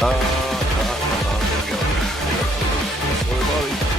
There we go. Slow body.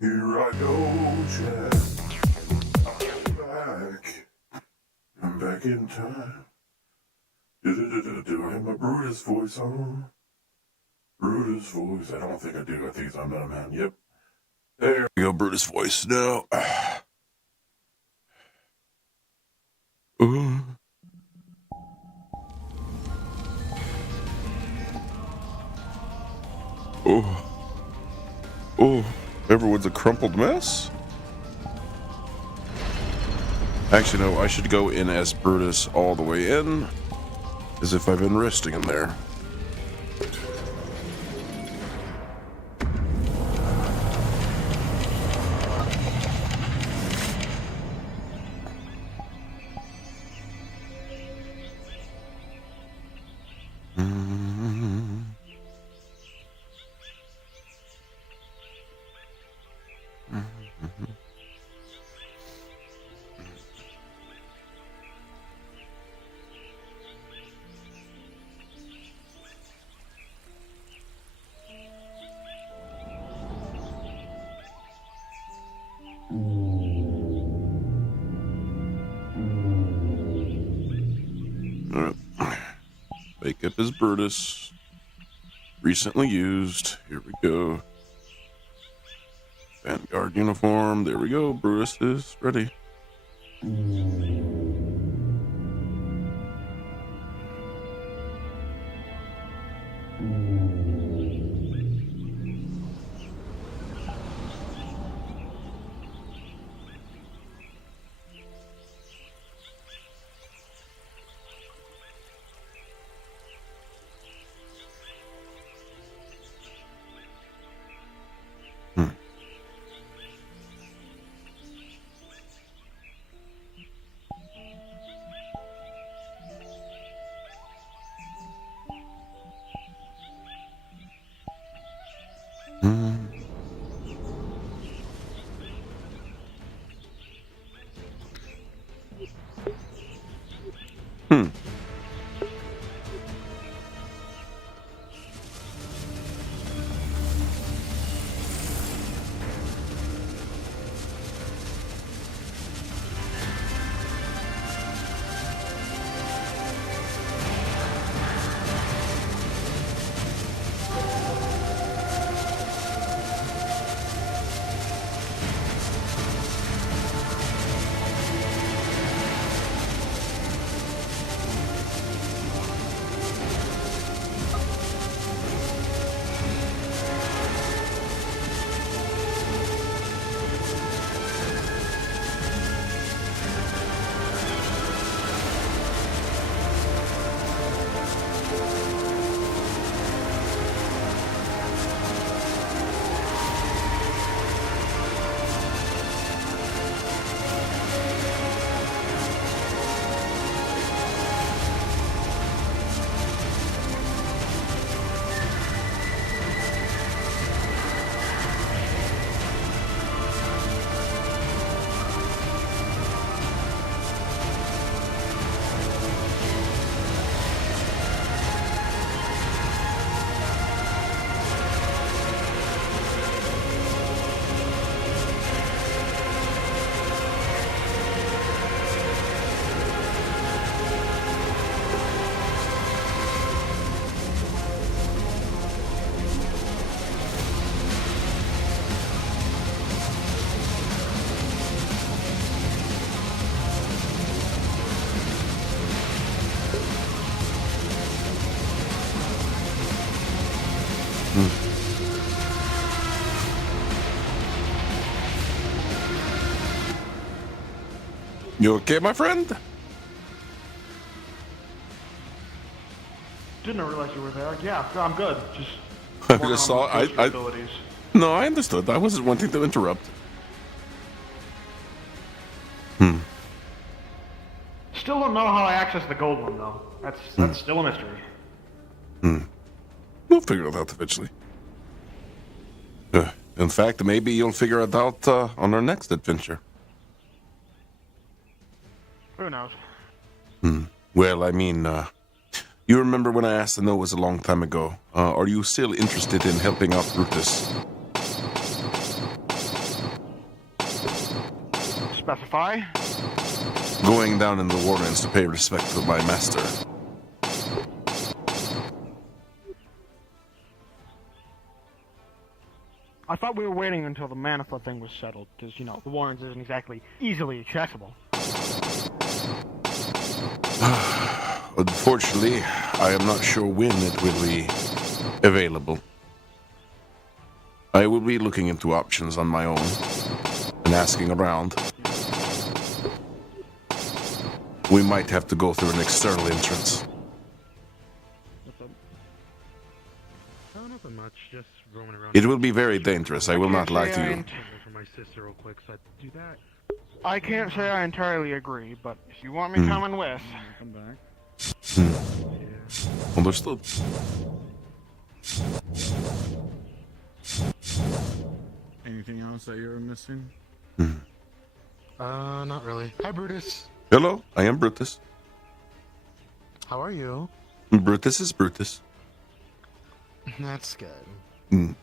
Here I go, Chad. I'm back in time. Do I have my Brutus voice on? Brutus voice. I don't think I do. I think it's I'm not a man. Yep. There we go, Brutus voice. No. Ooh. Oh. Oh. Everyone's a crumpled mess? Actually, no, I should go in as Brutus all the way in, as if I've been resting in there. Makeup is Brutus. Recently used. Here we go. Vanguard uniform. There we go. Brutus is ready. You okay, my friend? Didn't realize you were there. Yeah, I'm good. Just I working just on saw. those booster abilities. No, I understood. I wasn't wanting to interrupt. Still don't know how I access the gold one though. That's still a mystery. We'll figure it out eventually. In fact, maybe you'll figure it out on our next adventure. Who knows? Well, I mean, you remember when I asked, I know it was a long time ago. Are you still interested in helping out Brutus? Specify? Going down in the Warrens to pay respect to my master. I thought we were waiting until the Manifold thing was settled, because, you know, the Warrens isn't exactly easily accessible. Unfortunately, I am not sure when it will be available. I will be looking into options on my own and asking around. We might have to go through an external entrance. What's up? Oh, nothing much. Just roaming around. It will be very dangerous, I will not lie to you. For my sister real quick, so I do that. I can't say I entirely agree, but if you want me coming with... Come back. Understood. Anything else that you're missing? Not really. Hi, Brutus. Hello, I am Brutus. How are you? Brutus is Brutus. That's good. Mm.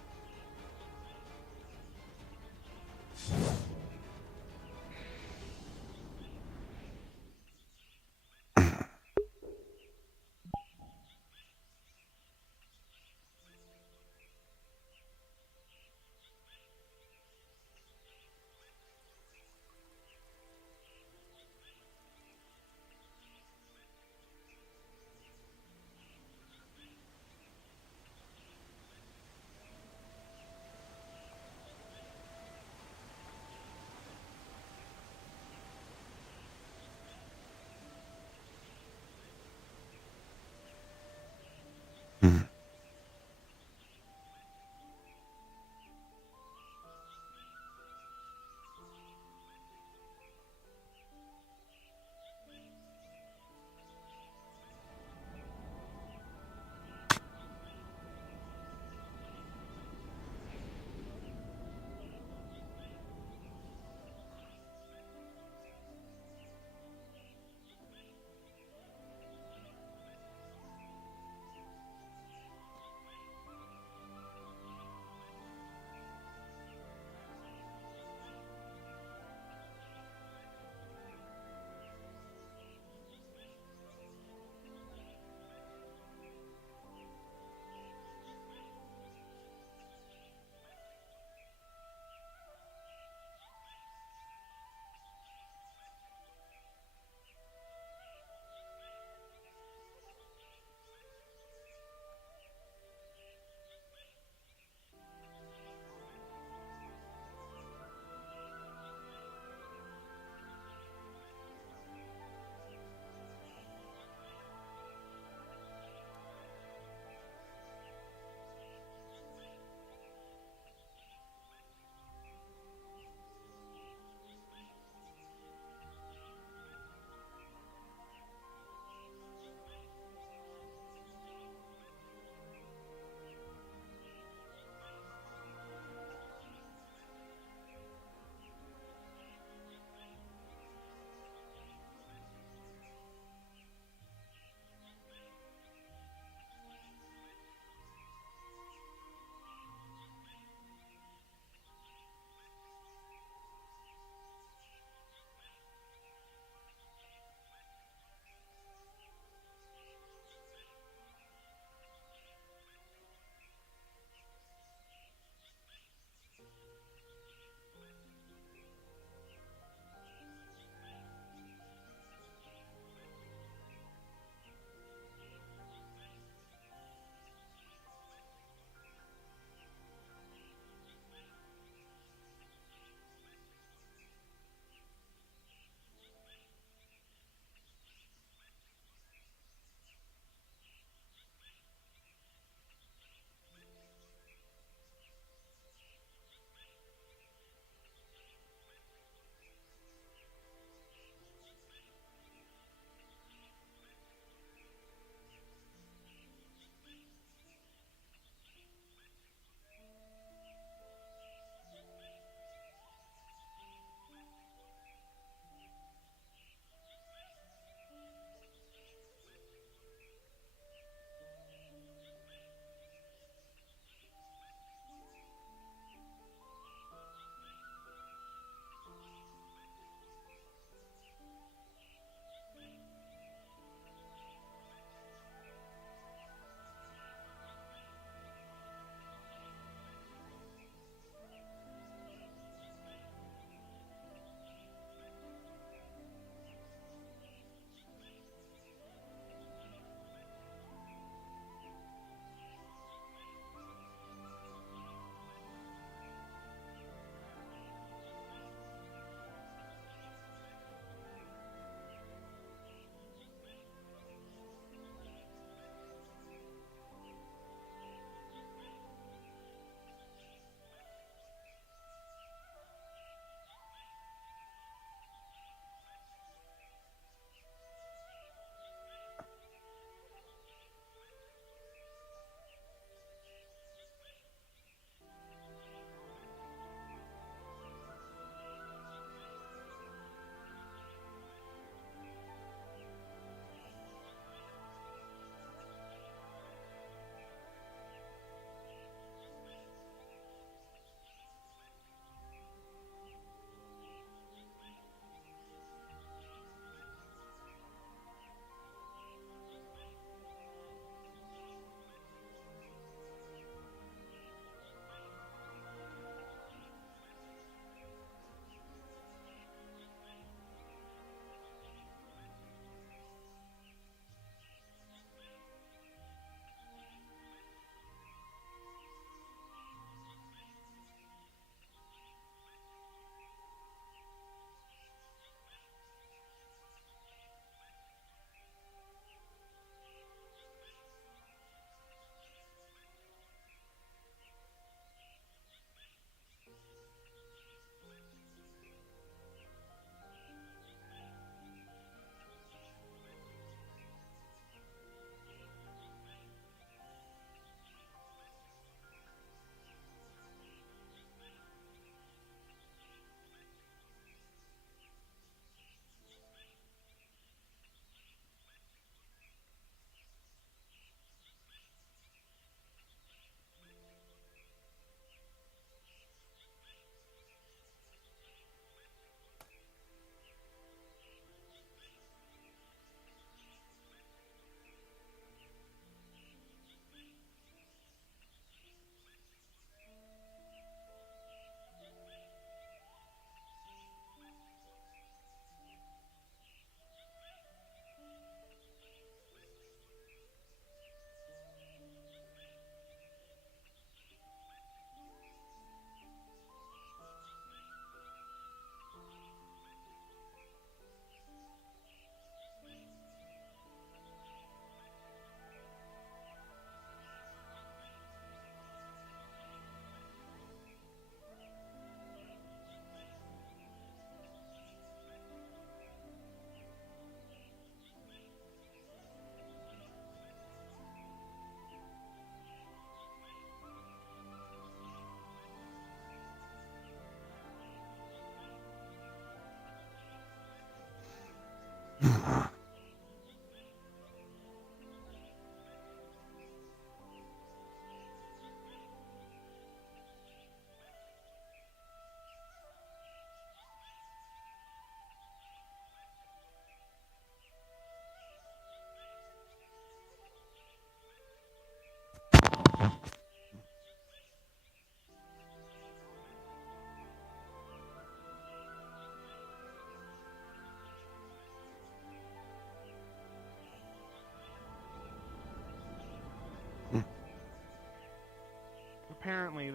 apparently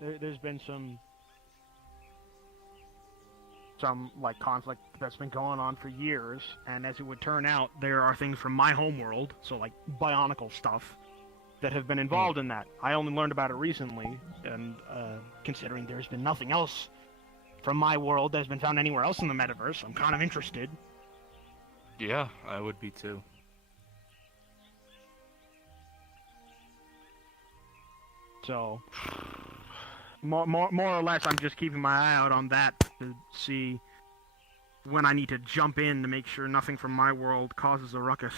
there's been some like conflict that's been going on for years, and as it would turn out, there are things from my homeworld, so like bionicle stuff, that have been involved in that. I only learned about it recently, and considering there's been nothing else from my world that has been found anywhere else in the metaverse, I'm kind of interested. Yeah, I would be too. So, more or less, I'm just keeping my eye out on that to see when I need to jump in to make sure nothing from my world causes a ruckus.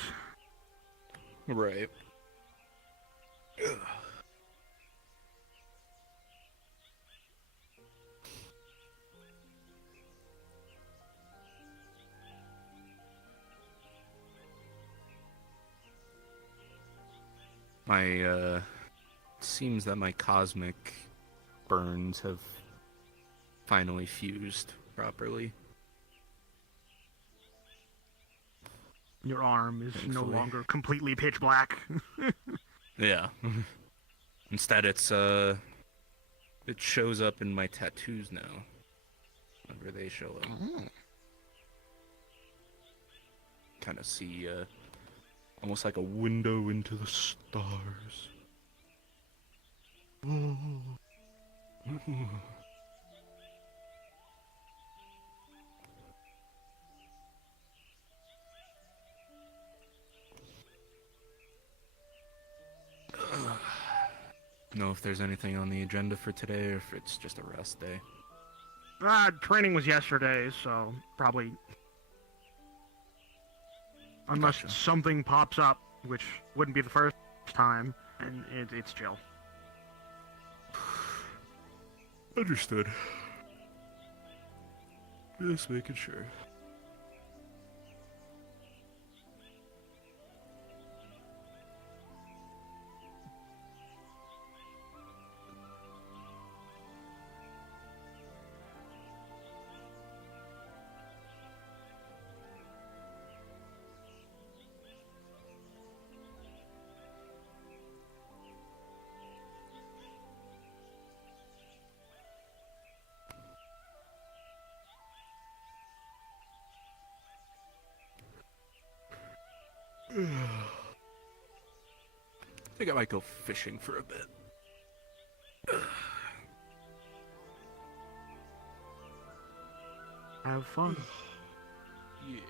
Right. My, seems that my cosmic burns have finally fused properly. Your arm is no Thankfully. longer completely pitch black. Yeah. Instead, it shows up in my tattoos now. Whenever they show up. Kind of see, almost like a window into the stars. Know if there's anything on the agenda for today or if it's just a rest day. Training was yesterday, so probably... Unless Gotcha. something pops up, which wouldn't be the first time, and it's chill. Understood. Just making sure. I think I might go fishing for a bit. Have fun. Yeah.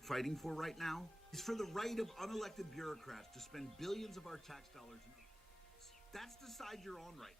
Fighting for right now is for the right of unelected bureaucrats to spend billions of our tax dollars. That's the side you're on right now.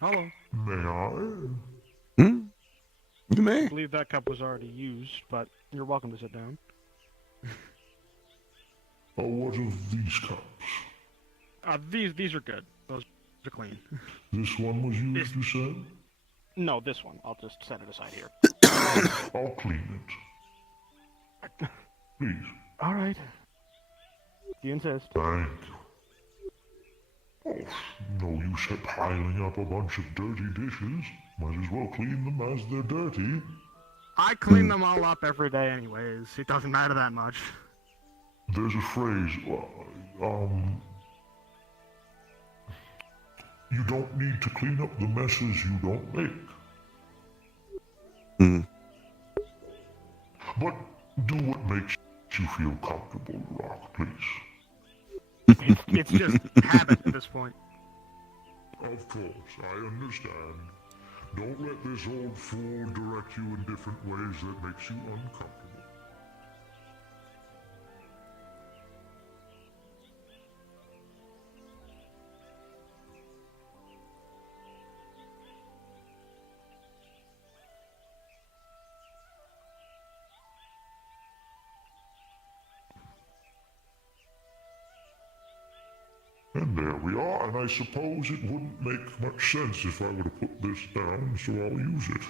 Hello. May I? You may. I believe that cup was already used, but you're welcome to sit down. What of these cups? These are good. Those are clean. This one was used, you said? No, this one. I'll just set it aside here. I'll clean it. Please. All right. If you insist. Thank you. Oh, no use at piling up a bunch of dirty dishes. Might as well clean them as they're dirty. I clean them all up every day anyways. It doesn't matter that much. There's a phrase, you don't need to clean up the messes you don't make. But do what makes you feel comfortable, Rock, please. It's just habit at this point. Of course, I understand. Don't let this old fool direct you in different ways that makes you uncomfortable. And there we are, and I suppose it wouldn't make much sense if I were to put this down, so I'll use it.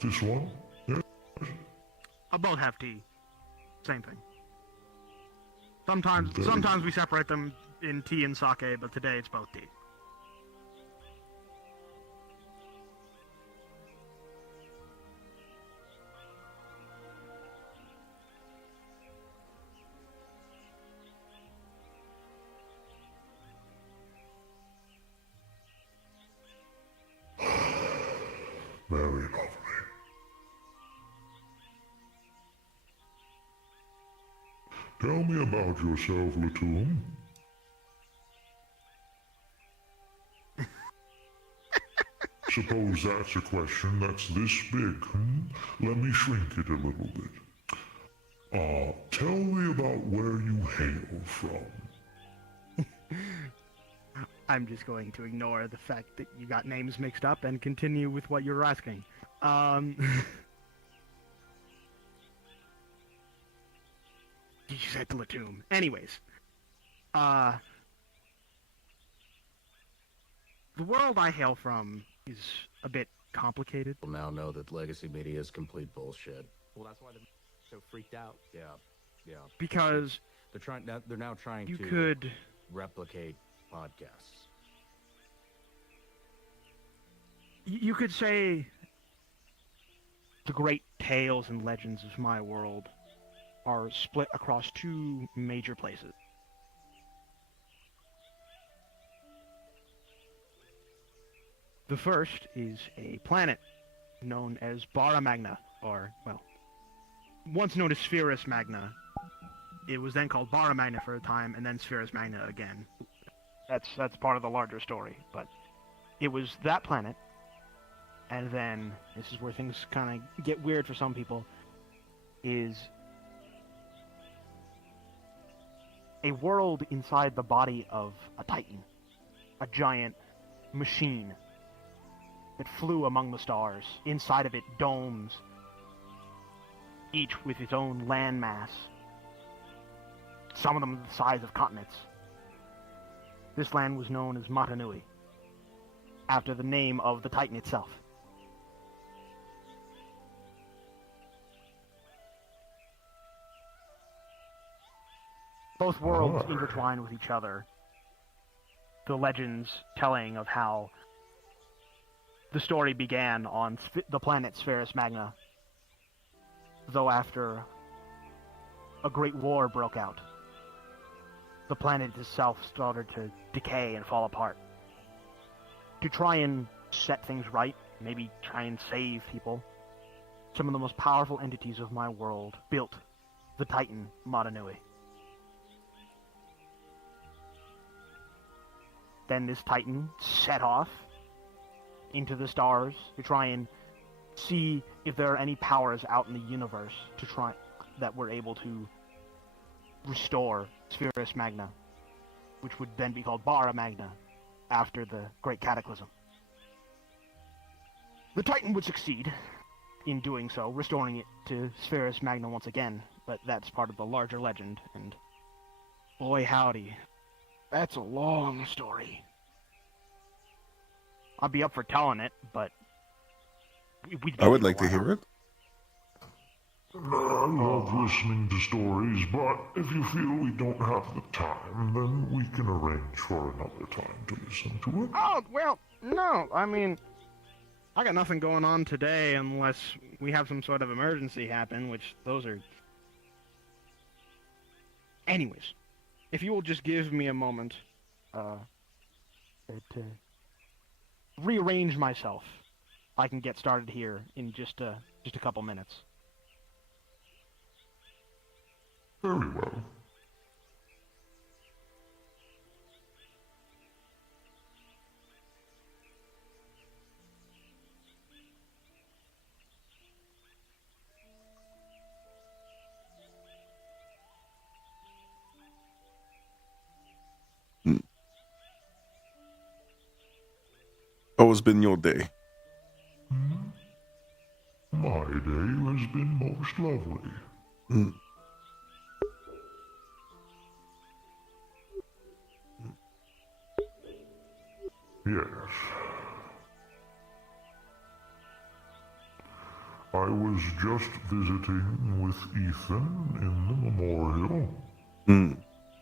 This one? Yeah. Both have tea. Same thing. Sometimes we separate them in tea and sake, but today it's both tea. Very lovely. Tell me about yourself, Latoon. Suppose that's a question that's this big, Let me shrink it a little bit. Tell me about where you hail from. I'm just going to ignore the fact that you got names mixed up and continue with what you're asking. You said Latum. Anyways. The world I hail from is a bit complicated. We'll now know that legacy media is complete bullshit. Well, that's why they're so freaked out. Yeah. Because They're now trying you to could replicate podcasts. You could say the great tales and legends of my world are split across two major places. The first is a planet known as Bara Magna, or, well, once known as Spherus Magna. It was then called Bara Magna for a time, and then Spherus Magna again. That's part of the larger story, but it was that planet. And then, this is where things kind of get weird for some people, is a world inside the body of a titan. A giant machine that flew among the stars. Inside of it, domes, each with its own landmass. Some of them the size of continents. This land was known as Matanui, after the name of the titan itself. Both worlds intertwine with each other. The legends telling of how the story began on the planet Spherus Magna, though after a great war broke out, the planet itself started to decay and fall apart. To try and set things right, maybe try and save people, some of the most powerful entities of my world built the Titan Matanui. Then this Titan set off into the stars to try and see if there are any powers out in the universe that were able to restore Spherus Magna, which would then be called Bara Magna after the Great Cataclysm. The Titan would succeed in doing so, restoring it to Spherus Magna once again, but that's part of the larger legend, and boy howdy, that's a long story. I'd be up for telling it, but I would like to hear it. I love listening to stories, but if you feel we don't have the time, then we can arrange for another time to listen to it. Oh, well, no, I mean, I got nothing going on today unless we have some sort of emergency happen, which those are... Anyways, if you will just give me a moment, to rearrange myself, I can get started here in just a couple minutes. Very well. How has been your day? My day has been most lovely. Hmm. Yes. I was just visiting with Ethan in the memorial, Hmm.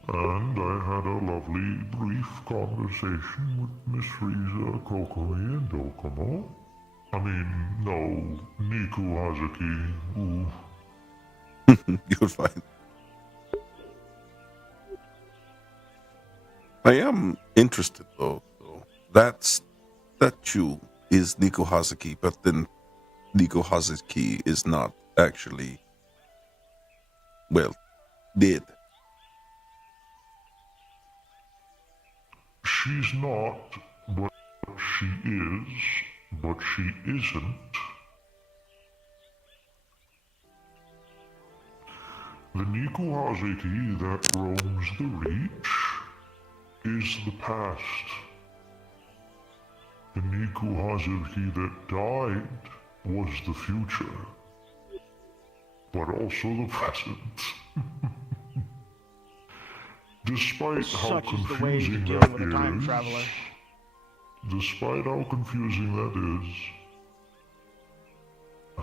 and I had a lovely brief conversation with Miss Riza, Kokomi, and Dokomo. I mean, no, Niku Hazuki, ooh. You're fine. I am interested though. That statue is Nico Hazuki, but then Nico Hazuki is not actually, well, dead. She's not, but she is, but she isn't. The Niku Hazuki that roams the Reach is the past. The Niku Hazuki that died was the future, but also the present. Despite how Such is the way to confusing deal that with a time is, traveler. despite how confusing that is,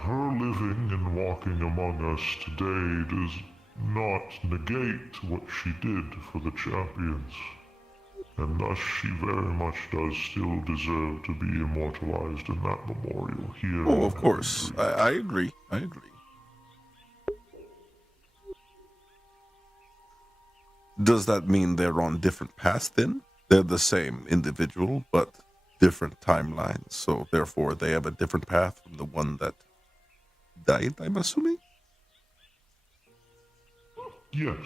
her living and walking among us today does not negate what she did for the champions. And thus she very much does still deserve to be immortalized in that memorial here. Oh, of course. I agree. I agree. Does that mean they're on different paths then? They're the same individual, but different timelines. So therefore they have a different path from the one that died, I'm assuming? Yes,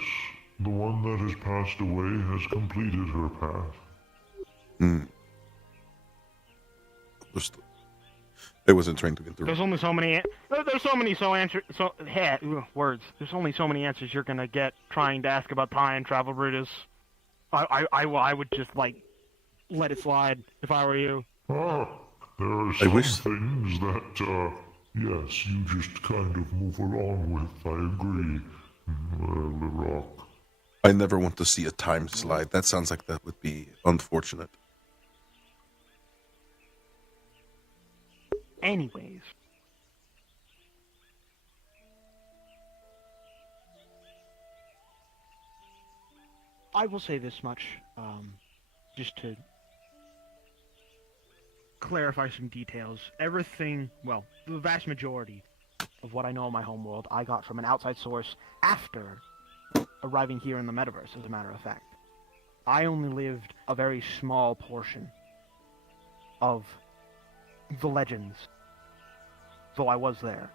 the one that has passed away has completed her path. Understood. I wasn't trying to interrupt. There's only so many. There's so many words. There's only so many answers you're gonna get trying to ask about time travel, Brutus. I would just like let it slide if I were you. There are some things that, yes, you just kind of move along with. I agree. The Rock. I never want to see a time slide. That sounds like that would be unfortunate. Anyways. I will say this much, just to clarify some details. Everything, well, the vast majority of what I know of my homeworld, I got from an outside source after arriving here in the metaverse, as a matter of fact. I only lived a very small portion of the legends, though I was there.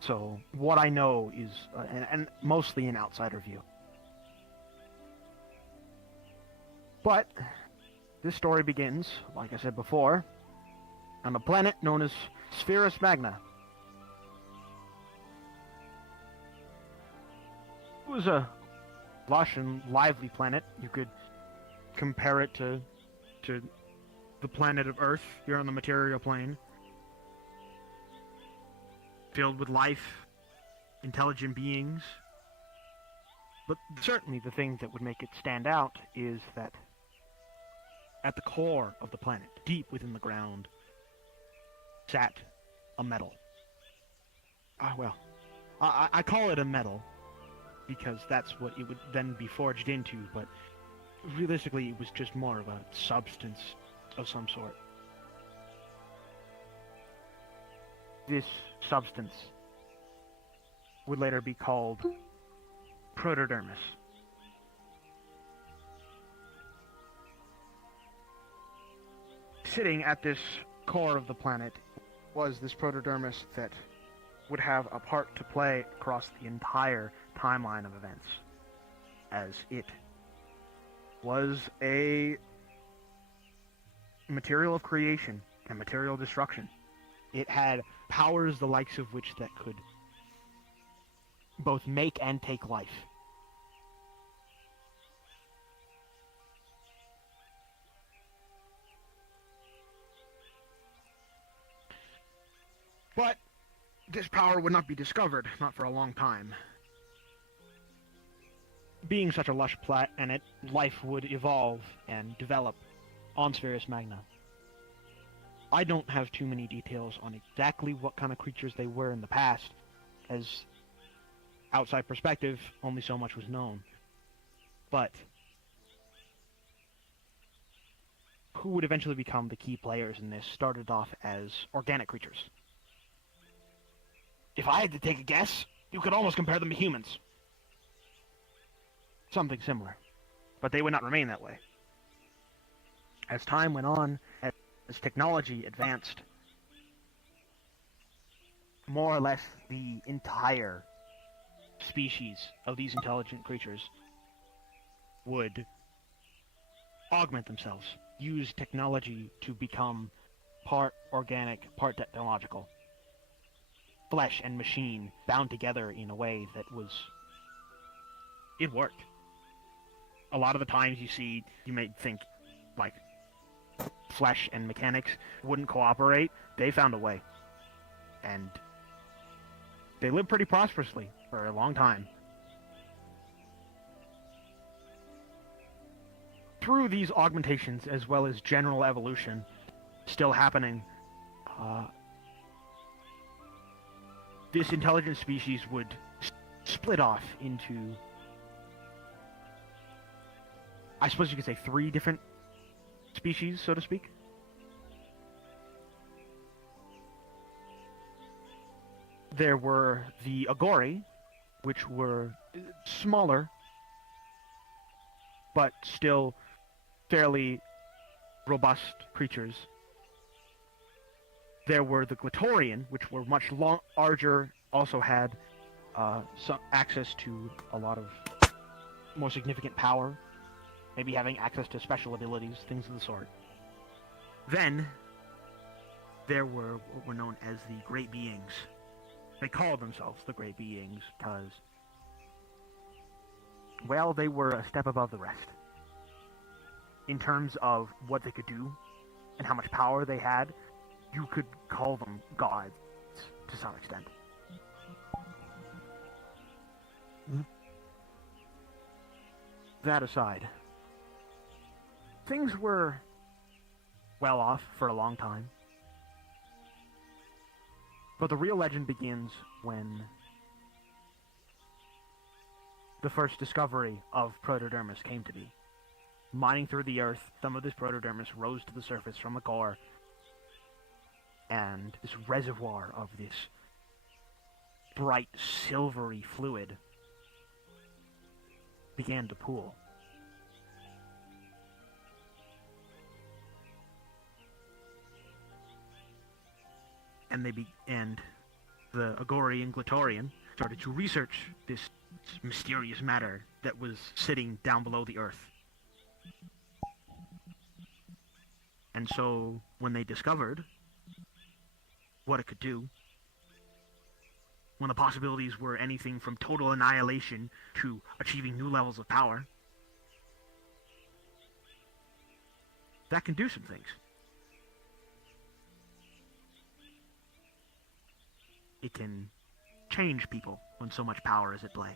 So, what I know is, and mostly an outsider view. But, this story begins, like I said before, on a planet known as Spherus Magna. It was a lush and lively planet. You could compare it to the planet of Earth here on the material plane. Filled with life, intelligent beings. But certainly the thing that would make it stand out is that at the core of the planet, deep within the ground, sat a metal. I call it a metal because that's what it would then be forged into, but realistically it was just more of a substance of some sort. This substance would later be called protodermis. Sitting at this core of the planet was this protodermis that would have a part to play across the entire timeline of events, as it was a material of creation and material destruction. It had powers the likes of which that could both make and take life. But this power would not be discovered, not for a long time. Being such a lush planet, life would evolve and develop on Spherus Magna. I don't have too many details on exactly what kind of creatures they were in the past, as outside perspective, only so much was known. But who would eventually become the key players in this started off as organic creatures. If I had to take a guess, you could almost compare them to humans. Something similar. But they would not remain that way. As time went on, as technology advanced, more or less the entire species of these intelligent creatures would augment themselves, use technology to become part organic, part technological. Flesh and machine bound together in a way that was... it worked. A lot of the times you may think, like, flesh and mechanics wouldn't cooperate. They found a way. And they lived pretty prosperously for a long time. Through these augmentations, as well as general evolution still happening, this intelligent species would split off into, I suppose you could say, 3 different species, so to speak. There were the Agori, which were smaller, but still fairly robust creatures. There were the Glatorian, which were much larger, also had some access to a lot of more significant power, maybe having access to special abilities, things of the sort. Then, there were what were known as the Great Beings. They called themselves the Great Beings because, well, they were a step above the rest. In terms of what they could do and how much power they had, you could call them gods to some extent. That aside, things were well off for a long time. But the real legend begins when the first discovery of protodermis came to be. Mining through the earth, some of this protodermis rose to the surface from the core, and this reservoir of this bright silvery fluid began to pool. And the Agori and Glatorian started to research this mysterious matter that was sitting down below the earth. And so, when they discovered what it could do, when the possibilities were anything from total annihilation to achieving new levels of power, that can do some things. It can change people when so much power is at play.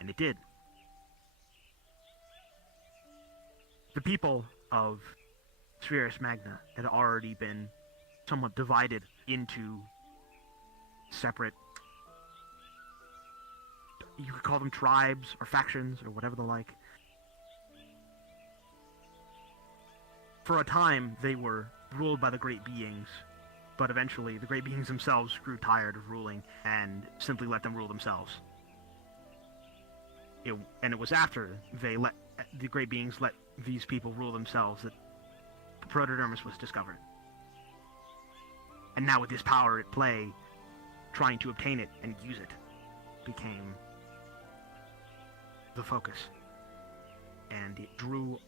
And it did. The people of Spherus Magna had already been somewhat divided into separate, you could call them tribes or factions or whatever the like. For a time, they were ruled by the Great Beings, but eventually the great beings themselves grew tired of ruling and simply let them rule themselves. And it was after the great beings let these people rule themselves that the Protodermis was discovered. And now with this power at play, trying to obtain it and use it became the focus. And it drew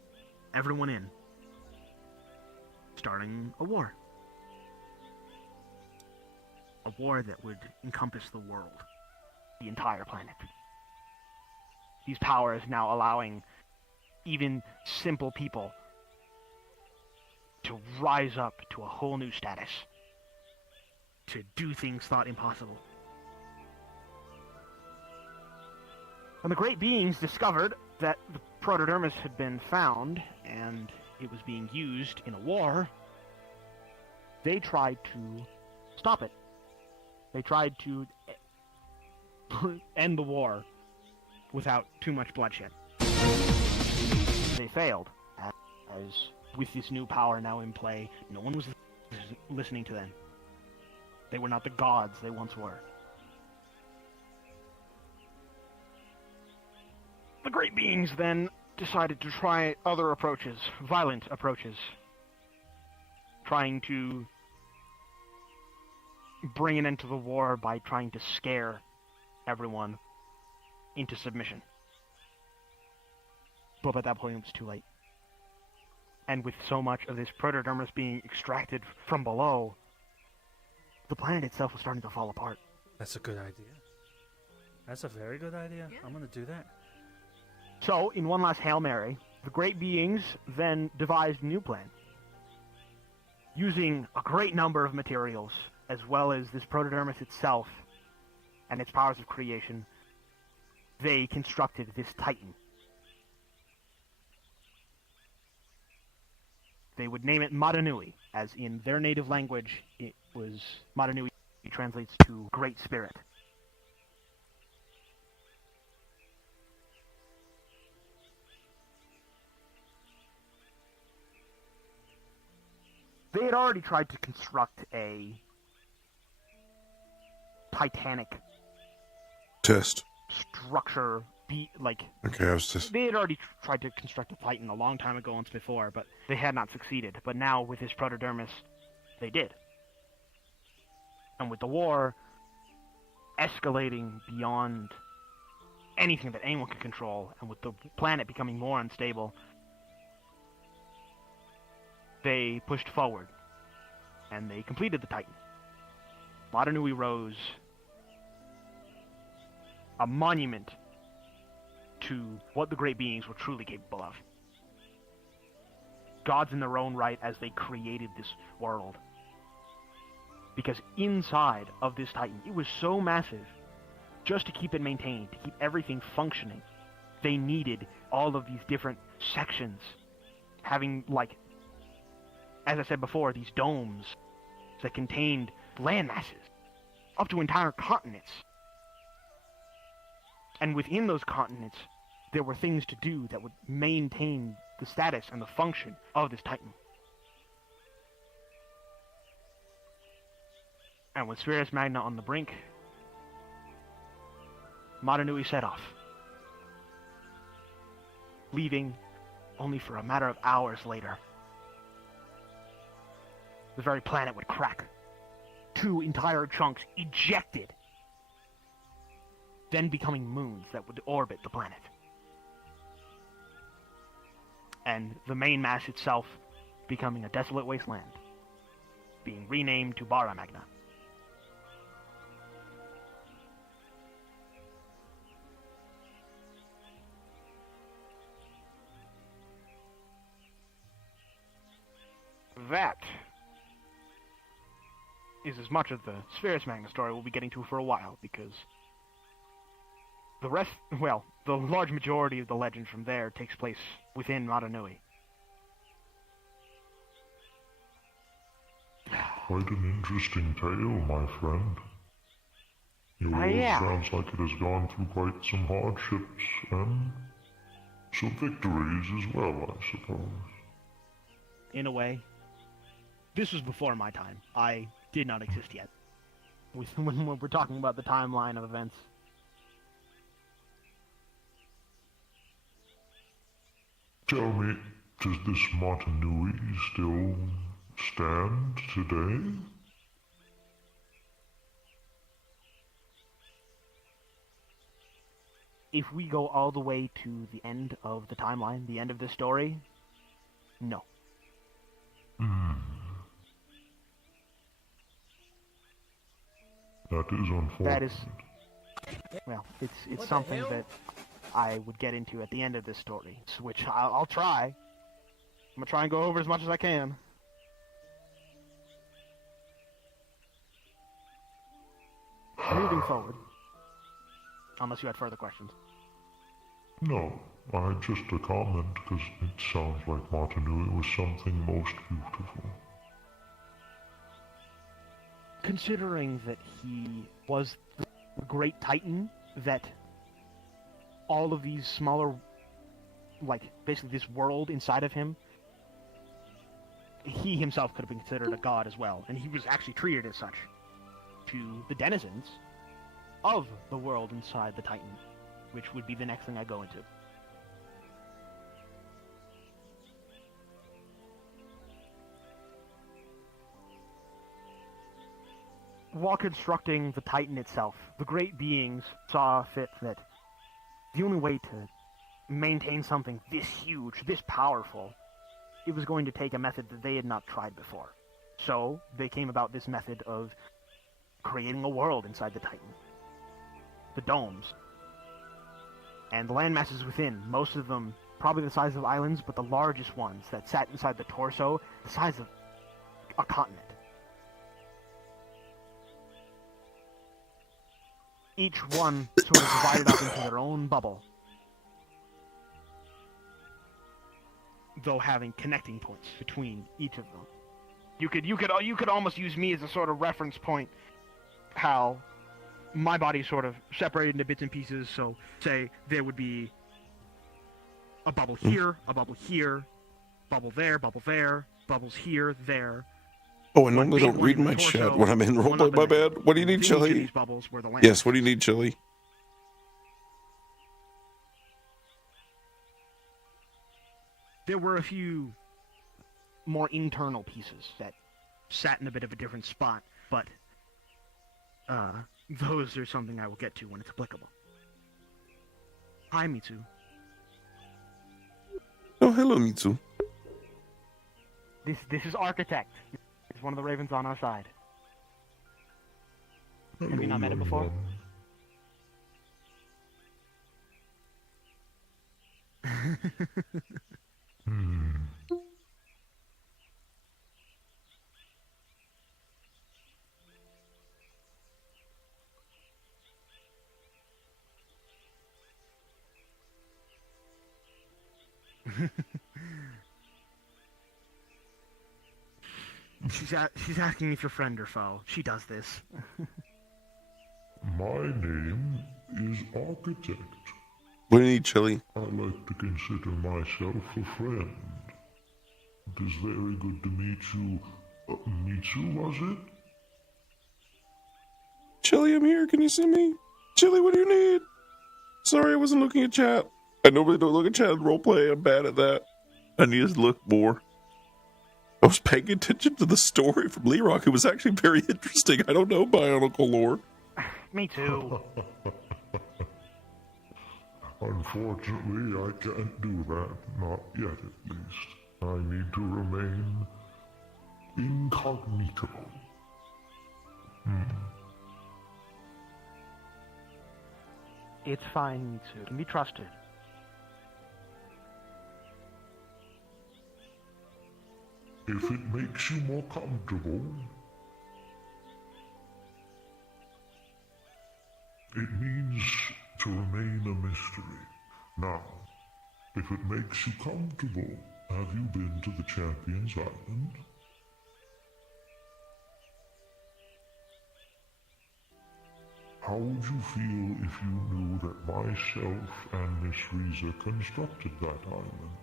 everyone in, starting a war. A war that would encompass the world, the entire planet. These powers now allowing even simple people to rise up to a whole new status, to do things thought impossible. When the great beings discovered that the Protodermis had been found and it was being used in a war, they tried to stop it. They tried to end the war without too much bloodshed. They failed, as with this new power now in play, no one was listening to them. They were not the gods they once were. The great beings then decided to try other approaches, violent approaches, trying to bring an end to the war by trying to scare everyone into submission. But at that point it was too late. And with so much of this Protodermis being extracted from below, the planet itself was starting to fall apart. That's a good idea. That's a very good idea. Yeah. I'm gonna do that. So, in one last Hail Mary, the great beings then devised a new plan. Using a great number of materials, as well as this Protodermis itself and its powers of creation, they constructed this Titan. They would name it Madanui, as in their native language, it was Madanui translates to Great Spirit. They had already tried to construct a titanic test structure, okay, I was just... They had already tried to construct a Titan a long time ago once before, but they had not succeeded. But now, with this Protodermis, they did. And with the war escalating beyond anything that anyone could control, and with the planet becoming more unstable, they pushed forward, and they completed the Titan. Madanui rose, a monument to what the great beings were truly capable of. Gods in their own right as they created this world. Because inside of this Titan, it was so massive, just to keep it maintained, to keep everything functioning, they needed all of these different sections, having, as I said before, these domes that contained land masses, up to entire continents. And within those continents, there were things to do that would maintain the status and the function of this Titan. And with Spiritus Magna on the brink, Madanui set off, leaving only for a matter of hours later. The very planet would crack. 2 entire chunks ejected, then becoming moons that would orbit the planet. And the main mass itself becoming a desolate wasteland, being renamed to Bara Magna. That is as much of the Spiritus Magna story we'll be getting to for a while, because the rest, well, the large majority of the legend from there takes place within Madanui. Quite an interesting tale, my friend. Your world Yeah. sounds like it has gone through quite some hardships and some victories as well, I suppose. In a way. This was before my time. I did not exist yet. When we're talking about the timeline of events. Tell me, does this Montanui still stand today? If we go all the way to the end of the timeline, the end of the story, no. That is unfortunate. That is, well, it's something that I would get into at the end of this story, which I'll try. I'm gonna try and go over as much as I can. Moving forward, unless you had further questions. No, I had just a comment because it sounds like Montanui was something most beautiful. Considering that he was the great titan, that all of these smaller, like, basically this world inside of him, he himself could have been considered a god as well, and he was actually treated as such to the denizens of the world inside the titan, which would be the next thing I go into. While constructing the Titan itself, the great beings saw fit that the only way to maintain something this huge, this powerful, it was going to take a method that they had not tried before. So they came about this method of creating a world inside the Titan. The domes. And the landmasses within, most of them probably the size of islands, but the largest ones that sat inside the torso, the size of a continent. Each one sort of divided up into their own bubble, though having connecting points between each of them. You could almost use me as a sort of reference point, how my body sort of separated into bits and pieces. So, say there would be a bubble here, bubble there, bubbles here, there. Oh, I normally don't read my chat when I'm in roleplay. My bad. What do you need, Chili? Yes, what do you need, Chili? There were a few more internal pieces that sat in a bit of a different spot, but those are something I will get to when it's applicable. Hi, Mitsu. Oh, hello, Mitsu. This is Architect. He's one of the ravens on our side. Have you not met him before? She's asking if you're friend or foe. She does this. My name is Architect. What do you need, Chili? I like to consider myself a friend. It is very good to meet you. Mitsu, was it? Chili, I'm here. Can you see me? Chili, what do you need? Sorry, I wasn't looking at chat. I normally don't look at chat in roleplay. I'm bad at that. I need to look more. I was paying attention to the story from Lee Rock. It was actually very interesting. I don't know Bionicle lore. Me too. Unfortunately, I can't do that. Not yet, at least. I need to remain incognito. It's fine, Mitsu. You can be trusted. If it makes you more comfortable, it means to remain a mystery. Now, if it makes you comfortable, have you been to the Champion's Island? How would you feel if you knew that myself and Miss Riza constructed that island?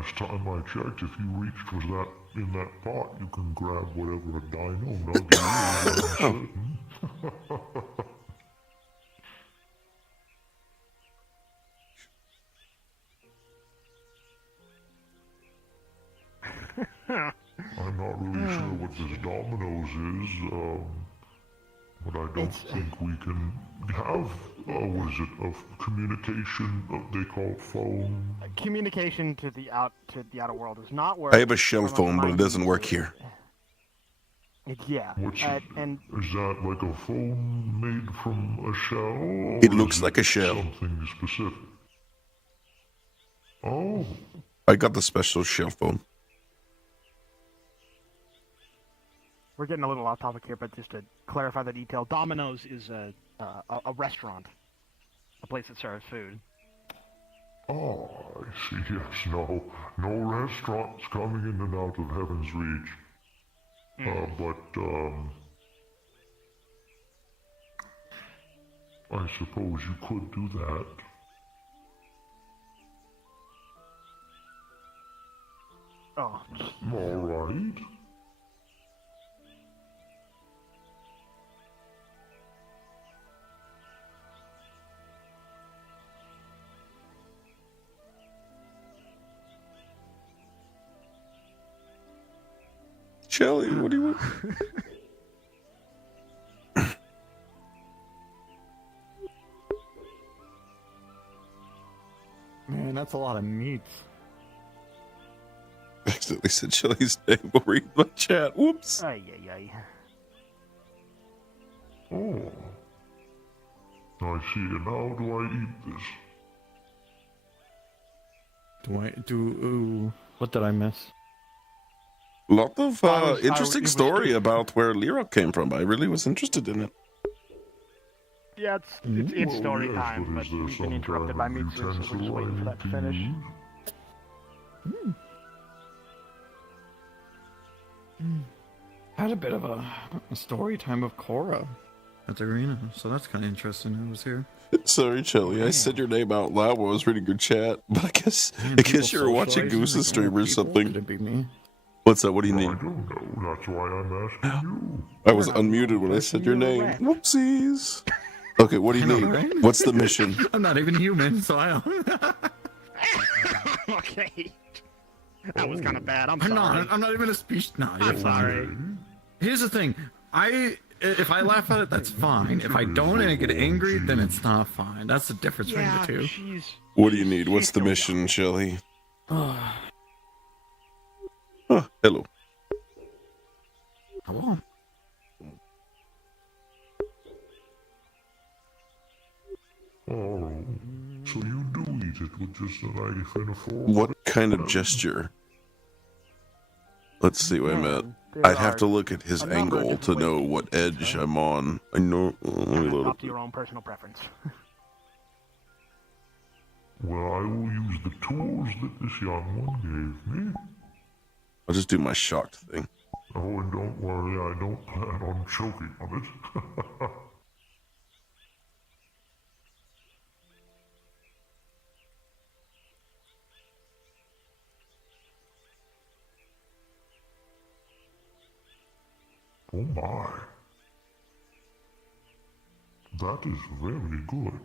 last time I checked, if you reach for that in that pot, you can grab whatever a dino nugget is. I'm certain. I'm not really sure what this Domino's is, but I don't think we can have, what is it, of communication, they call it phone. Communication to the outer world does not work. I have a shell phone, but it doesn't work here. Yeah, and Is that like a phone made from a shell? Or It looks is like a shell. Something specific. Oh, I got the special shell phone. we're getting a little off topic here, but just to clarify the detail, Domino's is a restaurant, a place that serves food. oh, I see. Yes, no restaurants coming in and out of Heaven's Reach. But I suppose you could do that. Oh, All right. Shelly, what do you want? Man, that's a lot of meat. I accidentally said Shelly's name. We'll read my chat. Whoops. ay, ay, ay. Oh. I see. And how do I eat this? What did I miss? Lot of it interesting was story just- about where Lyra came from. I really was interested in it. Yeah, it's Well, story yes, time, but but is there we've some been interrupted by kind of Mitsu, so we're just utensil waiting for I that to need finish. use? Had a bit of a story time of Korra at the arena, so that's kind of interesting. Who was here? Sorry, Shelly. I said your name out loud while I was reading your chat, but I guess Man, you were watching people Goose's socializing, stream or like, oh, something. Could it be me? What's that? What do you I need? don't know. That's why I'm asking you. I was unmuted when I said your name. Whoopsies. Okay, what do you I know, need? right? What's the mission? I'm not even human, so I don't. Okay. That was kind of bad. I'm I'm sorry. not. I'm not even a speech. No, I'm sorry. Here's the thing. If I laugh at it, that's fine. If I don't and I get angry, then it's not fine. That's the difference between Yeah, the two. she's... What do you need? What's the mission, Shelly? Oh, Oh, hello. hello. Oh, so you do eat it with just a knife and a fork? What kind of gesture? Let's see where I'm at. There I'd have are to look at his a number of angle to different know ways to what do edge so. I'm on. I know. Let me load Up up. to your own personal preference. Well, I will use the tools that this young one gave me. I'll just do my shocked thing. Oh, and don't worry, I don't plan on choking on it. Oh my. That is very good.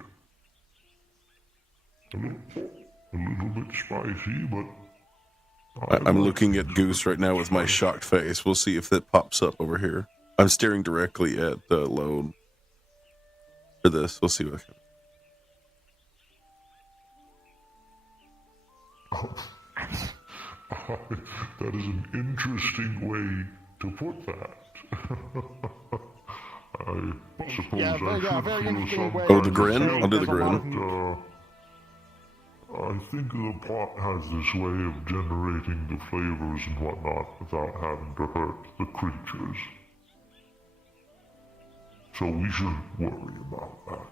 A little bit spicy, but... I'm looking at Goose right now with my shocked face. We'll see if that pops up over here. I'm staring directly at the load for this. We'll see what happens. That is an interesting way to put that. I suppose Yeah, I very- yeah, should very feel interesting some way. Oh, the kind of grin? guilt, I'll do the There's a lot grin. of but, I think the pot has this way of generating the flavors and whatnot without having to hurt the creatures. So we shouldn't worry about that.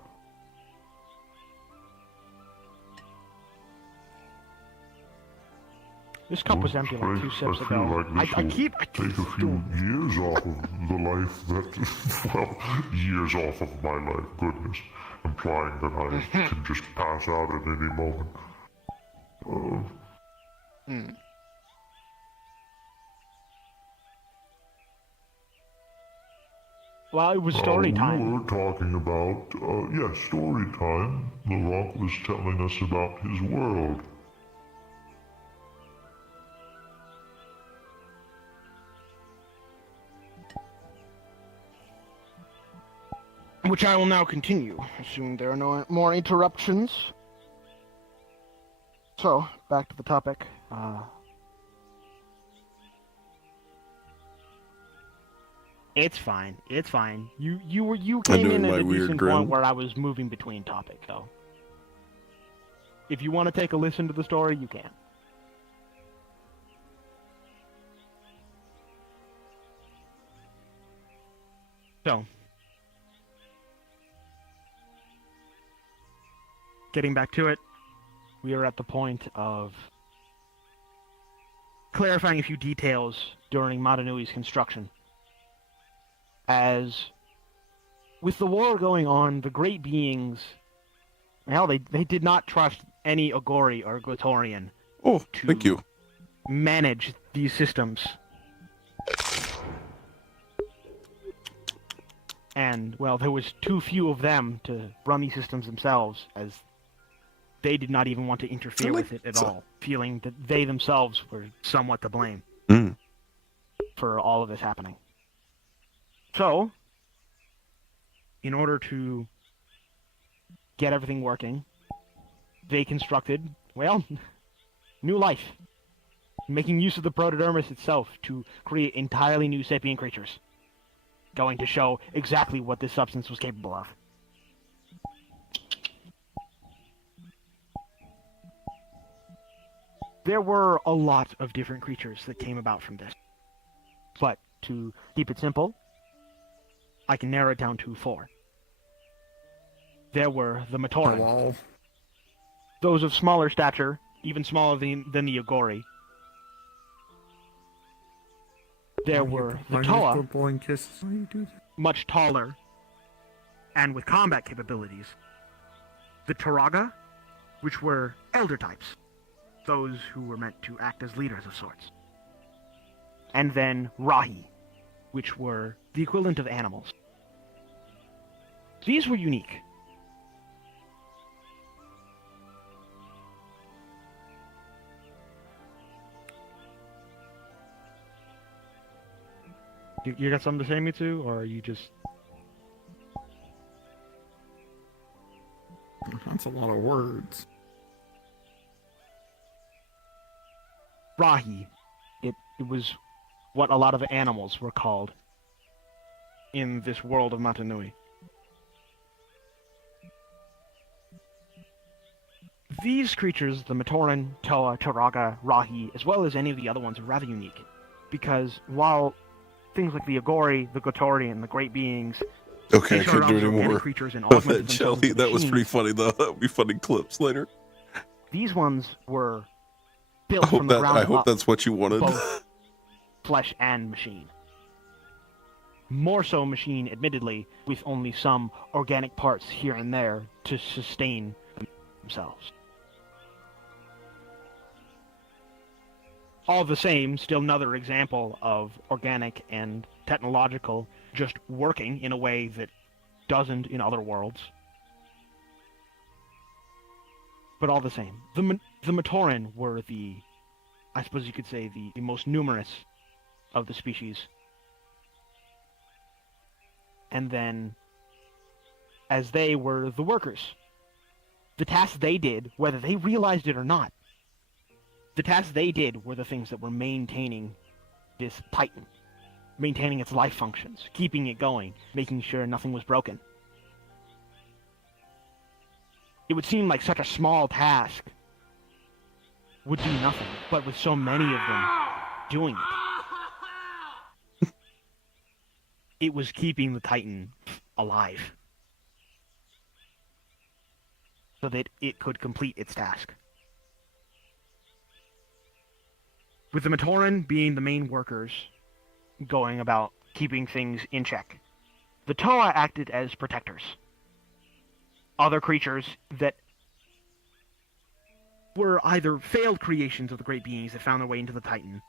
This cup was empty like 2 sips I feel ago. like this I will keep take a few doing years off of the life that, well, years off of my life, goodness, implying that I can just pass out at any moment. Hmm. Well, it was story We time. were talking about, story time. The Rock was telling us about his world. Which I will now continue, assuming there are no more interruptions. So, back to the topic. It's fine. It's fine. You came doing in my at a weird decent grin. point where I was moving between topics, though. If you want to take a listen to the story, you can. So, getting back to it, we are at the point of clarifying a few details during Matanui's construction. As with the war going on, the great beings, hell, they did not trust any Ogori or Gotorian Oh, to thank you. manage these systems. And, well, there was too few of them to run these systems themselves, as they did not even want to interfere with it at all, feeling that they themselves were somewhat to blame for all of this happening. So, in order to get everything working, they constructed, well, new life, making use of the protodermis itself to create entirely new sapient creatures, going to show exactly what this substance was capable of. There were a lot of different creatures that came about from this, but to keep it simple, I can narrow it down to 4. There were the Matoran. Hello. Those of smaller stature, even smaller than the Ogori. There were the Toa, blowing kisses. Why do you do that? much taller, and with combat capabilities. The Turaga, which were elder types, those who were meant to act as leaders of sorts. And then Rahi, which were the equivalent of animals. These were unique. You got something to say, Mitsu, or are you just... That's a lot of words. Rahi. It was what a lot of animals were called in this world of Matanui. These creatures, the Matoran, Toa, Turaga, Rahi, as well as any of the other ones, are rather unique. Because while things like the Ogori, the Gotori, and the Great Beings... Okay, I they couldn't do started out as any organic more creatures and of augmented that themselves jelly. into That was pretty machines. funny, though. That'll be funny clips later. These ones were I built hope from the ground up, that's what you wanted. both flesh and machine. More so machine, admittedly, with only some organic parts here and there to sustain themselves. All the same, still another example of organic and technological just working in a way that doesn't in other worlds. But all the same, the Matoran were the, I suppose you could say, the most numerous of the species. And then, as they were the workers, the tasks they did, whether they realized it or not, the tasks they did were the things that were maintaining this Titan, maintaining its life functions, keeping it going, making sure nothing was broken. It would seem like such a small task would do nothing, but with so many of them doing it, it was keeping the Titan alive, so that it could complete its task. With the Matoran being the main workers, going about keeping things in check, the Toa acted as protectors. Other creatures that were either failed creations of the great beings that found their way into the Titan,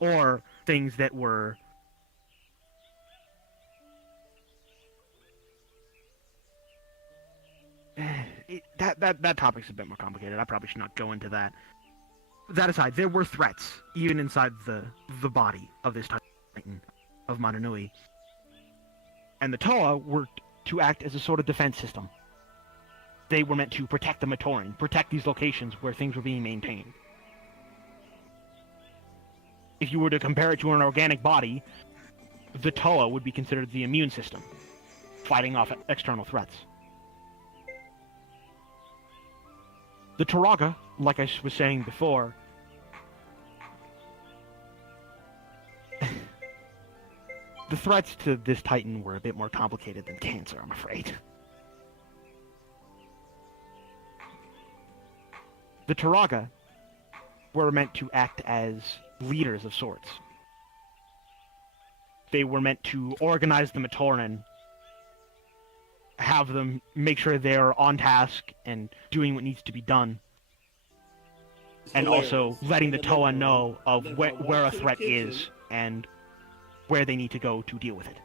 or things that were that topic's a bit more complicated. I probably should not go into that. That aside, there were threats even inside the body of this Titan of Madanui, and the Toa were to act as a sort of defense system. They were meant to protect the Matoran, protect these locations where things were being maintained. If you were to compare it to an organic body, the Toa would be considered the immune system, fighting off external threats. The Turaga, like I was saying before, the threats to this Titan were a bit more complicated than cancer, I'm afraid. The Turaga were meant to act as leaders of sorts. They were meant to organize the Matoran, have them make sure they're on task and doing what needs to be done, and also letting the Toa know of where a threat is and where they need to go to deal with it.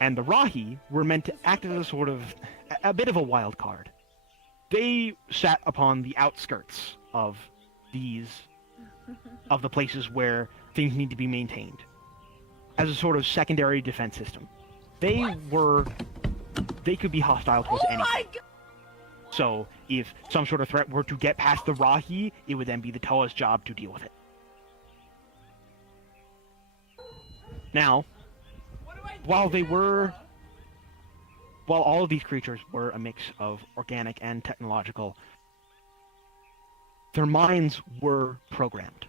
And the Rahi were meant to act as a bit of a wild card. They sat upon the outskirts of the places where things need to be maintained, as a sort of secondary defense system. They could be hostile towards anything. So, if some sort of threat were to get past the Rahi, it would then be the Toa's job to deal with it. Now, while all of these creatures were a mix of organic and technological, their minds were programmed.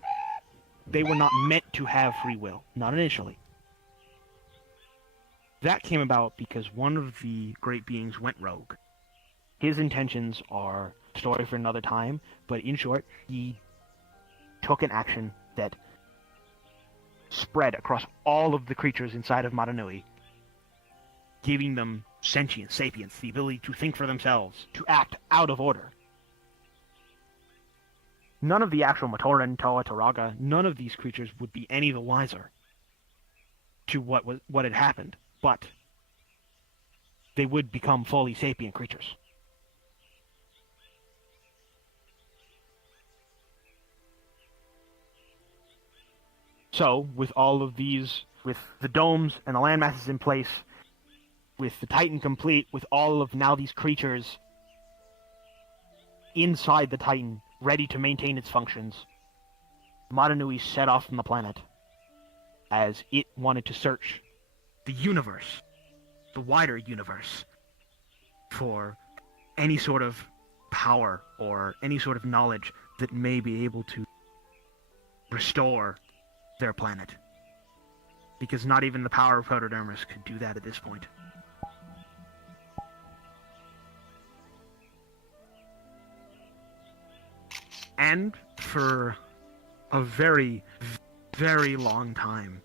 They were not meant to have free will, not initially. That came about because one of the great beings went rogue. His intentions are a story for another time, but in short, he took an action that spread across all of the creatures inside of Madanui, giving them sentience, sapience, the ability to think for themselves, to act out of order. None of the actual Matoran, Toa, Turaga, none of these creatures would be any the wiser to what had happened, but they would become fully sapient creatures. So, with all of these, with the domes and the landmasses in place, with the Titan complete, with all of now these creatures inside the Titan, ready to maintain its functions, Madanui set off from the planet as it wanted to search the universe, the wider universe, for any sort of power or any sort of knowledge that may be able to restore their planet. Because not even the power of Protodermis could do that at this point. And for a very, very long time,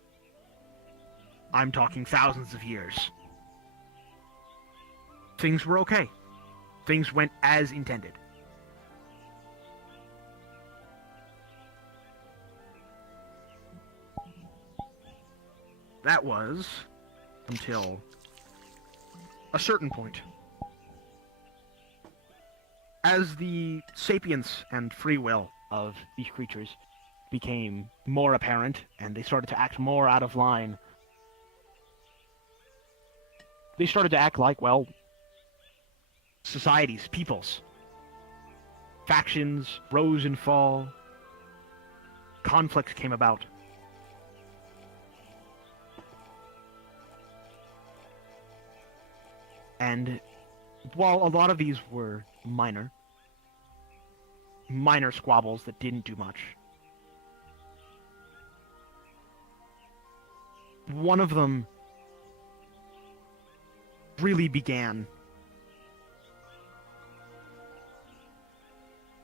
I'm talking thousands of years, things were okay. Things went as intended. That was until a certain point. As the sapience and free will of these creatures became more apparent, and they started to act more out of line, they started to act like, well, societies, peoples. Factions rose and fall. Conflicts came about. And while a lot of these were minor squabbles that didn't do much, one of them really began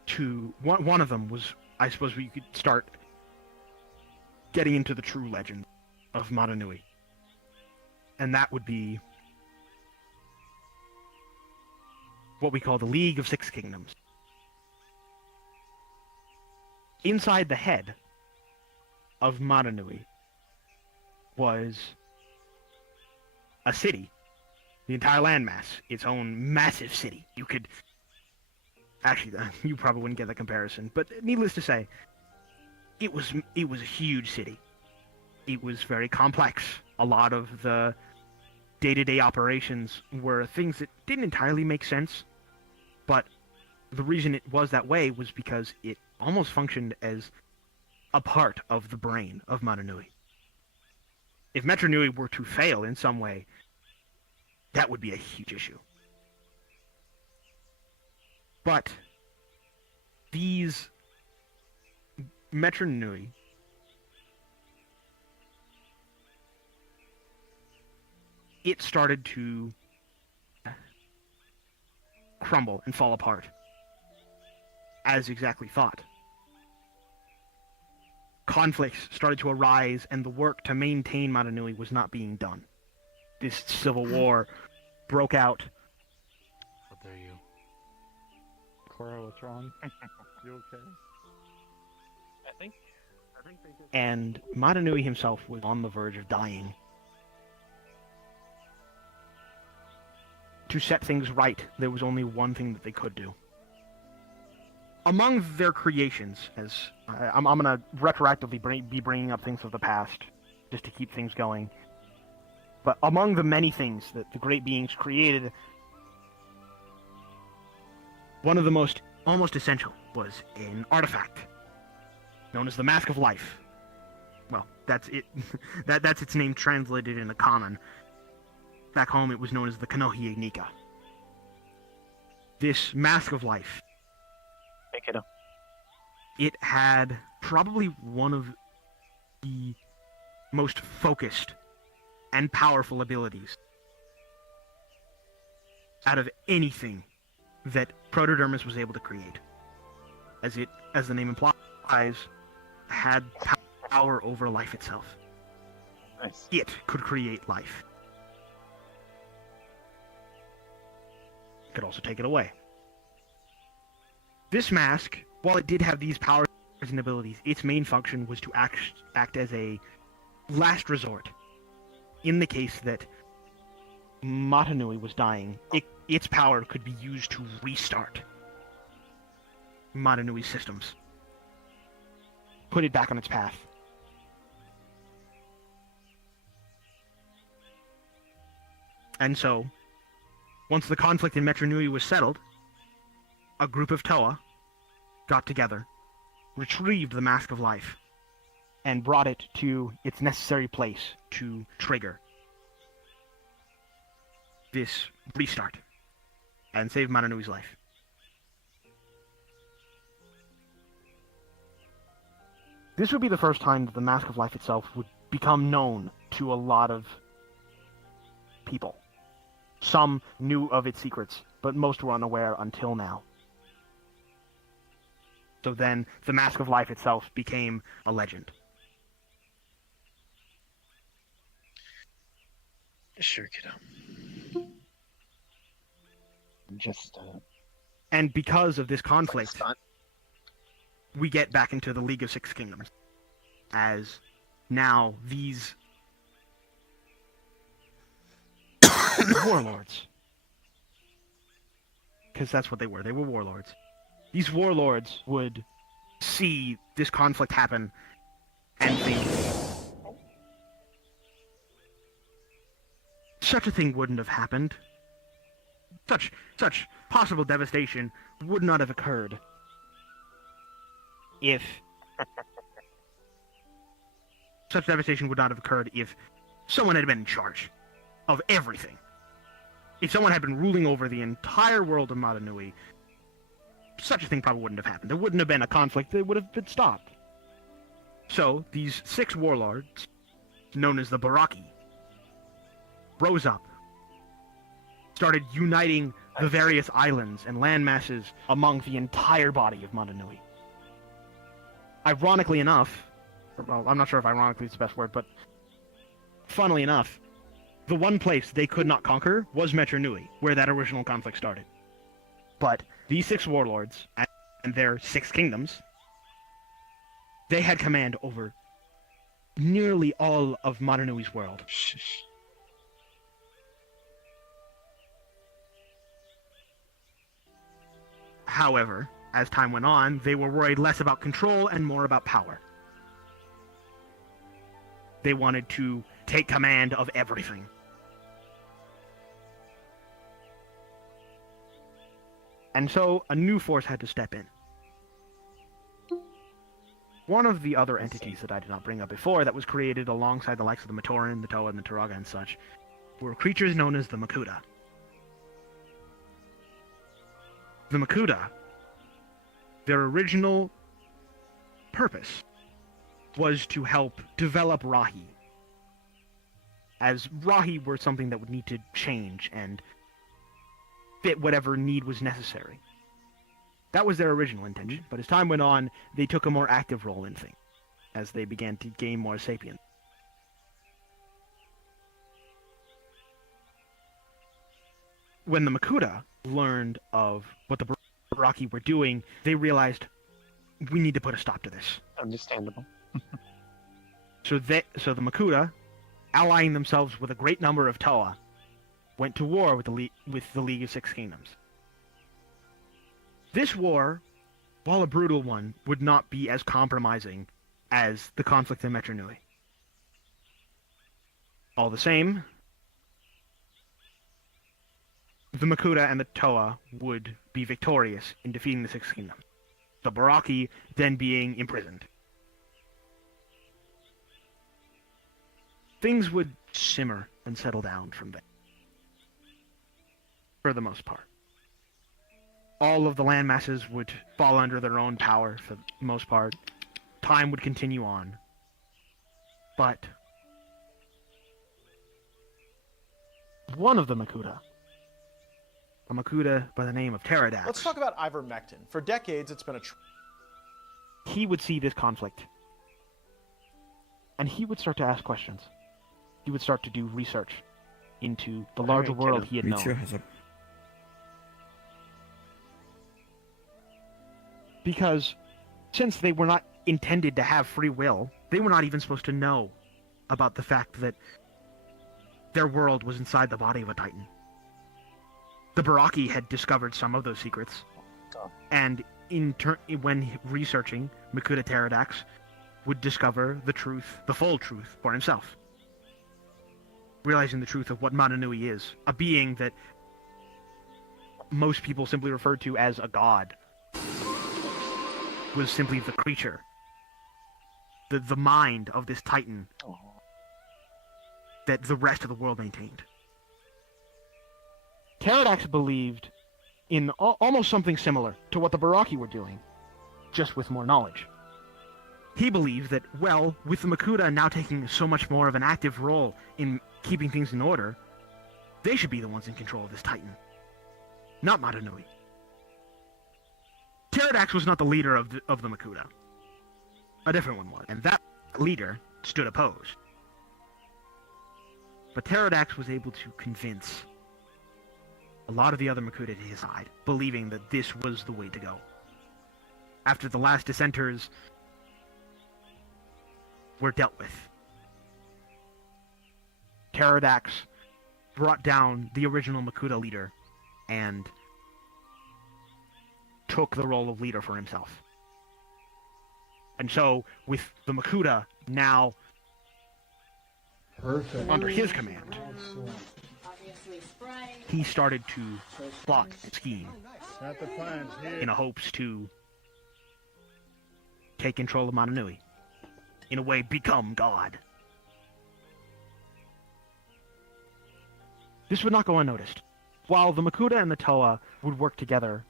to... One of them was, I suppose, where you could start getting into the true legend of Madanui. And that would be what we call the League of Six Kingdoms. Inside the head of Maranui was a city, the entire landmass, its own massive city. You could... Actually, you probably wouldn't get the comparison, but needless to say, it was a huge city. It was very complex. A lot of the day-to-day operations were things that didn't entirely make sense, but the reason it was that way was because it almost functioned as a part of the brain of Maranui. If Metro Nui were to fail in some way, that would be a huge issue. But these Metro Nui it started to crumble and fall apart, as exactly thought. Conflicts started to arise, and the work to maintain Maranui was not being done. This civil war broke out. How dare you? Cora, what's wrong? You okay? I think and Maranui himself was on the verge of dying. To set things right, there was only one thing that they could do. Among their creations, as I'm going to retroactively be bringing up things of the past, just to keep things going. But among the many things that the great beings created, one of the most almost essential was an artifact known as the Mask of Life. Well, that's it. That's its name translated into common. Back home, it was known as the Kanohie Nika. This Mask of Life. Pick it up. It had probably one of the most focused and powerful abilities out of anything that Protodermis was able to create. As the name implies, had power over life itself. Nice. It could create life. It could also take it away. This mask, while it did have these powers and abilities, its main function was to act as a last resort. In the case that Maranui was dying, its power could be used to restart Maranui's systems. Put it back on its path. And so, once the conflict in Metro Nui was settled, a group of Toa got together, retrieved the Mask of Life, and brought it to its necessary place to trigger this restart and save Maranui's life. This would be the first time that the Mask of Life itself would become known to a lot of people. Some knew of its secrets, but most were unaware until now. So then, the Mask of Life itself became a legend. Sure, kiddo. Just, And because of this conflict, we get back into the League of Six Kingdoms. As now these warlords, because that's what they were warlords. These warlords would see this conflict happen and think, such a thing wouldn't have happened. Such possible devastation would not have occurred if such devastation would not have occurred if someone had been in charge of everything. If someone had been ruling over the entire world of Maranui, such a thing probably wouldn't have happened. There wouldn't have been a conflict that would have been stopped. So, these 6 warlords, known as the Baraki, rose up, started uniting the various islands and land masses among the entire body of Maranui. Ironically enough, well, I'm not sure if ironically is the best word, but funnily enough, the one place they could not conquer was Metro Nui, where that original conflict started. But these 6 warlords and their 6 kingdoms, they had command over nearly all of Matanui's world. However, as time went on, they were worried less about control and more about power. They wanted to take command of everything. And so a new force had to step in. One of the other entities that I did not bring up before that was created alongside the likes of the Matoran, the Toa, and the Turaga and such were creatures known as the Makuta. The Makuta, their original purpose was to help develop Rahi, as Rahi were something that would need to change and fit whatever need was necessary. That was their original intention, but as time went on, they took a more active role in things, as they began to gain more sapience. When the Makuta learned of what the Baraki were doing, they realized, we need to put a stop to this. Understandable. So the Makuta, allying themselves with a great number of Toa, went to war with the League of 6 Kingdoms. This war, while a brutal one, would not be as compromising as the conflict in Metru Nui. All the same, the Makuta and the Toa would be victorious in defeating the 6 Kingdoms, the Baraki then being imprisoned. Things would simmer and settle down from there, for the most part. All of the land masses would fall under their own power for the most part. Time would continue on. But one of the Makuta, a Makuta by the name of Pterodax, Let's talk about ivermectin. For decades, it's been a... he would see this conflict. And he would start to ask questions. He would start to do research into the larger world he had known. Because since they were not intended to have free will, they were not even supposed to know about the fact that their world was inside the body of a Titan. The Baraki had discovered some of those secrets, and when researching, Makuta Pterodax would discover the truth, the full truth, for himself. Realizing the truth of what Matanu'i is, a being that most people simply referred to as a god, was simply the creature, the mind of this Titan that the rest of the world maintained. Pterodax believed in almost something similar to what the Baraki were doing, just with more knowledge. He believed that, well, with the Makuta now taking so much more of an active role in keeping things in order, they should be the ones in control of this Titan, not Matanu'i. Pterodax was not the leader of the Makuta. A different one was, and that leader stood opposed. But Pterodax was able to convince a lot of the other Makuta to his side, believing that this was the way to go. After the last dissenters were dealt with, Pterodax brought down the original Makuta leader and took the role of leader for himself. And so, with the Makuta now under his command, he started to plot and scheme in hopes to take control of Matanu'i, in a way become God. This would not go unnoticed. While the Makuta and the Toa would work together,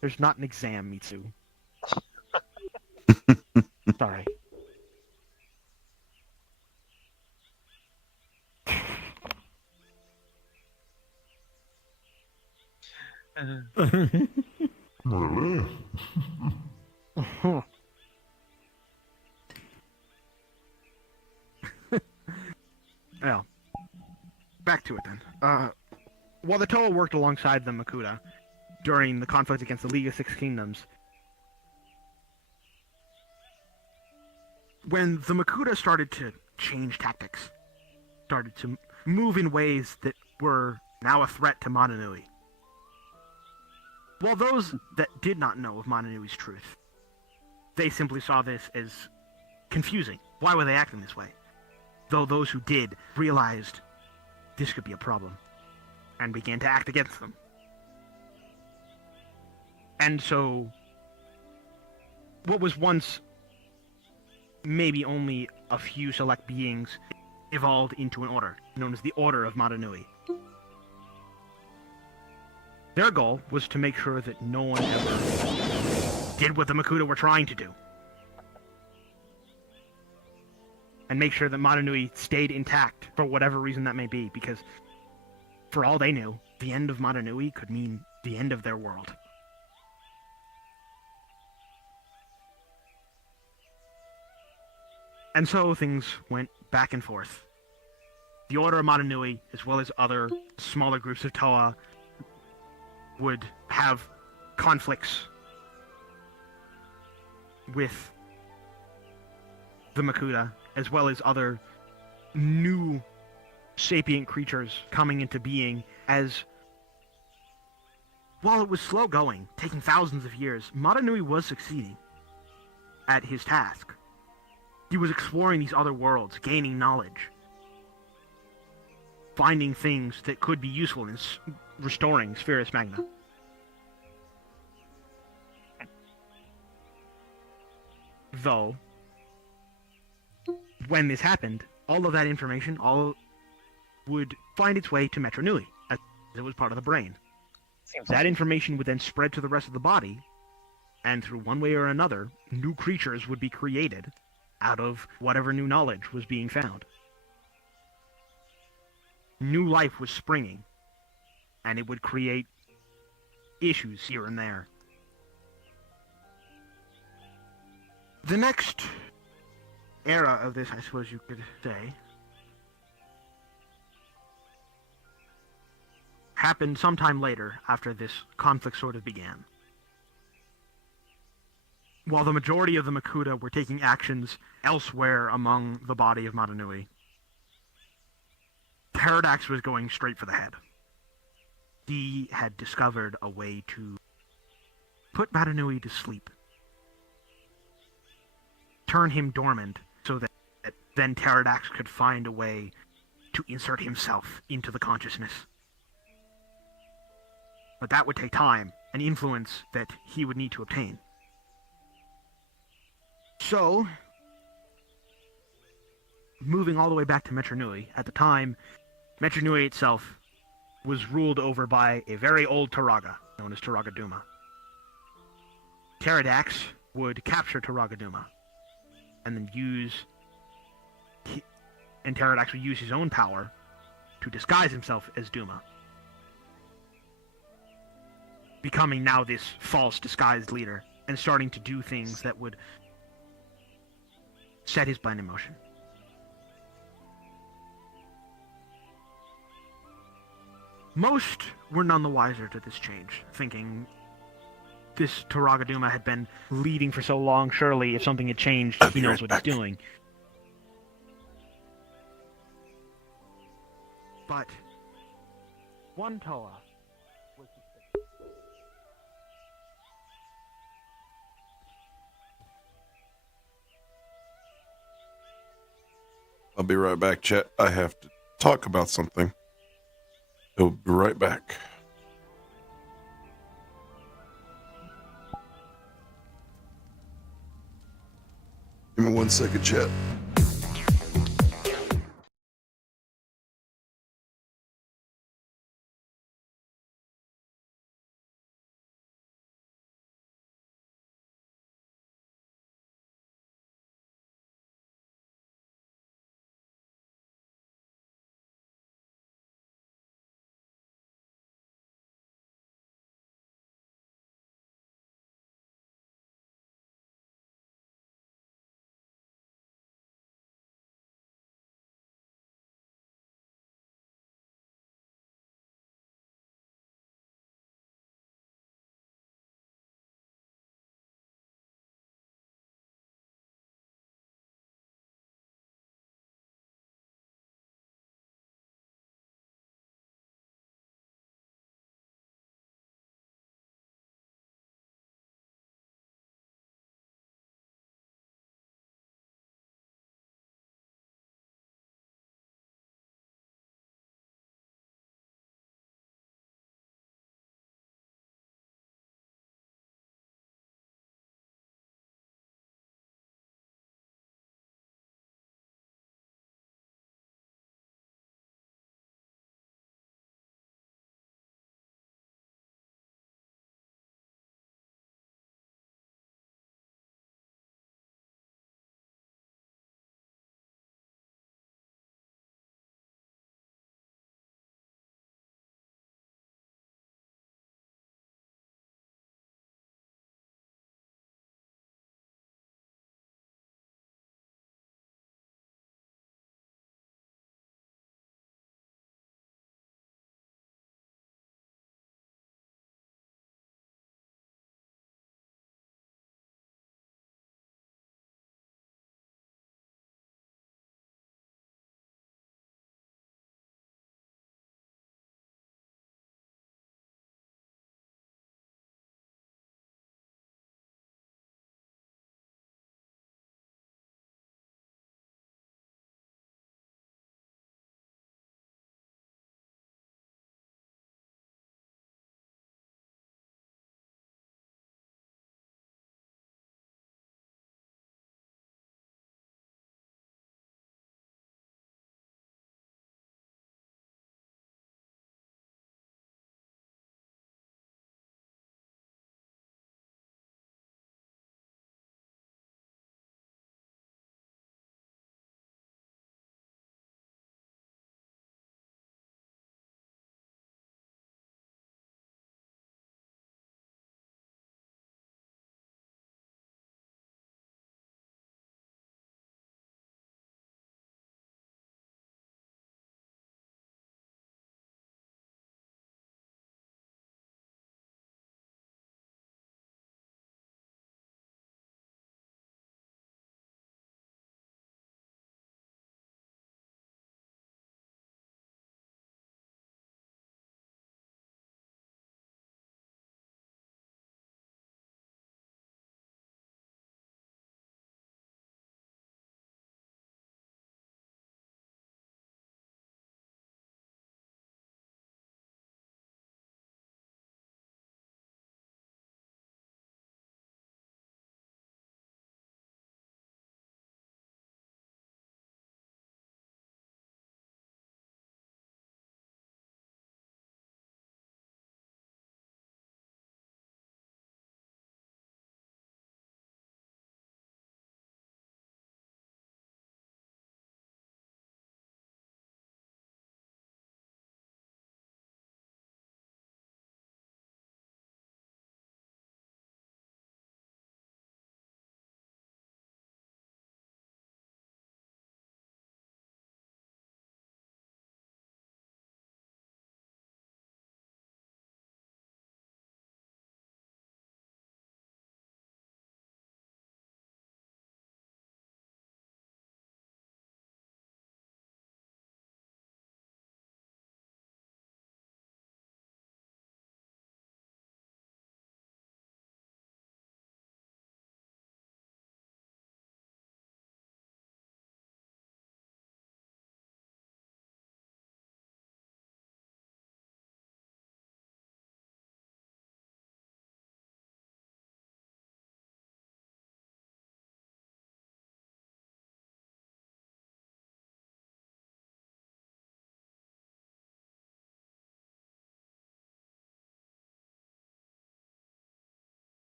there's not an exam, Mitsu. Sorry. Really? Well, back to it then. while the Toa worked alongside the Makuta during the conflict against the League of Six Kingdoms, when the Makuta started to change tactics, started to move in ways that were now a threat to Motonui, while those that did not know of Motonui's truth, they simply saw this as confusing. Why were they acting this way? Though those who did realized this could be a problem and began to act against them. And so, what was once maybe only a few select beings evolved into an order, known as the Order of Motonui. Their goal was to make sure that no one ever did what the Makuta were trying to do. And make sure that Motonui stayed intact for whatever reason that may be, because for all they knew, the end of Motonui could mean the end of their world. And so things went back and forth. The Order of Motonui, as well as other smaller groups of Toa, would have conflicts with the Makuta, as well as other new sapient creatures coming into being, as while it was slow going, taking thousands of years, Motonui was succeeding at his task. He was exploring these other worlds, gaining knowledge, finding things that could be useful in restoring Spherus Magna. Though, when this happened, all of that information all would find its way to Metro Nui, as it was part of the brain. That information would then spread to the rest of the body, and through one way or another, new creatures would be created out of whatever new knowledge was being found. New life was springing, and it would create issues here and there. The next era of this, I suppose you could say, happened sometime later after this conflict sort of began. While the majority of the Makuta were taking actions elsewhere among the body of Motonui, Pterodax was going straight for the head. He had discovered a way to put Motonui to sleep, turn him dormant, so that then Pterodax could find a way to insert himself into the consciousness. But that would take time, and influence that he would need to obtain. So, moving all the way back to Metro Nui, at the time, Metro Nui itself was ruled over by a very old Turaga, known as Turaga Duma. Pterodax would capture Turaga Duma, and then Pterodax would use his own power to disguise himself as Duma, becoming now this false disguised leader, and starting to do things that would set his plan in motion. Most were none the wiser to this change, thinking this Turaga Duma had been leading for so long, surely if something had changed, he knows what he's doing. But one Toa was suspicious. I'll be right back, chat. I have to talk about something. I'll be right back. Give me 1 second, chat.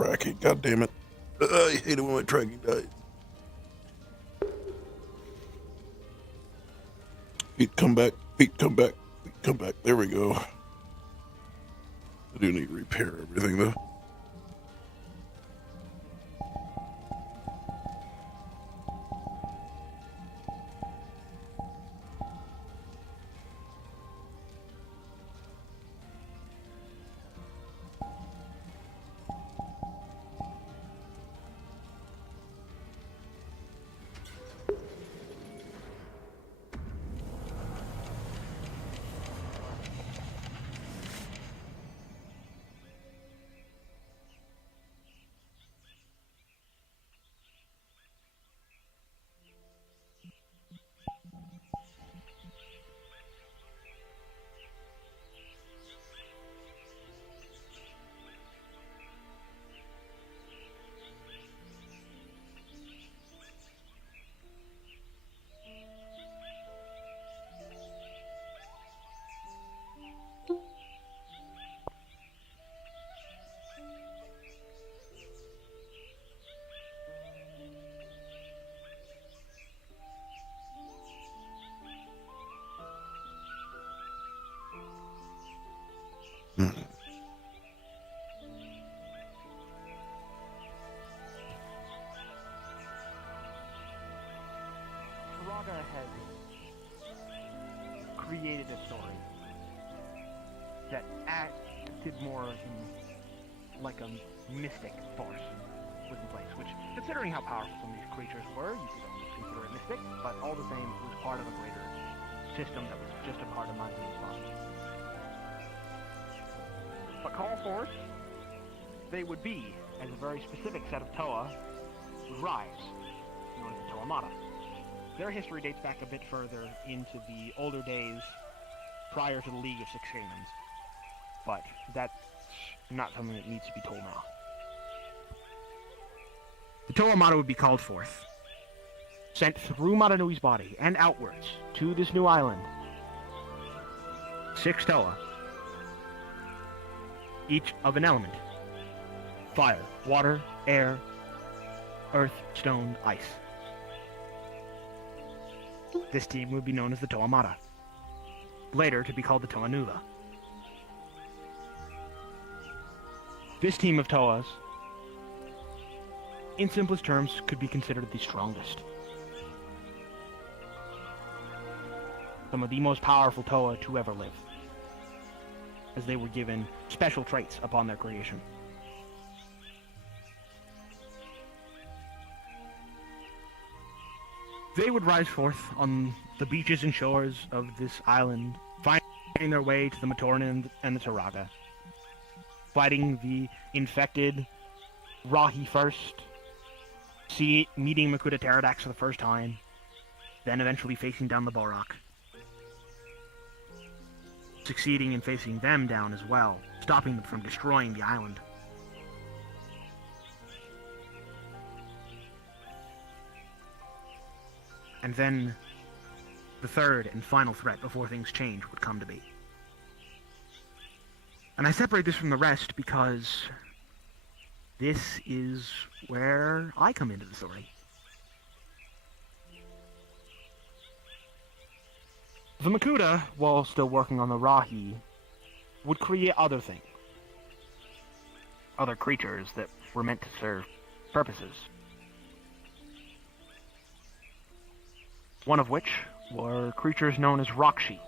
tracking. God damn it. I hate it when my tracking dies. Feet come back. Feet come back. Feet come back. There we go. I do need to repair everything, though. Taraga has created a story that acted more in like a mystic force within place, which, considering how powerful some of these creatures were, you could almost consider it mystic, but all the same, it was part of a greater system that was just a part of my body. But call forth, they would be, as a very specific set of Toa would rise, known as the Toamata. Their history dates back a bit further into the older days prior to the League of Six Shamans, but that's not something that needs to be told now. The Toamata would be called forth, sent through Matanui's body and outwards to this new island. 6 Toa, each of an element: fire, water, air, earth, stone, ice. This team would be known as the Toamata, later to be called the Toanula. This team of Toas, in simplest terms, could be considered the strongest. Some of the most powerful Toa to ever live, as they were given special traits upon their creation. They would rise forth on the beaches and shores of this island, finding their way to the Matoran and the Taraga, fighting the infected Rahi first, meeting Makuta Pterodax for the first time, then eventually facing down the Borak, succeeding in facing them down as well, stopping them from destroying the island. And then the third and final threat before things change would come to be. And I separate this from the rest because this is where I come into the story. The Makuta, while still working on the Rahi, would create other things. Other creatures that were meant to serve purposes. One of which were creatures known as Rakshi.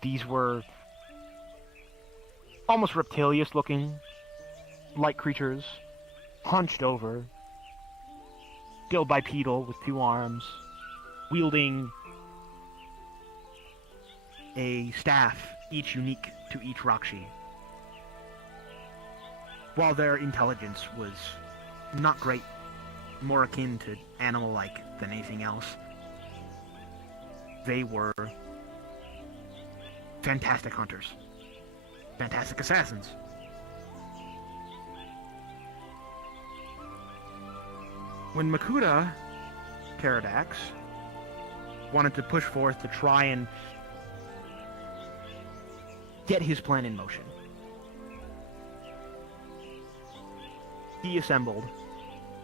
These were almost reptilious looking, light creatures, hunched over, still bipedal with 2 arms, wielding a staff, each unique to each Rakshi. While their intelligence was not great, more akin to animal-like than anything else, they were fantastic hunters, fantastic assassins. When Makuta Pterodax wanted to push forth to try and get his plan in motion. He assembled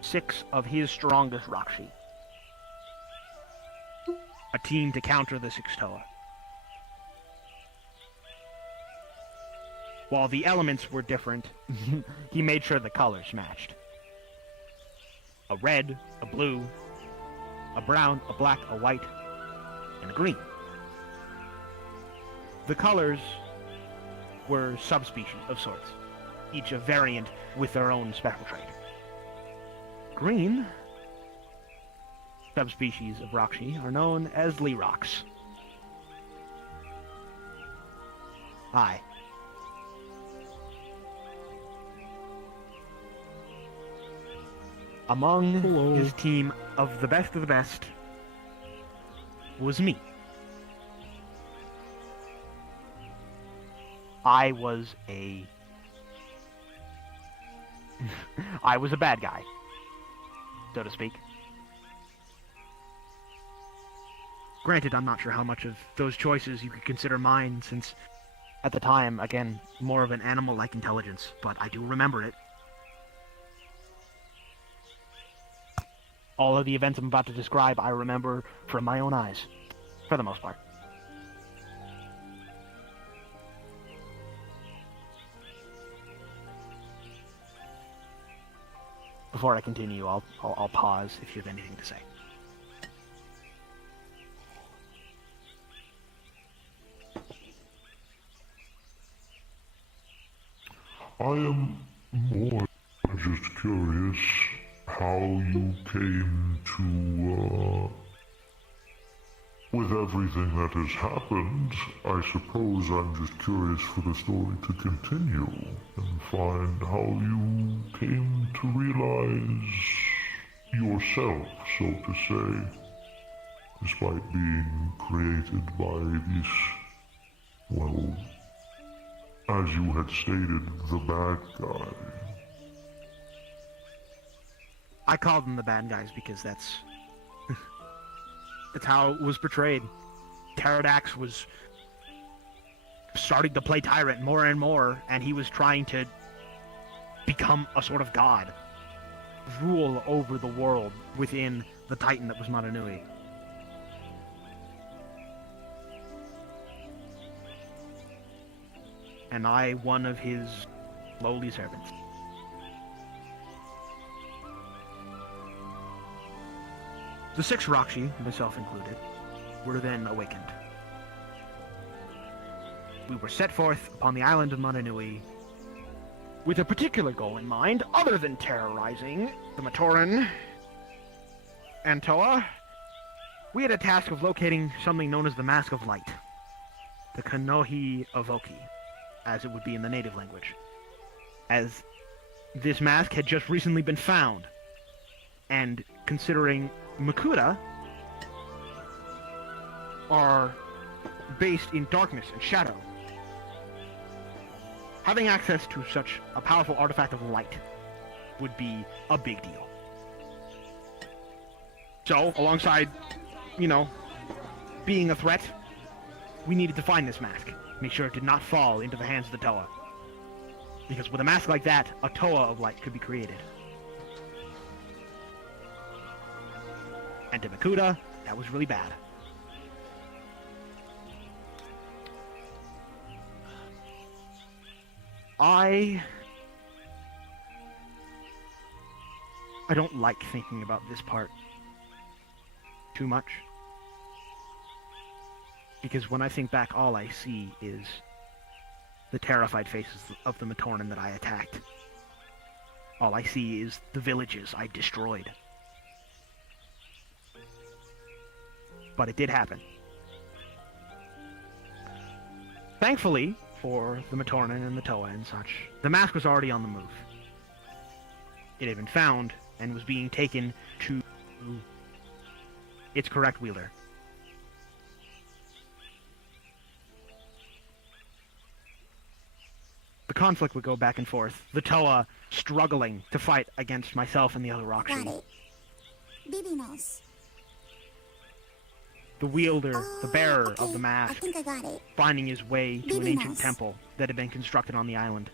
6 of his strongest Rakshi, a team to counter the 6 Toa. While the elements were different, he made sure the colors matched. A red, a blue, a brown, a black, a white, and a green. The colors were subspecies of sorts, each a variant with their own special trait. Green subspecies of Rakshi are known as Lirox. Hi. Among his team of the best was me. I was a bad guy, so to speak. Granted, I'm not sure how much of those choices you could consider mine, since at the time, again, more of an animal-like intelligence, but I do remember it. All of the events I'm about to describe, I remember from my own eyes, for the most part. Before I continue, I'll pause if you have anything to say. I am more just curious how you came to, with everything that has happened, I suppose I'm just curious for the story to continue and find how you came to realize yourself, so to say, despite being created by this, well, as you had stated, the bad guy. I call them the bad guys because that's how it was portrayed. Pterodax was starting to play tyrant more and more, and he was trying to become a sort of god, rule over the world within the Titan that was Mananui. And I, one of his lowly servants. The 6 Rakshi, myself included, were then awakened. We were set forth upon the island of Mananui with a particular goal in mind, other than terrorizing the Matoran and Toa. We had a task of locating something known as the Mask of Light, the Kanohi Avoki, as it would be in the native language, as this mask had just recently been found, and considering Makuta are based in darkness and shadow, having access to such a powerful artifact of light would be a big deal. So, alongside, being a threat, we needed to find this mask. Make sure it did not fall into the hands of the Toa. Because with a mask like that, a Toa of light could be created. And to Makuta, that was really bad. I don't like thinking about this part too much. Because when I think back, all I see is the terrified faces of the Matoran that I attacked. All I see is the villages I destroyed. But it did happen. Thankfully, for the Matoran and the Toa and such, the mask was already on the move. It had been found and was being taken to its correct wielder. The conflict would go back and forth, the Toa struggling to fight against myself and the other Rakshi. Got it. Bibi knows. the wielder, the bearer of the mask, I think I got it. finding his way to an Baby ancient mouse. temple that had been constructed on the island.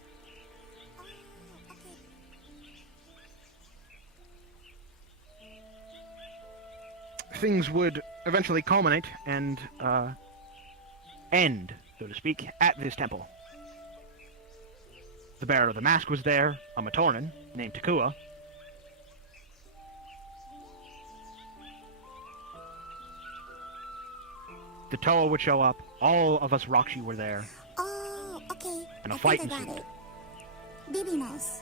Things would eventually culminate and end, so to speak, at this temple. The bearer of the mask was there, a Matoran named Takua. The Toa would show up, all of us Rakshi were there, Oh, okay. and a I fight think I ensued. got it. Baby mouse.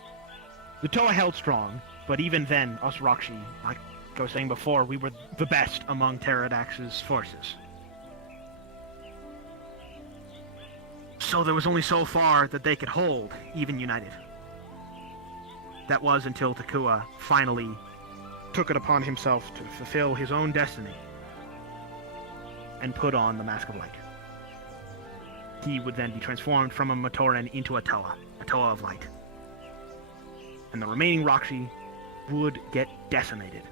The Toa held strong, but even then, us Rakshi, like I was saying before, we were the best among Pterodax's forces. So there was only so far that they could hold, even united. That was until Takua finally took it upon himself to fulfill his own destiny and put on the Mask of Light. He would then be transformed from a Matoran into a Toa of Light. And the remaining Rakshi would get decimated.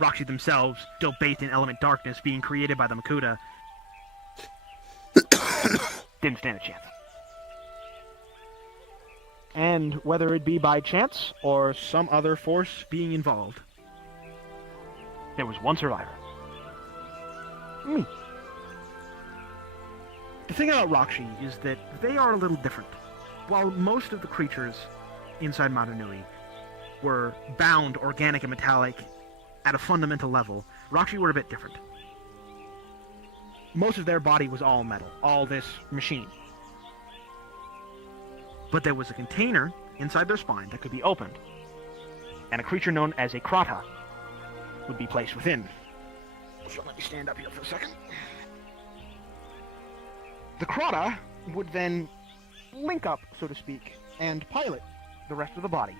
Rakshi themselves, still bathed in element darkness, being created by the Makuta, didn't stand a chance. And whether it be by chance or some other force being involved, there was one survivor. Me. The thing about Rakshi is that they are a little different. While most of the creatures inside Madanui were bound, organic, and metallic at a fundamental level, Rakshi were a bit different. Most of their body was all metal, all this machine. But there was a container inside their spine that could be opened, and a creature known as a Krata would be placed within. So let me stand up here for a second. The Krata would then link up, so to speak, and pilot the rest of the body.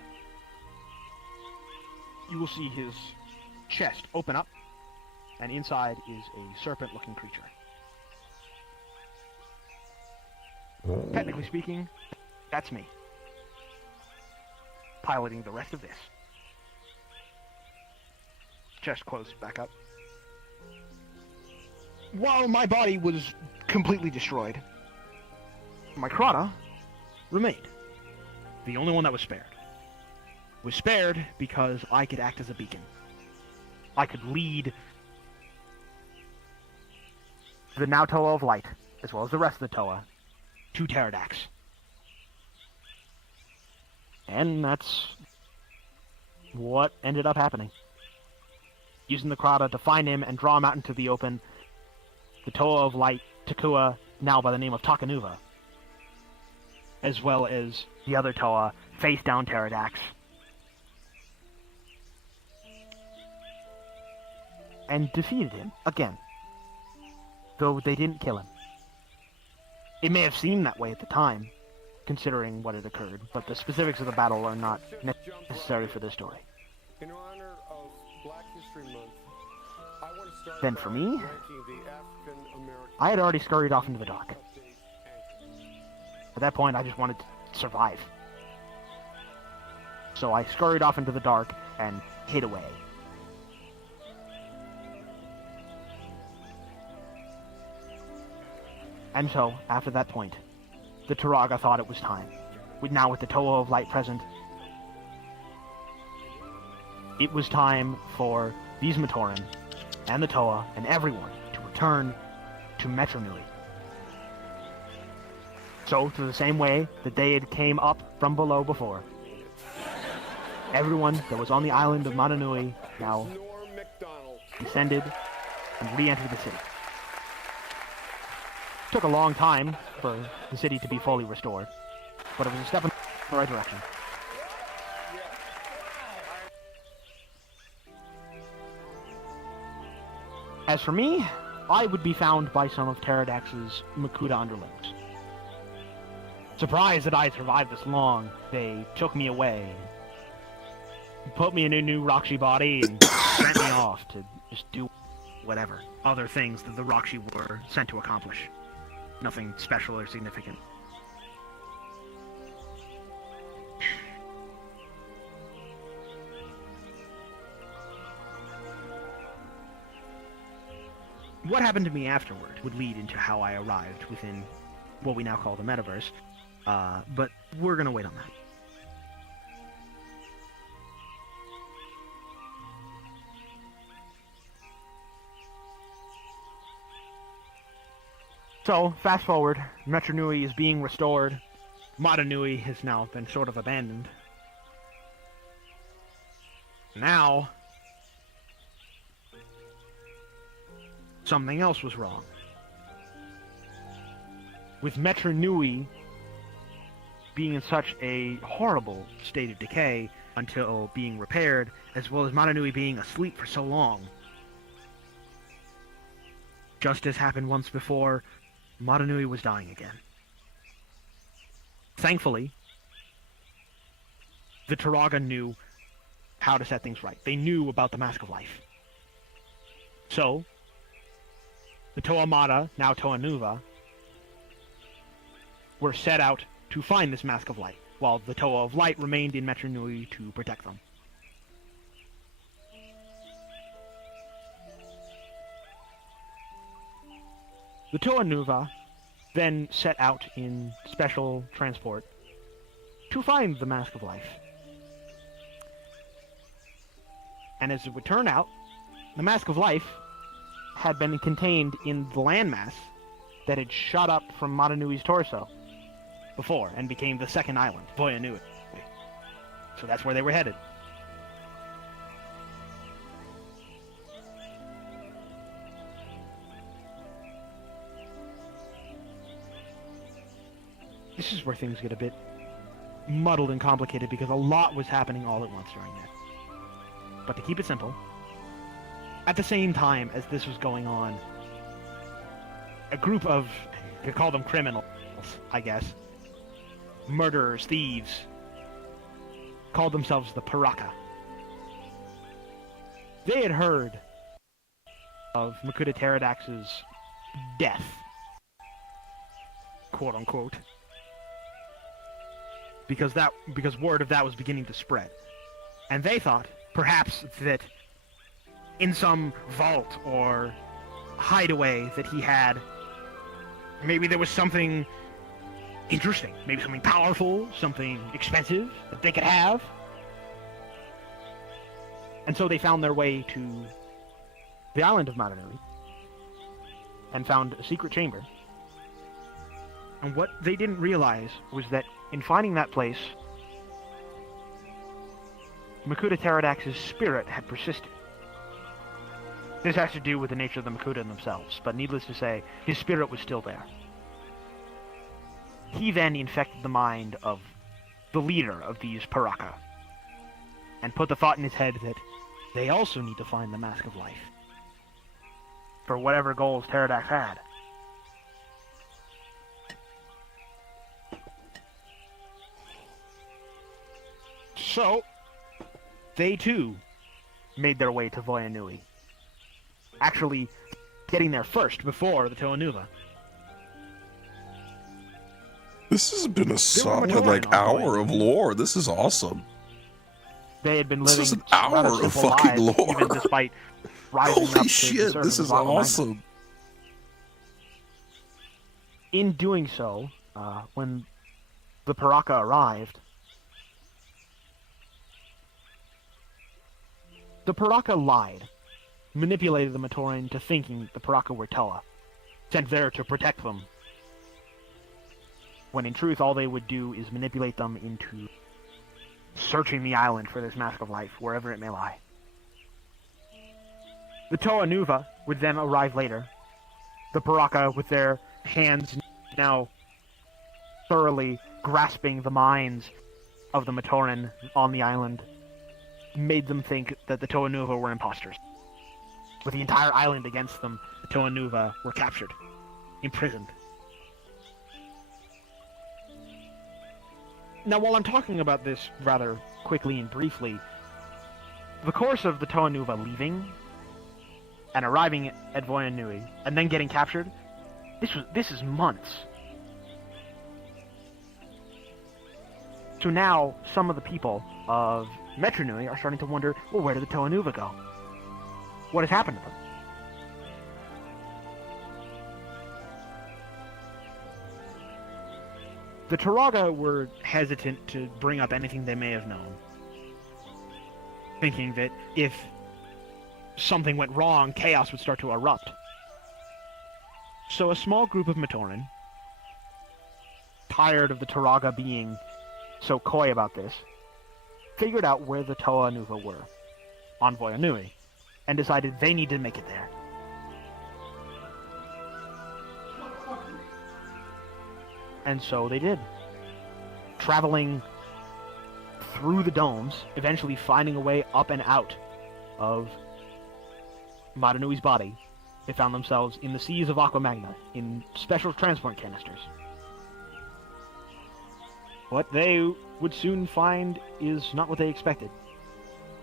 You will see his chest open up, and inside is a serpent-looking creature. Technically speaking, that's me, piloting the rest of this. Chest closed back up. While my body was completely destroyed, my Krata remained. The only one that was spared. Was spared because I could act as a beacon. I could lead the now Toa of Light, as well as the rest of the Toa, to Pterodax. And that's what ended up happening. Using the Krata to find him and draw him out into the open, the Toa of Light, Takua, now by the name of Takanuva, as well as the other Toa, faced down Pterodax. And defeated him, again. Though they didn't kill him. It may have seemed that way at the time, considering what had occurred, but the specifics of the battle are not necessary for this story. In honor of Black History Month, I want to start Then for me, ranking the African American I had already scurried off into the dark. At that point, I just wanted to survive. So I scurried off into the dark and hid away. And so, after that point, the Turaga thought it was time. Now with the Toa of Light present, it was time for these Matoran, and the Toa, and everyone to return to Metronui. So, through the same way that they had came up from below before, everyone that was on the island of Madanui now descended and re-entered the city. It took a long time for the city to be fully restored, but it was a step in the right direction. As for me, I would be found by some of Pterodax's Makuta underlings. Surprised that I had survived this long, they took me away, put me in a new Rakshi body, and sent me off to just do whatever. Other things that the Rakshi were sent to accomplish. Nothing special or significant. what happened to me afterward would lead into how I arrived within what we now call the metaverse, but we're gonna wait on that. So, fast forward, Metro Nui is being restored. Mata Nui has now been sort of abandoned. Now, something else was wrong. With Metro Nui being in such a horrible state of decay until being repaired, as well as Mata Nui being asleep for so long, just as happened once before, Mata Nui was dying again. Thankfully, the Turaga knew how to set things right. They knew about the Mask of Life. So, the Toa Mata, now Toa Nuva, were set out to find this Mask of Light, while the Toa of Light remained in Metro Nui to protect them. The Toa Nuva then set out in special transport to find the Mask of Life. And as it would turn out, the Mask of Life had been contained in the landmass that had shot up from Mata Nui's torso before and became the second island, Voya Nui. So that's where they were headed. This is where things get a bit muddled and complicated because a lot was happening all at once during that. But to keep it simple, at the same time as this was going on, a group of, you could call them criminals, I guess, murderers, thieves, called themselves the Paraka. They had heard of Makuta Pterodax's death, quote unquote, because word of that was beginning to spread. And they thought, perhaps, that in some vault or hideaway that he had, maybe there was something interesting, maybe something powerful, something expensive that they could have. And so they found their way to the island of Mata Nui and found a secret chamber. And what they didn't realize was that in finding that place, Makuta Pterodax's spirit had persisted. This has to do with the nature of the Makuta themselves, but needless to say, his spirit was still there. He then infected the mind of the leader of these Paraka, and put the thought in his head that they also need to find the Mask of Life, for whatever goals Pterodax had. So, they too made their way to Voya Nui, actually getting there first before the Toa Nuva. This has been a solid, hour of lore. This is awesome. They had been living this is an hour of fucking lives, lore. even despite rising Holy up shit, this is awesome. In doing so, when the Paraka arrived, the Paraka lied, manipulated the Matoran into thinking the Paraka were Toa, sent there to protect them, when in truth all they would do is manipulate them into searching the island for this Mask of Life, wherever it may lie. The Toa Nuva would then arrive later, the Paraka with their hands now thoroughly grasping the minds of the Matoran on the island, made them think that the Toa Nuva were imposters. With the entire island against them, the Toa Nuva were captured, imprisoned. Now, while I'm talking about this rather quickly and briefly, the course of the Toa Nuva leaving and arriving at Voya Nui and then getting captured, this is months. So now, some of the people of Metro Nui are starting to wonder, well, where did the Toa Nuva go? What has happened to them? The Turaga were hesitant to bring up anything they may have known, thinking that if something went wrong, chaos would start to erupt. So a small group of Matoran, tired of the Turaga being so coy about this, figured out where the Toa Nuva were, on Voyanui, and decided they needed to make it there. And so they did. Traveling through the domes, eventually finding a way up and out of Matanui's body, they found themselves in the seas of Aqua Magna, in special transport canisters. What they would soon find is not what they expected,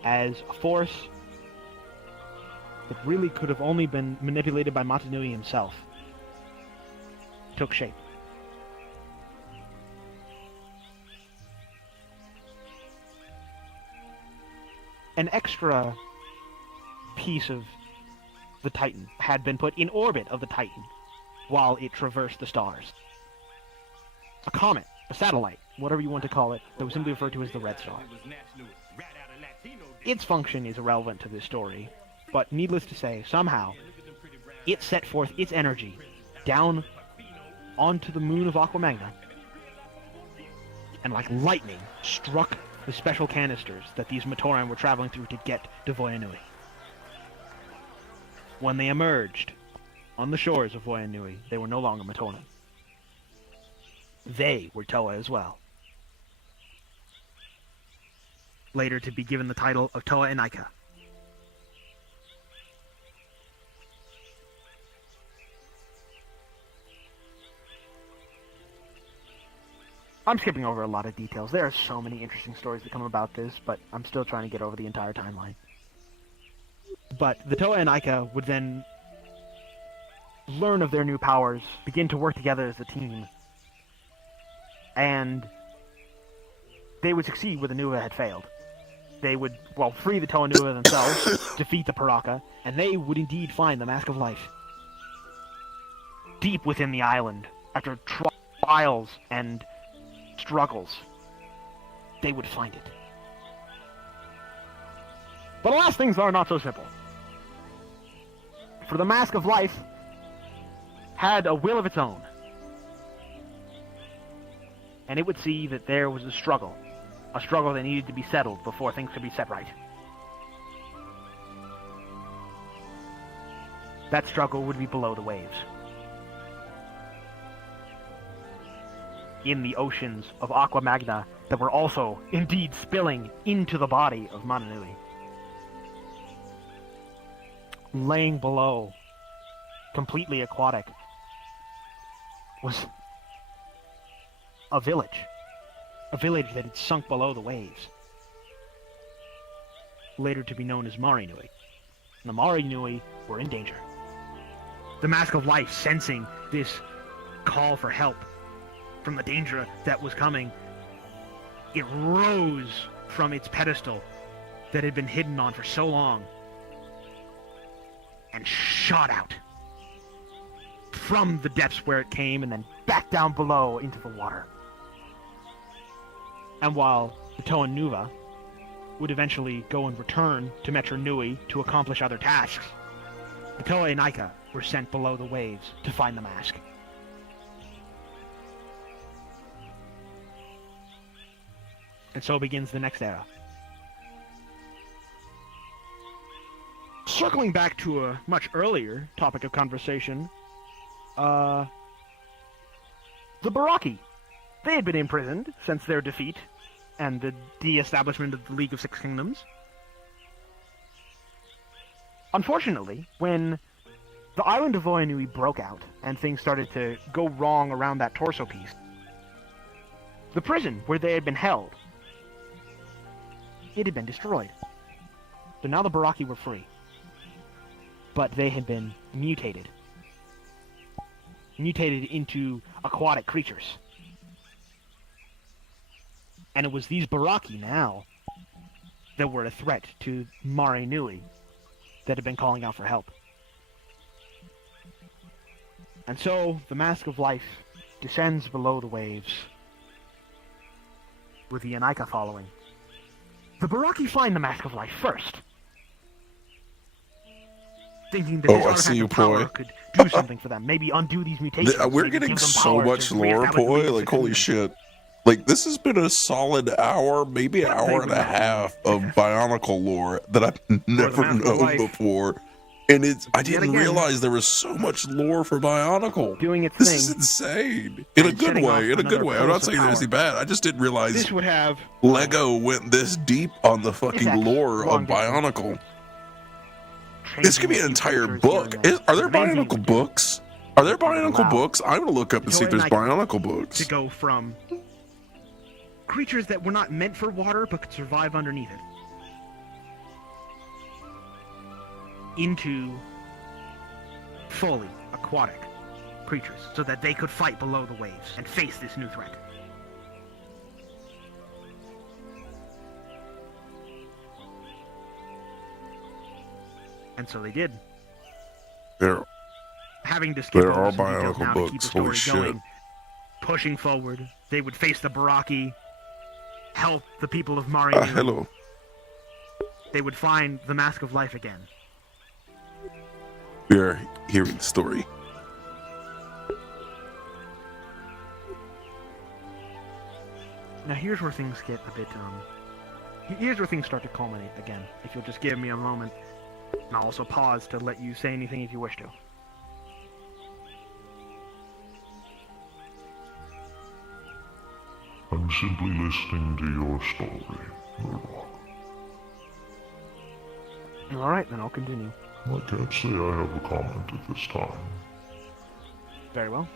as a force that really could have only been manipulated by Matanui himself took shape. An extra piece of the Titan had been put in orbit of the Titan while it traversed the stars. A comet, a satellite, whatever you want to call it, that was simply referred to as the Red Star. Its function is irrelevant to this story, but needless to say, somehow, it set forth its energy down onto the moon of Aqua Magna, and like lightning, struck the special canisters that these Matoran were traveling through to get to Voyanui. When they emerged on the shores of Voyanui, they were no longer Matoran. They were Toa as well. Later to be given the title of Toa Inaika. I'm skipping over a lot of details. There are so many interesting stories that come about this, but I'm still trying to get over the entire timeline. But the Toa and Aika would then learn of their new powers, begin to work together as a team, and they would succeed where the Nuva had failed. They would, well, free the Toa Nuva themselves, defeat the Paraka, and they would indeed find the Mask of Life. Deep within the island, after trials and struggles, they would find it. But alas, things are not so simple. For the Mask of Life had a will of its own. And it would see that there was a struggle that needed to be settled before things could be set right. That struggle would be below the waves. In the oceans of Aqua Magna that were also indeed spilling into the body of Mananui. Laying below, completely aquatic, was a village that had sunk below the waves, later to be known as Marinui. And the Marinui were in danger. The Mask of Life, sensing this call for help from the danger that was coming, it rose from its pedestal that had been hidden on for so long and shot out from the depths where it came and then back down below into the water. And while the Toa Nuva would eventually go and return to Metro Nui to accomplish other tasks, the Toa Inaika were sent below the waves to find the mask. And so begins the next era. Circling back to a much earlier topic of conversation, the Baraki. They had been imprisoned since their defeat and the de-establishment of the League of Six Kingdoms. Unfortunately, when the island of Voyanui broke out and things started to go wrong around that torso piece, the prison where they had been held, it had been destroyed. So now the Baraki were free. But they had been mutated into aquatic creatures. And it was these Baraki now that were a threat to Mare Nui that had been calling out for help. And so the Mask of Life descends below the waves with the Anika following. The Baraki find the Mask of Life first, thinking that this I artifact see you, of power Poi. could do something for them, maybe undo these mutations. We're maybe getting give them so powers much to lore, reestablish Poi. the Like, holy shit. Like, this has been a solid hour, maybe an But they hour would and a not be half of Bionicle lore that I've never Mask of known Life. before. And I Yet didn't again, realize there was so much lore for Bionicle. doing its This thing. is insane. In a and good setting off way, in a good another way. I'm not pulse of saying anything power. bad. I just didn't realize This would have Lego went this deep on the fucking Exactly. lore Long of distance. Bionicle. This could be an entire book. Are there The main thing Bionicle books? Are there Bionicle allowed books? I'm gonna look up and see if there's Toy Nike Bionicle to books. go from creatures that were not meant for water but could survive underneath it into fully aquatic creatures so that they could fight below the waves and face this new threat. And so they did. There, Having to skip there over are some details Bionicle now to keep books. the story Holy shit. going, pushing forward, they would face the Baraki, help the people of Mari. Hello. They would find the Mask of Life again. We are hearing the story. Now here's where things get a bit, here's where things start to culminate again. If you'll just give me a moment, and I'll also pause to let you say anything if you wish to. I'm simply listening to your story, Murdoch. Alright, then I'll continue. I can't say I have a comment at this time. Very well.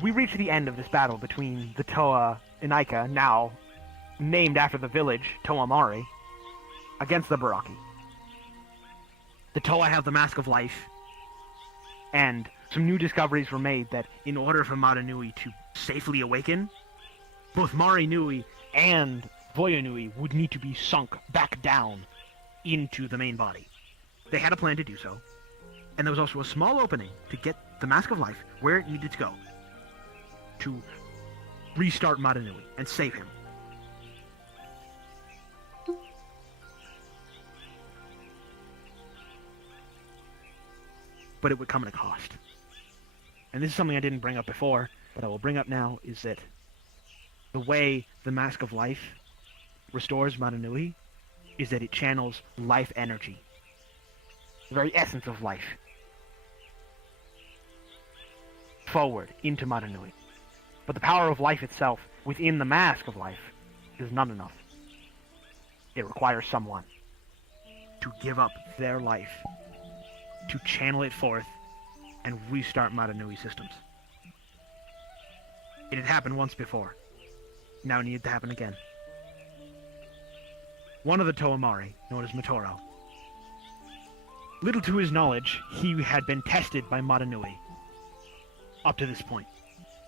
We reach the end of this battle between the Toa Inaika, now named after the village, Toa Mari, against the Baraki. The Toa have the Mask of Life, and some new discoveries were made that in order for Mara Nui to safely awaken, both Mari Nui and Voya Nui would need to be sunk back down into the main body. They had a plan to do so, and there was also a small opening to get the Mask of Life where it needed to go to restart Mara Nui and save him. But it would come at a cost. And this is something I didn't bring up before, but I will bring up now, is that the way the Mask of Life restores Mara Nui is that it channels life energy. The very essence of life. Forward into Mara Nui. But the power of life itself within the Mask of Life is not enough. It requires someone to give up their life, to channel it forth, and restart Mara Nui systems. It had happened once before. Now it needed to happen again. One of the Toa Mari, known as Matoro. Little to his knowledge, he had been tested by Mara Nui up to this point.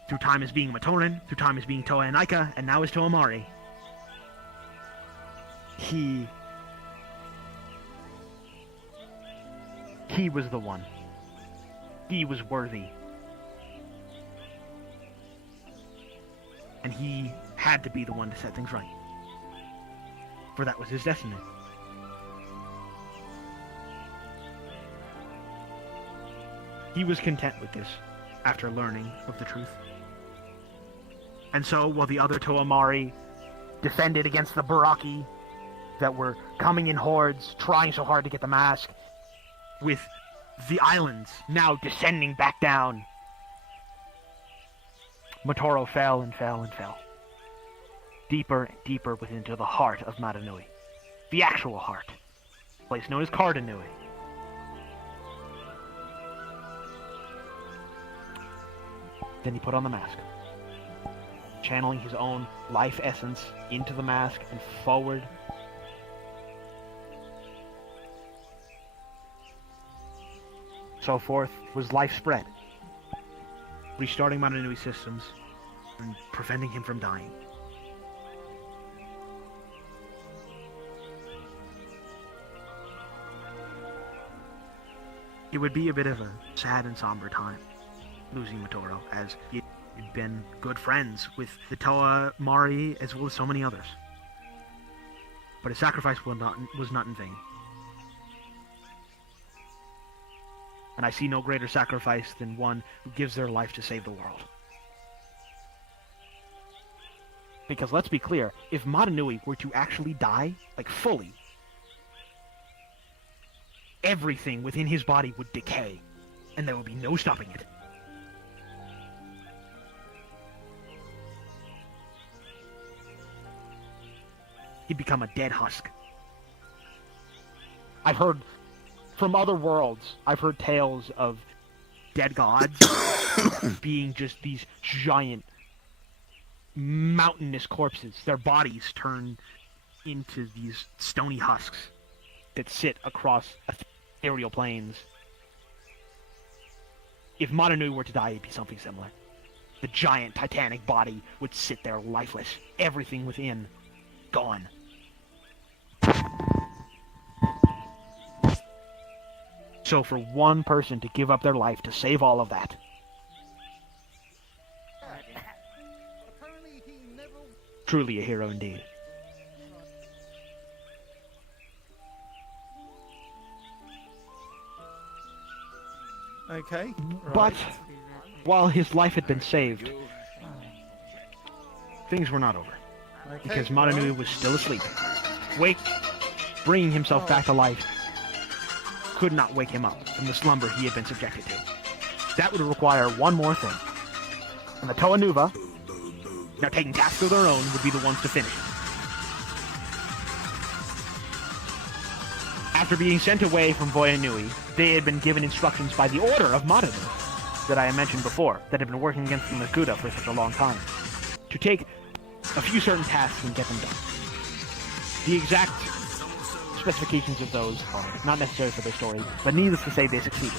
Through time as being Matoran, through time as being Toa Inaika, and now as Toa Mari. He was the one. He was worthy. And he had to be the one to set things right. For that was his destiny. He was content with this after learning of the truth. And so, while the other Toa Mari defended against the Baraki that were coming in hordes, trying so hard to get the mask, with the islands now descending back down, Matoro fell and fell and fell. Deeper and deeper into the heart of Mara Nui. The actual heart. A place known as Karda Nui. Then he put on the mask. Channeling his own life essence into the mask and forward. So forth was life spread. Restarting Mara Nui systems and preventing him from dying. It would be a bit of a sad and somber time, losing Matoro, as he had been good friends with the Toa Mari as well as so many others. But his sacrifice was not in vain. And I see no greater sacrifice than one who gives their life to save the world. Because let's be clear, if Matanui were to actually die, like fully, everything within his body would decay, and there would be no stopping it. He'd become a dead husk. I've heard from other worlds, I've heard tales of dead gods being just these giant, mountainous corpses. Their bodies turn into these stony husks that sit across ethereal plains. If Matanui were to die, it'd be something similar. The giant titanic body would sit there lifeless. Everything within, gone. So for one person to give up their life to save all of that. Truly a hero indeed. Okay. But while his life had been saved, things were not over. Because Matanui was still asleep. Bringing himself back to life could not wake him up from the slumber he had been subjected to. That would require one more thing. And the Toa Nuva, now taking tasks of their own, would be the ones to finish it. After being sent away from Voyanui, they had been given instructions by the order of Matanui, that I had mentioned before, that had been working against the Makuta for such a long time, to take a few certain tasks and get them done. The exact specifications of those are not necessary for their story, but needless to say, they succeeded.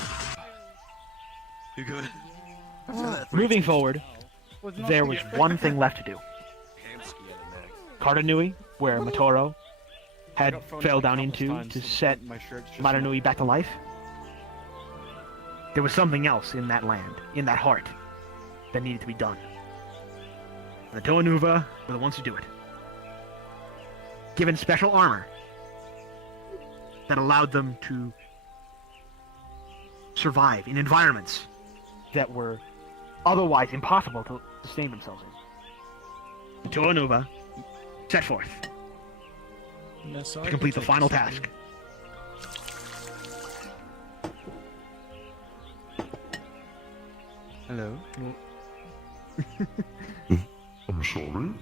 You good? Moving forward, there was one thing left to do. Kartanui, where Matoro had fell down into to set Matanui back to life. There was something else in that land, in that heart, that needed to be done. The Toa Nuva were the ones to do it. Given special armor that allowed them to survive in environments that were otherwise impossible to sustain themselves in. The Toa Nuva set forth to complete the final task. Hello? I'm sorry?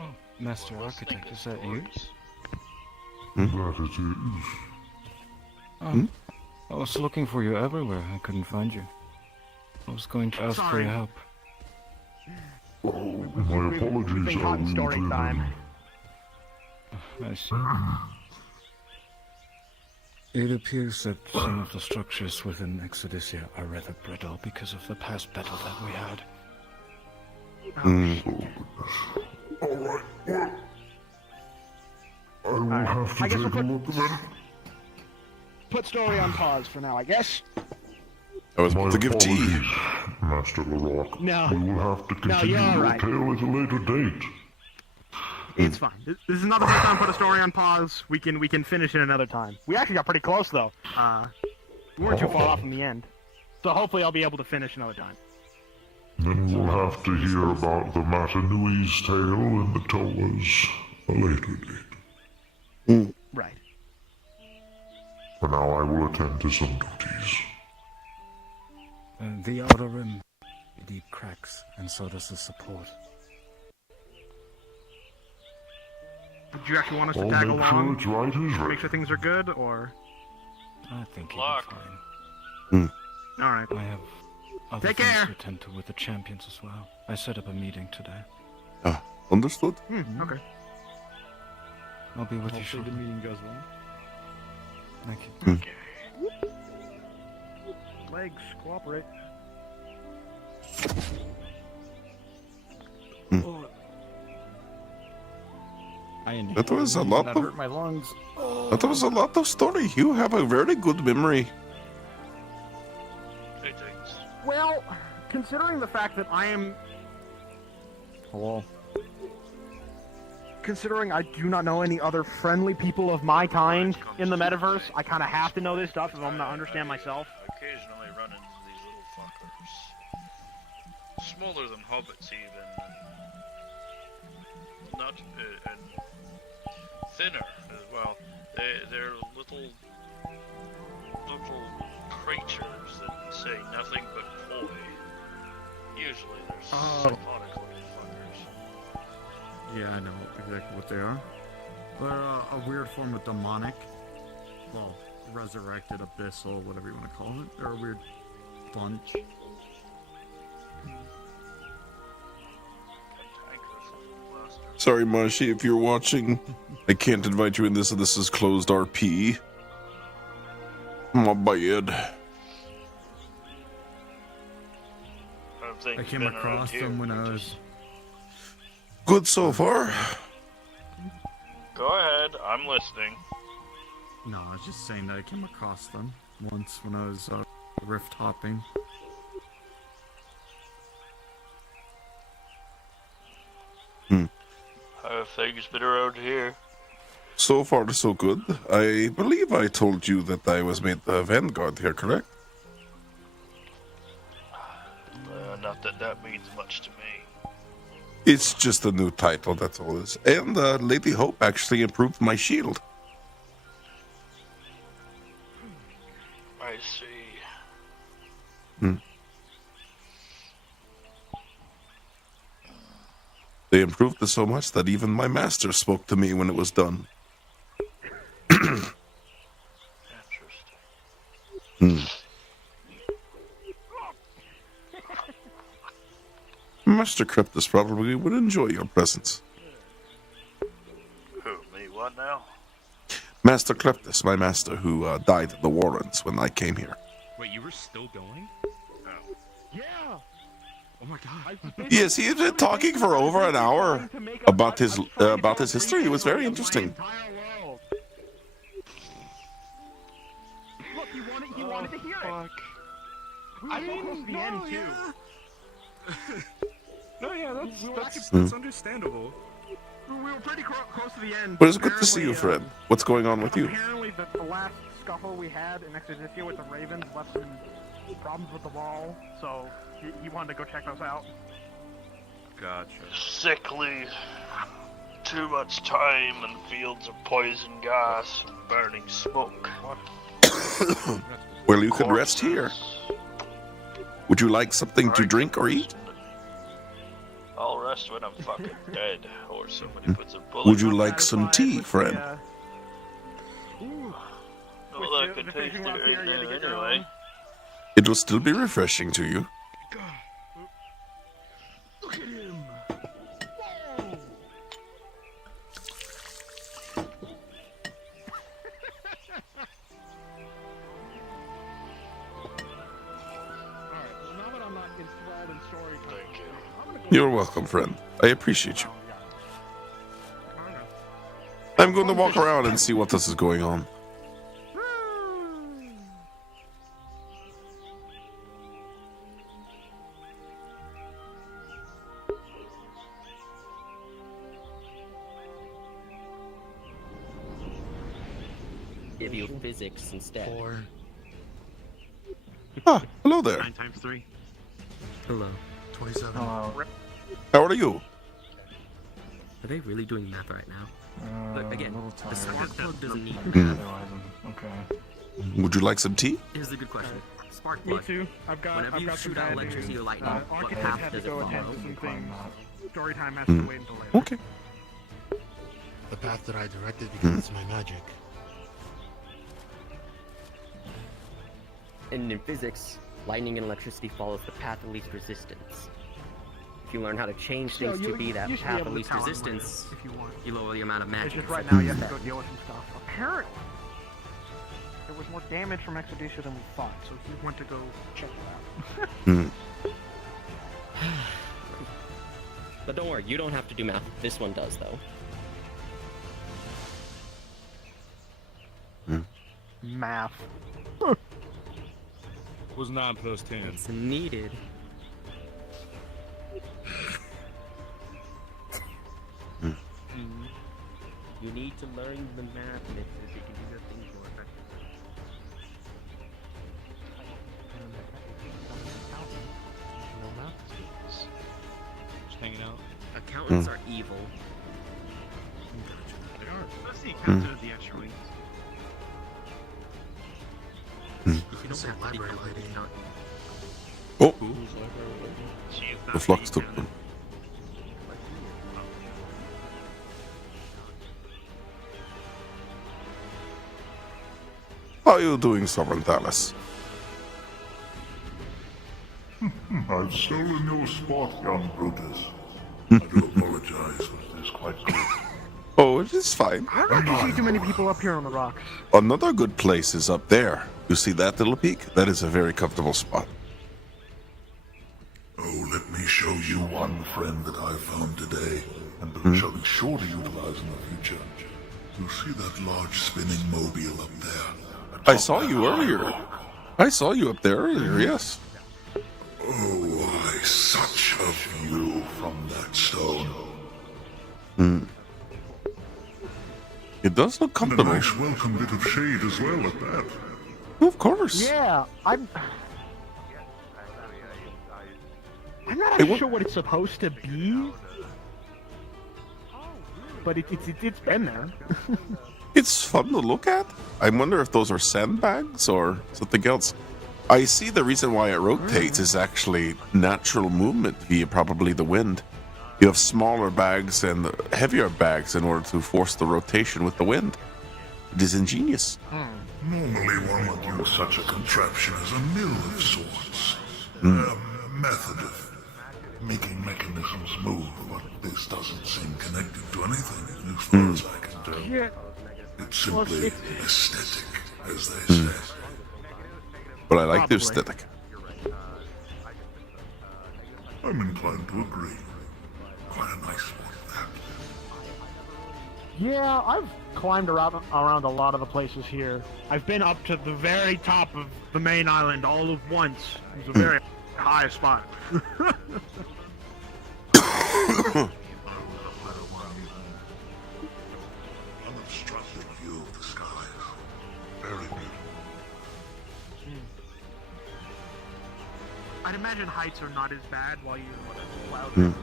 Oh, Master Architect, is that you? That it is. Oh, I was looking for you everywhere. I couldn't find you. I was going to ask for your help. Oh, my apologies. I will story time. I see. It appears that some of the structures within Exodusia are rather brittle because of the past battle that we had. Alright, well, I will have to take a look then. Put story on pause for now, I guess. I was about to give tea. Master Larocque. No. We will have to continue you're all your right. tale at a later date. It's fine. This is not the first time to put a story on pause. We can finish it another time. We actually got pretty close though. We weren't too far off from the end. So hopefully I'll be able to finish another time. Then we'll have to hear about the Matanui's tale and the Toa's a later date. Right. For now, I will attend to some duties. The outer rim deep cracks, and so does the support. Would you actually want us to I'll tag make along? sure it's right as Make sure things are good, or? I think it'll be fine. All right. I have other Take things care. to attend to with the champions as well. I set up a meeting today. Understood? Okay. I'll be with you Hopefully shortly. the meeting goes well. Thank you. Legs, cooperate. That was a lot That of. hurt my lungs. That was a lot of story. You have a very good memory. Well, considering the fact that I am... Hello? Considering I do not know any other friendly people of my kind in the metaverse, I kind of have to know this stuff if I'm going to understand myself. Occasionally run into these little fuckers. Smaller than hobbits even, and not and thinner as well. They're little creatures that say nothing but poi. Usually they're psychotic little fuckers. Yeah, I know exactly what they are. They're a weird form of demonic, well, resurrected, abyssal, whatever you want to call it. They're a weird bunch. Sorry, Mashi, if you're watching, I can't invite you in this, and this is closed RP. My bad. I came across them when I was... Good so far. Go ahead, I'm listening. No, I was just saying that I came across them once when I was rift hopping. How have things been around here? So far, so good. I believe I told you that I was made the Vanguard here, correct? Not that that means much to me. It's just a new title, that's all it is. And Lady Hope actually improved my shield. I see. They improved it so much that even my master spoke to me when it was done. Master Cryptus probably would enjoy your presence. Who, me? What now? Master Cryptus, my master, who died in the Warrens when I came here. Wait, you were still going? Oh. Yeah! Oh my god. Yes, he had been talking for over an hour about his history. It was very interesting. Look, he wanted to hear it. We were so close to the end, too. No, yeah, that's understandable. We were pretty close to the end. But it's good to see you, Fred. What's going on with you? Apparently, the last scuffle we had in Exodus with the Ravens left some problems with the wall, so he wanted to go check those out. Gotcha. Sickly. Too much time and fields of poison gas and burning smoke. Well, you can rest here. Would you like something to drink or eat? I'll rest when I'm fucking dead, or somebody puts a bullet. Would you like some tea, friend? Well, I could taste it right now anyway. It will still be refreshing to you. Look at him! You're welcome, friend. I appreciate you. I'm going to walk around and see what this is going on. Give you physics instead. 4. Ah, hello there. 9 times 3. Hello. 27. How are you? Are they really doing math right now? Look, again, the spark plug doesn't need Hmm. Okay. Would you like some tea? Here's a good question. Spark Me plug. too. Whenever you shoot out electricity or lightning, what Architect path had to does it go follow? attend to some things. Story time has Hmm. to wait until later. Okay. The path that I directed because it's my magic. And in physics, lightning and electricity follows the path of least resistance. If you learn how to change So things to be that you should be path able of to least tell him resistance, if you want. you lower the amount of magic. It's just right that's now you have to spent. go deal with some stuff. Apparently, there was more damage from Exoducia than we thought, so he went to go check it out. But don't worry, you don't have to do math. This one does, though. Math. Was 9 plus 10. It's needed. You need to learn the math mixes so you can do your things more effectively. No math students. Just hanging out. Accountants are evil. They are. Let's see, accountant of the extra wings. You can say library lady. Oh, Who's library lady? the flux took them. How are you doing, Sovereign Dallas? I've stolen your spot, young Brutus. I do apologize, but it's quite good. Oh, it is fine. I don't actually see too many people up here on the rocks. Another good place is up there. You see that little peak? That is a very comfortable spot. Oh, let me show you one friend that I found today, and that we shall be sure to utilize in the future. You see that large spinning mobile up there? I saw you earlier. I saw you up there earlier, yes. Oh, why, such a view from that stone. It does look And a comfortable. nice welcome bit of shade as well at that. Of course. Yeah, I'm not Hey, actually what- sure what it's supposed to be, but it's been there. It's fun to look at. I wonder if those are sandbags or something else. I see the reason why it rotates is actually natural movement via probably the wind. You have smaller bags and heavier bags in order to force the rotation with the wind. It is ingenious. Normally one would use such a contraption as a mill of sorts. A method of making mechanisms move, but this doesn't seem connected to anything as far as I can tell. Yeah. It's simply aesthetic, as they say. But I like the Probably. aesthetic. I'm inclined to agree. Quite a nice one, that. Yeah, I've climbed around a lot of the places here. I've been up to the very top of the main island all of once. It's a very high spot. Unobstructed view of the skies. Very beautiful. I'd imagine heights are not as bad while you're cloud.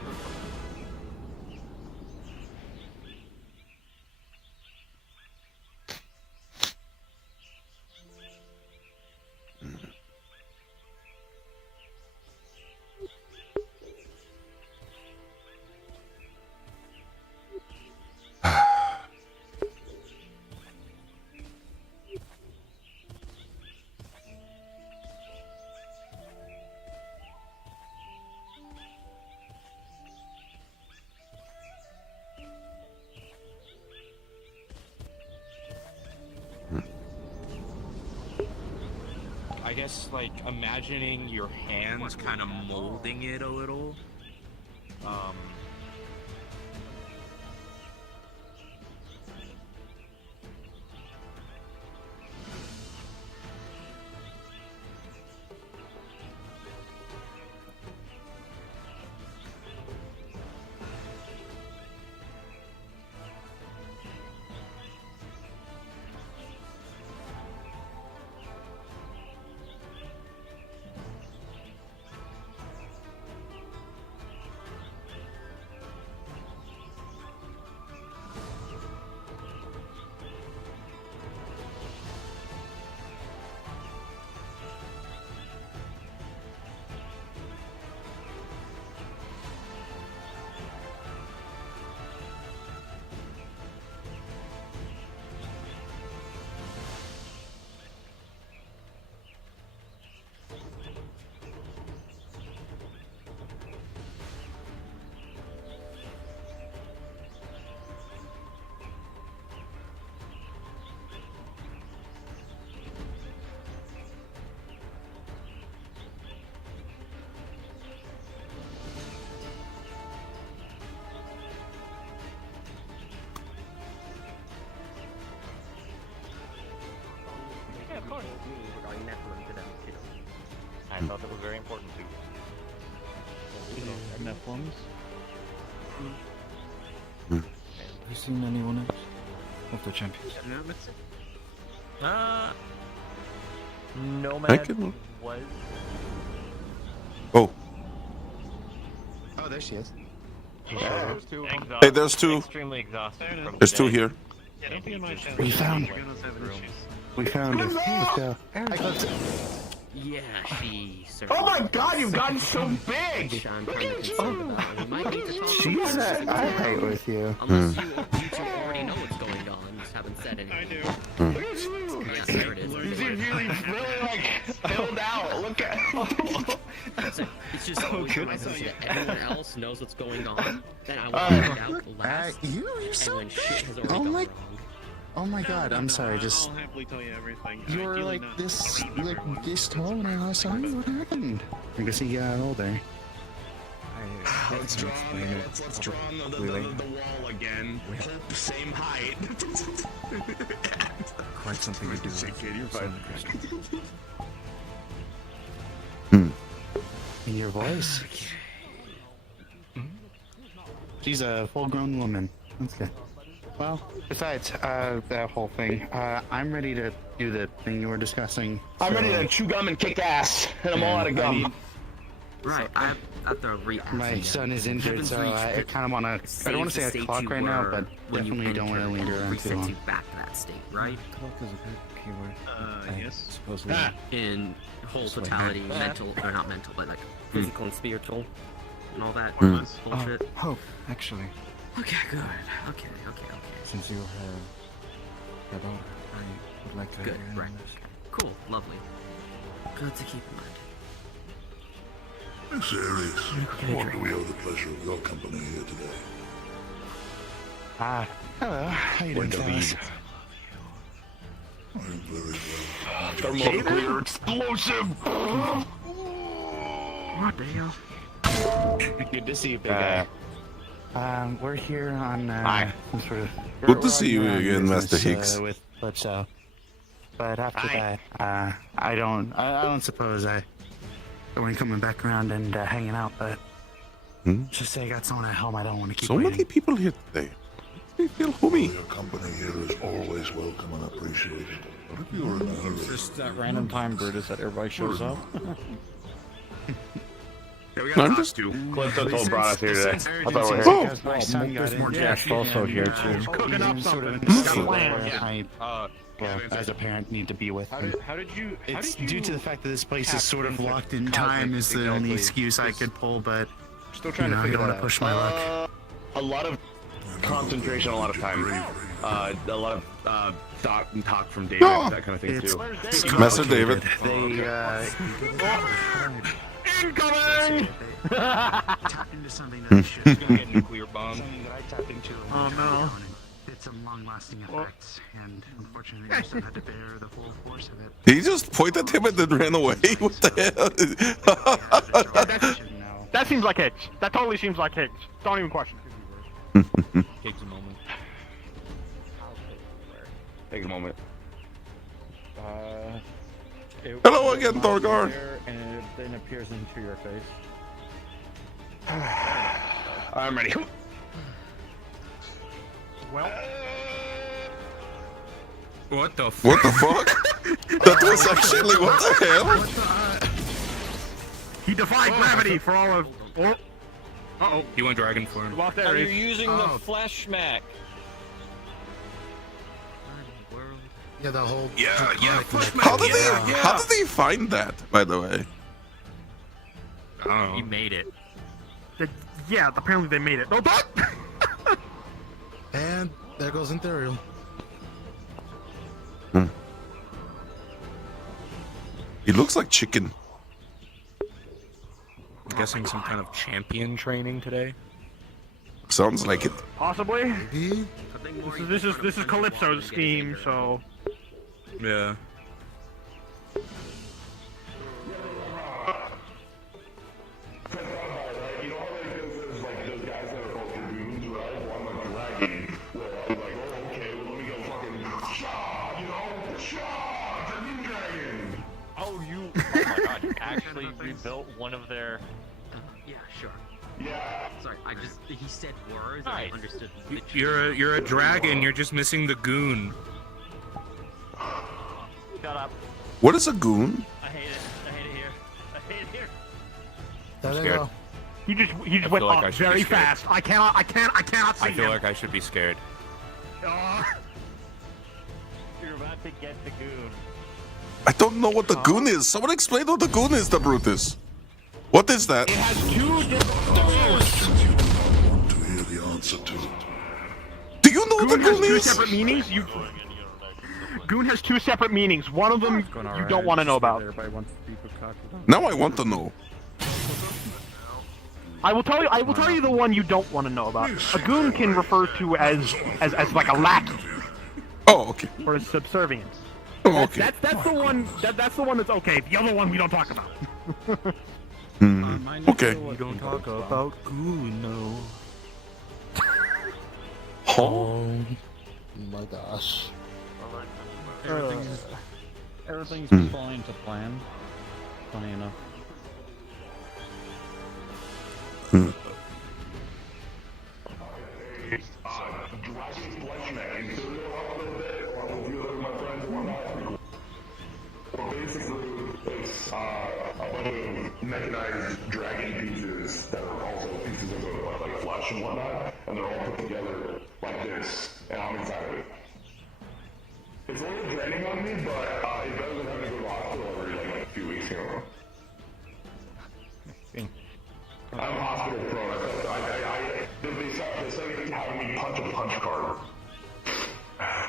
I guess, like, imagining your hands kind of molding it a little. Yeah, of course. Me regarding Nephilim to them, too. I thought that was very important to you. Nephilims? Have you seen anyone else? of the champions? Nomad can- was. Oh, Oh, there she is. There's two. hey, there's two. Extremely exhausted. From There's the two day. here. Yeah, don't be on my channel. We found. You're gonna have issues. We found her. Let's go. Yeah, she. Oh my God, you've gotten so big! Sean, look at you! She's at eye height with you. Unless you two already know what's going on, just haven't said anything. I do. Yeah, there it is. He's really like filled out. Look at. It's just always reminds me that everyone else knows what's going on. Then I will find out last. You're so and when shit has already Oh gone my. wrong. Oh my God! I'm sorry. Just I'll happily tell you everything. you're Ideally like not. this, like this tall when I last saw you. What happened? I guess he got older. Let's draw on the wall again. Hope same height. Quite something to do with You're fine. In your voice. She's a full-grown woman. That's good. Well, besides that whole thing, I'm ready to do the thing you were discussing. I'm ready to chew gum and kick ass, and I'm all out of gum. Right, I have to react. My son is injured, so I kind of want to. I don't want to say a clock right now, but definitely don't want to linger around too long. Back to that state, right? Clock is a good keyword. Yes. Supposedly. In whole totality, mental, or not mental, but like physical and spiritual, and all that bullshit. Oh, actually, Okay, good. Okay. since you have a daughter, I would like to Good, have you in right. on this. Cool, lovely. Good to keep in mind. Miss Aries, what do we have the pleasure of your company here today? Hello. How you doing, fellas? I'm very well. Thermonuclear explosive. What the hell? Good to see you, big guy. We're here on some sort of. Good to see you we're on again, Master business, Higgs. With Blitzo. But after that, I don't suppose I wouldn't coming back around and hanging out. But just say I got someone at home. I don't want to keep So waiting. many people here today. We feel homey. Your company here is always welcome and appreciated. But if you're in a hurry, Just that random time, Brutus, that everybody shows up. Yeah, we I'm got just- to. Calypso told brought us here today. I thought we were here. Oh, Because my son got There's more injured Jack's also and, here too. Cooking up he's sort of in something. a state Plan. where I, well, Yeah. as a parent, need to be with him. How did you? It's due to the fact that this place is tap sort of into locked in cosmic, time is the only exactly. excuse I could pull, but Still trying you know, to I figure don't that want to out. push my luck. A lot of concentration, a lot of time. A lot of thought and talk from David, that kind of thing It's too. Master David. They, Incoming! tapped into something that I should have. Gonna get nuclear bomb. Something that I tapped into. Oh, no. Did some long-lasting effects, and unfortunately, my son had to bear the full force of it. He just pointed at him and then ran away. What the hell? That seems like Higgs. That totally seems like Higgs. Don't even question it. Takes a moment. Take a moment. Hello again, Thorgar. And it then appears into your face. I'm ready. Well, What the fuck? What the fuck? That was actually what the hell? he defied gravity for all of. Oh. Uh-oh. He went dragon form. Lost You're Ares. using the flesh smack. Yeah, the whole. Yeah. How did they find that, by the way? I He don't know. made it. Yeah, apparently they made it. Oh, but And there goes Ethereal. He looks like chicken. I'm guessing some kind of champion training today. Sounds like it. possibly. This is Calypso's scheme, so. Yeah. Oh my god, you actually rebuilt one of their. Yeah, sure. Sorry, he said words and I understood. You're a dragon. You're just missing the goon. Shut up. What is a goon? I hate it. I hate it here. I hate it here. There they scared. go. He just I went feel like up I should be very scared. fast. I cannot see I feel him. like I should be scared. You're about to get the goon. I don't know what the goon is. Someone explain what the goon is, the Brutus. What is that? It has two different. To hear the answer to it. Do you know what the Goon has goon two is? separate meanings. Goon has two separate meanings. One of them you don't want to know about. Now I want to know. I will tell you the one you don't want to know about. A goon can refer to as like a lackey. Oh, okay. Or as subservient. Oh, okay. That's the one. That's the one that's okay. The other one we don't talk about. Okay. You don't talk about goon, no. Oh my gosh. Everything's falling to plan. Funny enough. It's a bunch of mechanized dragon pieces that are also pieces of like flesh and whatnot, and they're all put together like this, and I'm inside of it. It's a little draining on me, but it doesn't have to go to the hospital every like a few weeks, you know. I'm hospital prone. They started having me punch a punch card. I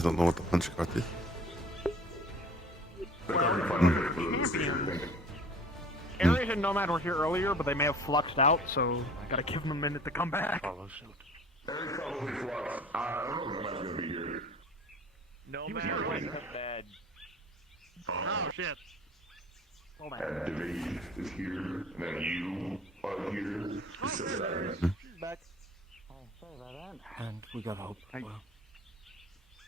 don't know what the punch card is. Aries and Nomad were here earlier, but they may have fluxed out, so I gotta give them a minute to come back. Aries probably fluxed. I don't know if Nomad's gonna be here. Nomad went to bed. Oh shit. Hold on. And David is here, and then you are here. Back. Oh, sorry about that. And we got hope. Well,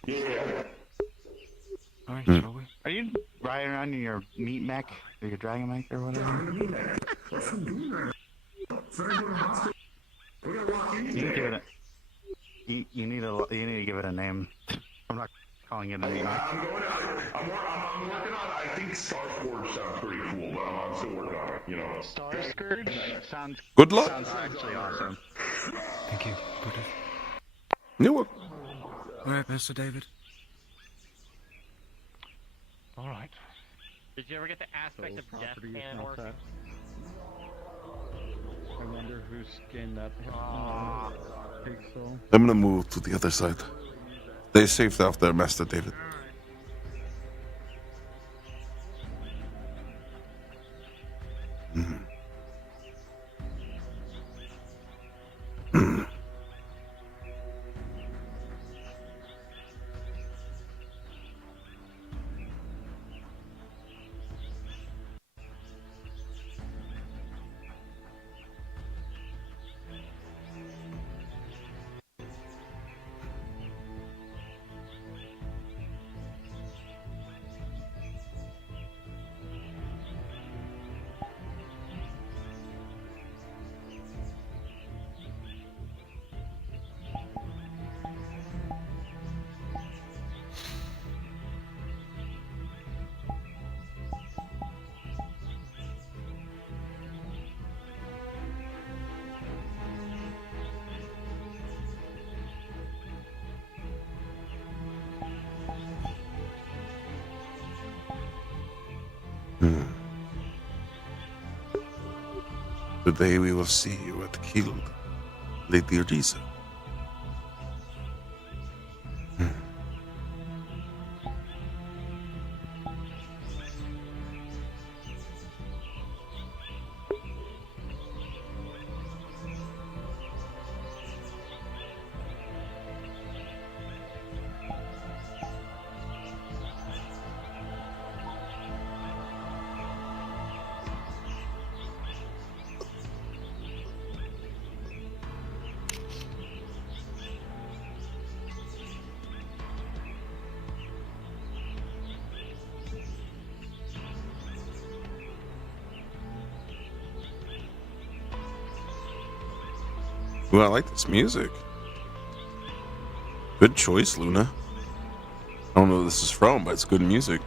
Yeah. alright, shall we? Are you riding around in your meat mech, or your dragon mech, or whatever? You can give it a. You need to give it a name. I'm not calling it a name. I'm working on. I think Star Scourge sounds pretty cool, but I'm still working on it. You know. Star Scourge sounds. Good luck. Sounds actually awesome. Thank you, Brutus. You what? Alright, Mr. David. Alright. Did you ever get the aspect of death can work? I wonder whose skin that pixel. I'm gonna move to the other side. They saved out their Master David. Today we will see you had killed Lady Risa. Well, I like this music. Good choice, Luna. I don't know who this is from, but it's good music.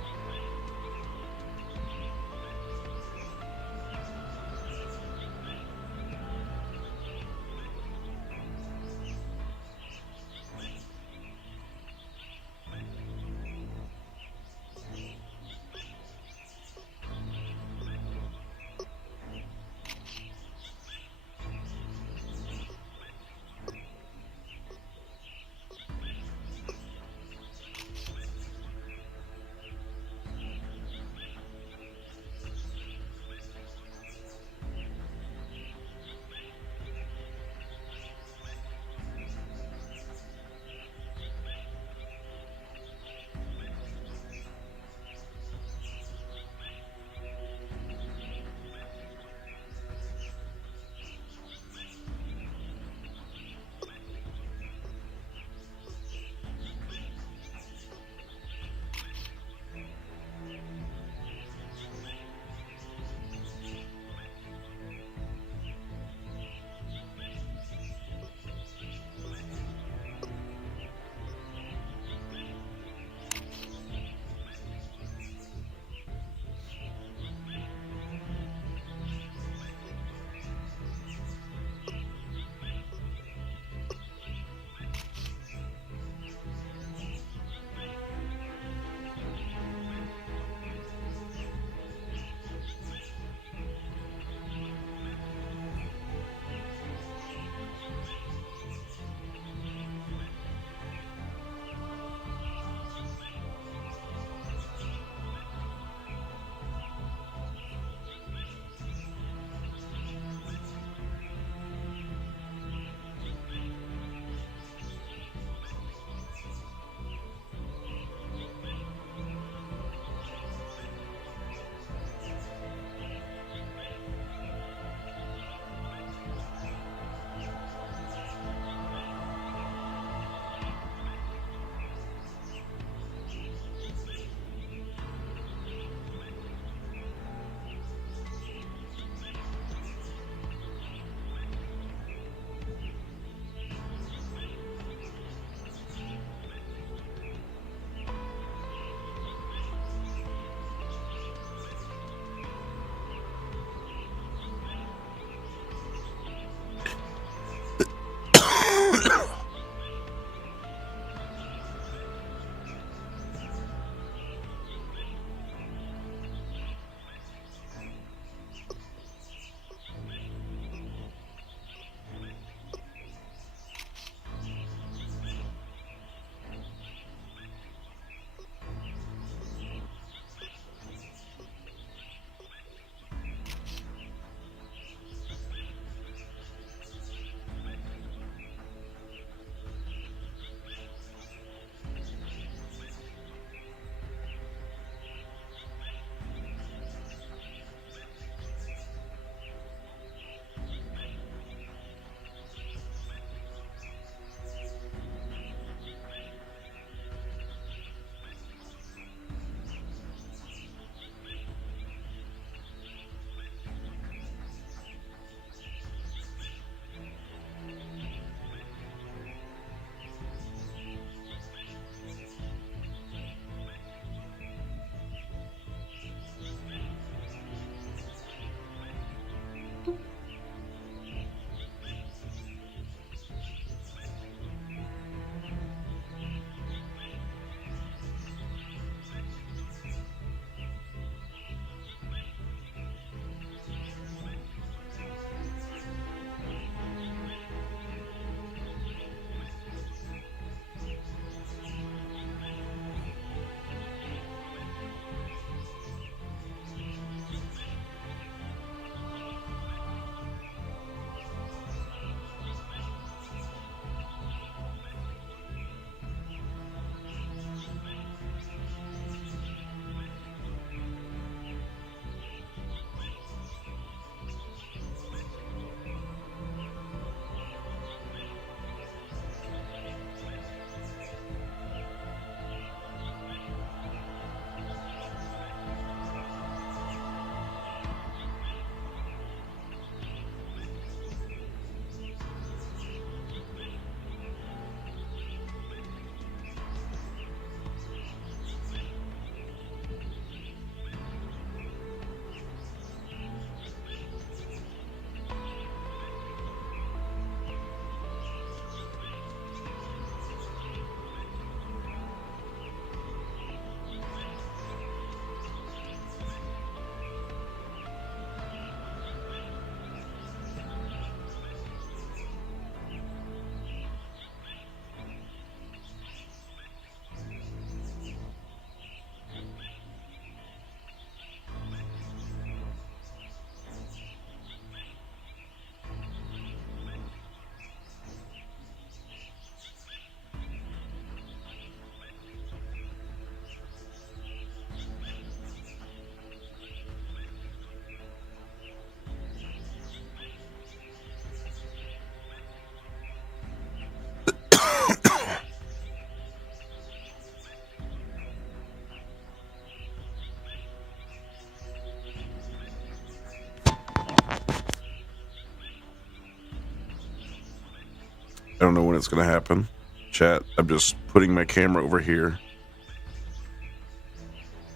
don't know when it's gonna happen. Chat, I'm just putting my camera over here.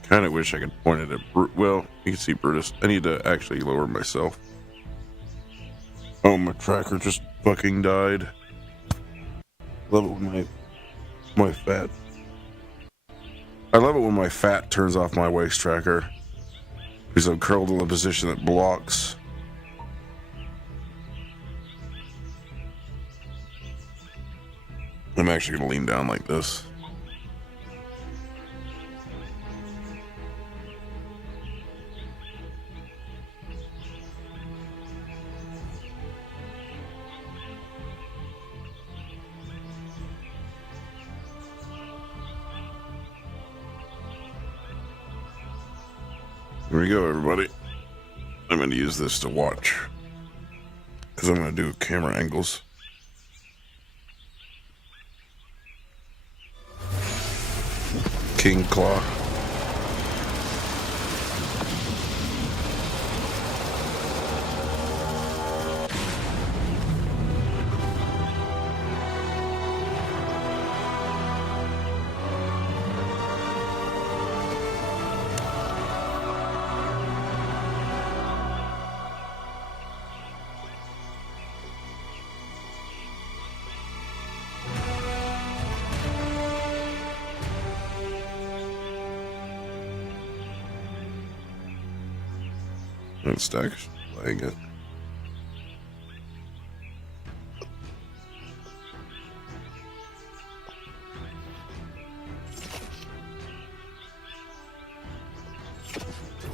Kind of wish I could point it at well, you can see Brutus. I need to actually lower myself. Oh, my tracker just fucking died. Love it when my fat. I love it when my fat turns off my waist tracker. Because I'm curled in a position that blocks. I'm actually gonna lean down like this. Here we go, everybody. I'm going to use this to watch. Because I'm going to do camera angles. King Claw. And stacks playing it.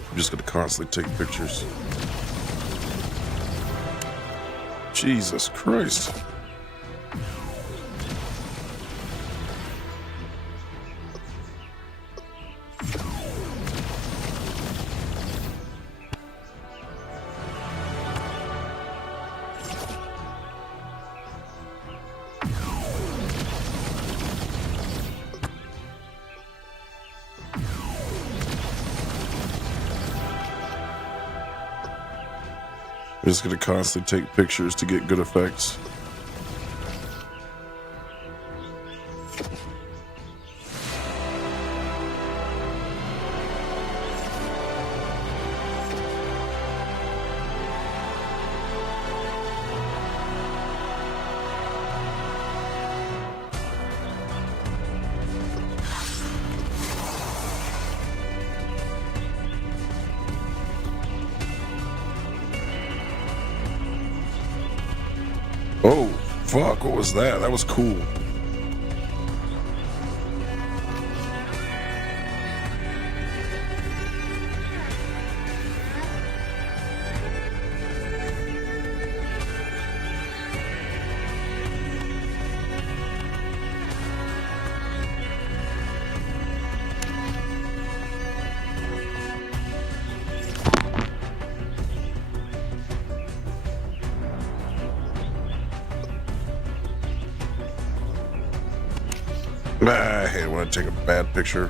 I'm just gonna constantly take pictures. Jesus Christ. I'm just gonna constantly take pictures to get good effects. Oh, fuck, what was that? That was cool. I hate it when I take a bad picture.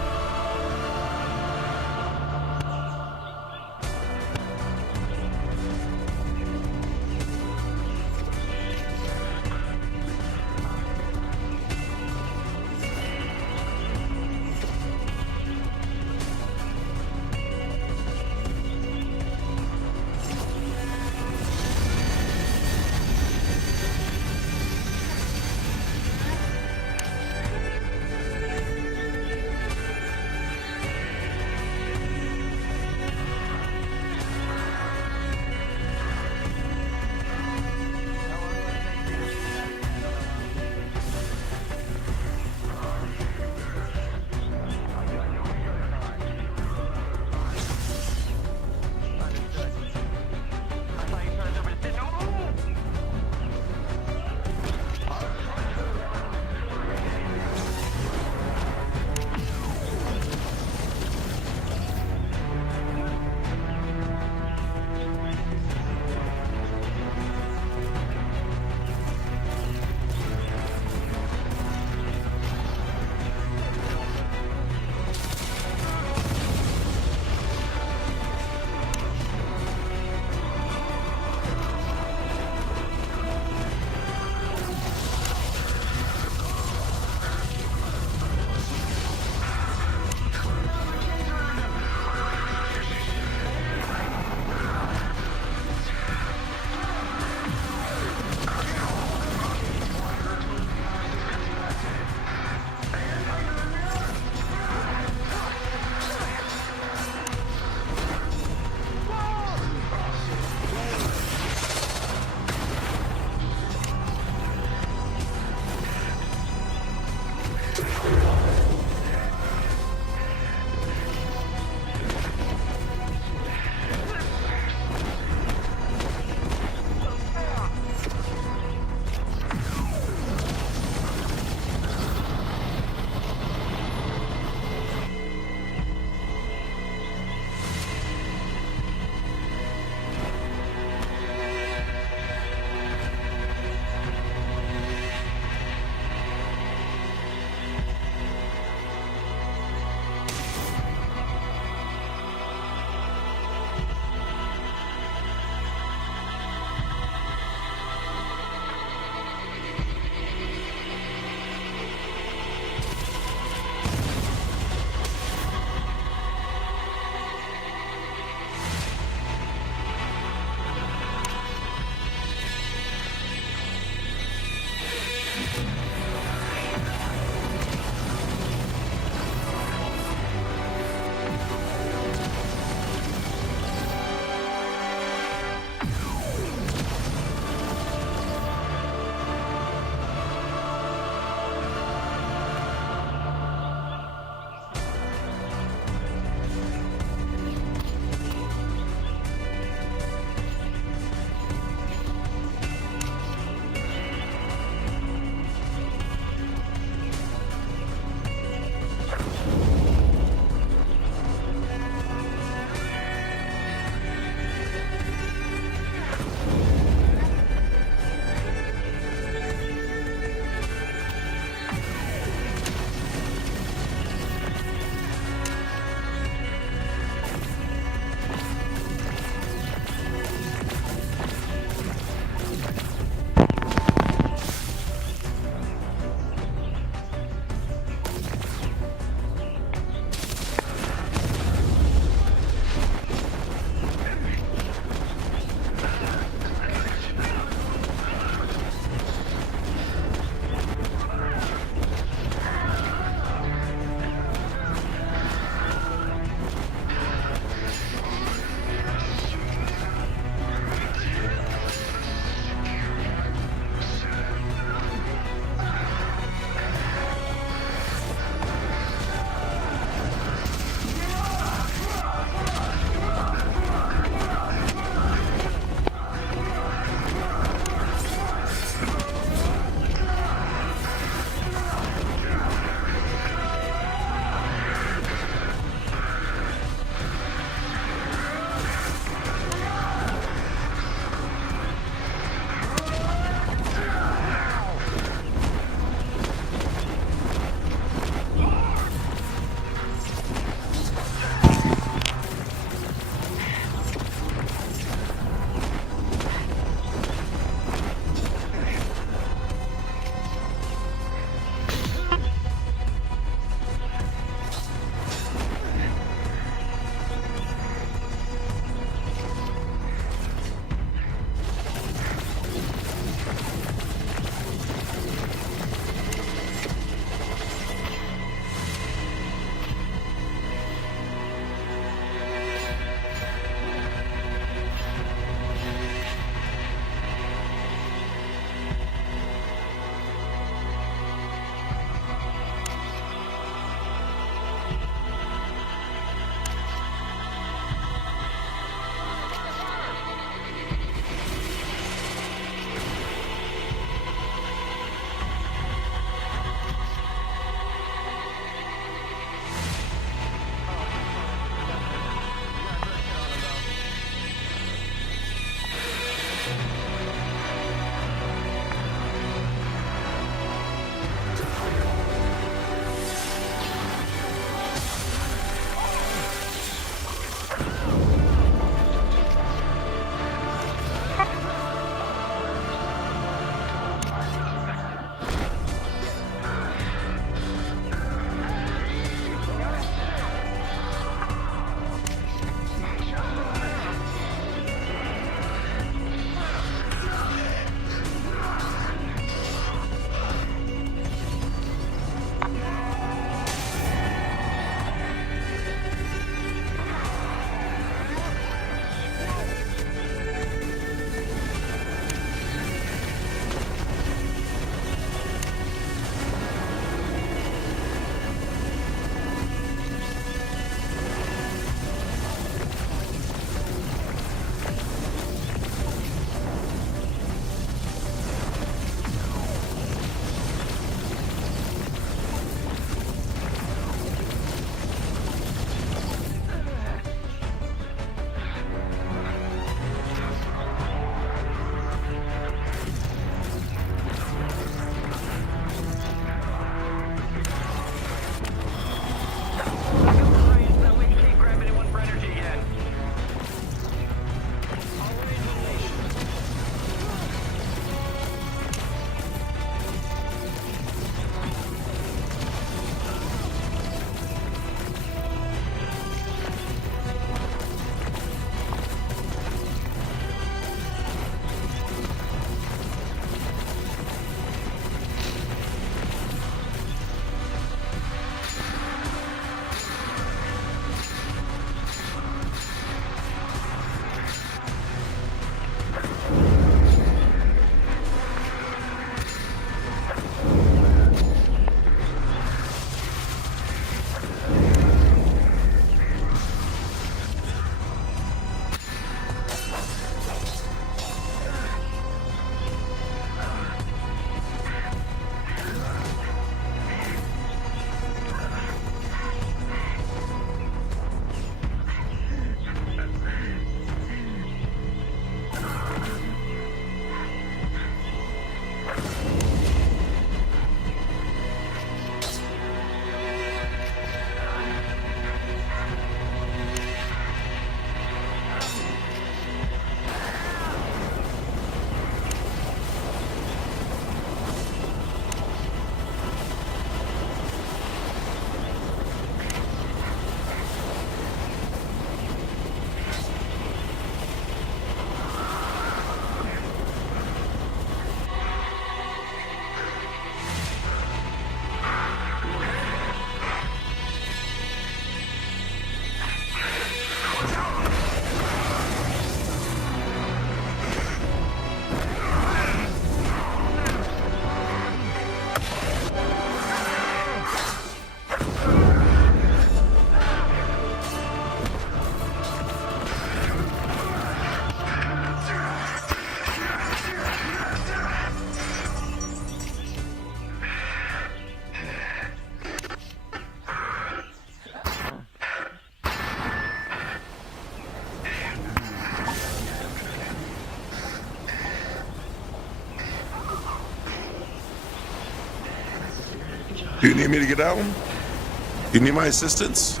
Do you need me to get out? Do you need my assistance?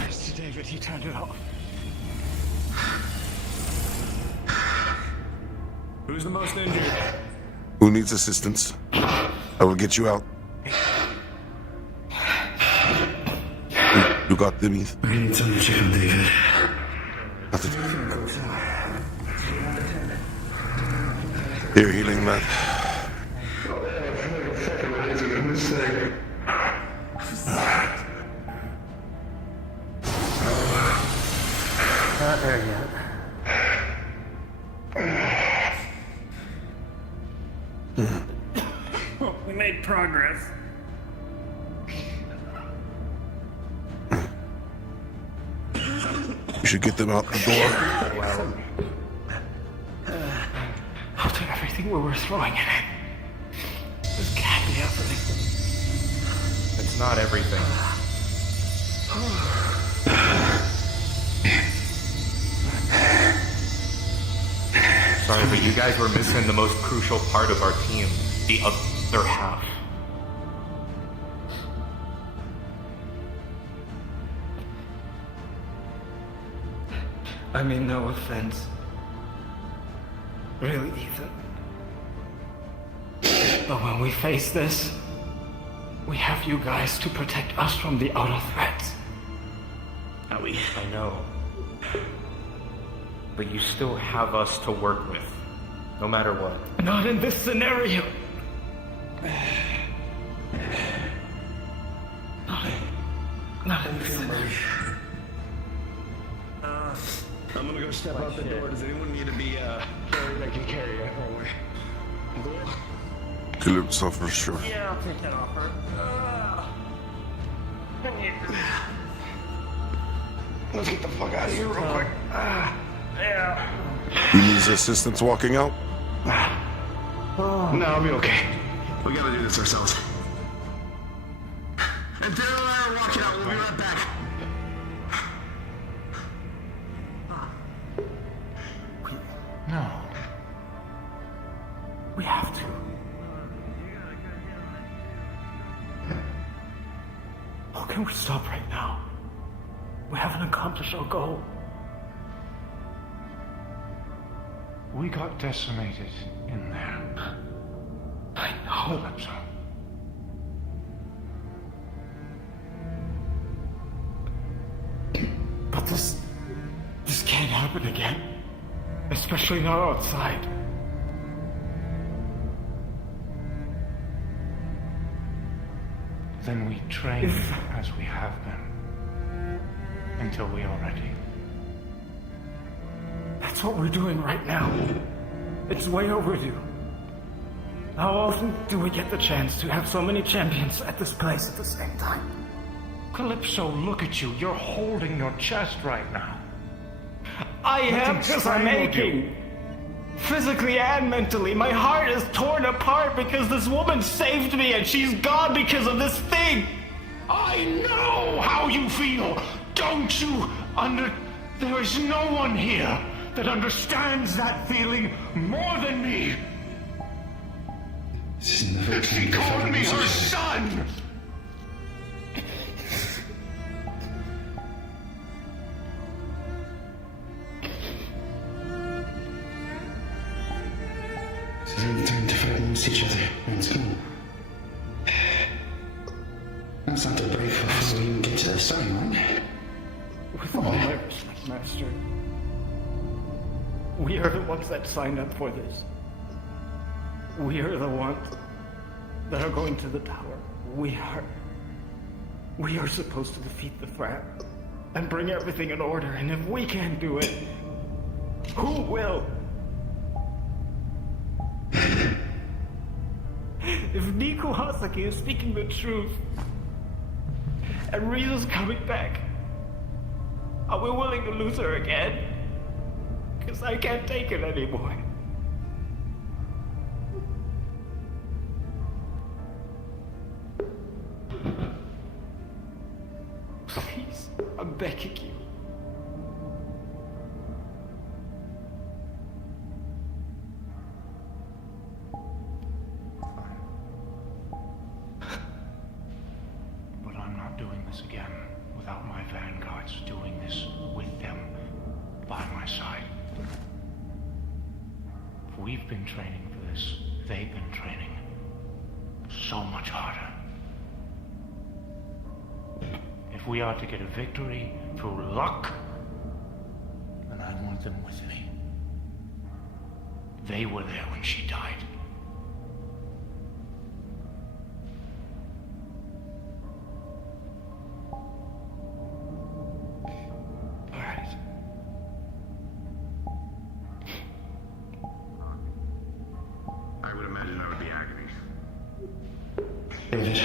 Mr. David, he turned it off. Who's the most injured? Who needs assistance? I will get you out. You got them, Ethan. I need some chicken, David. Nothing. Here, healing mat. Not there yet. We made progress. You should get them out the door. I'll do everything we're throwing at it. This can't be happening. It's not everything. Sorry, but you guys were missing the most crucial part of our team. The other half. I mean, no offense. Really, Ethan. But when we face this, we have you guys to protect us from the outer threats. I know. But you still have us to work with, no matter what. Not in this scenario. Not in this scenario. I'm gonna go step out the door. Does anyone need to be carried? I can carry it. Kill himself for sure. Yeah, I'll take that offer. Let's get the fuck out of here real quick. Yeah. He needs assistance walking out? No, I'll be okay. We gotta do this ourselves. And Daryl and I are walking out. We'll be right back. No. We have to. How can we stop right now? We haven't accomplished our goal. We got decimated in there. I know. Calypso. But this can't happen again. Especially not outside. Then we train as we have been. Until we are ready. That's what we're doing right now. It's way overdue. How often do we get the chance to have so many champions at this place at the same time? Calypso, look at you. You're holding your chest right now. I am because I'm aching. Physically and mentally, my heart is torn apart because this woman saved me and she's gone because of this thing. I know how you feel. Don't you There is no one here that understands that feeling more than me. She called me her son. This isn't time to fight amongst each other. Let's go. That's not the break before we even get to the starting line. With all my respect, Master, we are the ones that signed up for this. We are the ones that are going to the tower. We are supposed to defeat the threat and bring everything in order, and if we can't do it, who will? If Nico Hasaki is speaking the truth, and Riza's coming back, are we willing to lose her again? Because I can't take it anymore. Please, I'm begging you. again without my vanguards doing this with them by my side. We've been training for this. They've been training so much harder. If we are to get a victory through luck, then I want them with me. They were there when she died. Alright. I would imagine that would be agony. David.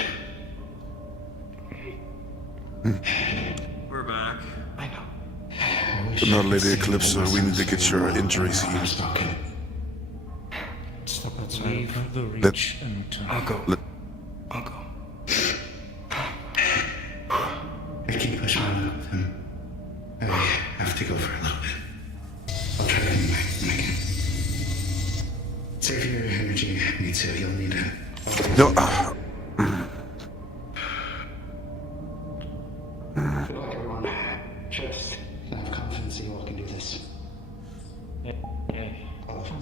We're back. I know. But not Lady Eclipse, we need to get your injuries healed. Step outside the Let- reach and I'll go. I'll go. I keep pushing my luck with him. I have to go for a little bit. I'll try to come back when I can. Save your energy, me too. You'll need it. No. Good luck, everyone. Just have confidence that you all can do this. All of you.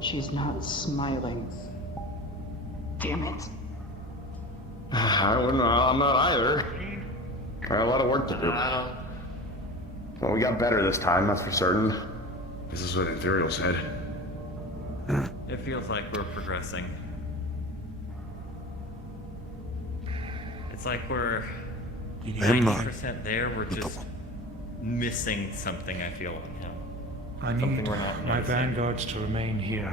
She's not smiling. Damn it. I'm not either. I got a lot of work to do. Well, we got better this time, that's for certain. This is what Ethereal said. It feels like we're progressing. It's like we're I'm not. 90% there, we're just missing something, I feel like now. I Something need we're not my noticing. vanguards to remain here.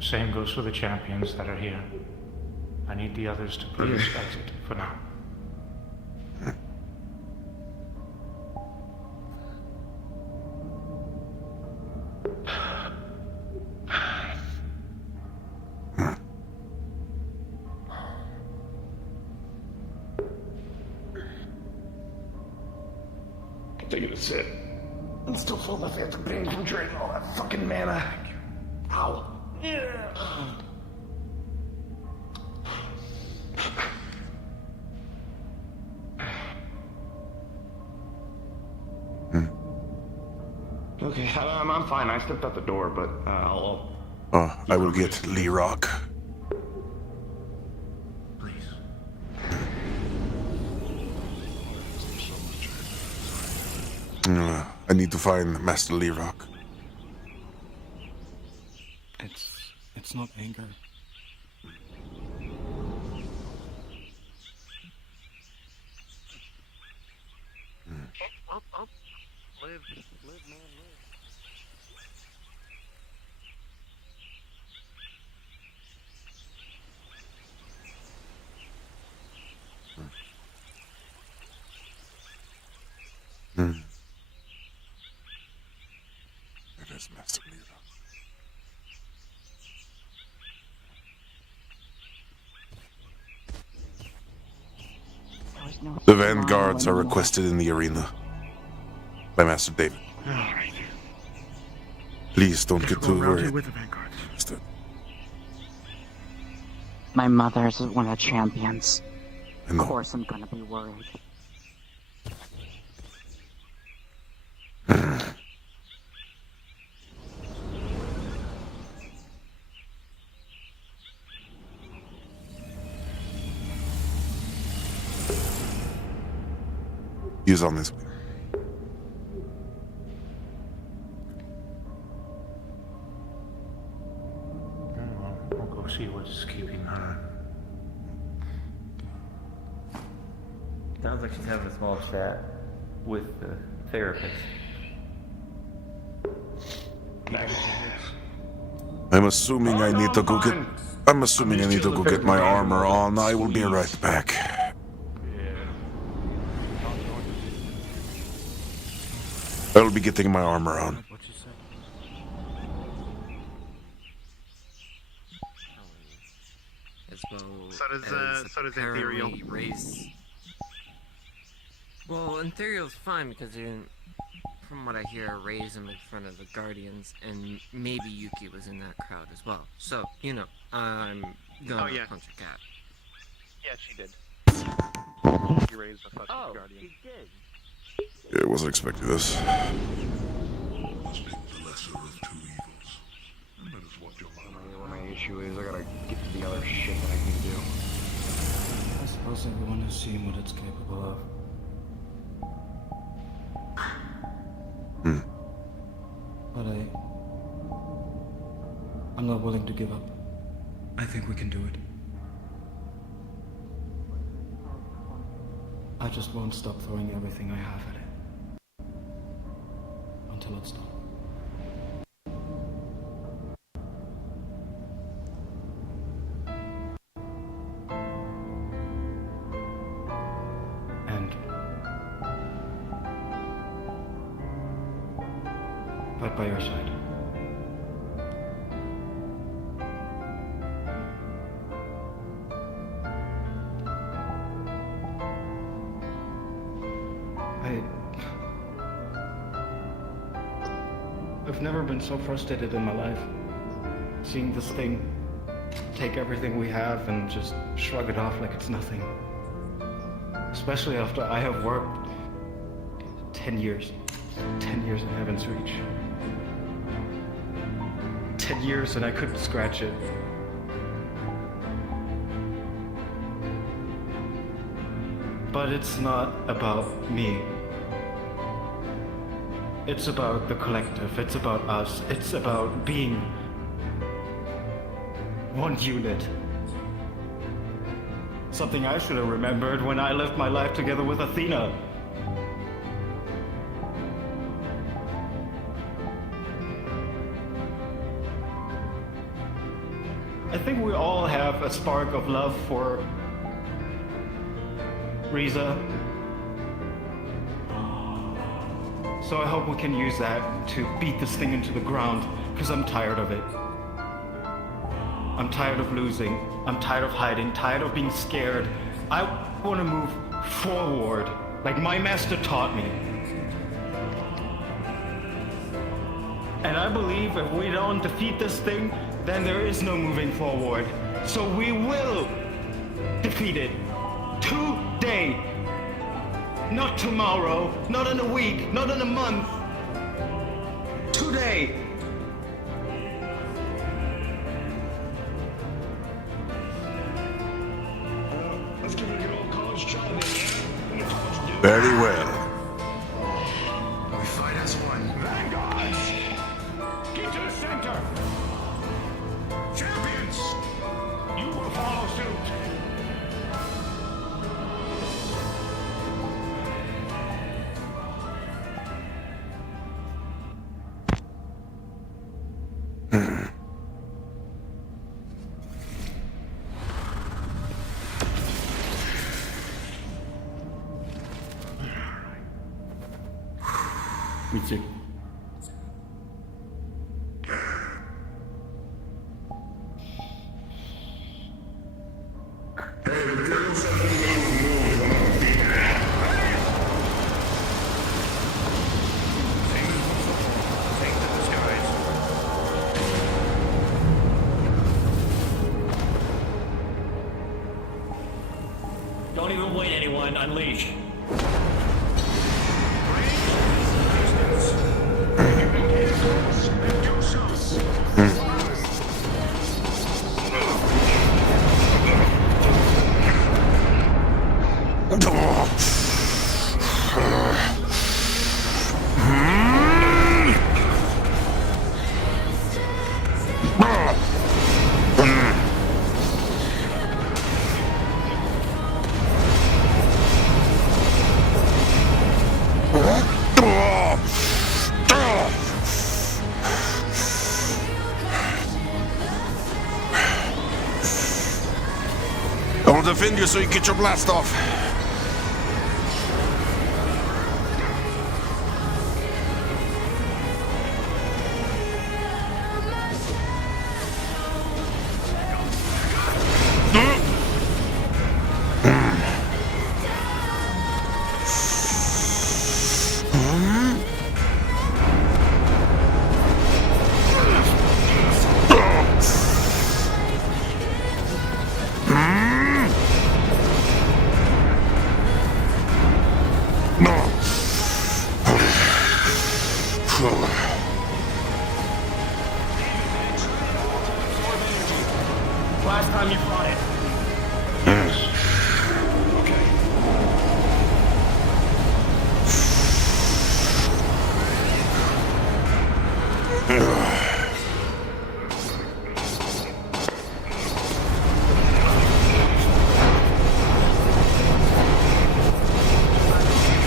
Same goes for the champions that are here. I need the others to please exit for now. Take it a sip. I'm still full of phantom pain from draining all that fucking mana. Ow. Okay, I'm fine. I stepped out the door, but I'll. Oh, I will get Lee Rock. I need to find Master Lee Rock. It's not anger. Up. Live, man, live. It is Master Lee Rock. The vanguards are requested in the arena by Master David. Alright. Please don't get too worried. With the vanguards. Understood. My mother's one of the champions. I know. Of course I'm gonna be worried. He's on his way. I'll go see what's keeping her. Sounds like she's having a small chat with the therapist. I'm assuming I need to go get. I'm assuming I need to go get my armor on. I will be right back. I will be getting my armor on. So does Ethereal. Raise. Well, Ethereal's fine because he didn't from what I hear, raise him in front of the Guardians, and maybe Yuki was in that crowd as well. So, you know, I'm gonna punch a cat. Yeah, she did. She raised a fucking Guardian. She did. Yeah, I wasn't expecting this. The lesser of two evils. And that is what your mother. What my issue is, I gotta get to the other shit that I need to do. I suppose everyone has seen what it's capable of. But I'm not willing to give up. I think we can do it. I just won't stop throwing everything I have at it. Until it's done. And right by your side. I've never been so frustrated in my life. Seeing this thing take everything we have and just shrug it off like it's nothing. Especially after I have worked 10 years. 10 years in Heaven's Reach. 10 years and I couldn't scratch it. But it's not about me. It's about the collective, it's about us, it's about being one unit. Something I should have remembered when I lived my life together with Athena. I think we all have a spark of love for Riza. So I hope we can use that to beat this thing into the ground, because I'm tired of it. I'm tired of losing. I'm tired of hiding, tired of being scared. I want to move forward, like my master taught me. And I believe if we don't defeat this thing, then there is no moving forward. So we will defeat it. Today. Not tomorrow, not in a week, not in a month. Today. Let's give it a good old college try then. Very well. We fight as one. Vanguards! Get to the center! Champions! You will follow suit. Me too. Don't even wait, anyone. Unleash. I will defend you so you get your blast off. last time you fought it. Yes.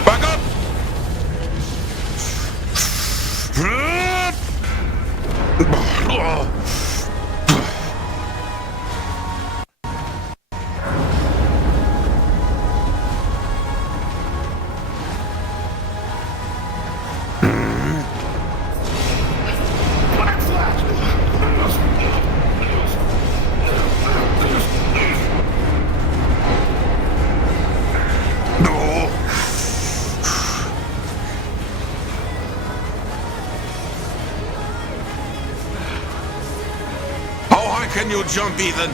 Back up! How high can you jump, Ethan?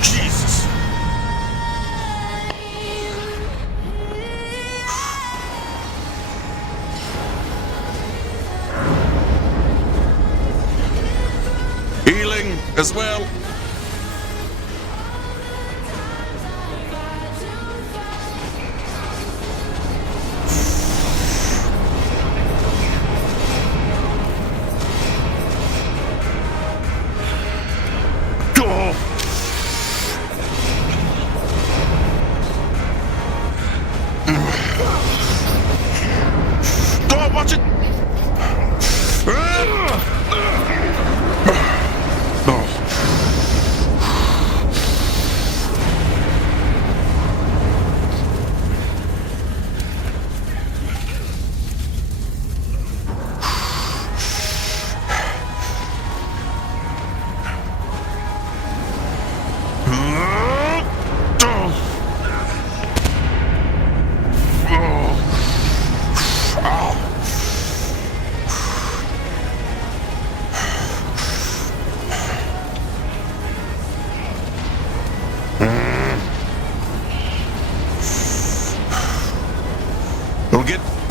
Jesus. Healing as well. Go. Go, watch it. No.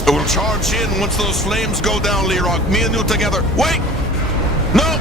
We'll charge in once those flames go down, Lerock. Me and you together. Wait! No!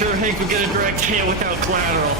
sure Hank would get a direct hit without collateral.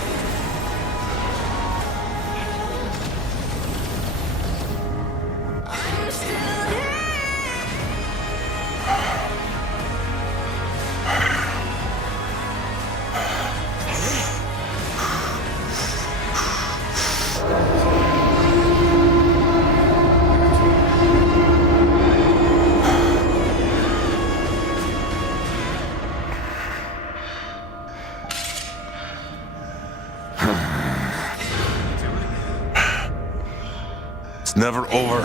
It's never over.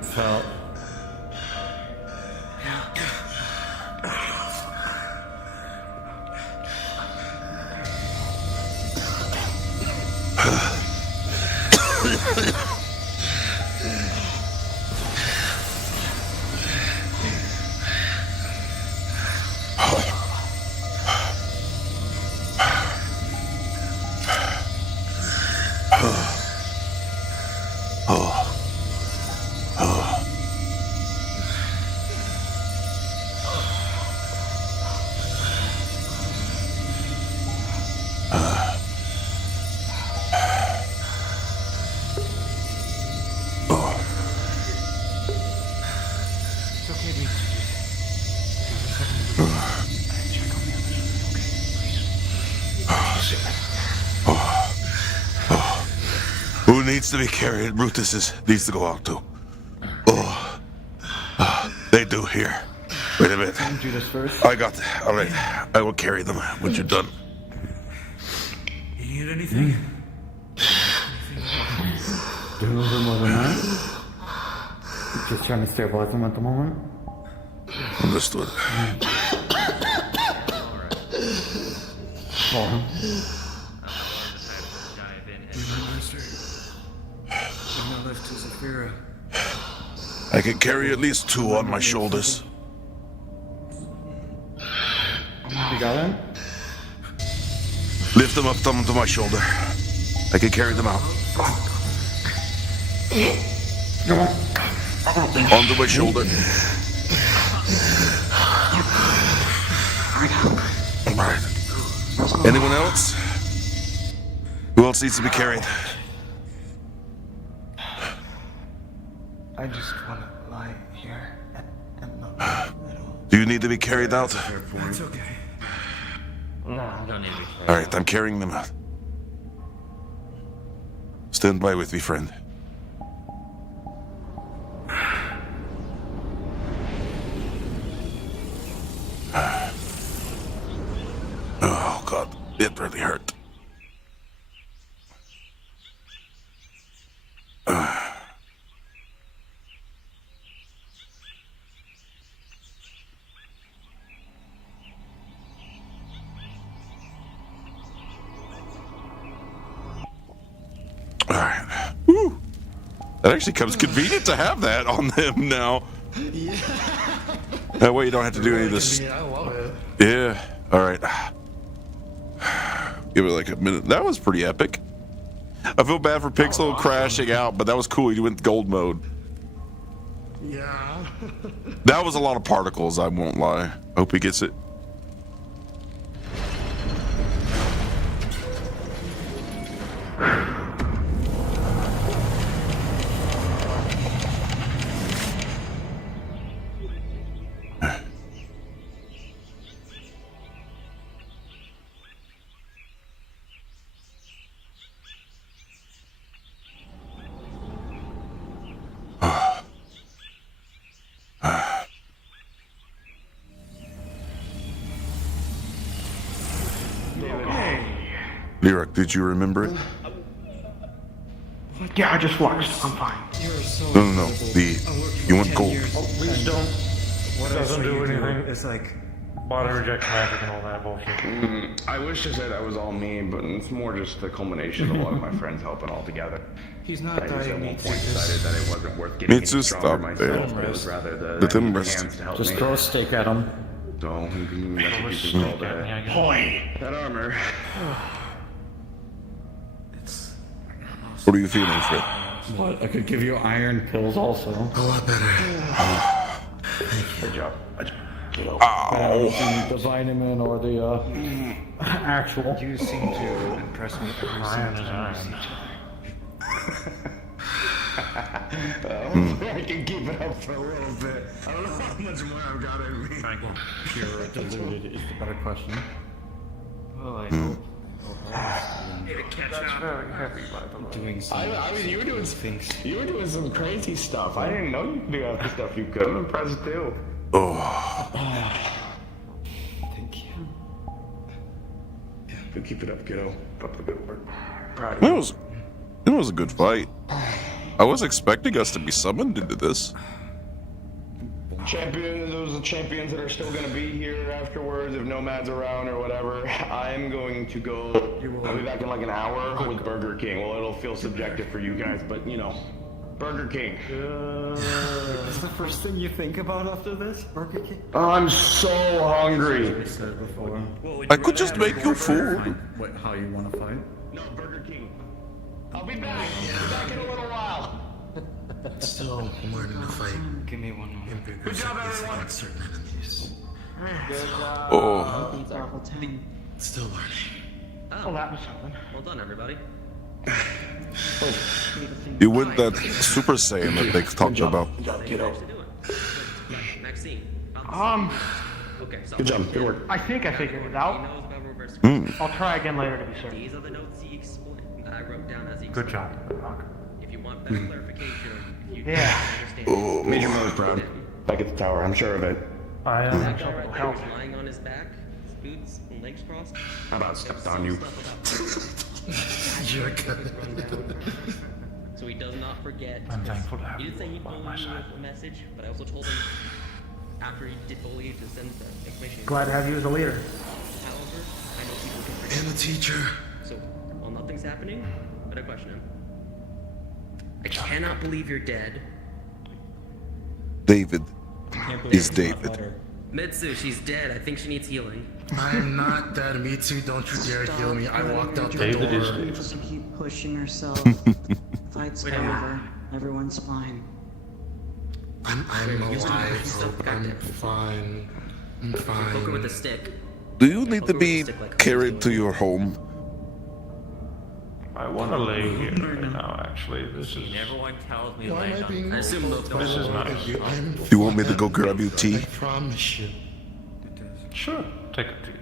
Felt. Who needs to be carried? Brutus needs to go out too. Oh, they do here. Wait a minute. Do this first. I got. All right, I will carry them when you're done. You need anything? Do you know more than that? Just trying to stabilize them at the moment. Understood. I can carry at least 2 on my shoulders. You got it? Lift them up, thumb to my shoulder. I can carry them out. Come on. Onto my shoulder. Alright. Anyone else? Who else needs to be carried? I just want to lie here and look. Do you need to be carried out? It's okay. No, I don't need to be carried. Alright, I'm carrying them out. Stand by with me, friend. Oh, God. It really hurt. Alright. Woo! That actually comes convenient to have that on them now. Yeah. That way you don't have to do any of this. I love it. Yeah. Alright. Give it like a minute. That was pretty epic. I feel bad for Pixel crashing out, but that was cool. You went gold mode. Yeah. That was a lot of particles, I won't lie. I hope he gets it. Lyric, did you remember it? Yeah, I just watched. I'm fine. No. You went gold. Oh, please don't. What doesn't do anything? It's like body reject magic and all that bullshit. I wish to say that was all me, but it's more just the culmination of a lot of my friends helping all together. He's not I just at dying. one point decided that it wasn't worth getting any Just stronger stop myself. there. It was rather the Let them the rest. hands to help Just me. throw a stake at him. Don't that's what you call that. Boy. That armor. What are you feeling, Fred? What? I could give you iron pills also. A lot better. Good job. The vitamin or the actual. You seem to impress me every single time you see I can keep it up for a little bit. I don't know how much more I've got in me. Pure deluded is the better question. Well, I hope. That's very heavy, by the way. Doing some I mean, you were doing some crazy stuff. I didn't know you could do half the stuff you could. I'm impressed too. Thank you. Yeah, but keep it up, kiddo. Up the good work. Proud of It you. was a good fight. I was expecting us to be summoned into this. Those are the champions that are still going to be here afterwards if Nomad's around or whatever. I'm going to go. I'll be back in like an hour with Burger King. Well, it'll feel subjective for you guys, but you know, Burger King. That's the first thing you think about after this? Burger King? I'm so hungry. I said before. I could just make you food. How you want to fight? No, Burger King. I'll be back. I'll be back in a little while. Still, I'm learning to fight. Give me one more. Good job, everyone. Certain enemies. Good job. Oh. It's awful time. Still learning. Well, that was something. Well done, everybody. You win that Super Saiyan that they talked about. Maxine. Okay, so Good job. Good work. I think I figured it out. I'll try again later to be certain. These are the notes he explained. I wrote down as he Good explained. job. If you want better clarification, if you Yeah. understand. Major Miller's proud. Back at the tower, I'm sure of it. I am. That guy right there was lying on his back, his boots and legs crossed. How about stepped on you? You're good. So he does not forget. I'm thankful to have He did say you he on bullied my you side. with a message, but I also told him after he did bully you to send the information. Glad to have you as a leader. However, I know people can forget. And a teacher. So, while nothing's happening, better question him. I cannot believe you're dead. David is David. Mitsu, she's dead. I think she needs healing. I'm not dead. Me too. Don't you dare heal me. I walked out the David door. is David. Just keep pushing herself. Fight's Wait a minute. over. Everyone's fine. I'm alive. Hope. I'm fine. I'm Poke her with a fine. stick. Do you need to be carried to your home? I want to lay here right now, actually. This is... Everyone tells me Why lay am I down. being I assume so both dumb? This is nice. I'm You want me to go grab you tea? I promise you. Sure, take a tea.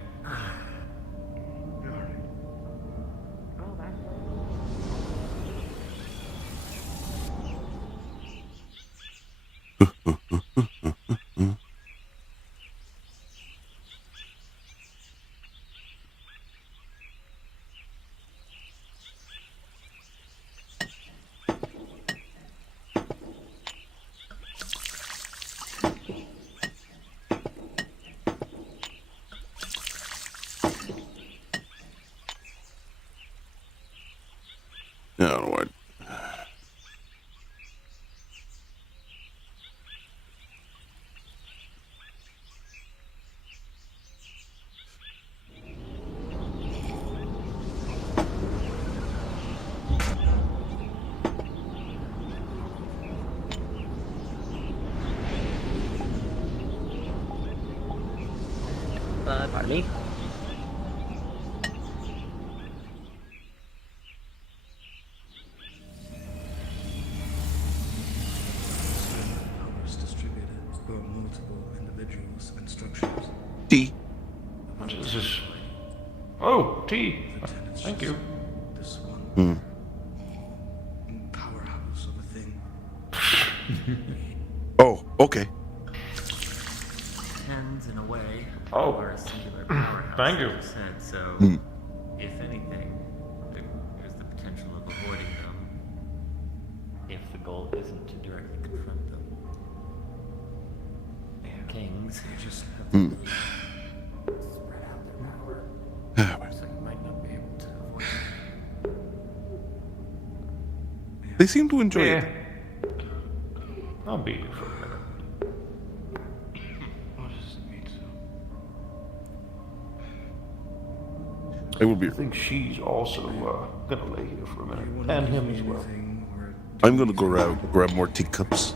Yeah, I don't know what. Pardon me? Powers distributed for multiple individuals and structures. Tea. What is this? Oh, tea. Thank you. This one Hmm. powerhouse of a thing. Oh, okay. Tens, in a way, Oh. are a singular powerhouse. Thank you. like I said, so, Hmm. if anything, there's the potential of avoiding them if the goal isn't to directly confront them. Kings just have Hmm. to spread out their power, so you might not be able to avoid them. They seem to enjoy Yeah. it. I'll be here for a minute. What does it mean, It would be. I think she's also gonna lay here for a minute. And him as well. I'm gonna go grab more teacups.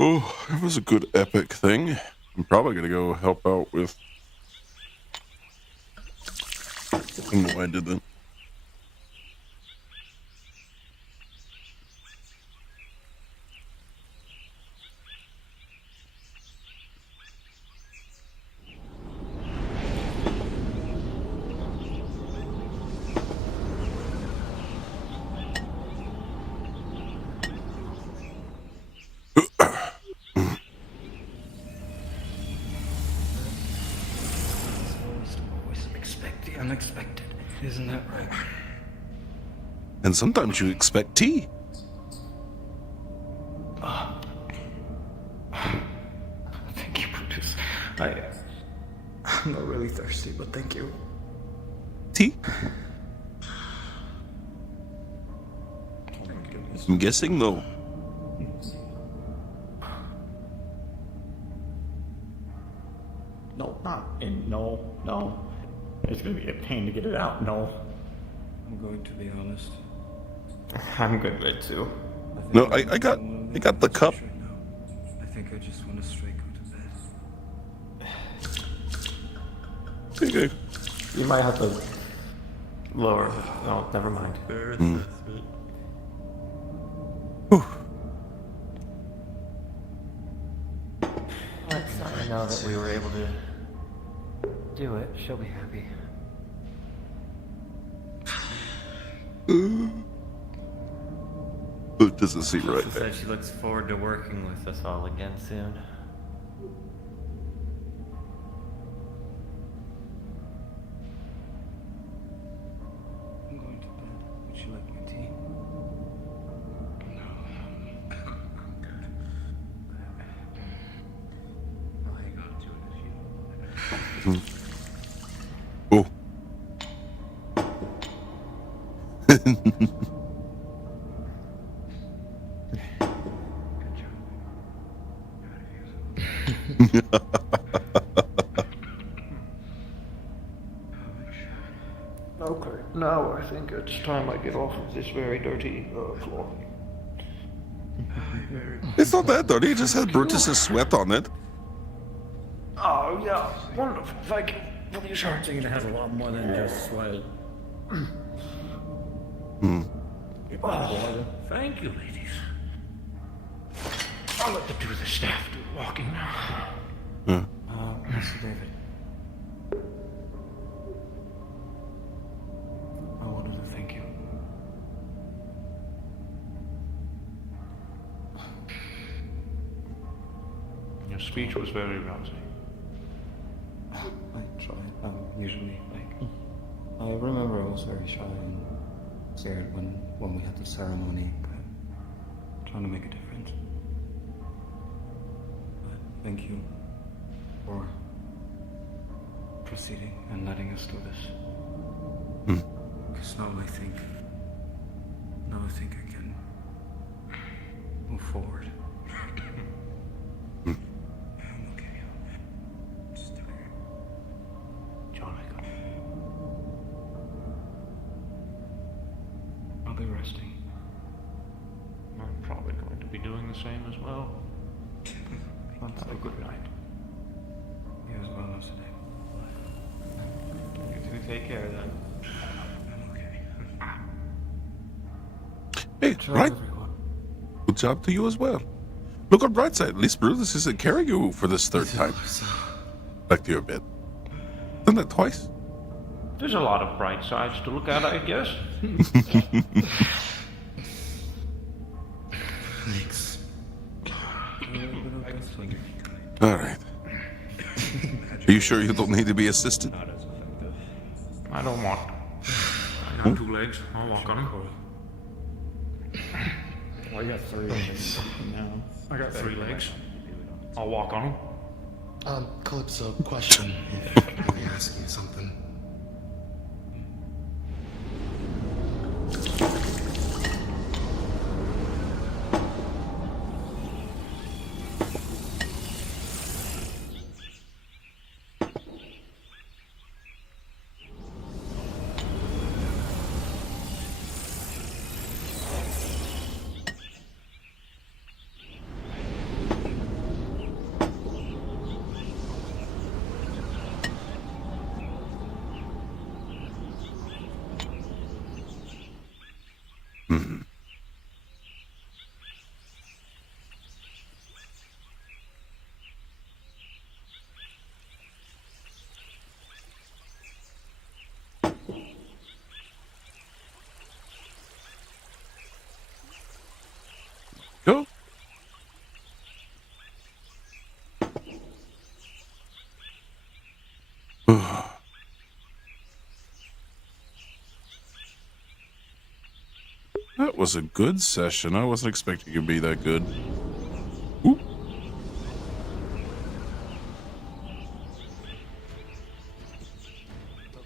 Oh, it was a good epic thing. I'm probably gonna go help out with. I don't know why I did that. Always expect the unexpected. Isn't that right? And sometimes you expect tea. Thank you, Brutus. I'm not really thirsty, but thank you. Tea? I'm guessing no. No, not in. No. It's gonna be a pain to get it out. No. I'm going to be honest. I'm good with it too. No, I got the cup. I think I just want to straight go to bed. Okay. You might have to lower. No, never mind. Now that we were able to do it, she'll be happy. It doesn't seem right. She said she looks forward to working with us all again soon. I'm going to bed. Would you like my tea? Oh. Okay, now I think it's time I get off of this very dirty floor. It's not that dirty. It just has Brutus's sweat on it. Oh, yeah, wonderful. Thank you for the assurance. It has a lot more than just sweat. Oh, Thank you, ladies. I'll let the two of the staff do the walking now. Mr. David. I wanted to thank you. Your speech was very rousing. I try. I'm usually like. I remember I was very shy and scared when we had the ceremony, but I'm trying to make a difference. But thank you for proceeding and letting us do this. Because now I think I can move forward. I'm okay. I'm just tired. John, I'll be resting. I'm probably going to be doing the same as well. Have a good night. You as well, Mr. David. You two take care then. I'm okay. Hey, right. Good job to you as well. Look on the bright side. At least Brutus isn't carrying you for this third time. Back to your bed. Done that twice. There's a lot of bright sides to look at, I guess. Thanks. All right. Are you sure you don't need to be assisted? I don't want. I got 2 legs. I'll walk on them. Well, I got 3 legs now. I got 3 legs. I'll walk on them. Calypso, question. Let me ask you something. Mhm. Go. That was a good session. I wasn't expecting it to be that good. Ooh.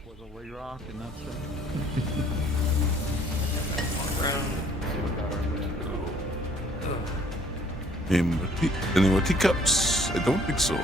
Was a wee rock and that's it. Any more teacups? I don't think so.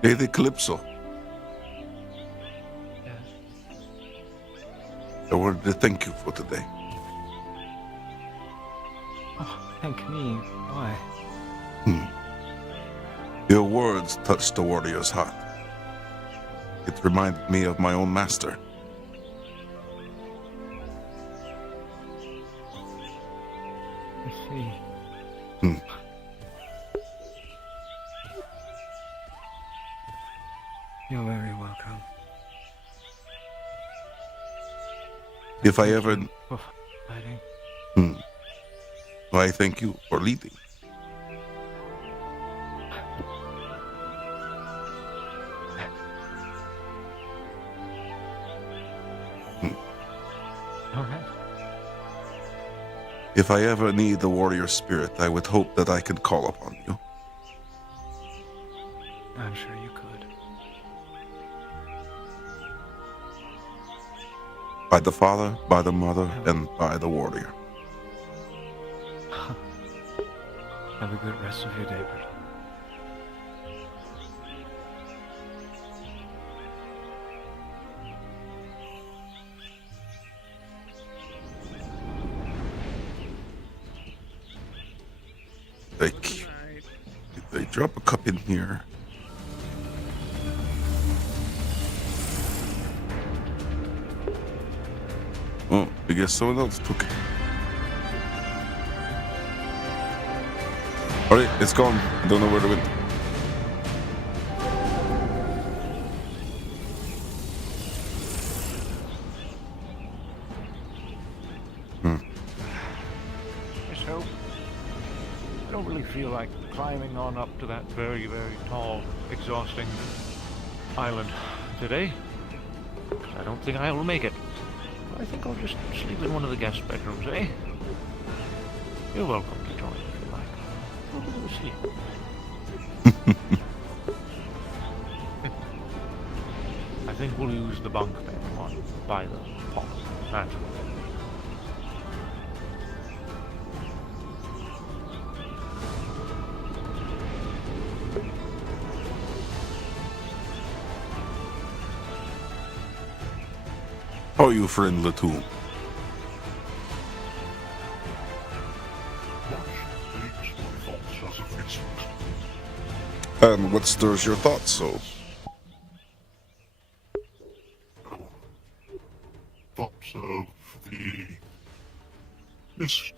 Hey, the Calypso. Yes. I wanted to thank you for today. Oh, thank me. Why? Your words touched the warrior's heart. It reminded me of my own master. I see. You're very welcome. If I ever... For fighting. I thank you for leading. All right. If I ever need the warrior spirit, I would hope that I could call upon you. I'm sure you could. By the father, by the mother, and by the warrior. Have a good rest of your day, Brutus. They drop a cup in here. Oh, I guess someone else took it. Alright, it's gone. I don't know where it went. So, I don't really feel like climbing on up to that very, very tall, exhausting island today. I don't think I will make it. I think I'll just sleep in one of the guest bedrooms, eh? You're welcome to join if you like. We'll go to sleep. I think we'll use the bunk bed one by the pot. That's what. How are you, friend Latoon? And what stirs your thoughts so? Thoughts of the Miss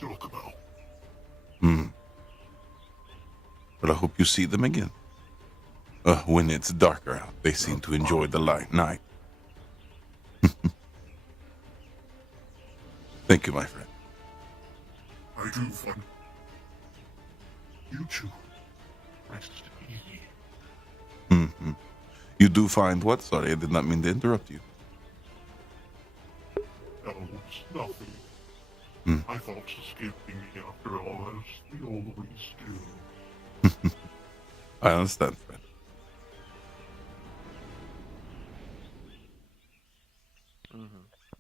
But I hope you see them again. when it's darker out, they seem to enjoy the light night. Thank you, my friend. I do find you two rest easy. Mm-hmm. You do find what? Sorry, I did not mean to interrupt you. No, it's nothing. My thoughts escaping me after all, as they always do. I understand, friend.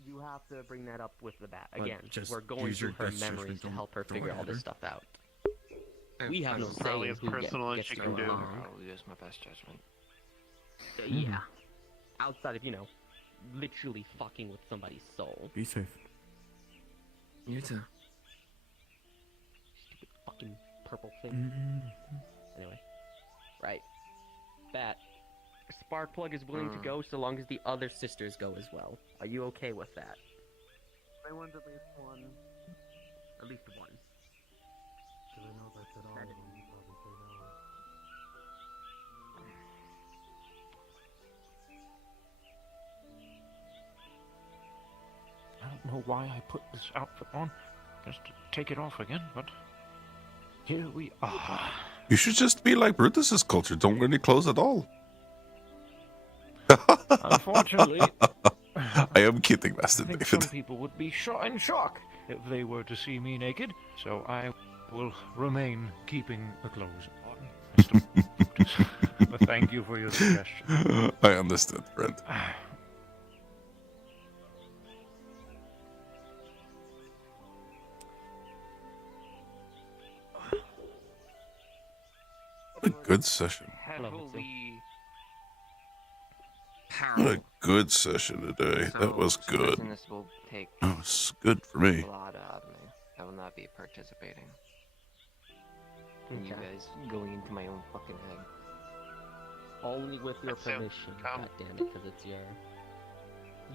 You have to bring that up with the bat. But Again, just we're going use through your her best memories judgment, to help her don't figure all at this her. stuff out. We have no say Probably in as who personal as gets she to can go do. along. I'll use my best judgment. Yeah. Outside of, literally fucking with somebody's soul. Be safe. You too. Stupid fucking purple thing. Anyway. Right. Bat. Sparkplug is willing to go so long as the other sisters go as well. Are you okay with that? I want at least one. At least one. Do I know if I said all of them? You probably say no. I don't know why I put this outfit on, just to take it off again, but here we are. You should just be like Brutus's culture. Don't wear any clothes at all. Unfortunately, I am kidding, Master I think David. some people would be in shock if they were to see me naked, so I will remain keeping the clothes on. Mr. Brutus. But thank you for your suggestion. I understand, friend. What a good session. What a good session today. That was good. This will take That was good for me. a lot out of me. I will not be participating. And you guys going into my own fucking head. Only with your permission, goddammit, because it's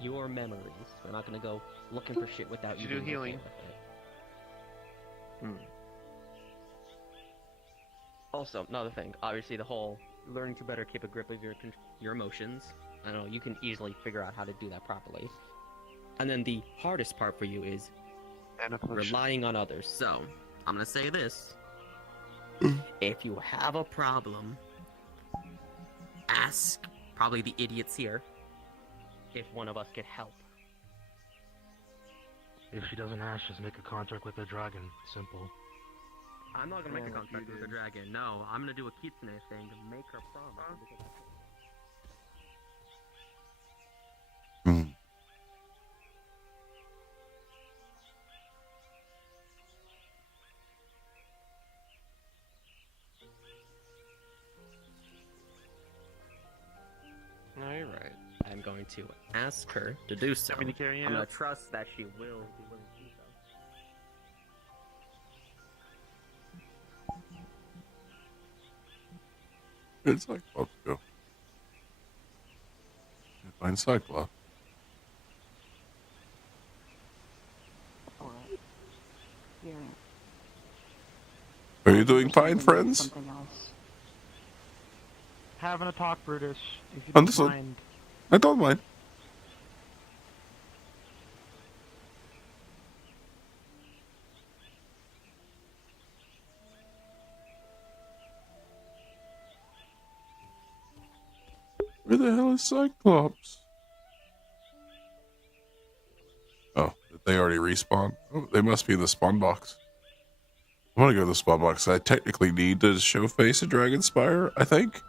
your memories. We're not gonna go looking for shit without you do being healing. okay with it. Also, another thing, obviously the whole learning to better keep a grip of your emotions. I know you can easily figure out how to do that properly. And then the hardest part for you is relying on others. So, I'm gonna say this. If you have a problem, ask probably the idiots here if one of us could help. If she doesn't ask, just make a contract with the dragon. Simple. I'm not gonna make a contract with the dragon. No, I'm gonna do a kitsune thing to make her promise. No, you're right. I'm going to ask her to do so. Want me to carry you I'm gonna out? trust that she will be willing to do so. Where'd Cyclops go? Can't find Cyclops. Are you doing fine, friends? Having a talk, Brutus. If you Understood. don't mind. I don't mind. Where the hell is Cyclops? Oh, did they already respawn? Oh, they must be in the spawn box. I want to go to the spawn box. I technically need to show face a Dragon Spire, I think.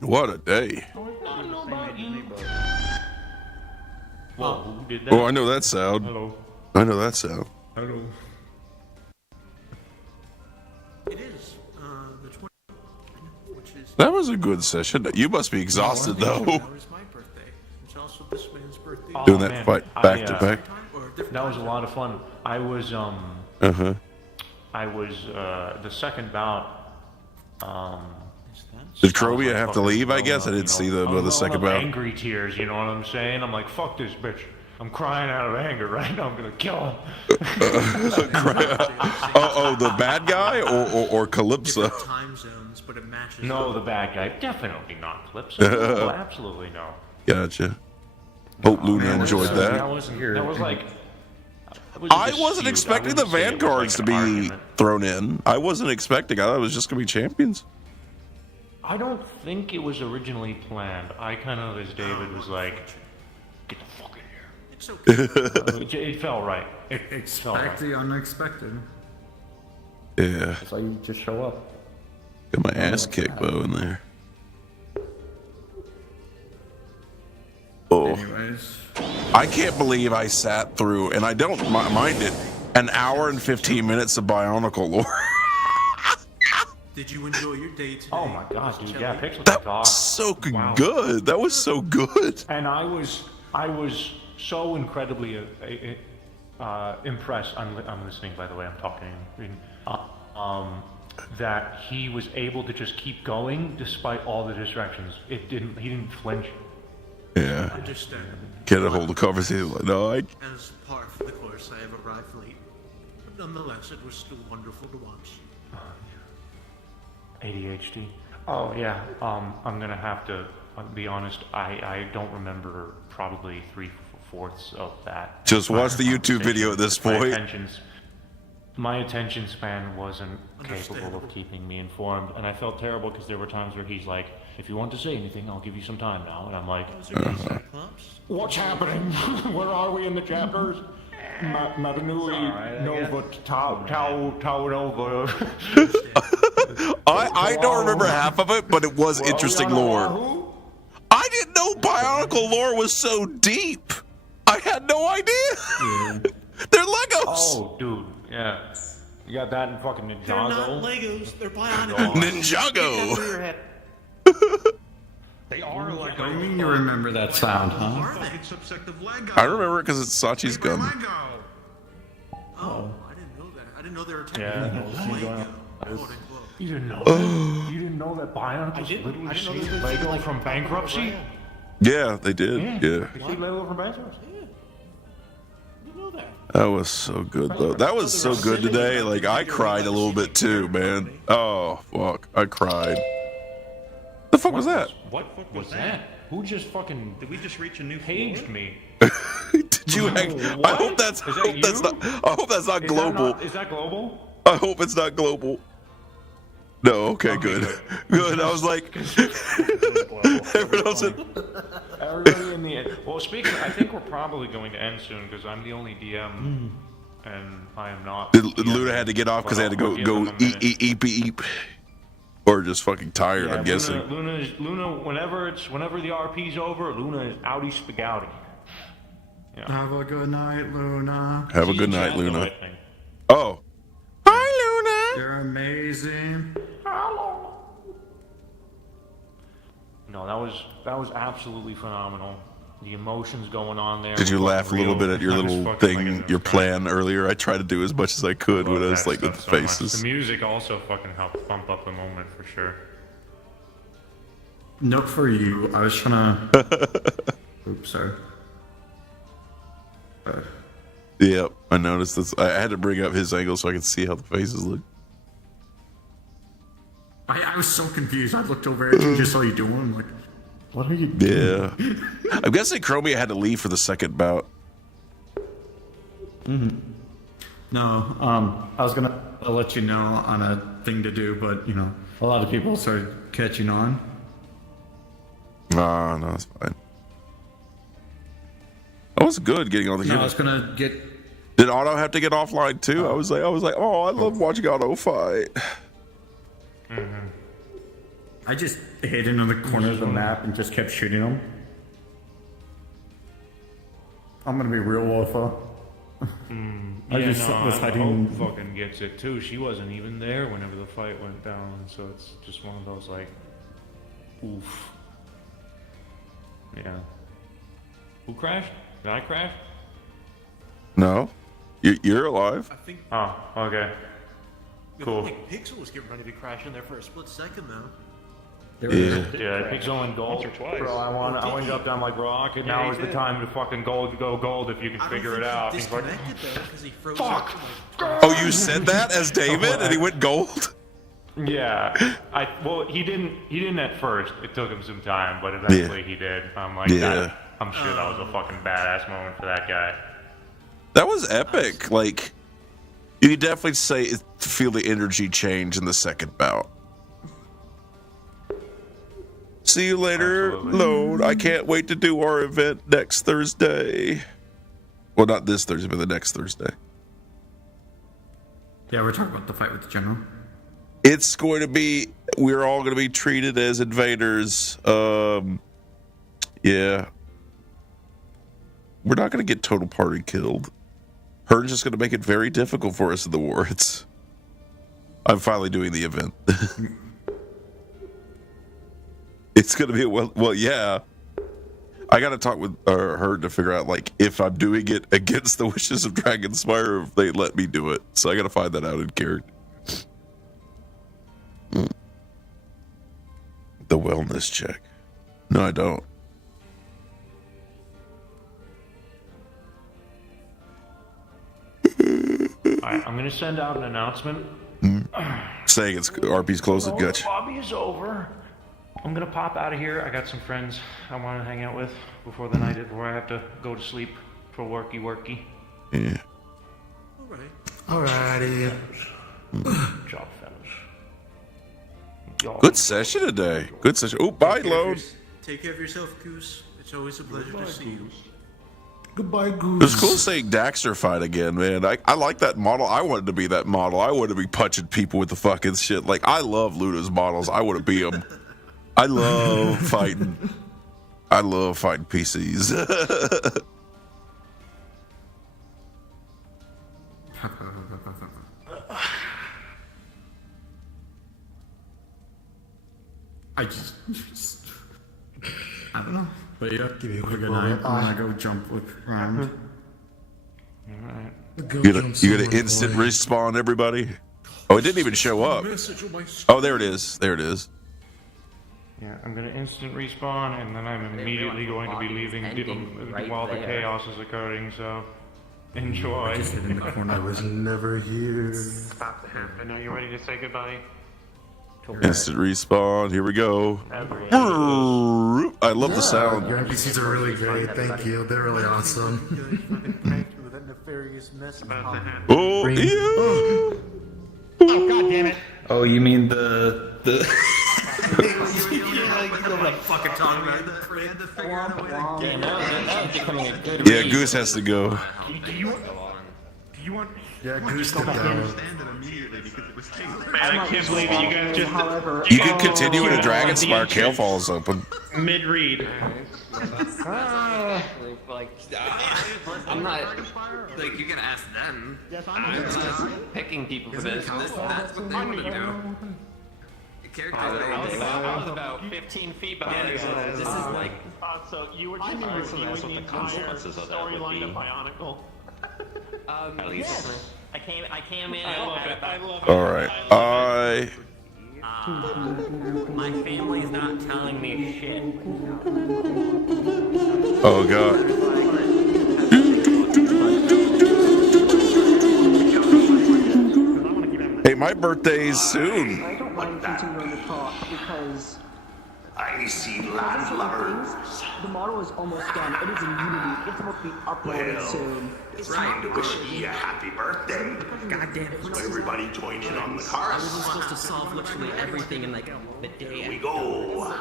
What a day. I don't know about you. Whoa, who did that? Oh, I know that sound. Hello. I know that sound. Hello. It is the 20th, which is. That was a good session. You must be exhausted, though. That was my birthday. It's also this man's birthday. Doing that fight back to back. That was a lot of fun. I was Uh-huh. I was the second bout. Did Krobia have to leave, I guess? I didn't see the second bout. Angry tears, you know what I'm saying? I'm like, fuck this bitch. I'm crying out of anger right now. I'm gonna kill him. Oh, the bad guy or Calypso? Time zones, but it matches. No, the bad guy. Definitely not Calypso. No, absolutely no. Gotcha. Hope Luna enjoyed that. That was like. I wasn't expecting the Vanguards to be thrown in. I wasn't expecting. I thought it was just going to be champions. I don't think it was originally planned. I kind of, as David, was like, get the fuck in here. It's okay. It felt right. It felt right. Expect the unexpected. Yeah. That's why you just show up. Got my ass kicked, Bo, in there. Oh. Anyways. I can't believe I sat through, and I don't mind it, an hour and 15 minutes of Bionicle lore. Did you enjoy your day today? Oh my god, dude! Yeah, Pixel That was so good. That was so good. And I was so incredibly impressed. I'm listening, by the way. I'm talking. That he was able to just keep going despite all the distractions. He didn't flinch. Yeah. Understand. Get a hold of conversation. Like, no, As par for the course, I have arrived late. But nonetheless, it was still wonderful to watch. ADHD. Oh yeah. I'm gonna have to be honest. I don't remember probably 3/4 of that. Just watch the YouTube video at this point. My attention span wasn't capable of keeping me informed, and I felt terrible because there were times where he's like, "If you want to say anything, I'll give you some time now," and I'm like, "What's happening? Where are we in the chapters?" Matanui Nova Tau Nova. I don't remember half of it, but it was interesting lore. I didn't know Bionicle lore was so deep. I had no idea. Yeah. They're Legos. Oh, dude, yeah. You got that in fucking Ninjago. They're not Legos, they're Bionic. Ninjago. They are Legos. What do you mean you remember that sound, huh? I remember it because it's Sachi's gun. Oh, I didn't know that. I didn't know they were Yeah. You didn't know. You didn't know that Bionicles literally saved Lego from bankruptcy? Yeah, they did. Yeah. They saved Lego from bankruptcy. That was so good, though. That was so good today. Like, I cried a little bit, too, man. Oh, fuck. I cried. The fuck was that? What was that? Who just fucking... Did we just reach a new paged me? Did you hang... I hope that's... I hope that's not global. Is that global? I hope it's not global. No, okay, good. Good. I was like... Everyone else in... Everybody in the end. Well, speaking, I think we're probably going to end soon because I'm the only DM, and I am not. Luna had to get off because they had to go eep. Or just fucking tired, Yeah, I'm guessing. Luna. Whenever the RP's over, Luna is outie spaghetti. Yeah. Have a good night, Luna. Have a good night, Luna. Oh. Hi, Luna. You're amazing. No, that was absolutely phenomenal. The emotions going on there. Did you laugh a little bit at your little thing, your plan earlier? I tried to do as much as I could when I was like with the faces. The music also fucking helped bump up the moment for sure. Note for you. I was trying to. Oops, sorry. Yep, I noticed this. I had to bring up his angle so I could see how the faces look. I was so confused. I looked over at you, just saw you doing. I'm like, what are you doing? Yeah. I'm guessing Chromia had to leave for the second bout. No, I was gonna let you know on a thing to do, but you know, a lot of people started catching on. No, it's fine. That was good getting on the. No, I was gonna get. Did Otto have to get offline too? I was like, oh, I love watching Otto fight. I just hid into the corner of the map and just kept shooting them. I'm gonna be real Wolfa. I just was hiding. Hope fucking gets it too. She wasn't even there whenever the fight went down, so it's just one of those like, oof. Yeah. Who crashed? Did I crash? No, you're alive. I think. Oh, okay. Cool. I think Pixel was getting ready to crash in there for a split second, though. Yeah. Yeah, I picked going gold. Bro, I went up, I'm like, Rock, and now is the time to fucking go gold if you can figure it out. He's like, fuck! Oh, you said that as David, and he went gold? Yeah, well, he didn't at first. It took him some time, but eventually he did. I'm like, Yeah. I'm sure that was a fucking badass moment for that guy. That was epic. Like, you could definitely feel the energy change in the second bout. See you later, Lone. I can't wait to do our event next Thursday. Well, not this Thursday, but the next Thursday. Yeah, we're talking about the fight with the general. It's going to be, we're all going to be treated as invaders. Yeah. We're not going to get total party killed. Hearn's just going to make it very difficult for us in the war. I'm finally doing the event. It's going to be, well, yeah. I got to talk with Hearn to figure out, like, if I'm doing it against the wishes of Dragonspire or if they let me do it. So I got to find that out in character. The wellness check. No, I don't. Alright, I'm gonna send out an announcement. Saying it's RP's closing. Gotcha. Lobby is over. I'm gonna pop out of here. I got some friends I want to hang out with before I have to go to sleep for worky. Yeah. Alrighty. Good job, fellas. Good session today. Good session. Oh, bye, Lone. Take care of yourself, Goose. It's always a pleasure to see you. Goodbye, It Goose. was cool seeing Daxter fight again, man. I like that model. I wanted to be that model. I wanted to be punching people with the fucking shit. Like, I love Luna's models. I want to be them. I love fighting. I love fighting PCs. I don't know. But yeah, give you a good moment. night. I'm gonna go jump with round. Alright. You gonna instant respawn everybody? Oh, it didn't even show up. Oh, there it is. There it is. Yeah, I'm gonna instant respawn, and then I'm immediately going to be leaving while the chaos is occurring, so enjoy. I just hid in the corner. I was never here. Stop the happen. Are you ready to say goodbye? Instant respawn. Here we go. I love the sound. Your NPCs are really great. Thank you. They're really awesome. Oh, yeah. Oh, God damn it. Oh, you mean the fucking tongue, man. Yeah, Goose has to go. Do you want? Yeah, Goose did that. Man, I can't believe it. You guys just. You can continue in a Dragonspire. Kale falls open. Mid-read. I'm not. Like, you can ask them. I'm just picking people for this. That's what they want to do. I was about 15 feet behind you. This is like. So you were just arguing what the consequences of that would be. At least. I came in. I love it. All right. My family's not telling me shit. Oh God. Hey, my birthday's soon. I don't mind continuing to talk because I see landlubbers. the model is almost done. It is in Unity. It's supposed to be uploaded soon. It's time to wish me a happy birthday. God damn it. So everybody join in on the I chorus. was supposed to solve literally everything in like the day. Here we go.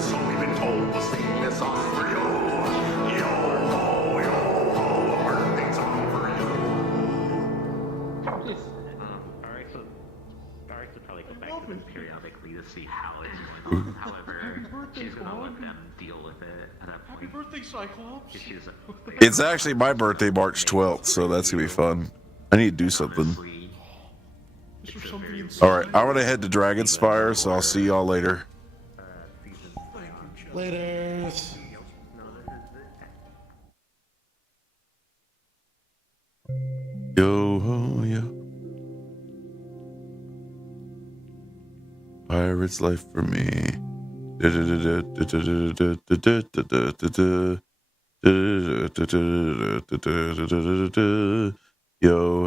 So we've been told to sing this song for you. A birthday song for you. Alright, so Dark will probably go back to them periodically to see how it's going on. However, she's gonna let them deal with it at that point. Happy birthday, Cyclops! It's actually my birthday, March 12th, so that's gonna be fun. I need to do something. All right, I'm gonna head to Dragonspire, so I'll see y'all later. Later. ho, yo. Pirate's life for me. Yo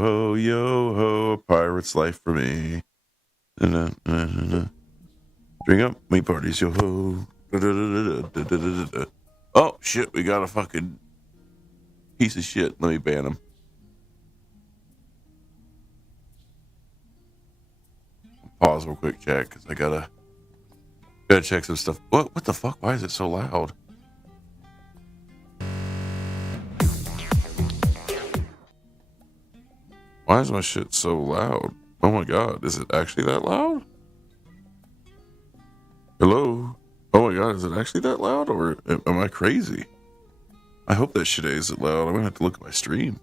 ho, pirate's life for me. Bring up me parties, yo ho. Oh shit, we got a fucking piece of shit. Let me ban him. Pause real quick, chat, because I gotta check some stuff. What the fuck? Why is it so loud? Why is my shit so loud? Oh my god, is it actually that loud? Hello? Oh my god, is it actually that loud, or am I crazy? I hope that shit isn't loud. I'm gonna have to look at my stream.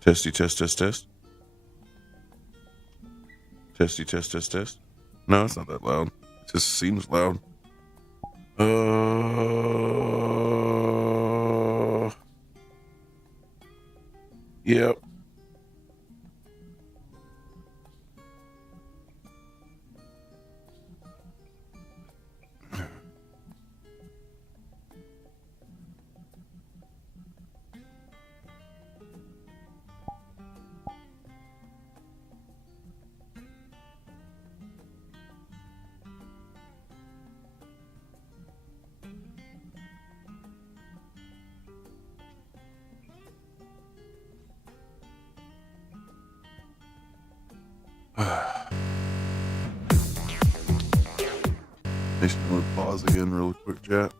Testy, test, test, test. Testy, test, test, test. No, it's not that loud. It just seems loud. Yep. Just want to pause again real quick, chat.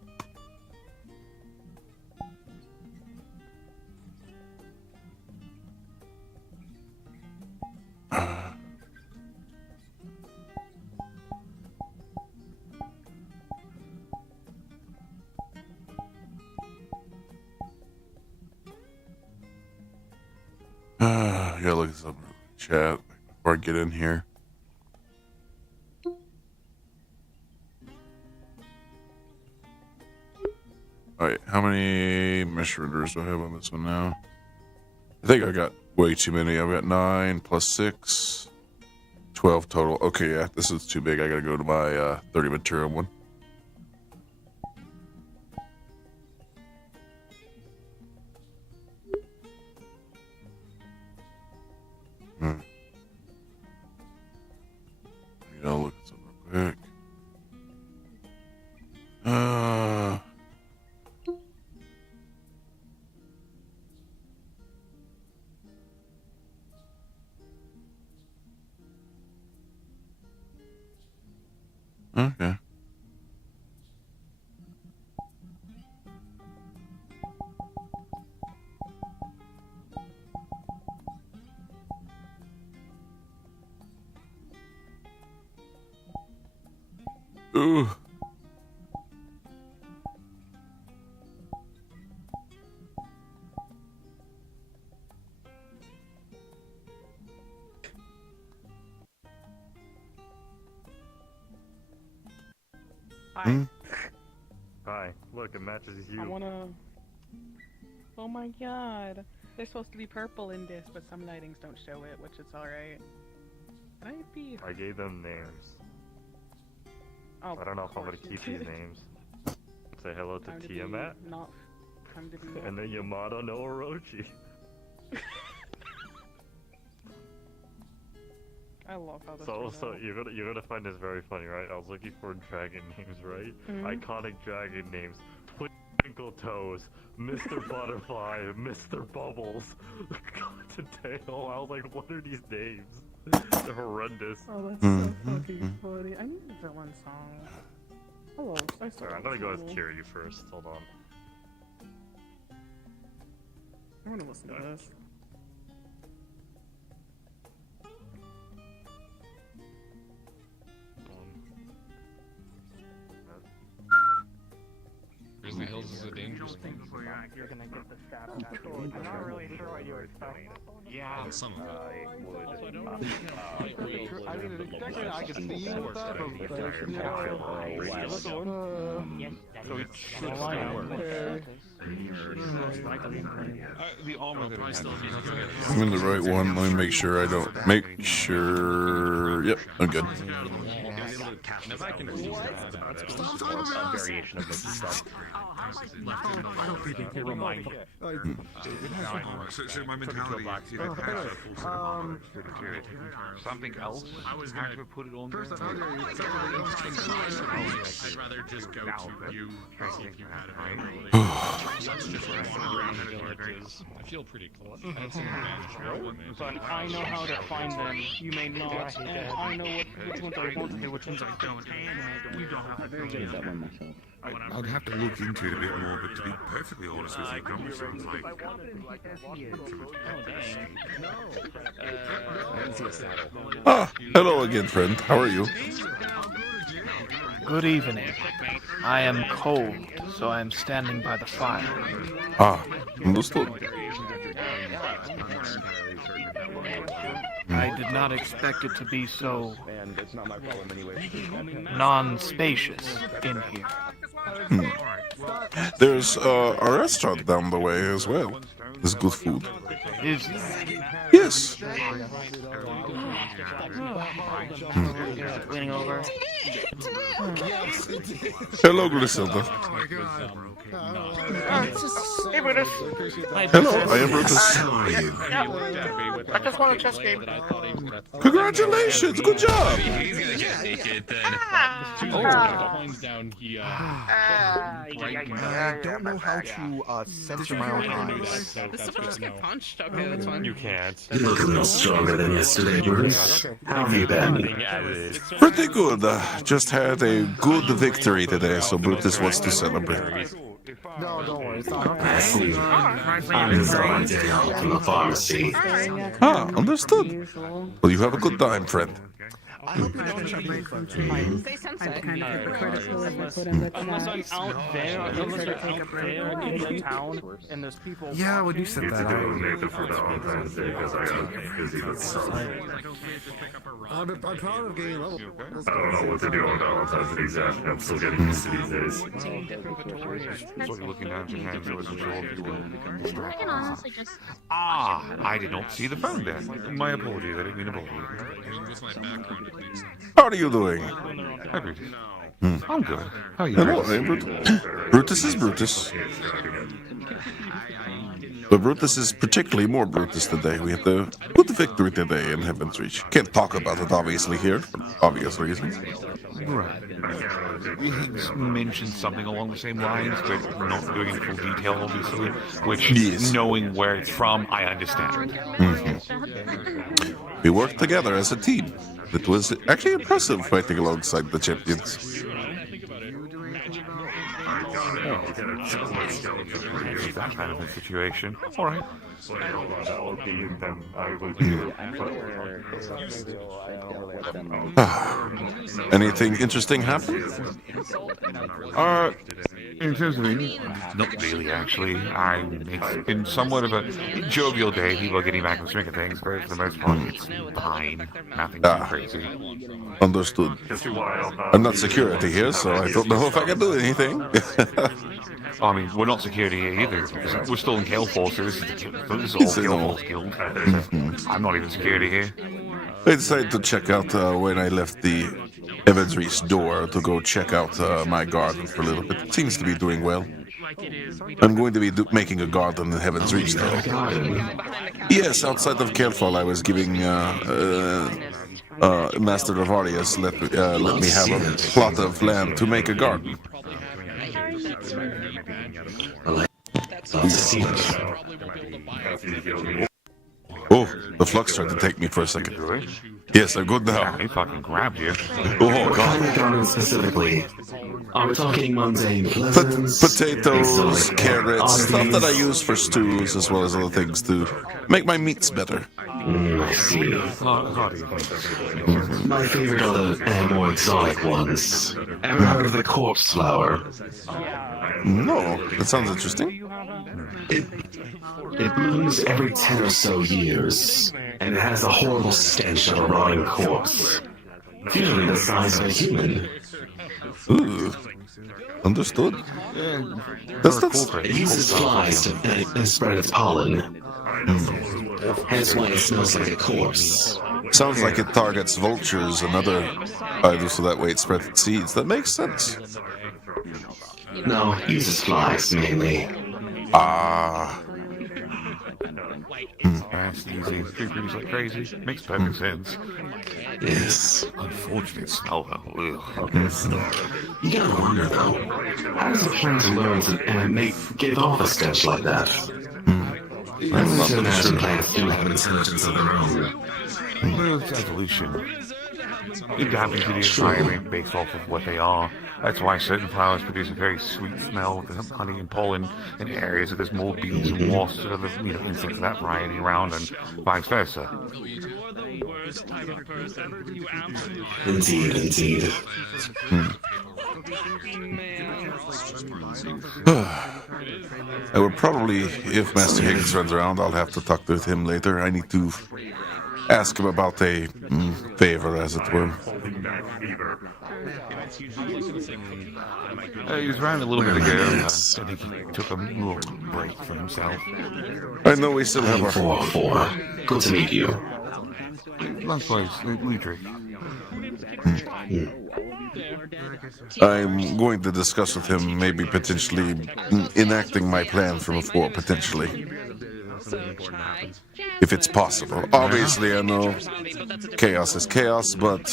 I gotta look at something real quick, chat, before I get in here. Alright, how many mesh renders do I have on this one now? I think I got way too many. I've got 9 plus 6. 12 total. Okay, yeah, this is too big. I gotta go to my 30 material one. I'll look at something real quick. Okay. Ooh. Hi. Hi. Look, it matches you. I wanna... Oh my god. They're supposed to be purple in this, but some lightings don't show it, which is alright. Can I be... I gave them names. Oh, I don't know if I'm gonna keep these names. Say hello to Tiamat. Time to be And then Yamato no Orochi. I love how this So you're gonna find this very funny, right? I was looking for dragon names, right? Iconic dragon names. Twinkle Toes, Mr. Butterfly, Mr. Bubbles, Cottontail. I was like, what are these names? They're horrendous. Oh, that's so fucking funny. I need a villain song. Hello, Alright, I'm gonna go with Kiryu first. Hold on. I wanna listen to this. Grizzly Hills is a dangerous You're gonna get the stab afterwards. I'm not really sure what you expect. Yeah. Some of it. I mean, expecting I could see you with that, but So it should work. The armor that I still need to get. I'm in the right one. Let me make sure I don't. Make sure. Yep, I'm good. If I can variation of this stuff. So my mentality is something else. I was going to put it on. I'd rather just go to you if you had it. Let's just I feel pretty close. But I know how to find them. You may not. And I know which ones I want to do, which ones I don't. And we don't have very good at that one myself. I'd have to look into it a bit more, but to be perfectly honest with you, it sounds like... Ah, hello again, friend. How are you? Good evening. I am cold, so I am standing by the fire. Ah, understood. I did not expect it to be so non-spacious in here. There's a restaurant down the way as well. There's good food. Is there? Yes. Leaning over. Hello, Griselda. Hey, Brutus. Hello, I am Brutus. I just won a chess game. Congratulations, good job. He's gonna get naked then. I don't know how to censor my own eyes. This supposed to get punched? Okay, that's fine. You can't. You look a little stronger than yesterday, Brutus. How have you been? Pretty good. Just had a good victory today, so Brutus wants to celebrate. No, don't worry. It's not. I see. I'm volunteering to help in the pharmacy. Ah, understood. Well, you have a good time, friend. I hope you don't check me from Unless I'm out there, unless I'm out there in the town, and there's people. Yeah, when you said that, I'm proud of getting a level. I don't know what to do on Valentine's Day exactly. I'm still getting used to these days. So you're looking down at your hands, I wasn't sure if you were I can honestly just. Ah, I did not see the phone there. My apologies, I didn't mean to bother you. How are you doing? Hi, Brutus. I'm good. How are you? Hello, I'm Brutus. Brutus is Brutus. But Brutus is particularly more Brutus today. We had the good victory today in Heaven's Reach. Can't talk about it obviously here, for obvious reasons. Right. Higgs mentioned something along the same lines, but not doing it in full detail, obviously. Which, knowing where it's from, I understand. We worked together as a team. It was actually impressive fighting alongside the champions. That kind of a situation. Alright. Anything interesting happen? In terms of me, not really, actually. It's been somewhat of a jovial day. People are getting back in the swing of things, but for the most part, it's fine. Nothing too crazy. Understood. I'm not security here, so I don't know if I can do anything. I mean, we're not security here either. We're still in Kale Force, so this is all Kale Force Guild. I'm not even security here. I decided to check out when I left the Heaven's Reach door to go check out my garden for a little bit. It seems to be doing well. I'm going to be making a garden in Heaven's Reach, though. Yes, outside of Carefall, I was giving Master of Arias let me have a plot of land to make a garden. Oh, The flux tried to take me for a second. Yes, I'm good now. He fucking grabbed you. Oh, Kind of God. garden specifically. Are we talking mundane pleasants? Potatoes, exotic carrots, stuff that I oddities? use for stews as well as other things to make my meats better. I see. My favorite are the more exotic ones. Ever heard of the corpse flower? No, that sounds interesting. It blooms every 10 or so years, and it has a horrible stench of a rotting corpse. Usually the size of a human. Ooh. Understood. It uses flies to spread its pollen. Hence why it smells like a corpse. Sounds like it targets vultures and other items so that way it spreads its seeds. That makes sense. No, it uses flies mainly. Ah. That's easy. Creepers like crazy. Makes perfect sense. Yes. Unfortunate smell though. You gotta wonder though, how does a plant learn to give off a stench like that? I like to imagine plants do have intelligence of their own. Well, it's evolution. Adapting to the environment based off of what they are. That's why certain flowers produce a very sweet smell with honey and pollen in areas where there's more bees and wasps or other insects of that variety around, and vice versa. Indeed. I will probably, if Master Higgins runs around, I'll have to talk with him later. I need to ask him about a favor, as it were. He was around a little bit ago. I think he took a little break for himself. I know we still have our 404. Good to meet you. Likewise, Ludwig. I'm going to discuss with him maybe potentially enacting my plan from before, potentially. If it's possible. Obviously, I know chaos is chaos, but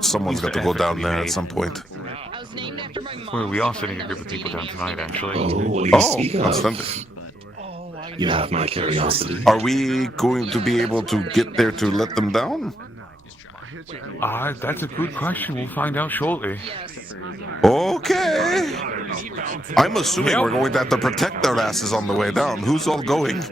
someone's got to go down there at some point. Well, we are sending a group of people down tonight, actually. Outstanding. You have my curiosity. Are we going to be able to get there to let them down? That's a good question. We'll find out shortly. Okay. I'm assuming we're going to have to protect their asses on the way down. Who's all going?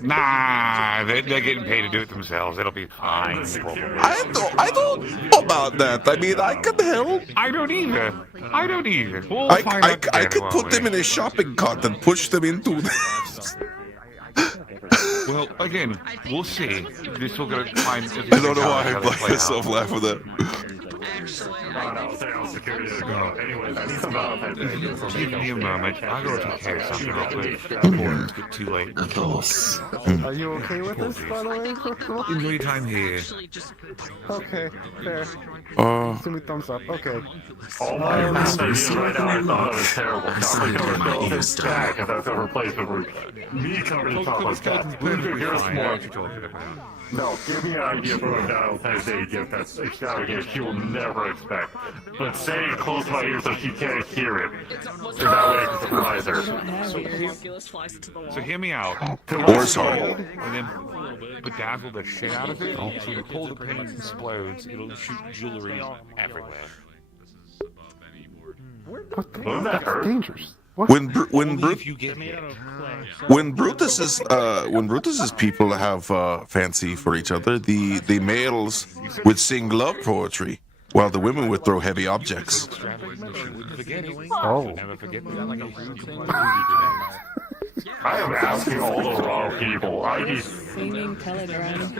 Nah, they're getting paid to do it themselves. It'll be fine. I don't know about that. I mean, I could help. I don't either. We'll I could put them in a shopping cart and push them into this. Well, again, we'll see. This will go time. I don't know why I find myself laughing at that. Give me a moment. I'll go take care of something real quick before it's get too late. Of course. Are you okay with this, by the way? Enjoy your time here. Okay, fair. Give me thumbs up. Okay. Oh my God, right now I thought it was terrible. Not like this back if that's a replacement for me coming to talk like that. You're smart. No, give me an idea for a Valentine's Day gift that's extravagant she will never expect. But say it close to my ear so she can't hear it. So that way I can surprise her. So hear me out. Or sorry. And then bedazzle the shit out of it. So when the pull the pin explodes, it'll shoot jewelry everywhere. What the hell? That's dangerous. What? When Brutus's people have fancy for each other, the males would sing love poetry, while the women would throw heavy objects. Oh. I am asking all the wrong people. Singing telegram.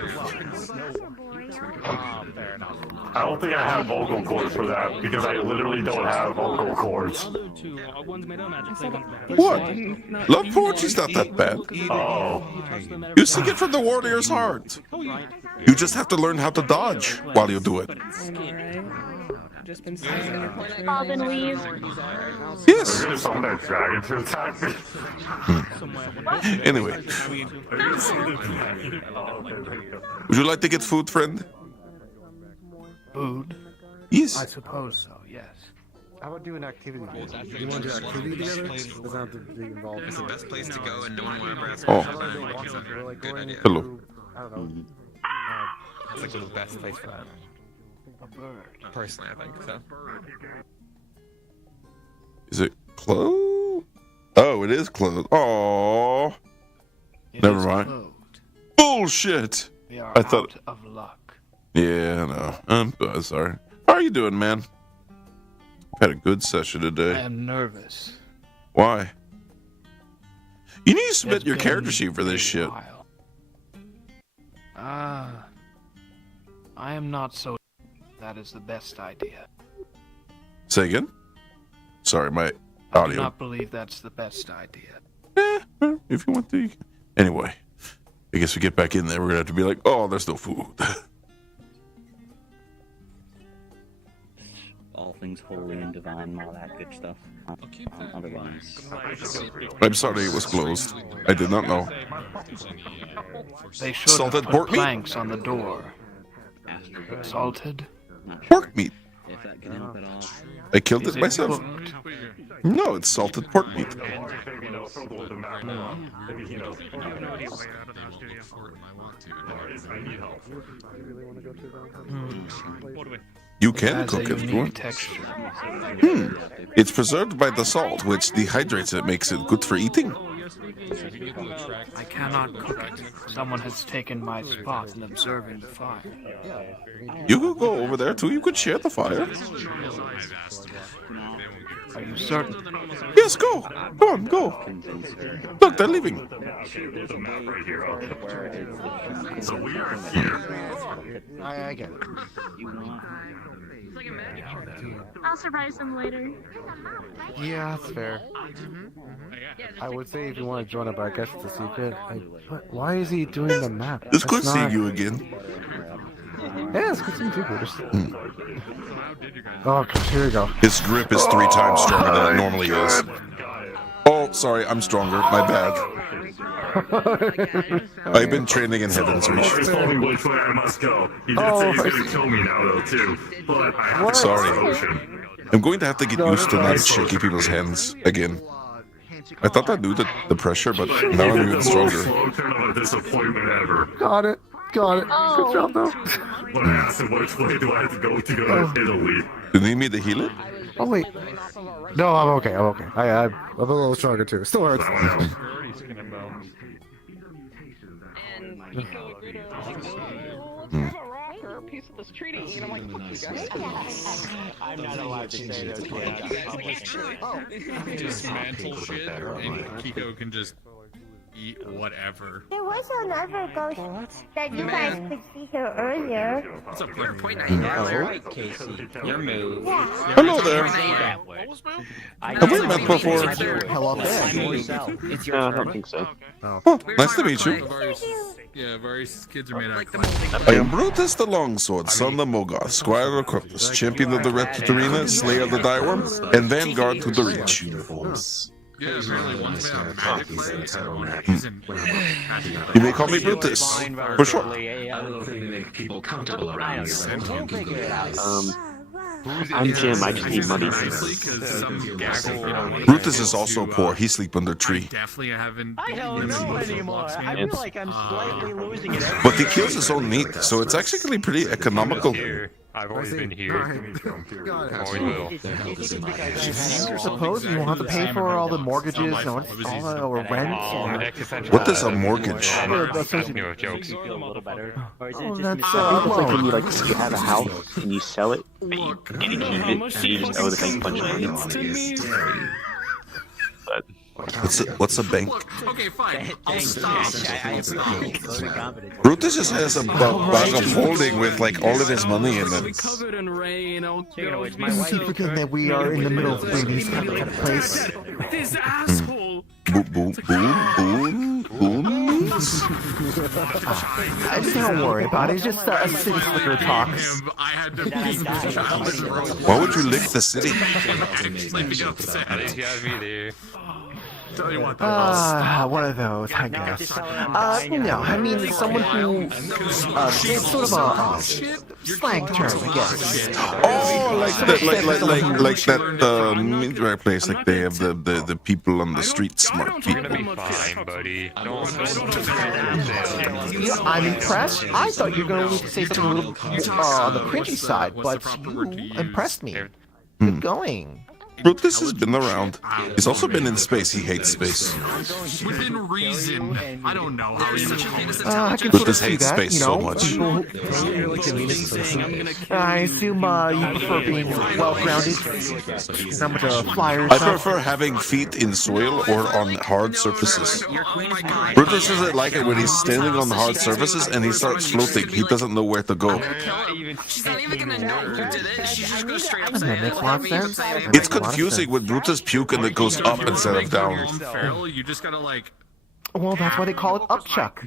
I don't think I have vocal cords for that because I literally don't have vocal cords. What? Love poetry's not that bad. Oh. You sing it from the warrior's heart. You just have to learn how to dodge while you do it. Just been singing Bob and weave. Yes. We're gonna summon that dragon to attack me. Anyway. Would you like to get food, friend? Food? Yes. I suppose so, yes. How about do an activity? You want to do activity together? Doesn't have to be involved. It's the best place to go, and no one will ever ask Oh. Good idea. Hello. I don't know. It's like the best place for that. Personally, I think so. Is it closed? Oh, it is closed. Oh. Never mind. Bullshit. We are I thought. out of luck. Yeah, no. I'm sorry. How are you doing, man? Had a good session I today. am nervous. Why? You need to submit It's your been character sheet for this a shit. while. I am not so. That is the best idea. Say again? Sorry, my I do audio. not believe that's the best idea. If you want to. Anyway, I guess we get back in there. We're gonna have to be like, oh, there's no food. All things holy and divine and all that good stuff. Otherwise, I'm sorry it was closed. I did not know. They should Salted have pork put meat? planks on the door. Salted? Pork meat. if that can help at all. I killed Is it it myself. cooked? No, it's salted pork meat. You can Has cook a it if you unique want. texture. It's preserved by the salt, which dehydrates it, makes it good for eating. I cannot cook it. Someone has taken my spot in observing the fire. You could go over there too. You could share the fire. Are you certain? Yes, go. Go on, go. Look, they're leaving. So we are here. I get it. I'll surprise them later. Yeah, that's fair. I would say if you want to join it, but I guess it's a secret. Why is he doing the map? It's good That's seeing not- you again. Yeah, it's good seeing you too, Brutus. Oh, gosh, here we go. His grip is 3 times stronger than it normally is. Oh, sorry, I'm stronger. My bad. I've been training in Heaven's Reach. He's told me which way I must go. He did say he's gonna kill me now, though, too. But I have to Sorry. solution. I'm going to have to get used to not shaking people's hands again. I thought I knew the pressure, but now I'm even stronger. Slow turn of a disappointment ever. Got it. Got it. Good job, though. When I asked him which way do I have to go to Italy. Do you need me to heal it? Oh, wait. No, I'm okay. I'm okay. I'm a little stronger, too. Still hurts. Piece of this treaty, and I'm like, fuck you guys. I'm not allowed to say those words. Dismantle shit, and Kiko can just eat whatever. There was another ghost that you guys could see here earlier. What's up, Blair? Point Alright, Casey. Your move. Yeah. Hello there. I Have we met before? Hello there. It's your No, I turn. don't think so. Oh, nice to meet you. Yeah, various kids are made out of I am Brutus the Longsword, son of Mogoth, Squire of Corpus, champion of the Red Arena, slayer of the Direworm, and vanguard to the Reach. Yeah, apparently one's made out of magic clay. You may call me Brutus, for short. I don't know if they make people comfortable around here. I'm Jim, I just need money. Brutus is also poor, he sleep under a tree. Definitely haven't. I don't know anymore. I feel like I'm slightly losing it. But he kills his own meat, so it's actually pretty economical. I've always been here. Always will. Suppose you won't have to pay for all the mortgages and all the rent. What is a mortgage? Jokes. Oh, that's It's like when you have a house and you sell it, but you keep it, and you just owe the bank a bunch of money. But What's a bank? Okay, fine. I'll stop. Brutus just has a bag of holding with like all of his money in it. Covered in rain. Oh, You keep forgetting that we are in the middle of baby's kind of place. This asshole. Boom, boom, boom, boom, boom. Don't worry about it. It's just a city slicker talks. I had to be Why would you lick the city? actually upset. me there. Tell you what, one of those, I guess. No, I mean someone who, it's sort of a slang term, I guess. Oh, like that meat place, like they have the people on the street, smart people. Fine, buddy. I'm impressed. I thought you were going to say something a little on the cringy side, but you impressed me. Good going. Brutus has been around. He's also been in space. He hates space. Within reason. I don't know how he's such a heinous Brutus hates space so much. I assume you prefer being well-grounded. Not much of a flyer. I prefer having feet in soil or on hard surfaces. Brutus doesn't like it when he's standing on hard surfaces and he starts floating. He doesn't know where to go. She's not even gonna know who did it. She's just gonna straight up That say makes a lot of sense. It's confusing when Brutus puke and it goes up instead of down. You just gotta like. Well, that's why they call it upchuck.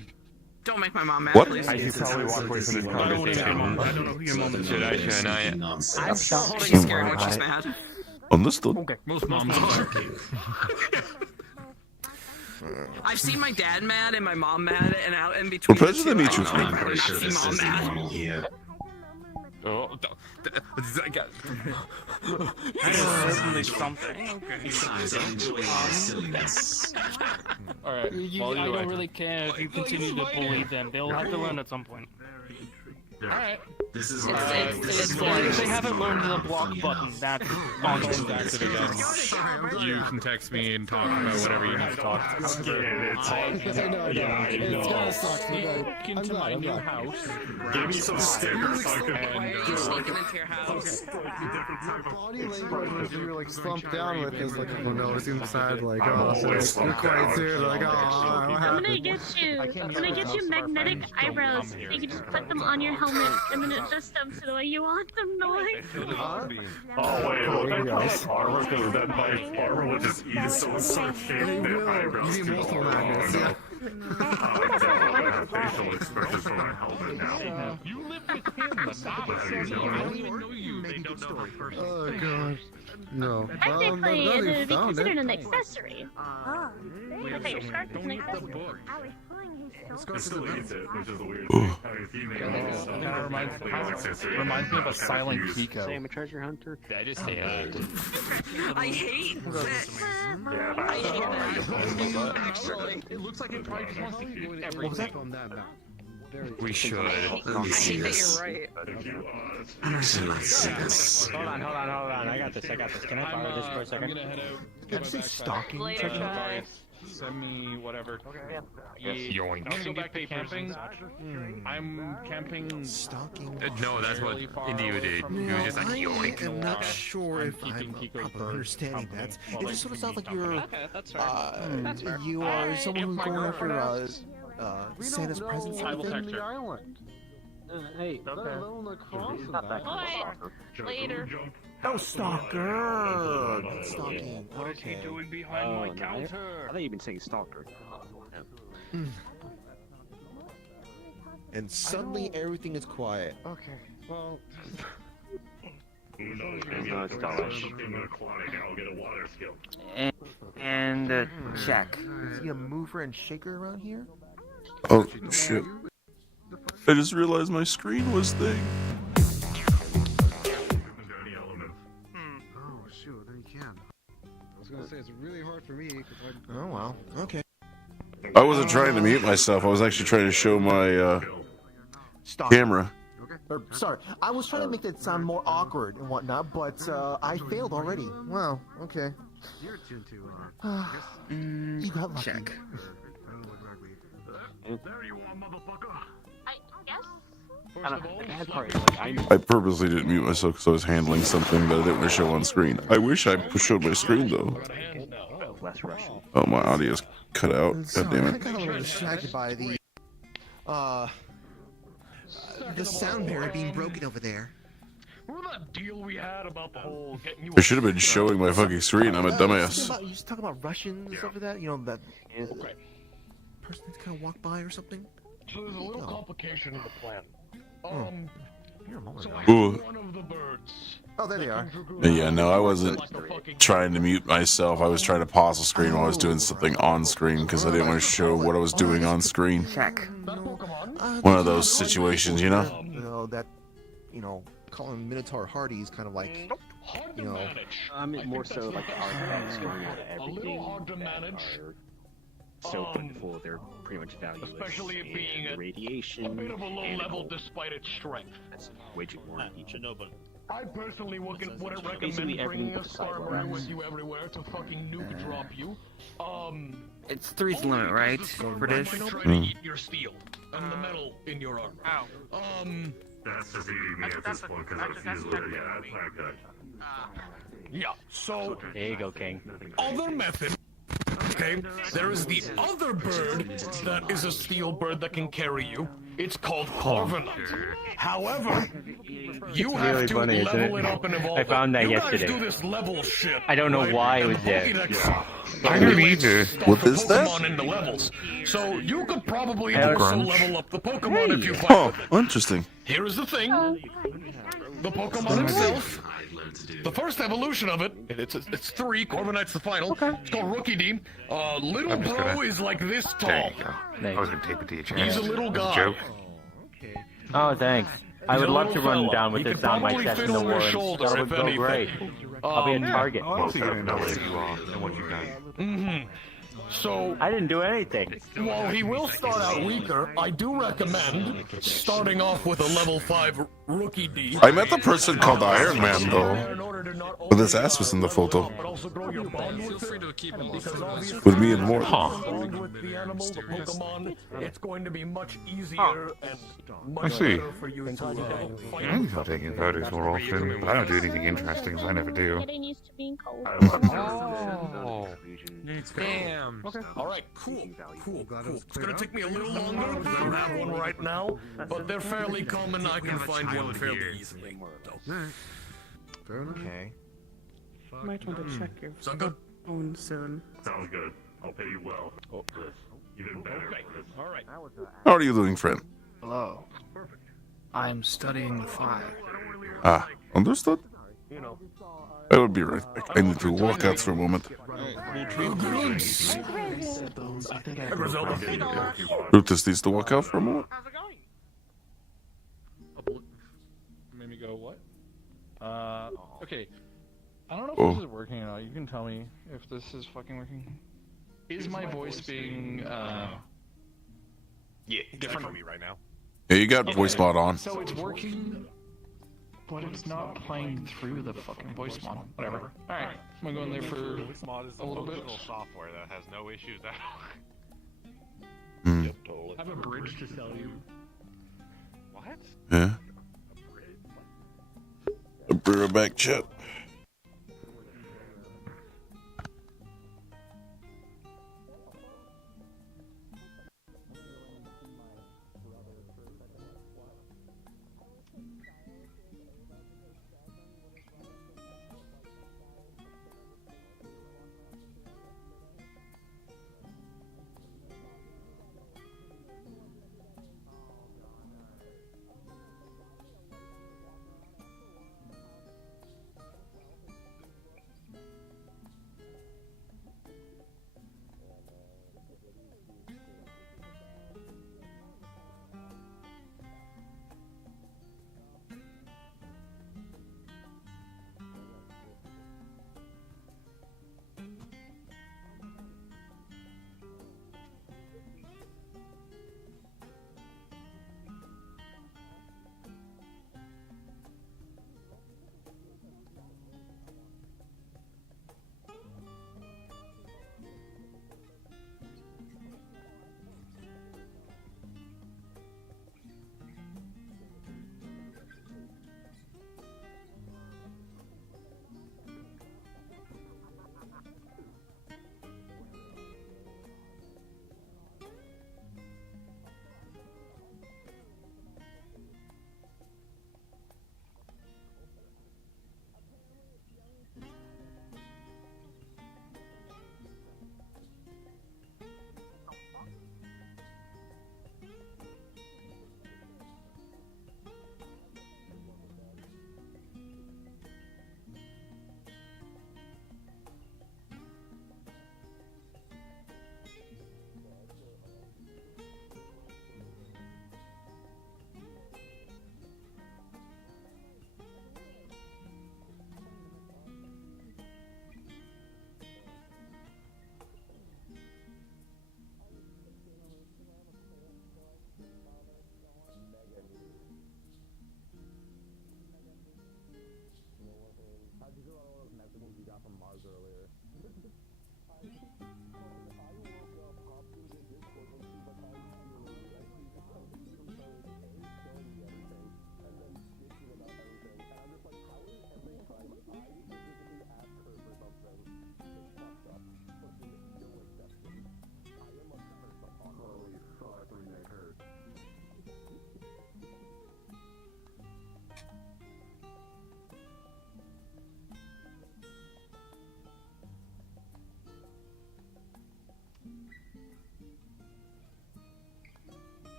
Don't make my mom mad, What? please. I should probably walk away from this conversation. Should I? I'm still holding scared when she's mad. Understood. Most moms are. I've seen my dad mad and my mom mad, and out in between. Well, pleasure to meet you. I'm pretty sure this is normal here. Oh, I got. Certainly something. Alright, I don't really care if you continue to bully them. They'll have to learn at some point. Alright. This is It's like they haven't learned the block button. That's on Back to it again. You can text me and talk about whatever you need to talk about. It's gonna suck. Sneak into my new house. Give me some stickers so I can Sneaking into your house. Body language was you were like slumped down with is like people know it's inside like oh you're quiet too like oh I'm gonna get you magnetic eyebrows. You can just put them on your helmet and then adjust them to the way you want them to look. Oh wait, look, that's armor because then my armor will just eat someone's sort of shape their eyebrows. you need multiple magnets yeah. I have facial expressions for my helmet now. You live with him, the boss. I don't even know you. They don't know her person. Oh gosh no Technically, it would be found considered it. an accessory. I thought your scarf was an accessory. It still eats it, which is a weird thing. I mean, female Reminds me of a silent Pico. Say I'm a treasure hunter. I just say I hate that. Yeah, I hate that. Actually, it looks like it probably just wants to eat Everything. everything. We should. Let me I see hate that this. you're right. Actually, let's see this. Hold on. I got this. Can I borrow this for a second? I'm gonna head out. Did you say stalking? Later, Send me whatever. Yoink. I'll go back to camping. I'm camping. Stalking. No, that's what Indy did. He was just like, yoink. I'm not sure if keeping I'm Kiko's proper bird understanding that. while It they just sort of keep sounds me like you're, Okay, that's fair. That's fair. you are someone who's going after Santa's presents. I will and text everything. her. Hey, Later. Oh, stalker! Stalking. What is he doing behind my counter? I thought you've been saying stalker. And suddenly everything is quiet. okay well Who knows? Maybe I'll learn something aquatic and I'll get a water skill. And check. Is he a mover and shaker around here? Oh, shit. I just realized my screen was thing. Dirty elements. oh shoot then you can I was gonna say it's really hard for me because Oh well. Okay. I wasn't trying to mute myself. I was actually trying to show my camera. Or, sorry, I was trying to make that sound more awkward and whatnot, but I failed already. Wow. Okay. you're attuned to You got lucky. Check. I don't know exactly There you are, motherfucker. I purposely didn't mute myself because I was handling something that I didn't want to show on screen. I wish I showed my screen though. Less Russian. Oh, my audio's cut out. God damn I it. got a little distracted by the sound barrier being broken over there. Remember that deal we had about the whole getting you? I should have been showing my fucking screen. I'm a dumbass. You just talk about Russians and stuff like that. You know that Okay. person that's kind of walked by or something. So there's a little complication in the plan. Ooh. Oh, there they are. Yeah, no, I wasn't trying to mute myself. I was trying to pause the screen while I was doing something on screen because I didn't want to show what I was doing on screen. Check. One of those situations, you know? You know, that, you know, calling Minotaur hardy is kind of like, you know... more so like artifacts going out of A everything little hard to manage. so plentiful, they're pretty much valueless. Especially it being and radiation. a bit of a low and level gold. despite its strength. That's way too more than each other. I personally wouldn't recommend Basically bringing a everything Skarmory with you everywhere to fucking nuke drop you. It's 3's limit, right? For this? Try to eat your steel and the metal in your armor. That's just eating me at this point because it's usually, Yeah, so... There you go, King. Other method... Okay, there is the other bird that is a steel bird that can carry you. It's called Corviknight. However, you have really to funny, isn't level it? it up and evolve I found that you yesterday. guys do this level shit. I don't know right? why it And was the there. Pokédex I don't either. What is that? Pokemon in the levels. So you could probably Hey, also Grunge. level up the Pokemon if you fight Oh, with it. interesting. Here is the thing. The Pokemon itself, the first evolution of it, it's 3, Corviknight's the final. It's called Rookie D. Little I'm just bro gonna- is like this tall. There you go. I was gonna tape it to your chest. He's a little As guy. joke. Oh, thanks. I He's would a love to little run fella. down with He this could on my probably chest fit in the on your war. shoulder, That would if go anything. great. I'll be a target. Most of them know what you are and what you've done. Mm-hmm. So I didn't do anything. while he will start out weaker, I do recommend starting off with a level 5 Rookie D. I met the person called Iron Man, though. But his ass was in the photo. Feel free to keep him With me and more. with the animal, the Pokemon, it's going to be much easier and I much see. better for you to fight. I think I'll taking photos more often, but I don't do anything interesting, so I never do. Getting used to being cold. Oh. Damn. Okay. All right. Cool. Cool. It's gonna take me a little longer because I don't have one right now, but they're fairly common. I can find one fairly easily. Okay. Might want to check your Sound good? phone soon. Sounds good. I'll pay you well. Oh, even better. Okay. All right. How are you doing, friend? Hello. I'm studying the fire. Ah, understood. I will be right back. I need to walk out for a moment. Brutus needs to walk out for a moment. Made me go, what? Okay. I don't know if Oh. this is working or not. You can tell me if this is fucking working. Is my voice being, Yeah, different for me right now. Yeah, you got voice mod on. So it's working, but it's not playing through the fucking voice mod. Whatever. Alright, I'm gonna go in there for Voice mod is a little bit. functional software that has no issues at all. Hmm. Totally. I have a bridge to sell you. What? Yeah. A beer back chat.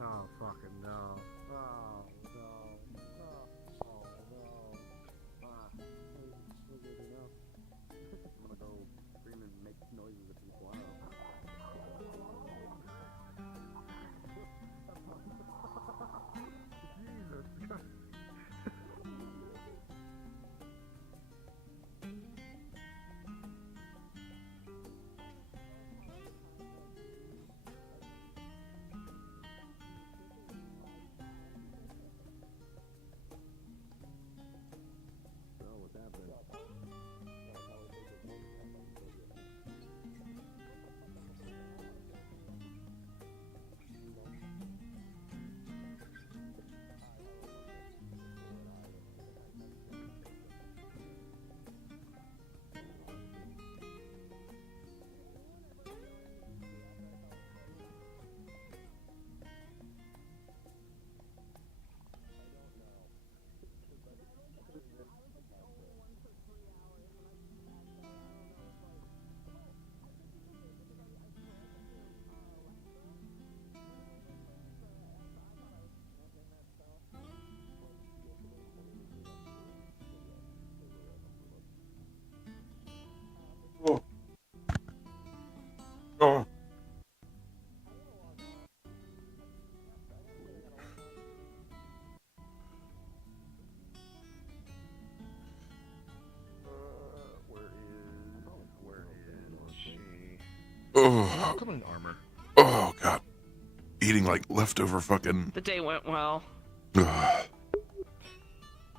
Oh, fucking no. Oh, no. Oh, no. Was it enough? I'm gonna go scream and make noises at people. I don't know. Jesus Christ. What's happening? Oh. Where is she? Oh. Come in armor. Oh god. Eating like leftover fucking. The day went well. Ugh.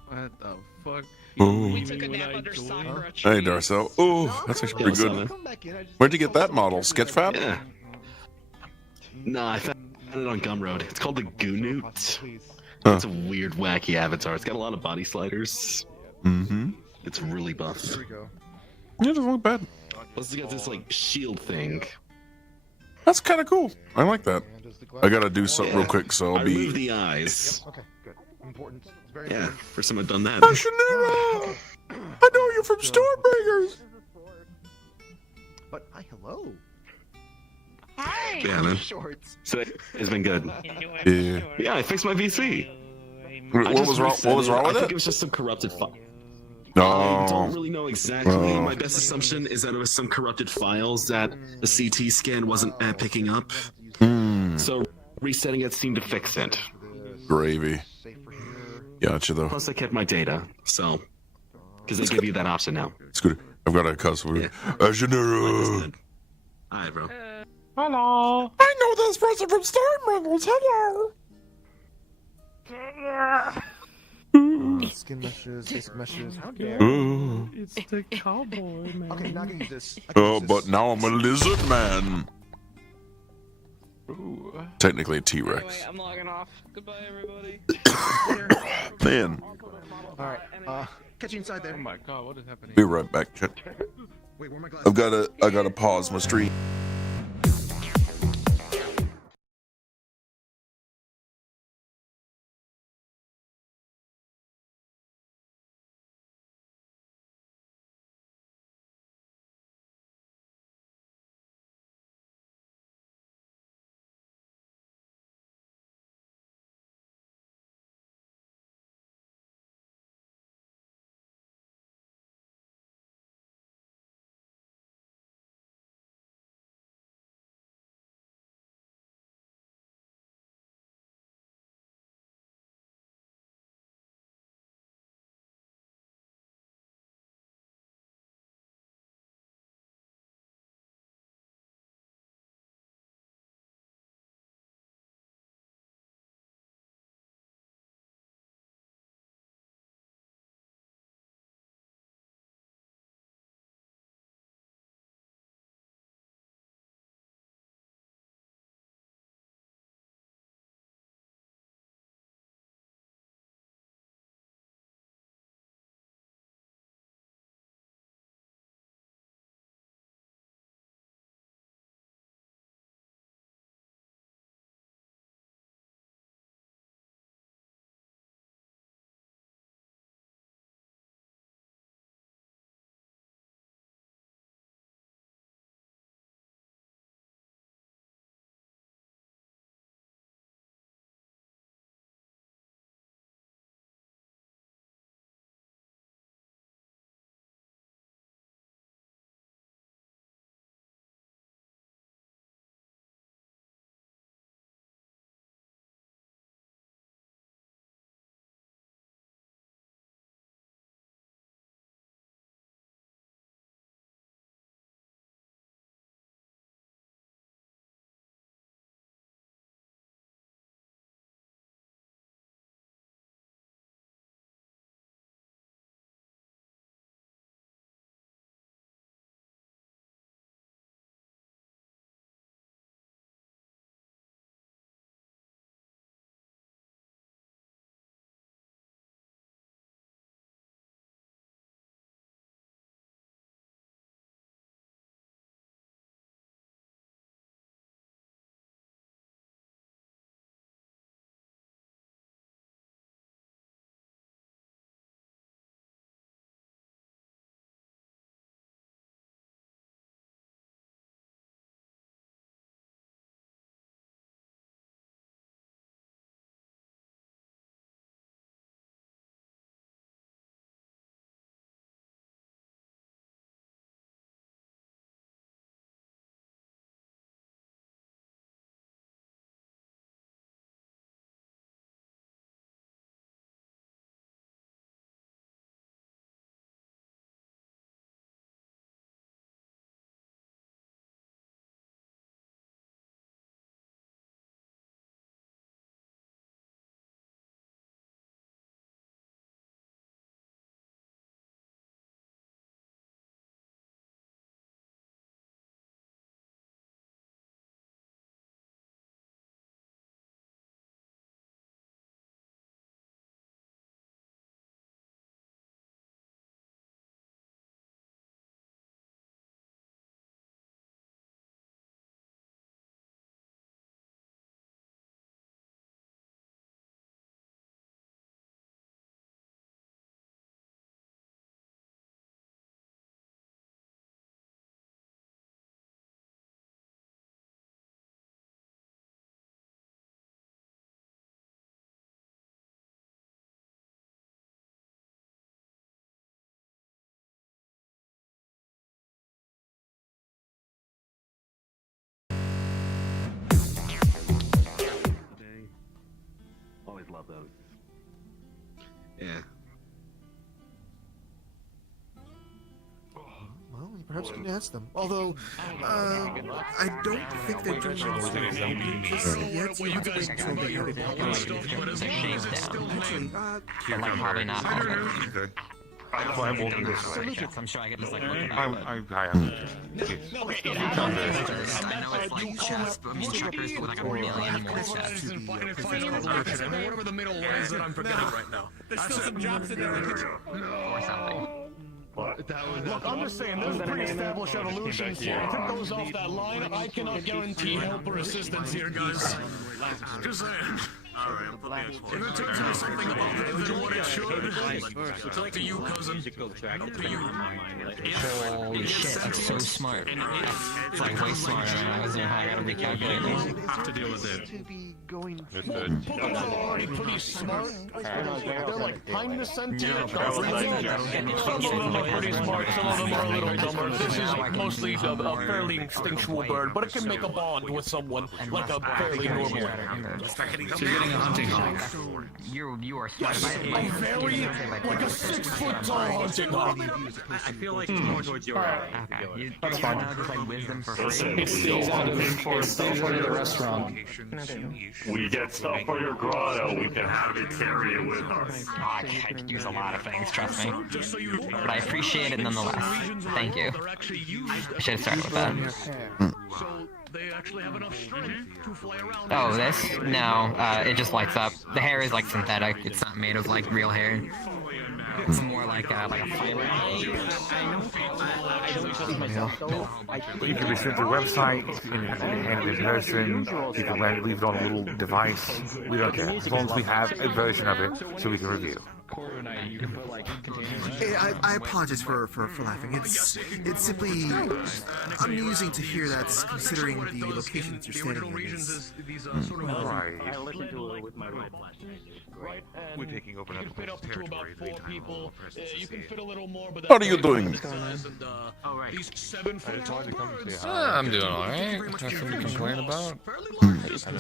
What the fuck? Oh. We took a nap under Sakura Hey trees. Darcel. Oh, that's actually pretty good. Where'd you get that model? Sketchfab? Yeah. No, I found it on Gumroad. It's called the Goonoot. Huh. It's a weird, wacky avatar. It's got a lot of body sliders. Mm-hmm. It's really buff. There we go. Yeah, it doesn't look bad. Plus, it's got this like shield thing. That's kind of cool. I like that. I gotta do something real quick, so I'll I be. removed the eyes. Okay, good. Important. It's very Yeah, important. first time I've done that. Shanira! I know you from Stormbringers. But hi, hello. Hi. Yeah, man. Shorts. So it's been good. Yeah. Yeah, I fixed my VC. What was wrong? What was wrong with I think it? it was just some corrupted file. No. I don't really know exactly. Oh. My best assumption is that it was some corrupted files that the CT scan wasn't picking up. So resetting it seemed to fix it. Gravy. Gotcha though. Plus, I kept my data, so because they give you that option now. It's good. I've got a customer. Shanira. Hi, bro. Hello. I know this person from Stormbringers. Hello. Skin meshes, basic meshes. How dare Oh. It's the cowboy, man. Okay, now I can use this. I can Oh, use but this. now I'm a lizard man. Ooh. Technically a Anyway, T-Rex. I'm logging off. Goodbye, everybody. Man. Alright, catch you inside there. Oh my god, what is happening? Be right back, chat. Wait, where are my glasses? I gotta pause my stream. love those. Yeah. Well, you perhaps can ask them. Although, I don't think they're doing anything just yet. You have to wait until they have a Actually, but like probably not all of it. I'm walking this way. I'm sure I could just like look it up. I am. Yes. I know it's like chess, but I mean checkers with like a million more chess. Whatever the middle one is that I'm forgetting right now. There's still some jobs in there. Or something. Look, I'm just saying, there's pre-established evolutions here. Take those off that line. I cannot guarantee help or assistance here, guys. Just saying. If it turns into something other than what it should, it's up to you, cousin. Up to you. Holy shit, that's so smart. It's like way smarter than I was there. I gotta recalculate this. Have to deal with it. Pokemon's already pretty smart. They're like kindness sentient. Some of them are pretty smart, some of them are a little dumber. This is mostly a fairly instinctual bird, but it can make a bond with someone like a fairly normal one. A hunting hawk. You are smart. I'm very like a 6-foot-tall hunting hawk. I feel like it's more towards your Okay, that's fine. Just like wisdom for free. It stays out of the restaurant. We get stuff for your grotto, we can have it carry it with us. I could use a lot of things, trust me. But I appreciate it nonetheless. Thank you. I should have started with that. They actually have enough strength to fly around. Oh, this? No, it just lights up. The hair is like synthetic. It's not made of like real hair. It's more like a fiber. You can research the website, you can hand it in person, you can leave it on a little device. We don't care. As long as we have a version of it so we can review. I apologize for laughing. It's simply amusing to hear that, considering the locations you're standing in. Right. I listened to it with my red flash. Right, and we're taking over you can fit up to about 4 people. You can fit a little more, but How are you doing? These 7-foot tall birds. I'm doing alright. Nothing to complain about.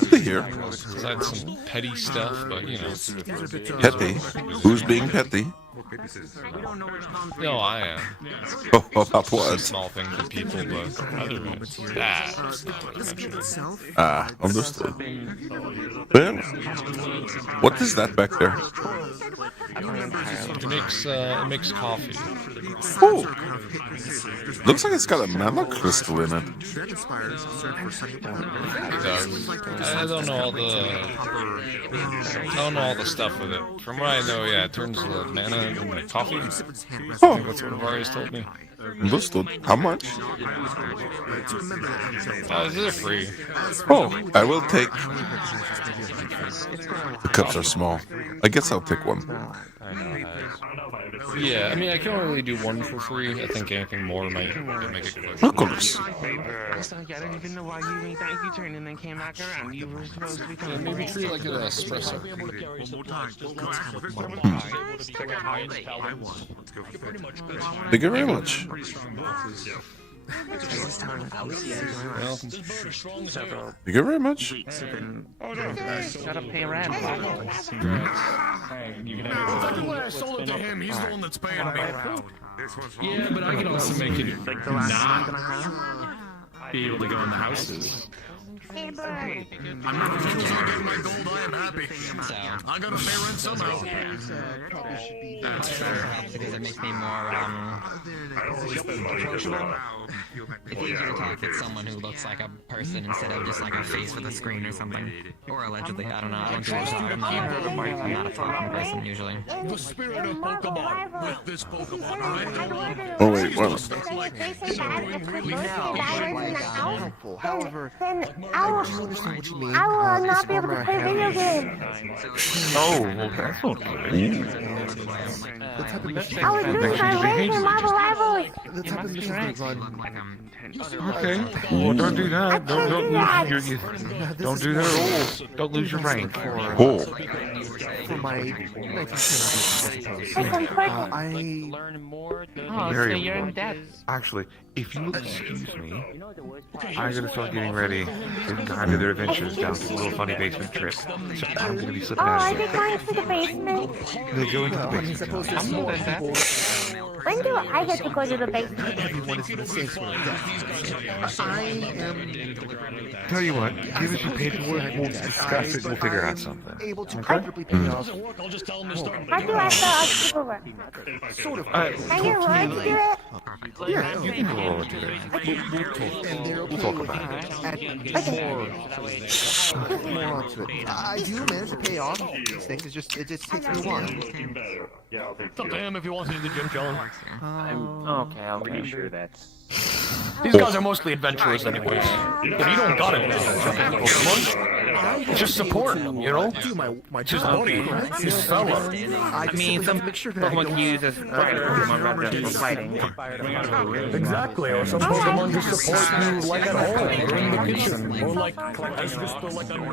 Good here. Besides some petty stuff, but you know. Petty? Who's being petty? No, I am. Oh, about what? Small things to people, but other than that. Understood. Well, what is that back there? It makes coffee. Oh! Looks like it's got a mana crystal in it. It does. I don't know all the stuff with it. From what I know, yeah, it turns the mana into coffee. Oh, that's what Avarius told me. Understood. How much? These are free. Oh, I will take. The cups are small. I guess I'll take one. Yeah, I mean, I can only really do one for free. I think anything more might make it quick. Of course. I don't even know why you made that U-turn and then came back around. You were supposed to be coming. Maybe treat it like an espresso. Thank you very much. Well, thank you very much. Gotta pay rent. Technically, I sold it to him. He's the one that's paying me. Yeah, but I can also make it not be able to go in the houses. I'm not as long as I get my gold, I am happy. I gotta pay rent somehow. That's fair. Because it makes me more approachable. It's easier to talk with someone who looks like a person instead of just like a face with a screen or something. Or allegedly, I don't know. I don't do it. I'm not a talking person usually. The spirit of Pokemon with this Pokemon, right? Oh wait, what? However, I will not be able to play video games. Oh, well, that's okay. I was losing my way to Marvel Rivals. The type of missions that run. Okay. Well, don't do that. Don't lose your. Don't do that at all. Don't lose your rank. For my 1910, I Very important. Actually, If you excuse me, I gotta start getting ready to dive into their adventures down to a little funny basement trip. So I'm gonna be slipping out Are of they here. going to the basement? They go into the basement. When do I get to go to the basement? Everyone is in the same sort of death. I am... Tell you what, give us your paperwork, we'll discuss it, we'll figure out something. able to Okay? comfortably pay off. I'll just tell him to start. How do I start paperwork? Sort of. Can you learn to do it? Yeah, you can go over to it. We'll talk about it. More onto it. I do manage to pay off these things. It just takes me a while. It's up to him if he wants to do the gym challenge. Okay, I'm pretty sure that's... These guys are mostly adventurers anyways. If you don't got it, just support him, you know? It's his buddy. His fella. I mean, some Pokemon can use as Pokemon rather than for fighting. Exactly, or some Pokemon just support you like at home, or in the kitchen, or like just like on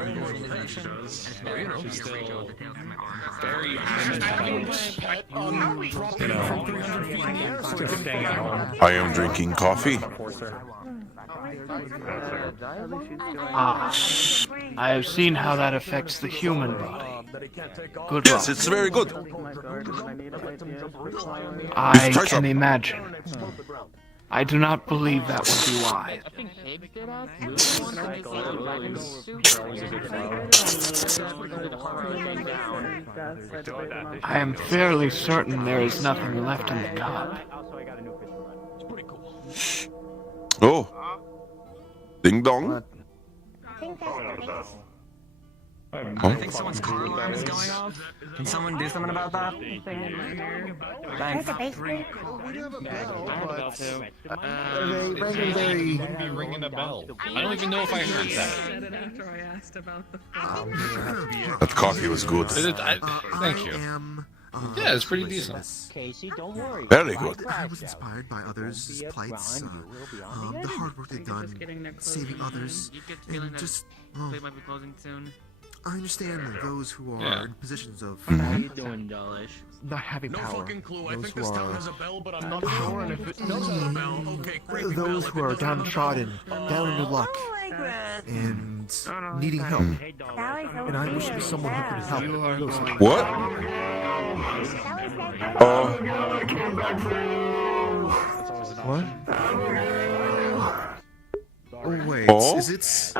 Very I am drinking coffee. I have seen how that affects the human body. Good Yes, luck. it's very good. I can imagine. I do not believe that would be wise. I am fairly certain there is nothing left in the cup. Oh. Ding dong. I think someone's car alarm is going off. Can someone do something about that? Thanks. Very be ringing a bell. I don't even know if I heard that. That coffee was good. Thank you. Yeah, it's pretty decent. Casey, don't worry. Very good. I was inspired by others' plights, the hard work they've done, saving others, and just... They might be closing soon. I understand that those who are in positions of How you doing, Dawlish? not having power, fucking clue. I those think who this town are has a bell, but I'm not sure. And if it does have a bell, okay, great. We those who are downtrodden, down in their luck, and needing help. And I wish there was someone who could help those who What? What? Oh wait, Oh? is it?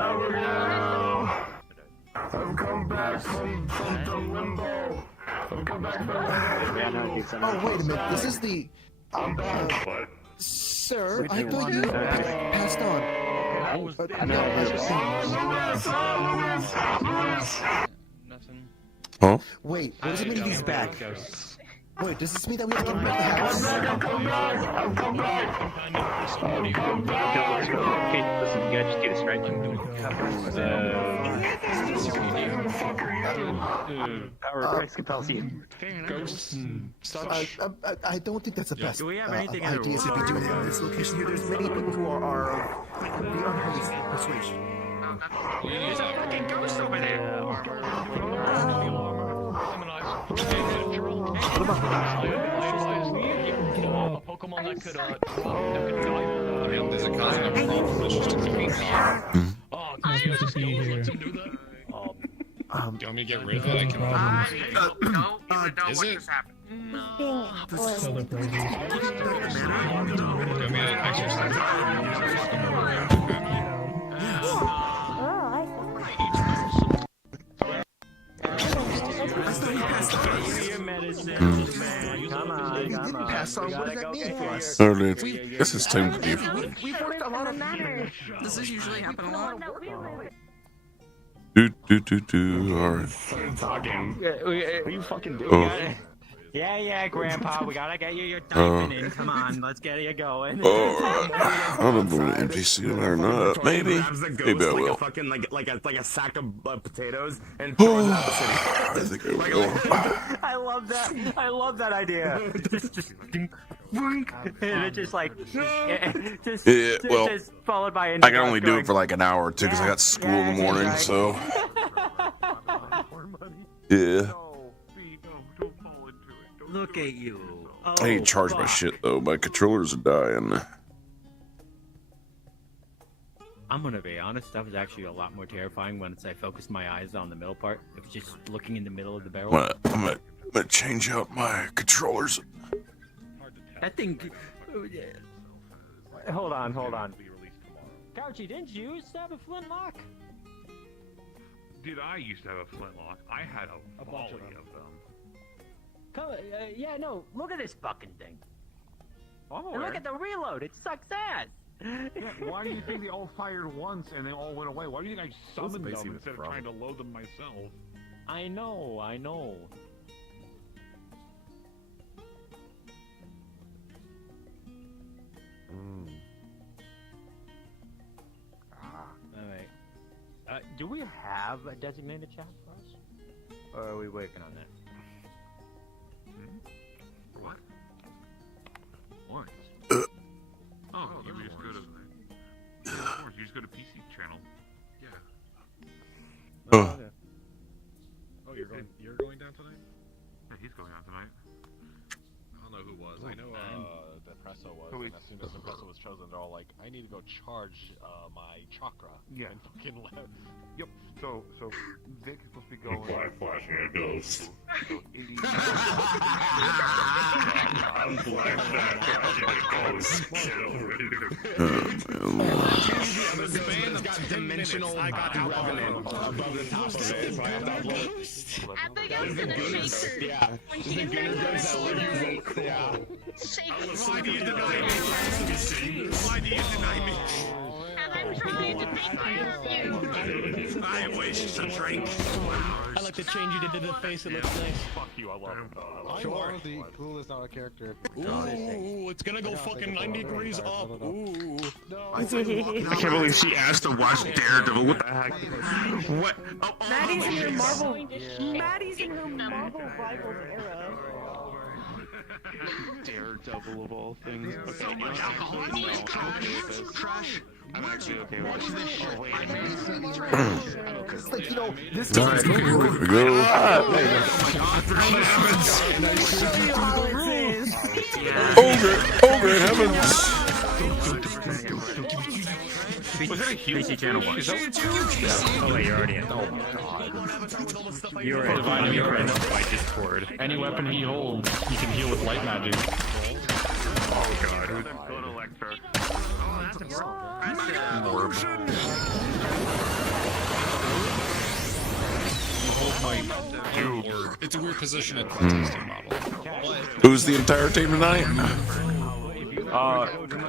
I've come back from the limbo. I've come back from Oh wait a minute, this is the... I'm back, Sir, I thought you passed on. Nothing. Huh? Wait, what does it mean he's back? Wait, does this mean that we have to get back to the house? Okay, listen, you gotta just do this, right? Power Christ compels you. Ghosts and such. I don't think that's the best Do we have anything in idea to be doing it in this location here. There's many people who are of the unholy persuasion. There's a fucking ghost over there. Pokemon that could There's a cosmic problem that's just a defeat. Oh, you have to be here. Do you want me to get rid of it? I can. Is it? Celebrate. Do you want me to exercise? Pass on. What does that mean for us? Early. Guess it's time to leave. We've worked a lot of Does this usually happen a lot? Do. Alright. talking. What are you fucking doing? Oh. Yeah, Grandpa, we gotta get you your diamond in. Come on, let's get you going. I don't know if NPC or not. Maybe. Maybe I will. Fucking like a sack of potatoes and throws it out the city. I think I will. I love that idea. just and it's just like just followed by I can only do it for like an hour or two because I got school in the morning, so. Yeah. Look at you. I need to charge my shit though. My controllers are dying. I'm gonna be honest, that was actually a lot more terrifying once I focused my eyes on the middle part. It was just looking in the middle of the barrel. I'm gonna change out my controllers. That thing... Hold on. Couchy, didn't you used to have a flintlock? Did I used to have a flintlock? I had a volley of them. Come, yeah, no, look at this fucking thing. I'm And look at the reload, it sucks ass! Why do you think they all fired once and they all went away? Why do you think I summoned them instead of trying to load them myself? I know. Alright. Do we have a designated chat for us? Or are we working on that? What? What? Oh, you just go to... Of course, you just go to PC channel. Yeah. Oh, you're going down tonight? Yeah, he's going out tonight. I don't know who was. I know Depresso was. And as soon as Depresso was chosen, they're all like, I need to go charge my chakra. Yeah. And fucking left. Yep. So Vic is supposed to be going. Flashing a ghost. So 80. I'm flashing a ghost. The band that's got dimensional revenant above the top of it. So I have that look. Abigail's in a shaker. Yeah. When she's in the Yeah. Why do you deny me? Why do you deny me? I'm trying to take care of you. I wish to drink. I like the change you did to the face. It looks nice. Fuck you, I love him. I'm honestly clueless on a character. Ooh, it's gonna go fucking 90 degrees up. Ooh. I I can't believe she asked to watch Daredevil. What the heck? What? Maddie's in her Marvel. Maddie's in her Marvel Rivals era. Daredevil of all things. So much alcohol. Trash. I'm actually okay with this. Oh, wait. It's like, you know, this All right, here we go. Ogre in heaven. Was that a PC channel one? Oh wait, you're already in. Oh god. You're in by Discord. Any weapon he holds, he can heal with light magic. Oh god. Go to Electra. It's a weird position at the testing model. Who's the entire team tonight?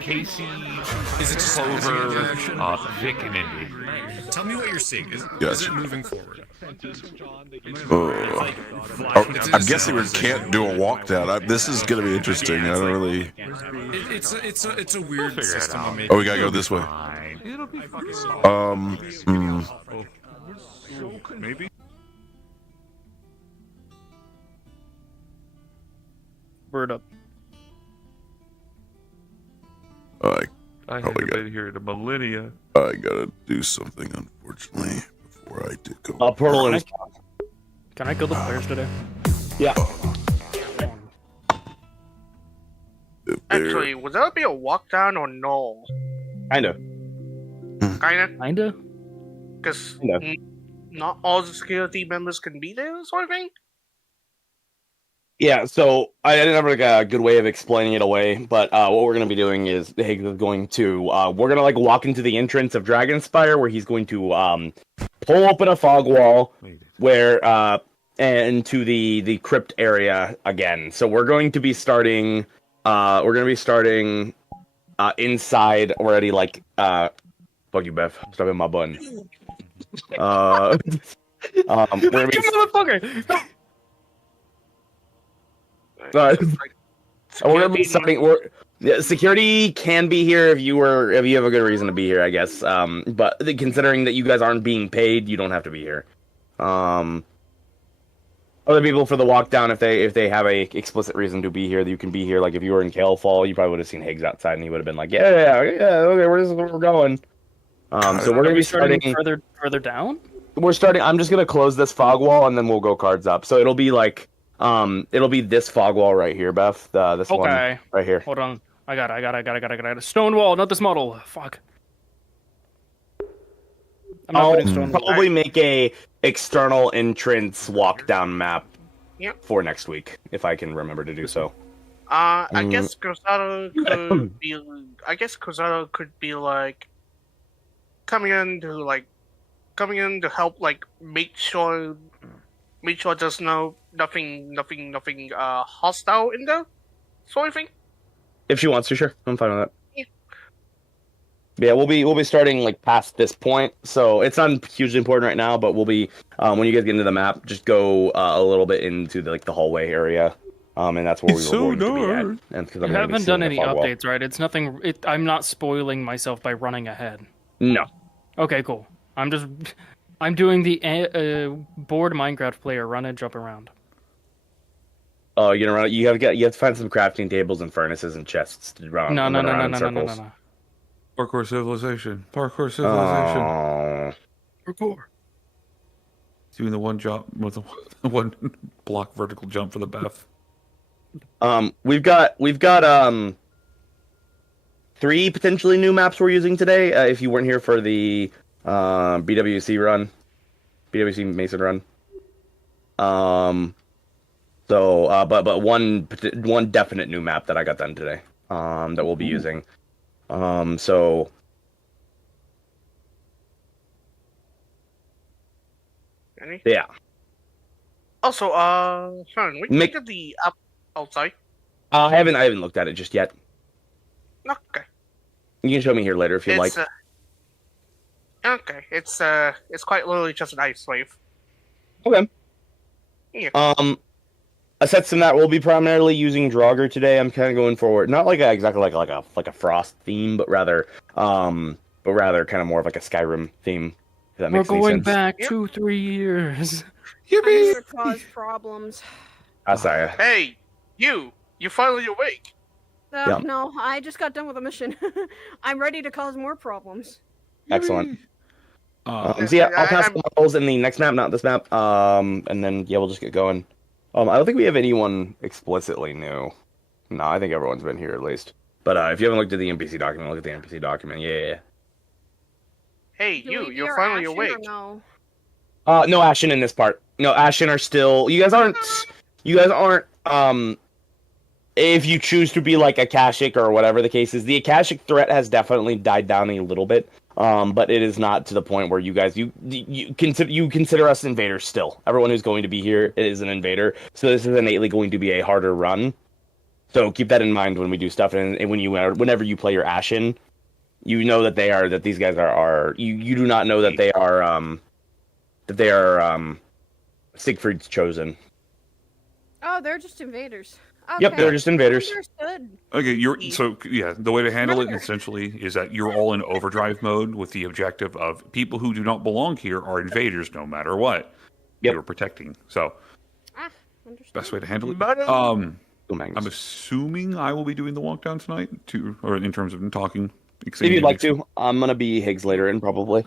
Casey, Is it just Clover, Vic, and Indy. Tell me what you're seeing. Is Gotcha. it moving forward? I'm guessing we can't do a walk down. This is gonna be interesting. I don't really. It's a weird system. Oh, we gotta go this way. Maybe. Word up. I haven't been here in a millennia. I gotta do something, unfortunately, before I do go. Portal in. Can I kill the players today? Yeah. Actually, would that be a walk down or no? Kinda. Kinda? Because not all the security members can be there, sort of thing? Yeah, so I didn't have like a good way of explaining it away, but what we're gonna be doing is Higgs is going to we're gonna like walk into the entrance of Dragonspire, where he's going to pull open a fog wall where and to the crypt area again. So we're going to be starting inside already, like fuck you, Beth. Stop in my bun. We're gonna be motherfucker! we're gonna be starting. Security can be here if you have a good reason to be here, I guess. But considering that you guys aren't being paid, you don't have to be here. Other people for the walk down, if they have a explicit reason to be here, you can be here. Like if you were in Kale Fall, you probably would have seen Higgs outside, and he would have been like, yeah, okay, we're going. So we're gonna be starting further down. We're starting. I'm just gonna close this fog wall, and then we'll go cards up. So it'll be like. It'll be this fog wall right here, Beth. This one right here. Hold on. I got it. Stone wall, not this model. Fuck. I'm not I'll putting stone. probably make a external entrance walk down map for next week if I can remember to do so. I guess Cruzado could be. I guess Cruzado could be like coming in to help, like make sure there's nothing hostile in there, sort of thing. If she wants to, sure, I'm fine with that. Yeah, we'll be starting like past this point, so it's not hugely important right now. But we'll be when you guys get into the map, just go a little bit into the hallway area, and that's where we were going to be at. And You haven't done any updates, right? It's nothing. I'm not spoiling myself by running ahead. No. Okay, cool. I'm doing the bored Minecraft player run and jump around. Oh, you're gonna run? You have to find some crafting tables and furnaces and chests to run. No. Parkour civilization. Parkour civilization. Parkour. Doing the one jump with the one block vertical jump for the Beth. We've got 3 potentially new maps we're using today. If you weren't here for the BWC Mason run. But one definite new map that I got done today. That we'll be using. So. Any? Yeah. Also, Sean, we did the up outside. I haven't looked at it just yet. Okay. You can show me here later if you like. Okay, it's quite literally just an ice wave. Okay. Yeah. Aside from that, we'll be primarily using Draugr today. I'm kind of going forward, not like exactly like a Frost theme, but rather kind of more of like a Skyrim theme. If that makes We're any going sense. back 2-3 years. Yippee! Cause problems. Sorry. Hey, you finally awake. Yeah. No, I just got done with a mission. I'm ready to cause more problems. Excellent. So yeah, I'll pass the models in the next map, not this map. And then we'll just get going. I don't think we have anyone explicitly new. No, I think everyone's been here at least. But if you haven't looked at the NPC document, look at the NPC document. Yeah. Hey, you're finally awake. No? No Ashen in this part. No, Ashen are still. You guys aren't. If you choose to be like Akashic or whatever the case is, the Akashic threat has definitely died down a little bit. But it is not to the point where you guys you consider us invaders still. Everyone who's going to be here is an invader, so this is innately going to be a harder run. So keep that in mind when we do stuff, and whenever you play your Ashen, you know that these guys are you do not know that they are Siegfried's chosen. Oh, they're just invaders. Okay. Yep, they're just invaders. Understood. Okay, the way to handle it essentially is that you're all in overdrive mode with the objective of people who do not belong here are invaders no matter what. You're protecting. So best way to handle it. I'm assuming I will be doing the walk down tonight or in terms of talking. If you'd like to, I'm gonna be Higgs later in probably.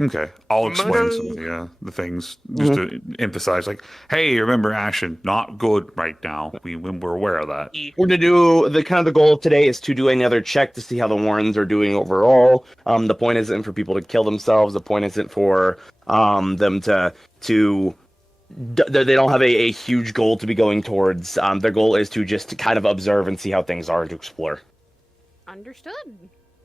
Okay, I'll explain some of the things just to emphasize, like, hey, remember Ashen, not good right now. We're aware of that. We're gonna do the goal of today is to do another check to see how the Warrens are doing overall. The point isn't for people to kill themselves. The point isn't for them to they don't have a huge goal to be going towards. Their goal is to just kind of observe and see how things are and to explore. Understood.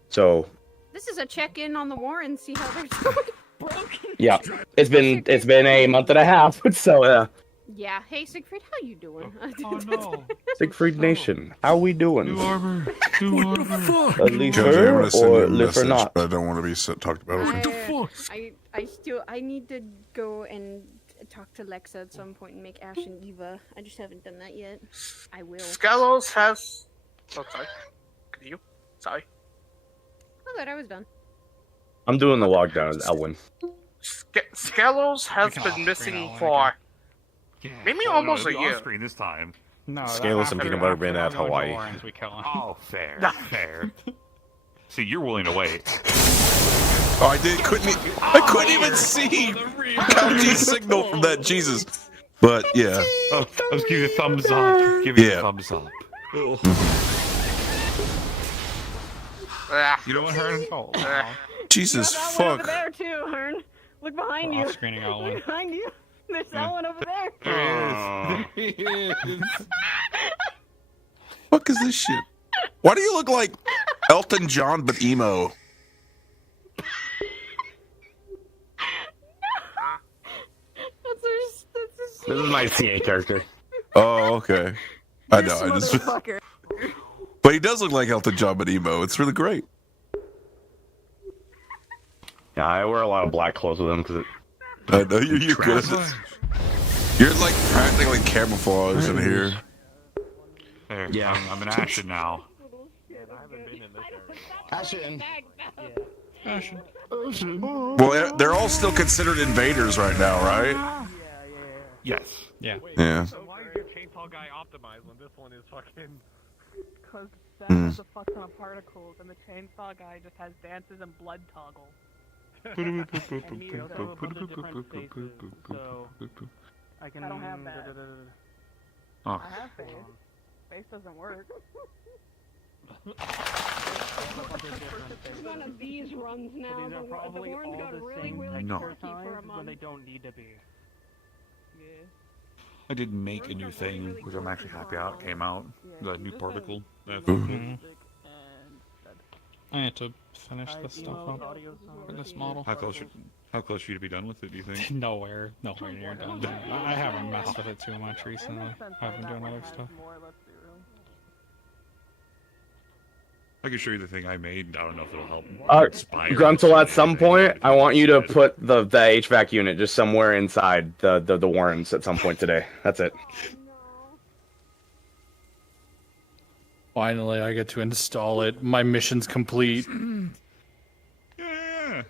So. This is a check-in on the Warren, see how they're doing. Broken. Yeah, it's been a month and a half, so Yeah, hey Siegfried, how you doing? Oh no, Siegfried Nation, how we doing? New armor. Lifer or Lifer not? But I don't want to be talked about. I need to go and talk to Lexa at some point and make Ash and Eva. I just haven't done that yet. I will. Scalos has. Oh, sorry. Could you? Sorry. Oh, good. I was done. I'm doing the log down as Elwin. Scalos has been missing for maybe almost a year. Screen this time. No, Scalos and Peanut Butter been at Hawaii. Oh, fair, fair. See, you're willing to wait. Oh, I couldn't even see County's signal from that. Jesus. But yeah. Oh, I was giving you a thumbs up. Give you a thumbs up. You know what, Hearn? Jesus You got that one over fuck. there too, Hearn. Look behind you. Off-screening all one. Look behind you. There's that one over there. Oh. There he is. Fuck is this shit? Why do you look like Elton John but emo? This is my CA character. Oh, okay. I know. I just. Motherfucker. But he does look like Elton John but emo. It's really great. Yeah, I wear a lot of black clothes with him because I know you're good. You're like practically camouflage in here. There, Yeah. I'm an Ashen now. Ashen. Well, they're all still considered invaders right now, right? Yes. Yeah. Yeah. So why is your chainsaw guy optimized when this one is fucking... Because that Hmm. has a fuck ton of particles, and the chainsaw guy just has dances and blood toggle. And me We also also have a bunch of different faces, so I can. I don't have that. Oh. I have face. Face doesn't work. It's one of these runs now. So these are The probably horns all got the really, same really No. quirky for a exercise when they month. don't need to be. Yeah. I did make a new thing, which I'm actually happy out. It came out. The new particle. That's Mhm. I need to finish this stuff up for this model. How close are you to be done with it, do you think? Nowhere near done. I haven't messed with it too much recently. I've been doing other stuff. I can show you the thing I made. I don't know if it'll help. inspire Gruntle, at some point, I want you to put the HVAC unit just somewhere inside the warrens at some point today. That's it. Finally, I get to install it. My mission's complete. Yeah.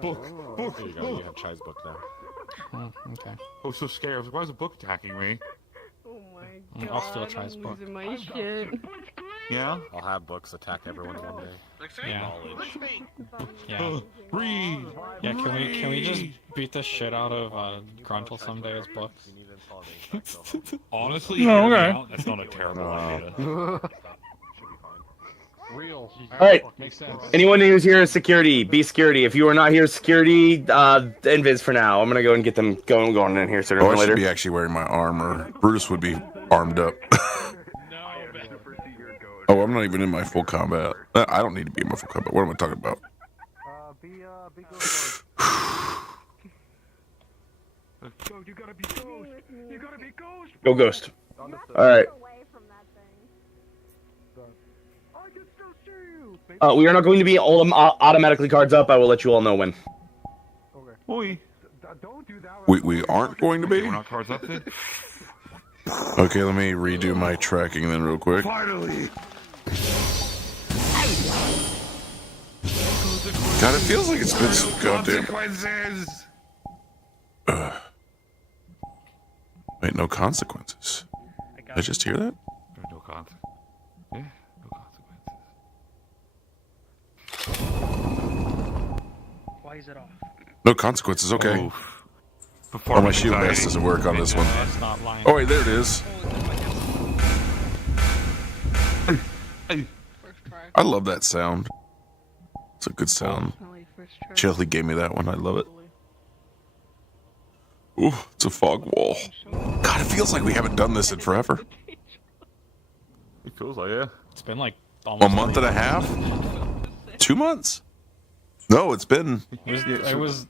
Book. There you go, you have Chai's book now. Oh, okay. I was so scared. I was like, why is a book attacking me? Oh my god. I'll steal Chai's book. I'm losing my shit. Yeah? I'll have books attack everyone one day. Yeah. Knowledge. Yeah. Read! Yeah, can we just beat the shit out of Gruntle someday as books? Honestly, No, hearing okay. me out, that's not a terrible idea. Real. Alright. Makes sense. Anyone who's here is security. Be security. If you are not here, security, invis for now. I'm gonna go and get them going in here sooner Oh, than I should later. be actually wearing my armor. Brutus would be armed up. Oh, I'm not even in my full combat. I don't need to be in my full combat. What am I talking about? You gotta be ghost! You gotta be ghost! Go Ghost. Alright. We are not going to be automatically cards up. I will let you all know when. Oi. We aren't going to be? We're not cards up then? Okay, let me redo my tracking then real quick. Finally! God, it feels like it's been so goddamn... Consequences! Wait, no consequences. Did I just hear that? No consequences. Yeah, no consequences. Why is it off? No consequences, okay. Oof. Oh, my shield vest doesn't work on this one. Oh, wait, there it is. I love that sound. It's a good sound. Chili gave me that one. I love it. Ooh, it's a fog wall. God, it feels like we haven't done this in forever. It feels like, yeah. It's been like A almost month and a half? 2 months? No, it's been... It was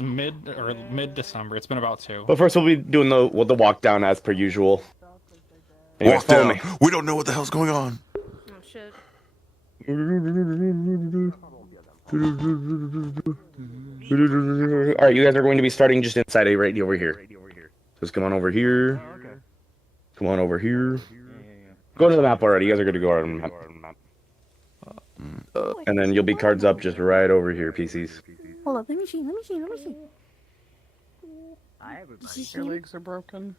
mid December. It's been about 2. But first, we'll be doing the walk down as per usual. Anyways, Walk follow down. me. We don't know what the hell's going on. Oh shit. Alright, you guys are going to be starting just inside a right over here. Just come on over here. Come on over here. Go to the map already. You guys are going to go on the map. And then you'll be cards up just right over here, PCs. Hold up, let me see. Your legs are broken.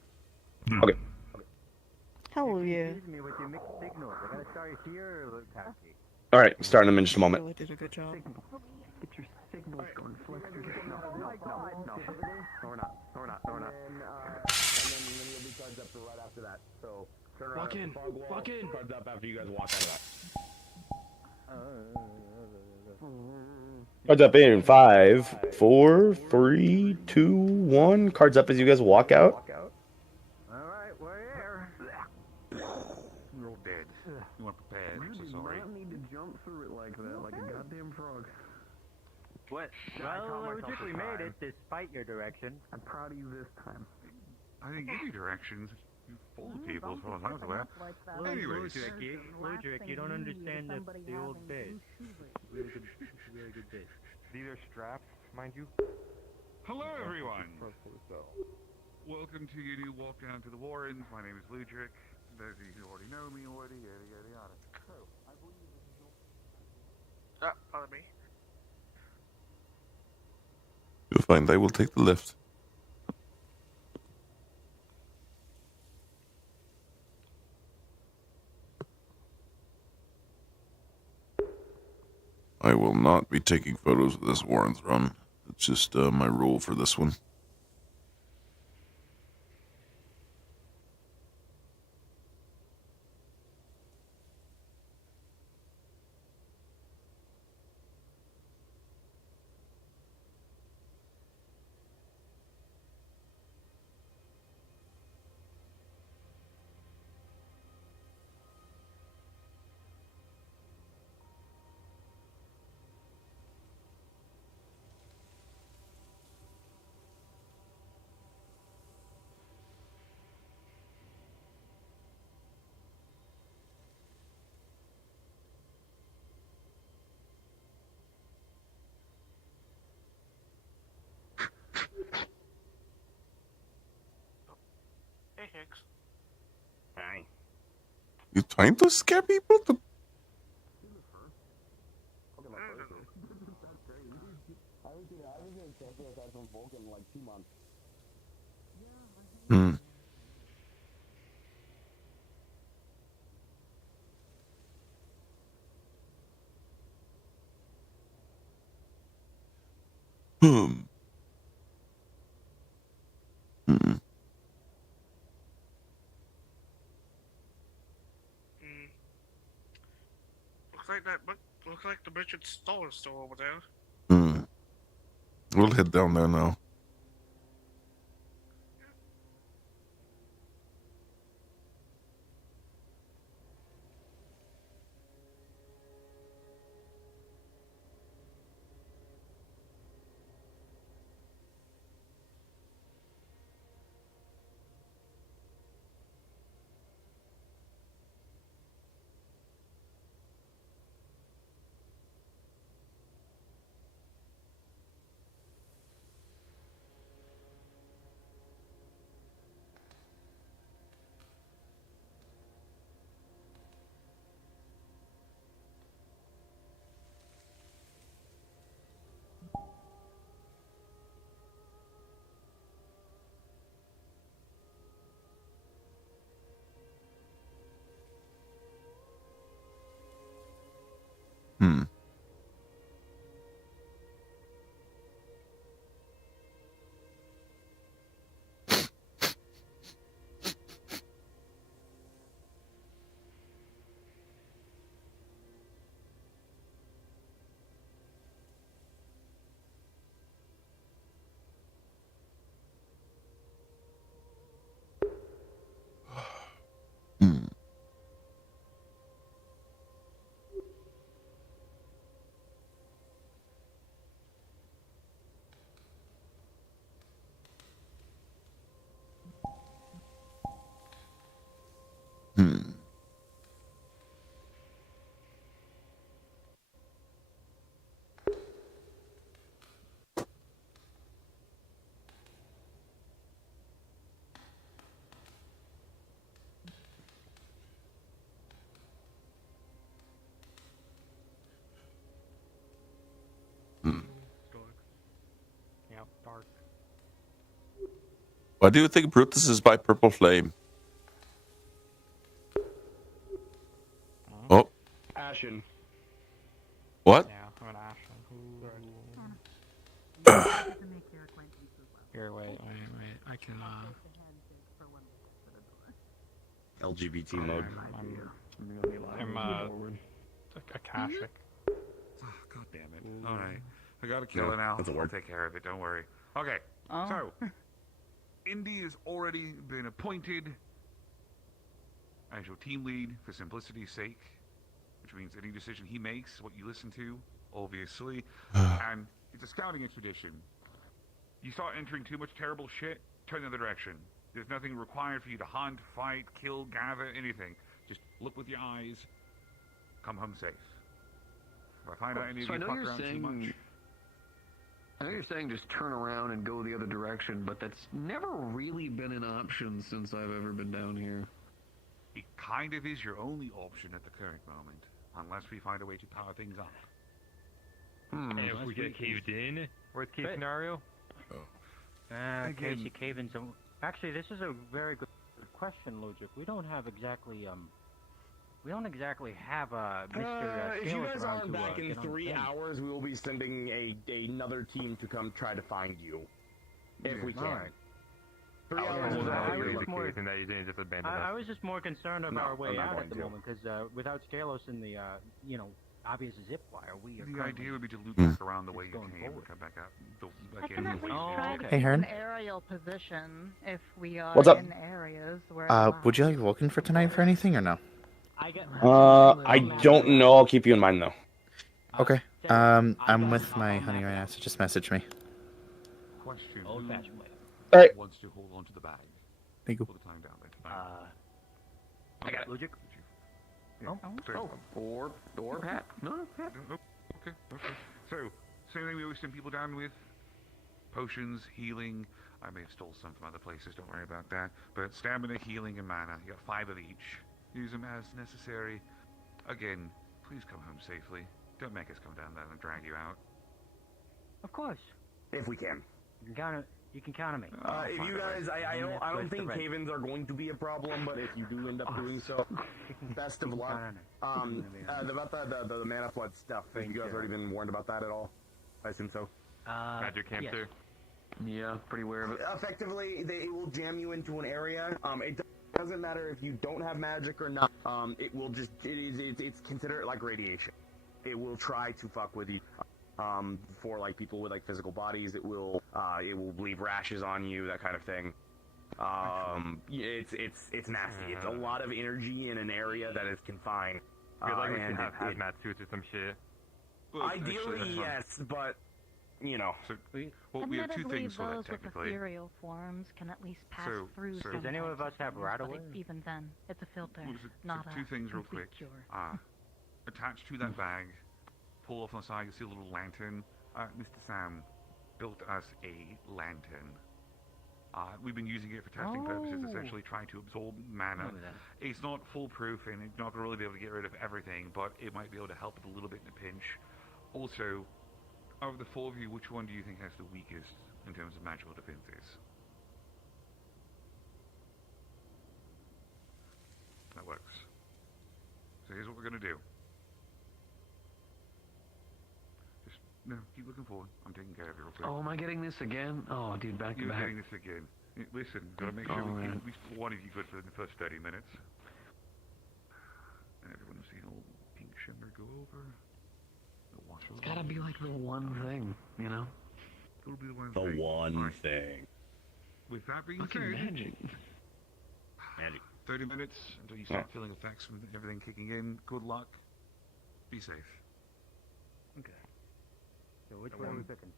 Okay. Hell yeah. Alright, starting them in just a moment. Really did a good job. Walk in. Walk in. Cards up in 5, 4, 3, 2, 1. Cards up as you guys walk out. Alright, we're here. You're all dead. You weren't prepared. I'm so sorry. need to jump through it like that, like a goddamn frog. What? Well, looks like we made it despite your direction. I'm proud of you this time. I didn't give you directions. You fooled people as far as I was aware. Anyways. Ludrick, you don't understand the old bit. Really good bit. These are straps, mind you. Hello, everyone. Welcome to your new walk down to the Warrens. My name is Ludrick. Those of you who already know me already, yada yada yada. So, I believe this is your... Pardon me. You'll find I will take the lift. I will not be taking photos of this Warren's run. It's just my rule for this one. Hey, Hicks. Hi. You trying to scare people? Hmm. Hmm. Looks like the merchant store is still over there. Hmm. We'll head down there now. Hmm. Hmm. Hmm. Hmm. Yeah, dark. Why do you think Brutus is by Purple Flame? Oh. Ashen. What? Yeah, I'm an Ashen. Here, wait. I can, LGBT mode. I'm Akashic. God damn it. Alright. I got a killer now. That's a I'll word. take care of it, don't worry. Okay, so, Indy has already been appointed as your team lead for simplicity's sake, which means any decision he makes, what you listen to, obviously, and it's a scouting expedition. You start entering too much terrible shit, turn the other direction. There's nothing required for you to hunt, fight, kill, gather, anything. Just look with your eyes, come home safe. If I find out any of So I you know fuck you're around too saying, much... I know you're saying just turn around and go the other direction, but that's never really been an option since I've ever been down here. It kind of is your only option at the current moment, unless we find a way to power things up. And if we get caved in, worst case scenario? Case you cave in some... Actually, this is a very good question, Logic. We don't have exactly, we don't exactly have a Mr. If you Scalus guys around aren't to, back in get on the 3 thing. hours, we will be sending another team to come try to find you. If we can. Alright. 3 hours I is was all just more- And that you didn't just abandon I us. was just more concerned of No, our way I'm not out going at the to. moment, because without Scalos and the, obvious zip wire, we are The currently idea would be to loop back around the way you going came forward. and come back up. I can at least try to Hey, keep Hearn. an aerial position if we are What's up? in areas where. Would you like Vulcan for tonight for anything or no? I don't know. I'll keep you in mind though. Okay. I'm with my honey right now, so just message me. Question. Old-fashioned way. Alright. Wants to hold on to the bag. Thank you. Pull the time down there. I got it. Logic? Or Pat. No, Pat. Okay. So, same thing we always send people down with. Potions, healing. I may have stole some from other places, don't worry about that. But stamina, healing, and mana. You got 5 of each. Use them as necessary. Again, please come home safely. Don't make us come down there and drag you out. Of course. If we can. You can count on me. If you guys, I don't think cave-ins are going to be a problem, but if you do end up doing so, best of luck. About the mana flood stuff, have you guys already been warned about that at all? I assume so. Magic cancer. Yeah, pretty aware of it. Effectively, it will jam you into an area. It doesn't matter if you don't have magic or not. It will just, it's considered like radiation. It will try to fuck with you. For like people with like physical bodies, it will leave rashes on you, that kind of thing. It's nasty. It's a lot of energy in an area that is confined. I feel like we should have hazmat suits or some shit. Ideally, yes, but you know. So, well, we have 2 Admittedly, things for that those with technically. ethereal forms can at least pass through some Does anyone of us have but right-of-way? even then, it's a filter, Well, not a 2 things real complete quick. cure. Attached to that bag, pull off on the side, you see a little lantern. Mr. Sam built us a lantern. We've been using it for testing purposes, essentially trying to absorb mana. It's not foolproof, and it's not going to really be able to get rid of everything, but it might be able to help with a little bit in a pinch. Also, of the 4 of you, which one do you think has the weakest in terms of magical defenses? That works. So here's what we're going to do. No, keep looking forward. I'm taking care of you real quick. Oh, am I getting this again? Oh, dude, back to You're back. getting this again. Listen, gotta make sure we keep at least one of you good for the first 30 minutes. And everyone will see a little pink shimmer go over. It's gotta be like the one thing, you know? It'll be the one The thing. one thing. With that being Fucking said, magic. 30 minutes until you start feeling effects from everything kicking in. Good luck. Be safe. Okay. So which way are we picking?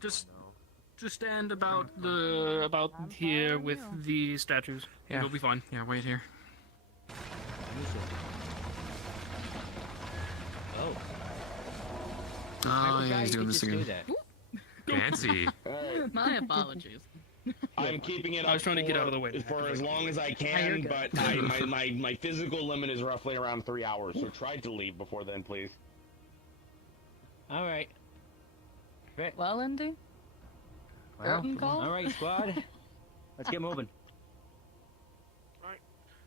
Just stand about here with the statues. Yeah. It'll be fine. Yeah, wait here. Oh, yeah, he's doing this again. Fancy. My apologies. I'm keeping it. I was trying to get out of the way for as long as I can, but my physical limit is roughly around 3 hours. So try to leave before then, please. All right. Well, Indy? Curtain call? All right, squad. Let's get moving.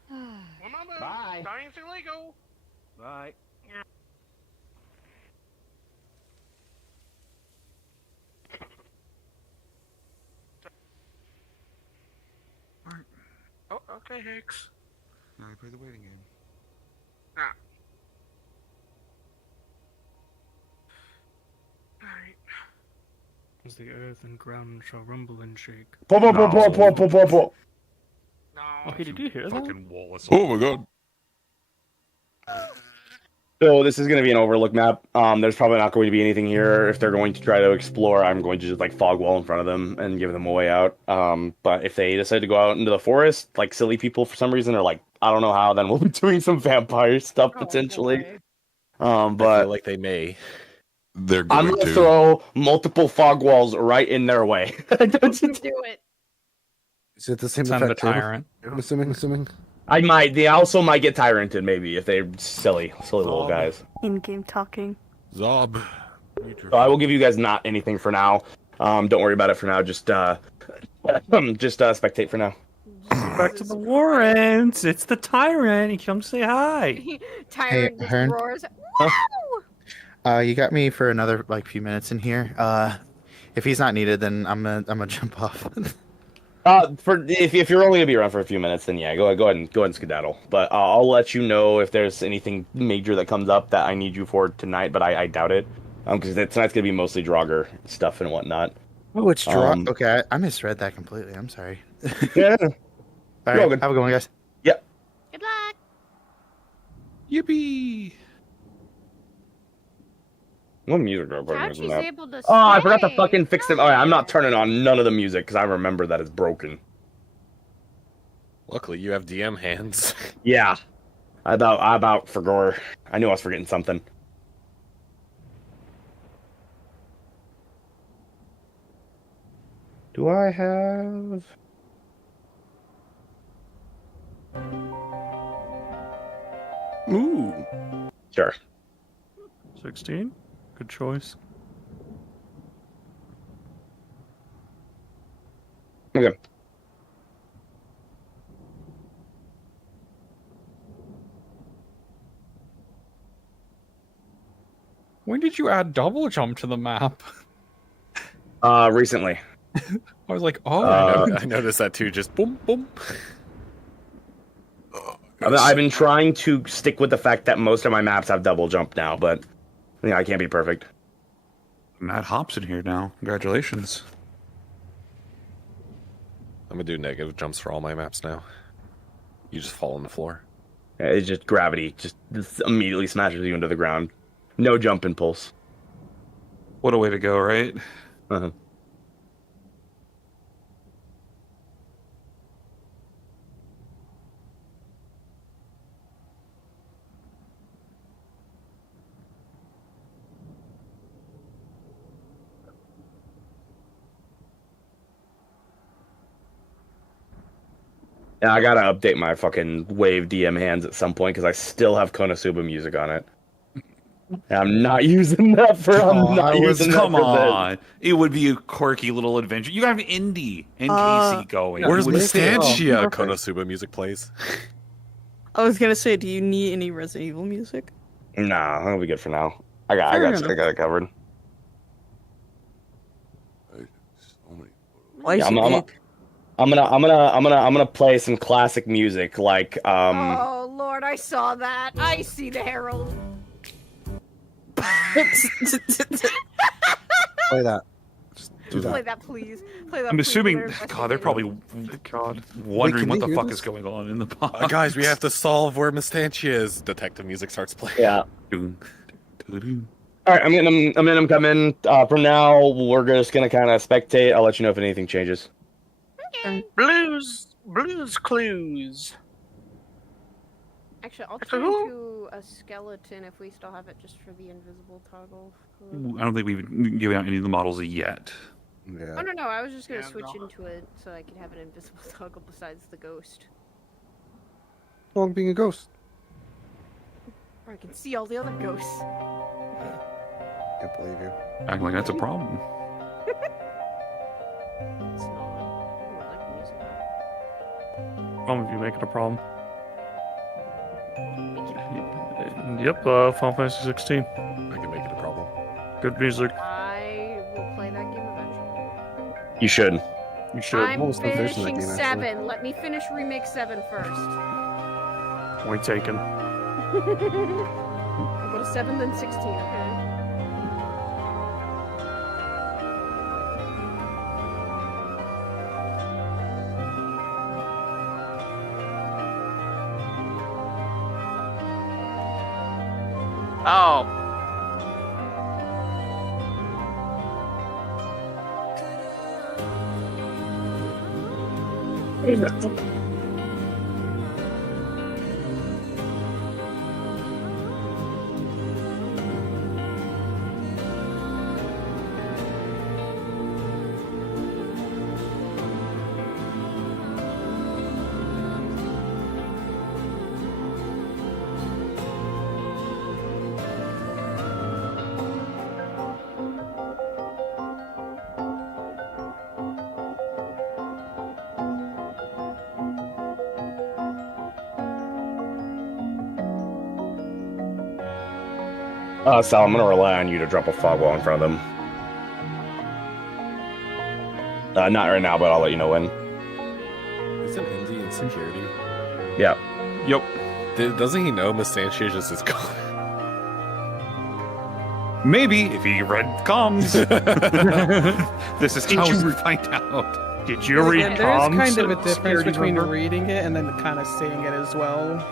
Remember, Bye. dying's illegal. Bye. Alright. Oh, okay, Hicks. Now we play the waiting game. Ah. As the earth and ground shall rumble and shake. Oh Okay, did you hear that? Fucking Wallace. Oh my god. So this is going to be an overlook map. There's probably not going to be anything here. If they're going to try to explore, I'm going to just like fog wall in front of them and give them a way out. But if they decide to go out into the forest, like silly people for some reason, or like I don't know how, then we'll be doing some vampire stuff potentially. I But feel like they may. They're I'm going gonna to. throw multiple fog walls right in their way. Don't you Do it. Is it the same Son of a effect? too? tyrant. I'm assuming. I might. They also might get tyranted maybe if they're silly little guys. In-game talking. Zob. So I will give you guys not anything for now. Don't worry about it for now. Just spectate for now. Back to the Warrens. It's the tyrant. He comes to say hi. Tyrant just Hearn? roars. You got me for another like few minutes in here. If he's not needed, then I'm gonna jump off. If you're only gonna be around for a few minutes, then yeah, go ahead and skedaddle. But I'll let you know if there's anything major that comes up that I need you for tonight. But I doubt it, because tonight's gonna be mostly Draugr stuff and whatnot. Oh, it's Draugr. Okay, I misread that completely. I'm sorry. Yeah. All right, have a good one, guys. Yep. Good luck. Yippee! What music do I put How in she's that? able to Oh, I forgot to stay. fucking fix them. Alright, I'm not turning on none of the music because I remember that it's broken. Luckily, you have DM hands. Yeah. I about forgot. I knew I was forgetting something. Do I have... Ooh. Sure. 16. Good choice. Okay. When did you add double jump to the map? Recently. I was like, oh. I noticed that too. Just boom, boom. I've been trying to stick with the fact that most of my maps have double jump now, but I can't be perfect. Matt Hop's in here now. Congratulations. I'm gonna do negative jumps for all my maps now. You just fall on the floor. Yeah, it's just gravity. Just immediately smashes you into the ground. No jump impulse. What a way to go, right? Uh-huh. Yeah, I gotta update my fucking Wave DM hands at some point because I still have Konosuba music on it. And I'm not using that for. Come on. It would be a quirky little adventure. You have Indy and Casey going. Where's It would fit. Mystantia Konosuba music plays? I was gonna say, do you need any Resident Evil music? Nah, that'll be good for now. I got it covered. Why Yeah, I'm gonna play some classic music like Oh Lord, I saw that. I see the herald. Play that. Just do Play that. that, please. Play that. I'm please. assuming, There's a God, they're probably wondering what the fuck is going on in the box. Guys, we have to solve where Mystantia is. Detective music starts playing. Yeah. All right, I'm gonna come in. From now, we're just gonna kind of spectate. I'll let you know if anything changes. Blues clues. Actually, I'll turn into a skeleton if we still have it, just for the invisible toggle. I don't think we've given out any of the models yet. Oh no, I was just gonna switch into it so I could have an invisible toggle besides the ghost. Well, being a ghost. Or I can see all the other ghosts. Can't believe you. Acting like that's a problem. It's not. I like music. Problem if you make it a problem. Yep, Final Fantasy 16. I can make it a problem. Good music. I will play that game eventually. You should. You should. I'm finishing 7. Let me finish Remake 7 first. Point taken. I'll go to 7, then 16, okay? Oh. Sal, I'm gonna rely on you to drop a fog wall in front of them. Not right now, but I'll let you know when. Isn't Indy in security? Yeah. Yep. Doesn't he know Miss Sanchez is gone? Maybe if he read comms. This is how we find out. Did you read Again, comms? there's kind of a difference security between member? reading it and then kind of seeing it as well.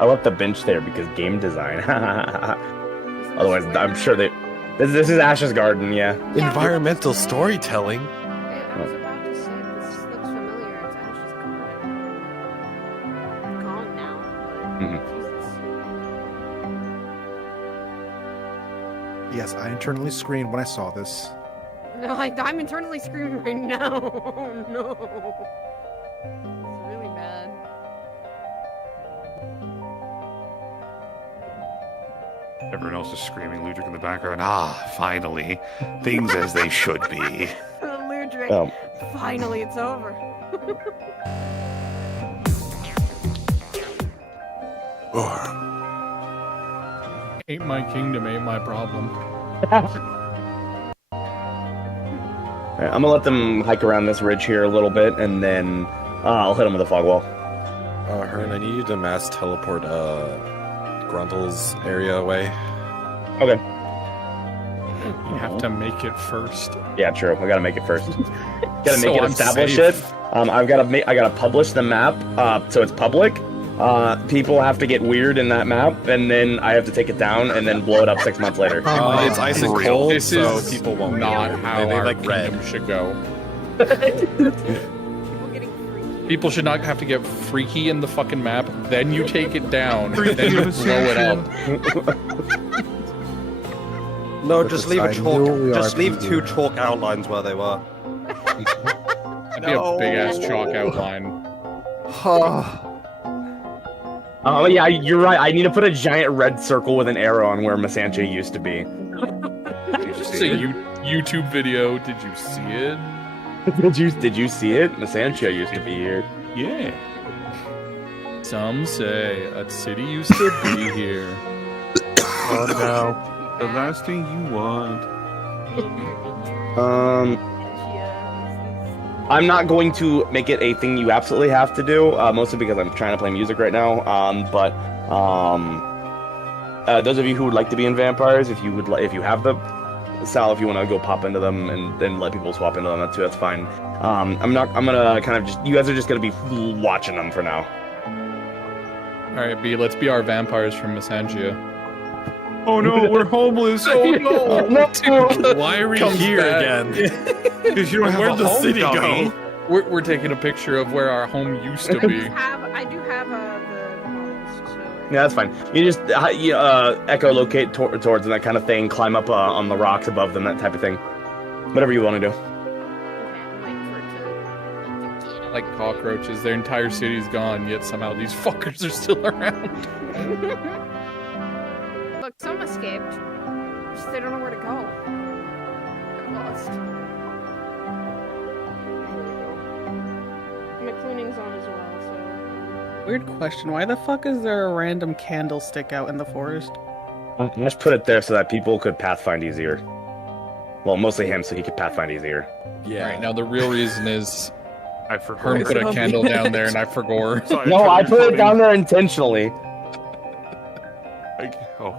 I left the bench there because game design. Otherwise, I'm sure they. This is Ash's garden, yeah. Environmental storytelling. I was about to say this looks familiar. It's Ash's garden. It's gone now, but Jesus. Yes, I internally screamed when I saw this. No, I'm internally screaming right now. Oh no. It's really bad. Everyone else is screaming, Ludwig in the background. Ah, finally. Things as they should be. Ludwig, finally it's over. Ain't my kingdom, ain't my problem. Alright, I'm gonna let them hike around this ridge here a little bit, and then I'll hit them with a fog wall. Hearn, I need you to mass teleport Grundle's area away. Okay. You have to make it first. Yeah, true. I gotta make it first. Gotta make So it, I'm establish safe. it. I gotta publish the map, so it's public. People have to get weird in that map, and then I have to take it down and then blow it up 6 months later. It's ice and cold, This so is people won't not know. how They our like red. kingdom should go. People should not have to get freaky in the fucking map, then you take it down, then you blow it up. No, just leave a Decide who we chalk. are Just leave to 2 chalk outlines where they were. That'd be a big ass chalk outline. Oh yeah, you're right. I need to put a giant red circle with an arrow on where Masanche used to be. It's a YouTube video. Did you see it? Did you see it? Masanche used to be here. Yeah. Some say a city used to be here. Oh no. The last thing you want. I'm not going to make it a thing you absolutely have to do, mostly because I'm trying to play music right now. But those of you who would like to be in vampires, if you have the Sal, if you want to go pop into them and then let people swap into them, that's fine. I'm gonna kind of just, you guys are just gonna be watching them for now. All right, B, let's be our vampires from Missangia. Oh no, we're homeless. Oh no. Why are we Comes here back. again? Because you don't have Where'd a the home, city dummy. go? We're taking a picture of where our home used to be. I do have the models, so Yeah, that's fine. You just echolocate towards them, that kind of thing. Climb up on the rocks above them, that type of thing. Whatever you want to do. Like cockroaches, their entire city's gone, yet somehow these fuckers are still around. Look, some escaped. Just they don't know where to go. Got lost. McClooning's on as well, so Weird question. Why the fuck is there a random candlestick out in the forest? I just put it there so that people could pathfind easier. Well, mostly him, so he could pathfind easier. Yeah. Right, now the real reason is I forgot. Herm put a candle down there and I forgot. No, I put it down there intentionally.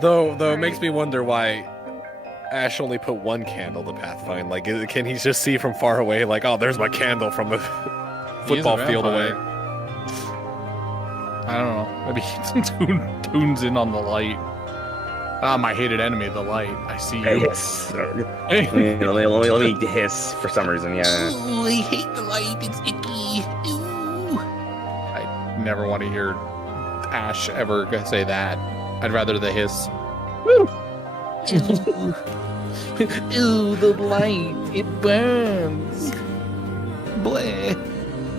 Though it makes me wonder why Ash only put one candle to pathfind. Like, can he just see from far away? Like, oh, there's my candle from the football field away. I don't know. Maybe he tunes in on the light. Ah, my hated enemy, the light. I see you. Hiss. let me hiss for some reason. Yeah. Ooh, I hate the light. It's icky. Ooh. I never want to hear Ash ever say that. I'd rather the hiss. Ooh, the light. It burns. Bleh.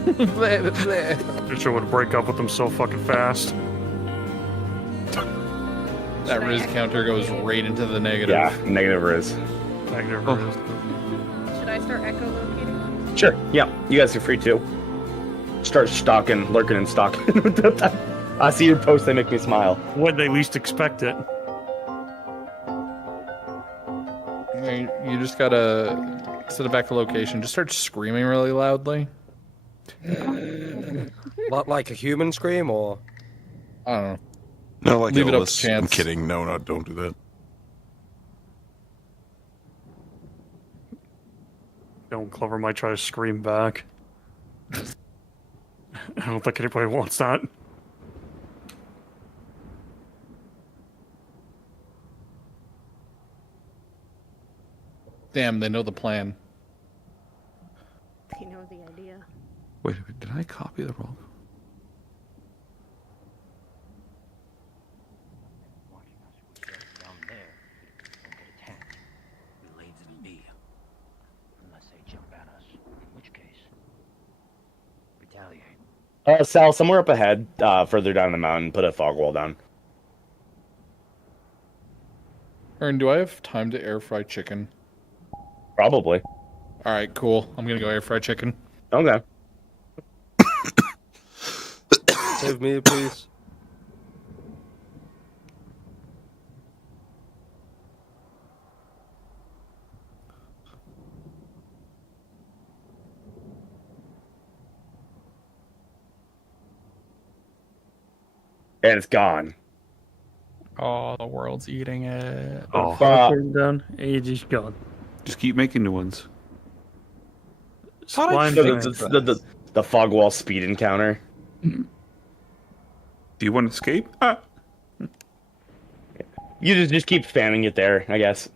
Bleh, bleh. Just would break up with them so fucking fast. That Riz counter goes right into the negative. Yeah, negative Riz. Negative Riz. Should I start echolocating? Sure. Yeah, you guys are free too. Start stalking, lurking, and stalking. I see your posts; they make me smile. When they least expect it. You just gotta set it back to location. Just start screaming really loudly. What, like a human scream, or? I don't know. No, like Leave it up to Elvis. chance. I'm kidding. No, don't do that. Don't Clover might try to scream back. I don't think anybody wants that. Damn, they know the plan. They know the idea. Wait a minute, did I copy the wrong? Down there, don't get attacked. We laid them be. Unless they jump at us. In which case, retaliate. Sal, somewhere up ahead, further down the mountain, put a fog wall down. Ern, do I have time to air fry chicken? Probably. All right, cool. I'm gonna go air fry chicken. Okay. Save me, please. And it's gone. Oh, the world's eating it. Oh, done. Age is gone. Just keep making new ones. The fog wall speed encounter. Do you want to escape? You just keep fanning it there, I guess.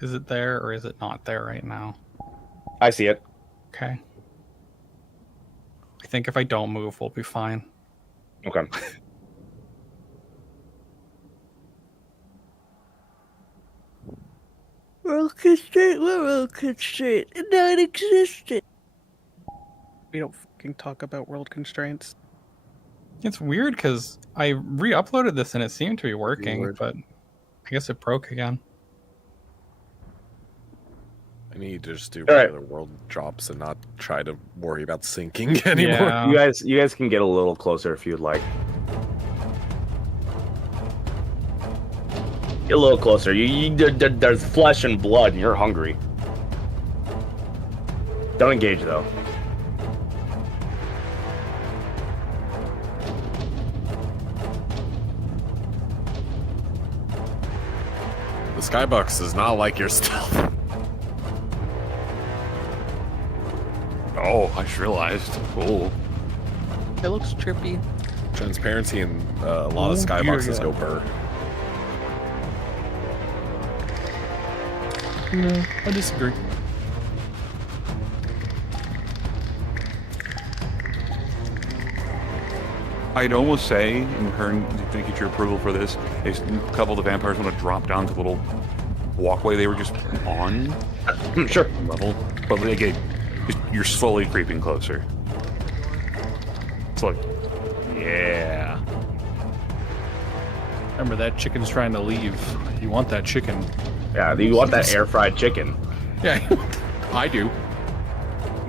Is it there or is it not there right now? I see it. Okay. I think if I don't move, we'll be fine. Okay. World constraint, world constraint, non-existent. We don't fucking talk about world constraints. It's weird because I re-uploaded this and it seemed to be working, but I guess it broke again. I need to just do All right. regular world drops and not try to worry about syncing anymore. Yeah. You guys can get a little closer if you'd like. Get a little closer. There's flesh and blood, and you're hungry. Don't engage though. The skybox does not like your stealth. Oh, I just realized. Cool. It looks trippy. Transparency and a lot of skyboxes go burr. No, I disagree. I'd almost say, and Hearn, to get your approval for this, is a couple of the vampires want to drop down to the little walkway they were just on. Sure. Level. But again, you're slowly creeping closer. It's like, yeah. Remember, that chicken's trying to leave. You want that chicken. Yeah, you want that air-fried chicken. Yeah, I do.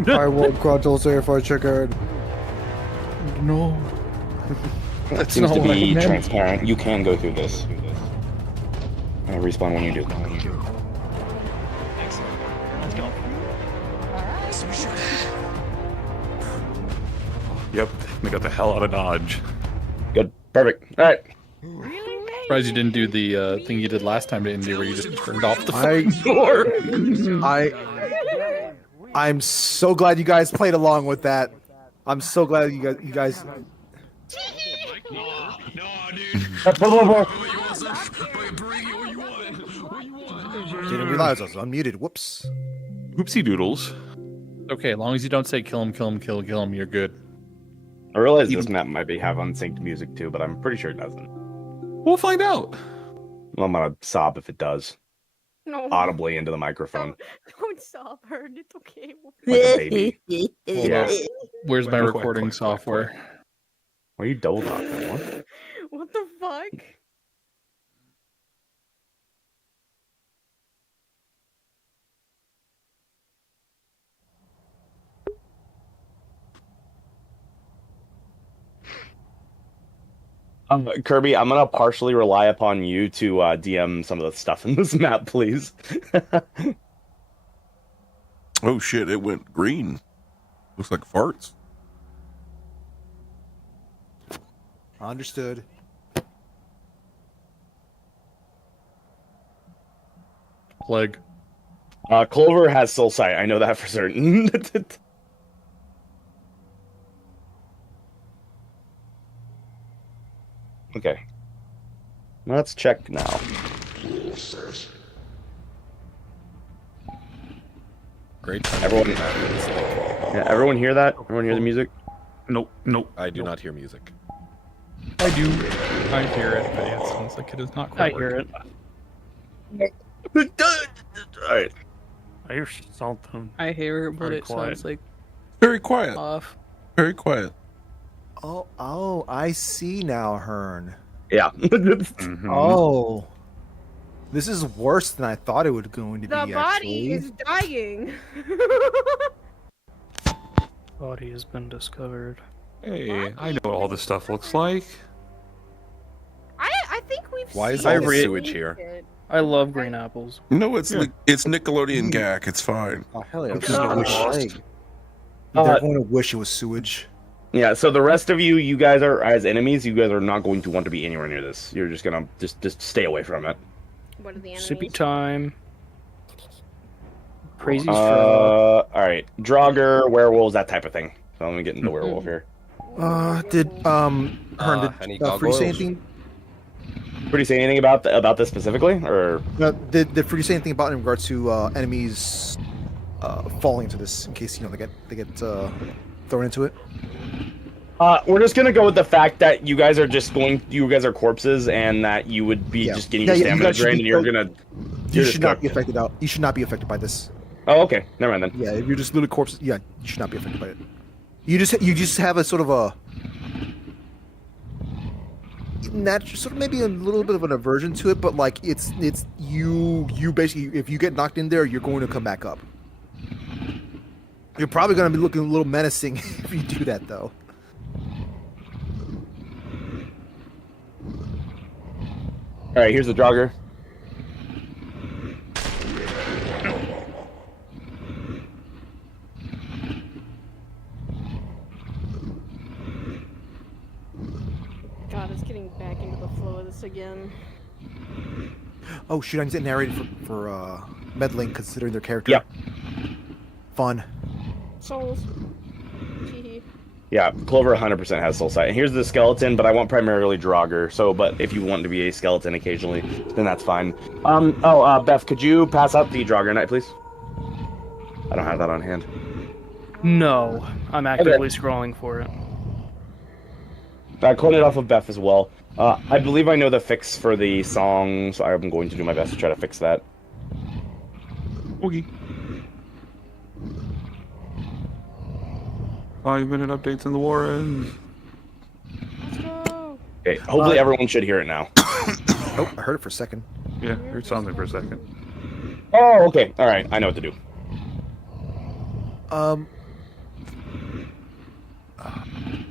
I want Gruntl's air fried chicken. No. It seems to be transparent. You can go through this. And respawn when you do. Excellent. Let's go. Yep, they got the hell out of Dodge. Good. Perfect. All right. Surprised you didn't do the thing you did last time to Indy, where you just turned off the fucking door. I'm so glad you guys played along with that. I'm so glad you guys. Didn't realize I was unmuted. Whoops. Oopsie doodles. Okay, as long as you don't say kill him, you're good. I realize this map might have unsynced music too, but I'm pretty sure it doesn't. We'll find out. I'm gonna sob if it does. No. Audibly into the microphone. Don't sob, Hearn. It's okay. Like a baby. Yeah. Where's my recording software? Why are you double talking? What? What the fuck? Kirby, I'm gonna partially rely upon you to DM some of the stuff in this map, please. Oh shit! It went green. Looks like farts. Understood. Plague. Clover has soul sight. I know that for certain. Okay. Let's check now. Great time. Everyone, yeah, everyone hear that? Everyone hear the music? Nope. I do not hear music. I do. I hear it, but it sounds like it is not quite I hear working. Alright. I hear something. I hear it, but Very it quiet. sounds like Very quiet. off. Very quiet. Oh, I see now, Hearn. Yeah. Oh. This is worse than I thought it would going to The be, body actually. is dying. Body has been discovered. Hey, I know what all this stuff looks like. I think we've Why is seen all the this sewage here? shit. I love green apples. No, it's it's Nickelodeon gack. It's fine. Oh, hell yeah. Uh, They're going to wish it was sewage. Yeah, so the rest of you guys are, as enemies, you guys are not going to want to be anywhere near this. You're just gonna just stay away from it. What are the enemies? Sippy time. Crazy straw. Alright. Draugr, werewolves, that type of thing. So let me get into werewolf here. Did Hearn, did Fruity say anything? Fruity say anything about this specifically, or Did Fruity say anything about in regards to enemies falling into this in case they get thrown into it? We're just gonna go with the fact that you guys are corpses, and that you would be just getting your stamina drained, and you're gonna. You should not be affected out. You should not be affected by this. Oh, okay. Never mind then. Yeah, if you're just little corpses, yeah, you should not be affected by it. You just have a sort of a maybe a little bit of an aversion to it, but like it's you basically, if you get knocked in there, you're going to come back up. You're probably going to be looking a little menacing if you do that, though. All right, here's the Draugr. God, it's getting back into the flow of this again. Oh shoot! I need to narrate for meddling, considering their character. Yep. Fun. Souls. Teehee. Yeah, Clover 100% has soul sight. And here's the skeleton, but I want primarily Draugr. So, but if you want to be a skeleton occasionally, then that's fine. Beth, could you pass out the Draugr Knight, please? I don't have that on hand. No, I'm actively scrolling for it. I cloned it off of Beth as well. I believe I know the fix for the song, so I'm going to do my best to try to fix that. Okay. 5-minute updates in the Warrens. Okay, hopefully everyone should hear it now. Oh, I heard it for a second. Yeah, I heard something for a second. Oh, okay. All right, I know what to do.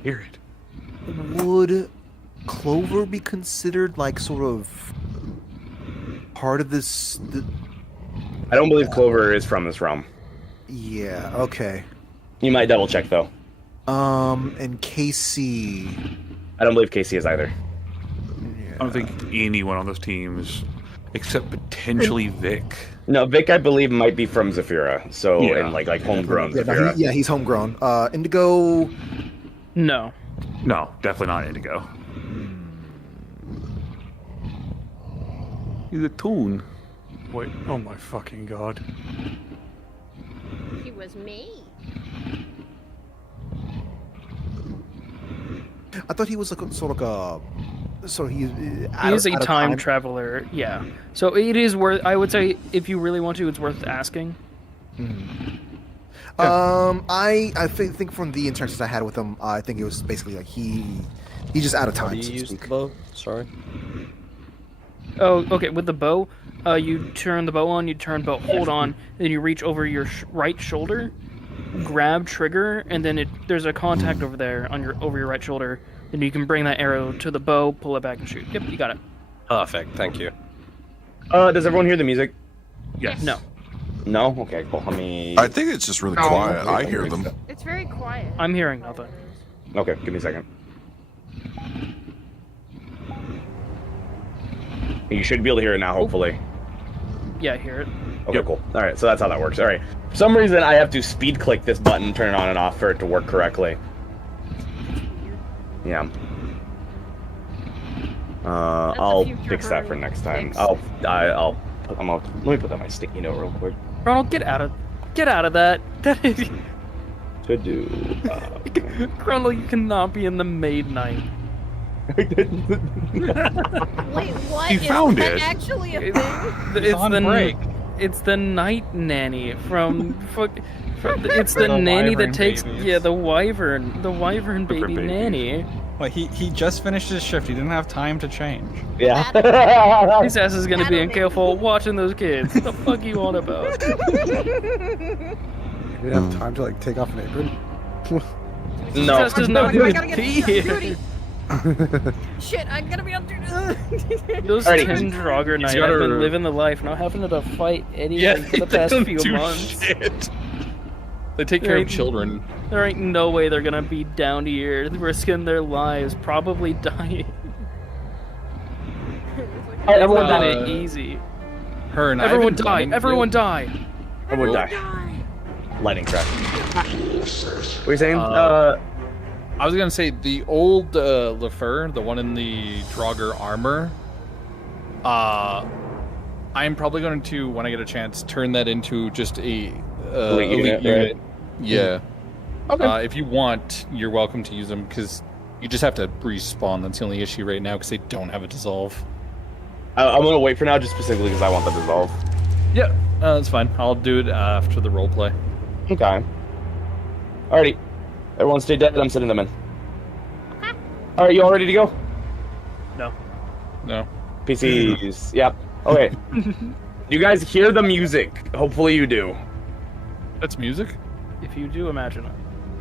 Hear it. would Clover be considered like sort of part of this? I don't believe Clover is from this realm. Yeah. Okay. You might double check though. And Casey. I don't believe Casey is either. I don't think anyone on those teams, except potentially Vic. No, Vic, I believe, might be from Zafira. So, Yeah. and like homegrown Yeah, no, Zafira. he's homegrown. Indigo. No. No, definitely not Indigo. He's a toon. Wait, oh my fucking god. He was me. I thought he was like sort of a. So he is a time traveler, yeah. So it is worth. I would say if you really want to, it's worth asking. I think from the interactions I had with him, I think it was basically like he's just out of time. How do you use the bow? Sorry. Oh, okay. With the bow, you turn the bow on, you turn bow, hold on, then you reach over your right shoulder, grab trigger, and then there's a contact over there on over your right shoulder. Then you can bring that arrow to the bow, pull it back, and shoot. Yep, you got it. Perfect. Thank you. Does everyone hear the music? Yes. No. No? Okay, cool. Let me. I think it's just really quiet. I hear them. It's very quiet. I'm hearing nothing. Okay, give me a second. You should be able to hear it now, hopefully. Yeah, I hear it. Okay, cool. All right, so that's how that works. All right. For some reason, I have to speed click this button, turn it on and off for it to work correctly. Yeah. I'll fix that for next time. Let me put that on my sticky note real quick. Ronald, get out of that. That is. To do. Ronald, you cannot be in the maid night. Wait, what? He found that it. Actually a thing? It's on the break. It's the night nanny from. It's the nanny that takes babies. the wyvern baby nanny. Well, he just finished his shift. He didn't have time to change. Yeah. His ass is gonna be in careful watching those kids. What the fuck you on about? You didn't have time to like take off an apron. No. Just does not do his pee. Shit, I'm gonna be on duty. Those Alrighty. 10 Draugr Knight have been living the life, not having to fight anything for the they past don't few do months. shit. They take care of children. There ain't no way they're gonna be down here, risking their lives, probably dying. Alright, everyone Not die. easy. Her and Everyone Ivan die! don't- Everyone die! Everyone die. Lightning crack. What are you saying? I was gonna say the old Lefer, the one in the Draugr armor. I'm probably going to, when I get a chance, turn that into just a elite unit. Right? Yeah. Okay. If you want, you're welcome to use them because you just have to respawn. That's the only issue right now because they don't have a dissolve. I'm gonna wait for now, just specifically because I want the dissolve. Yeah, that's fine. I'll do it after the roleplay. Okay. Alrighty. Everyone stay dead. I'm sending them in. Alright, you all ready to go? No. No. PCs. Yep. Okay. You guys hear the music? Hopefully you do. That's music? If you do, imagine it.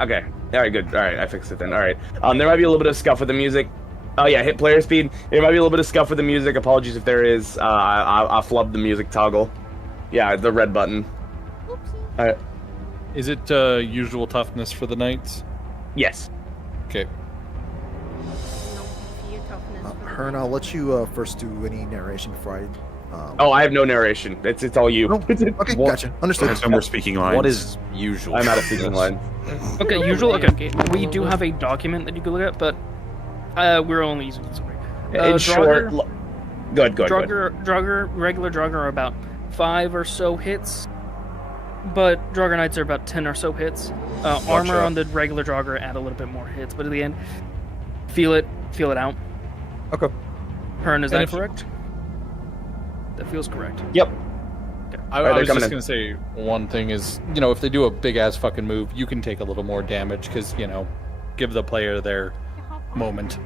Okay. Alright, good. Alright, I fixed it then. Alright. There might be a little bit of scuff with the music. Oh yeah, hit player speed. There might be a little bit of scuff with the music. Apologies if there is. I'll flub the music toggle. Yeah, the red button. Alright. Is it usual toughness for the knights? Yes. Okay. Hearn, I'll let you first do any narration before I. Oh, I have no narration. It's all you. Okay, gotcha. Understood. That's when we're speaking lines. What is usual? I'm out of speaking lines. Okay, usual. Okay, we do have a document that you can look at, but we're only using this one. In short, good. Draugr, regular Draugr are about 5 or so hits, but Draugr Knights are about 10 or so hits. Armor on the regular Draugr add a little bit more hits, but at the end, feel it out. Okay. Hearn, is that correct? That feels correct. Yep. I was just going to say one thing is, if they do a big-ass fucking move, you can take a little more damage because, give the player their moment.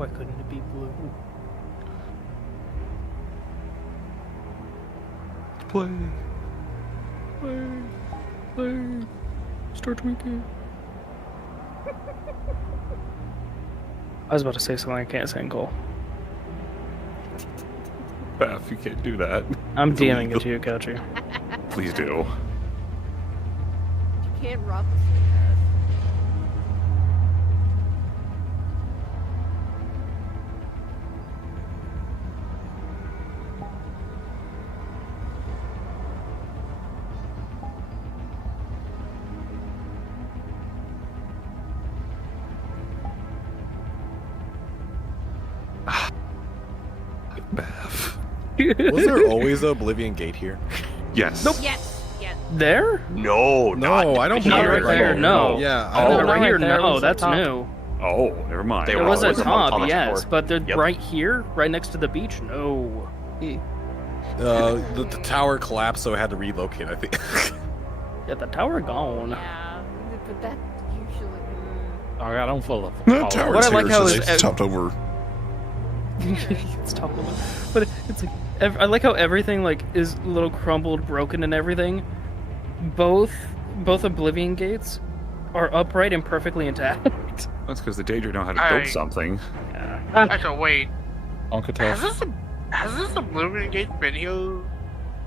Why couldn't it be blue? Play. Play. Start tweaking. I was about to say something I can't say in Cole. Beth, you can't do that. I'm DMing it to you, got you. Please do. You can't rob Was there always an Oblivion Gate here? Yes. Nope. Yes. Yes. There? No, No, I don't Not believe right it. there, no. Yeah, Oh, don't- right here, there no, was a that's top. new. Oh, never mind. They There were was a always on top, the yes, floor. but they're Yep. right here, right next to the beach, no. The tower collapsed, so I had to relocate, I think. Yeah, the tower gone. Yeah, but that usually. I got on full of. That tower's What I like here, how so is it's topped over. It's top of it. But it's like I like how everything like is a little crumbled, broken, and everything. Both Oblivion gates are upright and perfectly intact. That's because the Daedra know how to I- build something. Actually, wait. Onkatel. Has this Oblivion Gate been here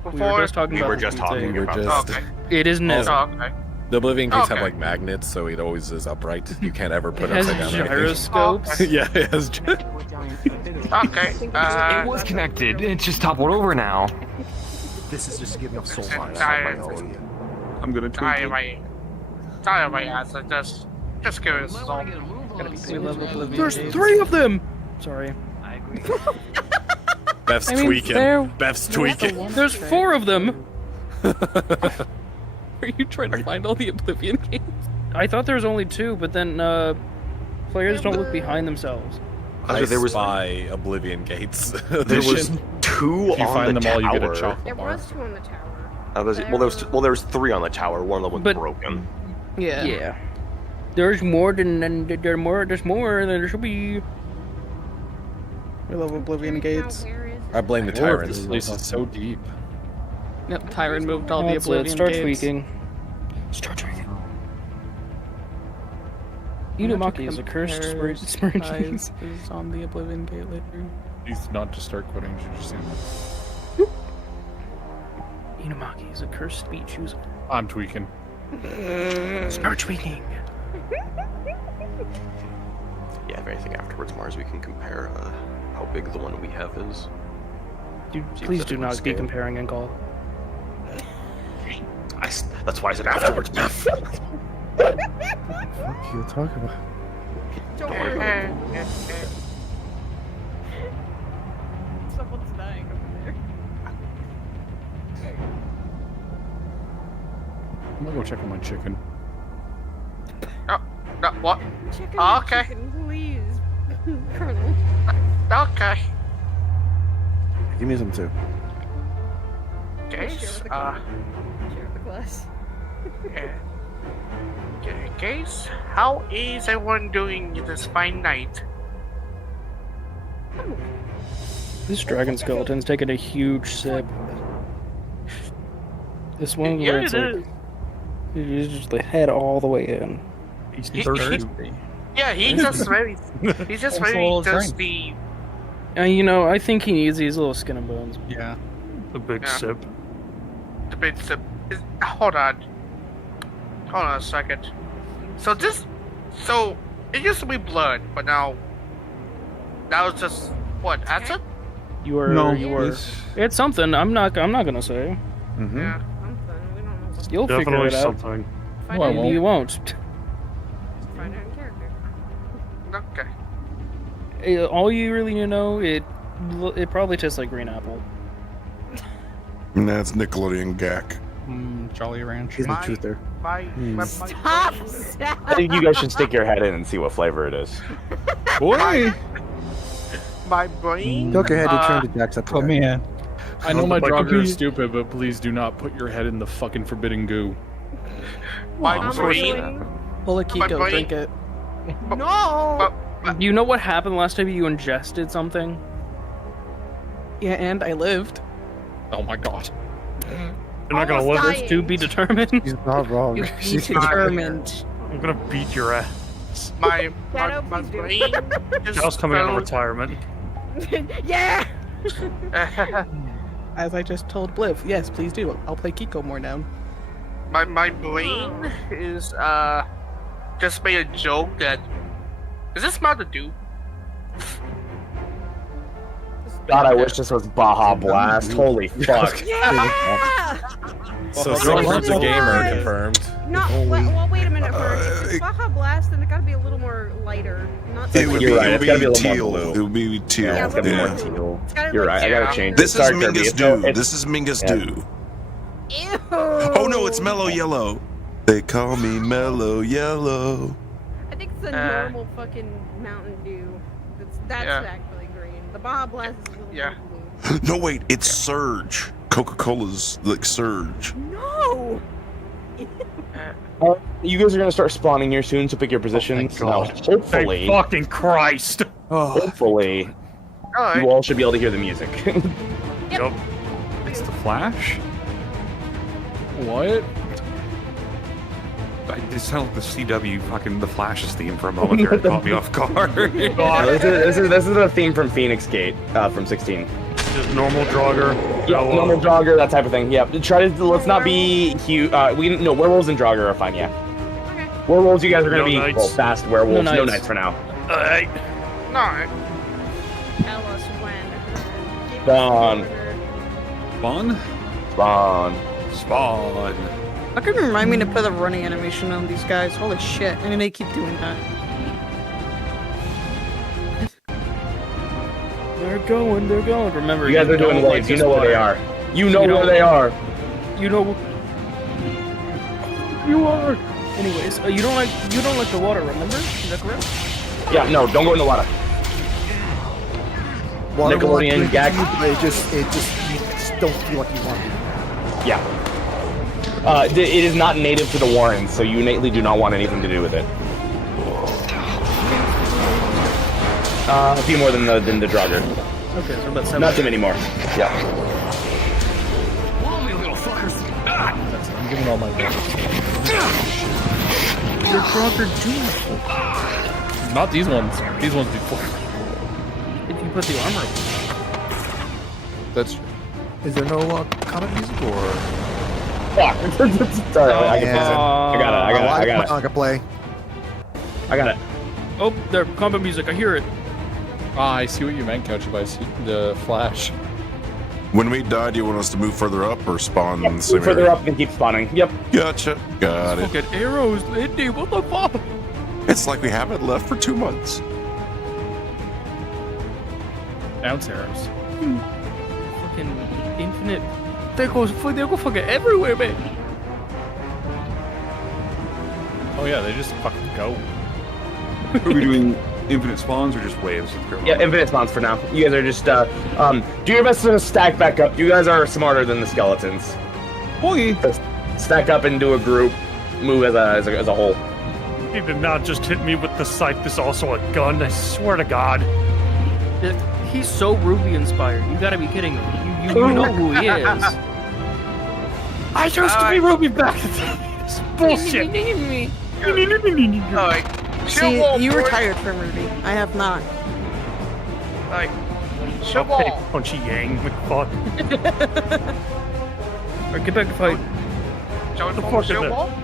before? We were just talking We about were the just pizza. talking about just- Okay. It is new. Oh, okay. The Oblivion Gates have Okay. like magnets, so it always is upright. You can't ever put It has upside down. anything. gyroscopes. Yeah, it has. Okay. It was connected. It's just toppled over now. This is just giving off soul vibes. I'm gonna tweet Sorry, it. my ass. Just give it a soul. We love Oblivion There's gates. 3 of them. Sorry. I agree. Beth's I mean, tweaking. there- Beth's tweaking. There's 4 of them. Are you trying to find all the Oblivion gates? I thought there was only 2, but then players don't look behind themselves. I There was- spy Oblivion Gates. There was edition. 2 If you on find the them all, tower. you get a chocolate There bar. was 2 on the tower. There was 3 on the tower. One of them was But- broken. Yeah. Yeah. There's more than there's more than there should be. We love Oblivion gates. I blame the This tyrants. place is so deep. Yep, Tyrant moved all the That's it. Oblivion Start gates. tweaking. Start tweaking. Inumaki is a cursed spirit. Eyes is on the Oblivion gate later. Please not to start quitting. Did you see that? Inumaki is a cursed speech user. I'm tweaking. Start tweaking. Yeah, if anything afterwards, Mars, we can compare how big the one we have is. Dude, See if please that's do on not be scale. comparing and call. That's why I said afterwards, Beth. What you talking about? Don't worry. Someone's dying over there. I'm gonna go check on my chicken. No, what? Chicken, Okay. chicken, please, Colonel. Okay. Give me some too. Case. Share the glass. Yeah. Okay, Case. How is everyone doing this fine night? This dragon skeleton's taking a huge sip. This one Yeah, where it's it like, you just the head all the way in. He's thirsty. Yeah, he's just very That's a very little drink. thirsty. You know, I think he needs these little skin and bones. Yeah. A big Yeah. sip. The bit hold on a second. So it used to be blood, but now it's just what acid? You are. It's something. I'm not gonna say. Mm-hmm. Yeah. You'll figure it out. something. Find No, I out. won't. You won't. Find out in character. Okay. All you really need to know, it probably tastes like green apple. And that's Nickelodeon Gak. Jolly Ranch. He's the truth there. Stop! I think you guys should stick your head in and see what flavor it is. Boy! My brain. Look ahead, you turned to Jack's up. Put me in. I know my Like a Draugr is bee. stupid, but please do not put your head in the fucking forbidden goo. My I'm brain. going- Pull a My Kiko, brain- drink it. No! You know what happened last time you ingested something? Yeah, and I lived. Oh my god. You're not gonna live this to be determined. She's not wrong. You be determined. I'm gonna beat your ass. My brain just Cal's coming out of felt- retirement. Yeah. As I just told Bliv, yes, please do. I'll play Kiko more now. My brain is just made a joke that is this Mountain Dew? God, I wish this was Baja Blast. Holy fuck. Yeah. So Silver's a gamer confirmed. No, well, wait a minute first. If it's Baja Blast, then it gotta be a little more lighter. Not It would be, You're right, it it's would gotta be be a little teal. more blue. It would be teal. Yeah, it's gotta be more Yeah. teal. gotta You're be right, I gotta teal. change This is Sorry, Kirby, Mingus it's no- Dew. it's- This is Mingus yeah. Dew. Ew. Oh no, it's Mellow Yellow. They call me Mellow Yellow. I think it's the normal fucking Mountain Dew. That's actually green. The Baja Blast is a little more blue. No, wait, it's Surge. Coca-Cola's like Surge. No. You guys are gonna start spawning here soon, so pick your positions. Now, hopefully, Thank fucking Christ. hopefully, you all should be able to hear the music. Yep. It's the Flash? What? It sounded like the CW fucking the Flash's theme for a moment there. It caught me off guard. this is a theme from Phoenix Gate from 16. Just normal Draugr. Yeah, normal Draugr, that type of thing. Yeah, let's not be huge. Werewolves and Draugr are fine. Yeah. Okay. Werewolves, you guys are gonna be fast werewolves. No knights for now. Alright. No. Tell us when. Spawn. Spawn? Spawn. Spawn. How can you remind me to put a running animation on these guys? Holy shit. And they keep doing that. They're going. Remember, You guys are doing waves. You know where they are. You know where they are. You know. You are. Anyways, you don't like the water. Remember? Is that correct? Yeah. No. Don't go in the water. Water Nickelodeon gag. But you just don't feel like you want to. Yeah. It is not native to the Warrens, so you innately do not want anything to do with it. A few more than the Draugr. Okay, so about 7. Not too many more. Yeah. Follow me, little fuckers. I'm giving all my votes. Your Draugr do. Not these ones. These ones before. If you put the armor up. That's. Is there no comic music or? Fuck. Sorry, I got it. I can play. I got it. Oh, there, combat music. I hear it. Ah, I see what you meant, Couch. I see the Flash. When we die, do you want us to move further up or spawn in the Move same further area? up and keep spawning. Yep. Gotcha. Got it. Fucking arrows, Lindy. What the fuck? It's like we haven't left for 2 months. Bounce arrows. Fucking infinite. They go fucking everywhere, man. Oh yeah, they just fucking go. Are we doing infinite spawns or just waves? Yeah, infinite spawns for now. You guys are just do your best to stack back up. You guys are smarter than the skeletons. Boy. Stack up and do a group. Move as a whole. He did not just hit me with the scythe. There's also a gun. I swear to God. He's so Ruby inspired. You gotta be kidding me. You know who he is. I used to be Ruby back in the day. This is bullshit. See, you retired from Ruby. I have not. Like, Okay, punchy Yang, McFuck. Alright, get back to fight. Join the fuck is it?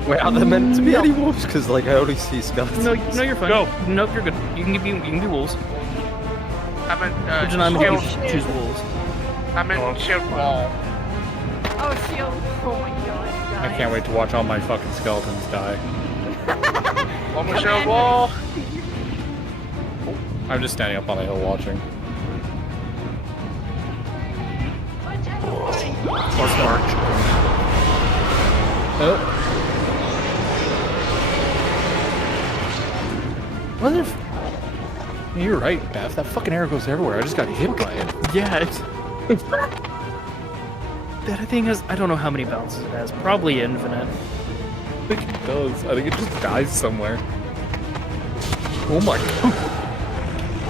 Wait, are there meant to be any wolves? Because like I only see skeletons. No, you're fine. Go. Nope, you're good. You can be wolves. I'm in Which I'm shield. gonna choose wolves. I'm in shield wall. Oh, shield. Oh my god. I can't wait to watch all my fucking skeletons die. One more shield wall. I'm just standing up on a hill watching. Let's march. Oh. What if? You're right, Beth. That fucking arrow goes everywhere. I just got hit by it. Yeah, it's that thing has. I don't know how many bounces it has. Probably infinite. I think it does. I think it just dies somewhere. Oh my god.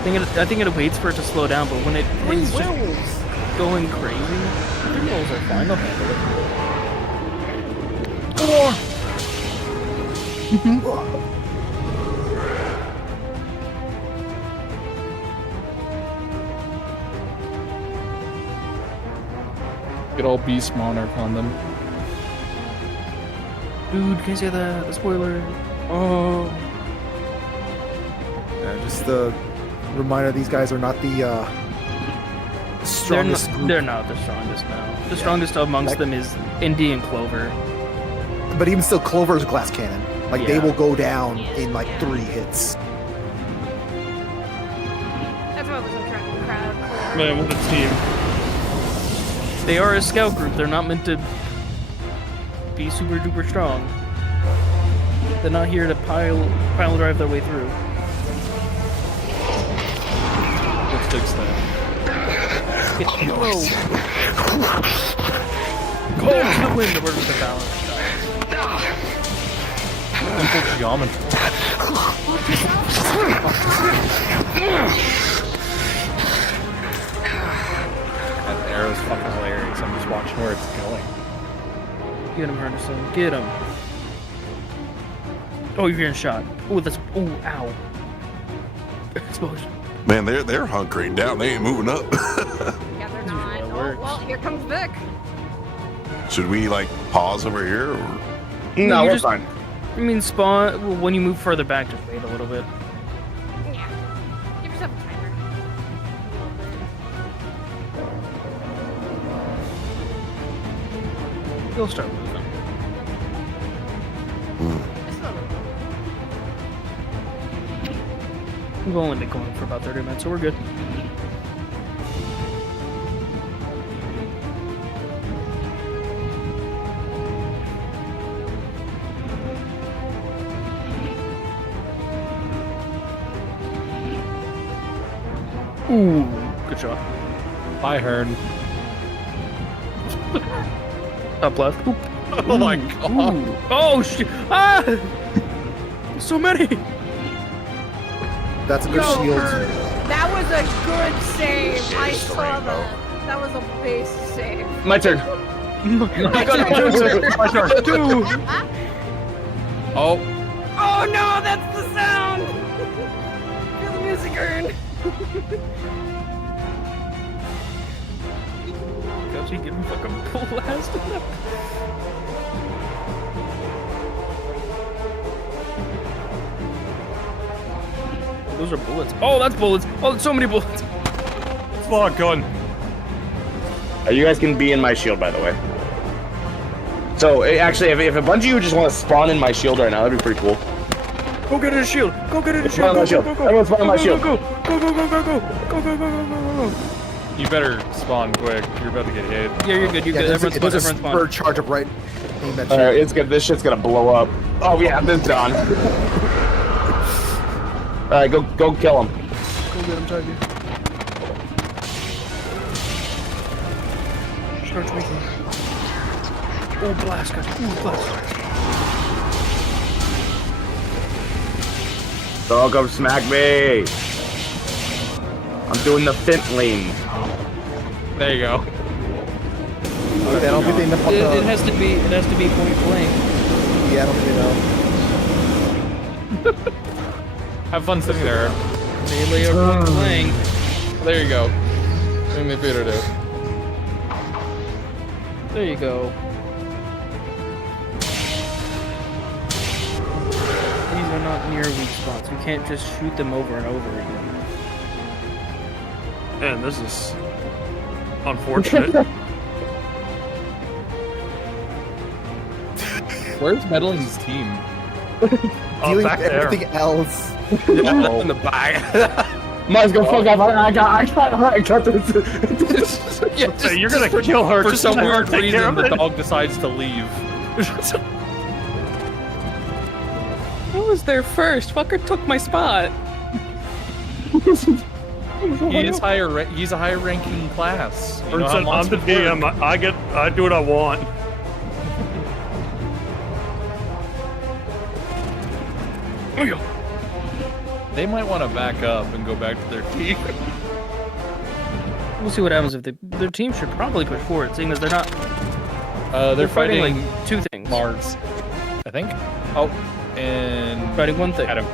I think it waits for it to slow down, but when it is just going crazy, the rolls are fine. They'll handle it. Get all Beast Monarch on them. Dude, can you say the spoiler? Oh. Yeah, just the reminder: these guys are not the strongest group. They're not the strongest now. The strongest amongst them is Indy and Clover. But even still, Clover's glass cannon. Like they Yeah. will go down in like 3 hits. That's what was attracting the crowd. Man, what a team. They are a scout group. They're not meant to be super duper strong. They're not here to pile drive their way through. Let's fix that. Whoa. Cold to the wind, the word of the balance. Simple geometry. That arrow's fucking hilarious. I'm just watching where it's going. Get him, Henderson. Get him. Oh, you're getting shot. Oh, that's. Oh, ow. Explosion. Man, they're hunkering down. They ain't moving up. Yeah, they're not. Oh, well, here comes Vic. Should we like pause over here? Or? No, You we're just- fine. I mean, spawn. Well, when you move further back, just wait a little bit. Yeah. Give yourself a timer. You'll start moving. We've only been going for about 30 minutes, so we're good. Ooh, good shot. Bye, Hearn. Up left. Oop. Oh my god. Ooh. Oh shit! Ah! So many. That's a good Yo, shield. Kurt, that was a good save. I saw that. That was a base save. My turn. My turn. Two. Oh. Oh no, that's the sound. Feel the music earn. Gosh, he getting fucking blasted up. Those are bullets. Oh, that's bullets. Oh, there's so many bullets. Fuck, gun. You guys can be in my shield, by the way. So, actually, if a bunch of you just want to spawn in my shield right now, that'd be pretty cool. Go get a shield. Go get a Spawn in my shield. Everyone spawn in my shield. Go, go, go, go, go, go, go, go, go, go, go. You better spawn quick. You're about to get hit. Yeah, you're good. You're good. Everyone's spawn. There's a Everyone's spawn. spur charge up right. Aim that Alright, shield. it's good. This shit's gonna blow up. Oh yeah, this done. Alright, go kill him. Go get him, Tiger. Start tweaking. Oh, blast, guys. Oh, blast. Don't come smack me. I'm doing the fintling. There you go. I don't think they know. It has to be. It has to be point blank. Yeah, I don't think they know. Have fun sitting there. Melee or point blank. There you go. Thing they better do. There you go. These are not near weak spots. You can't just shoot them over and over again. Man, this is unfortunate. Where's Medelling's team? Dealing back with there. everything else. In the bag. Might go fuck up. I got this. Yeah, So you're gonna kill her for just some to have her weird take care reason. of The it? dog decides to leave. Who was there first? Fucker took my spot. He is higher. He's a higher ranking class. You know how I'm the monsters DM. work. I do what I want. They might want to back up and go back to their team. We'll see what happens if their team should probably push forward, seeing as they're not. They're fighting like two things. Mars, I think. Oh, and fighting one thing. Shadow.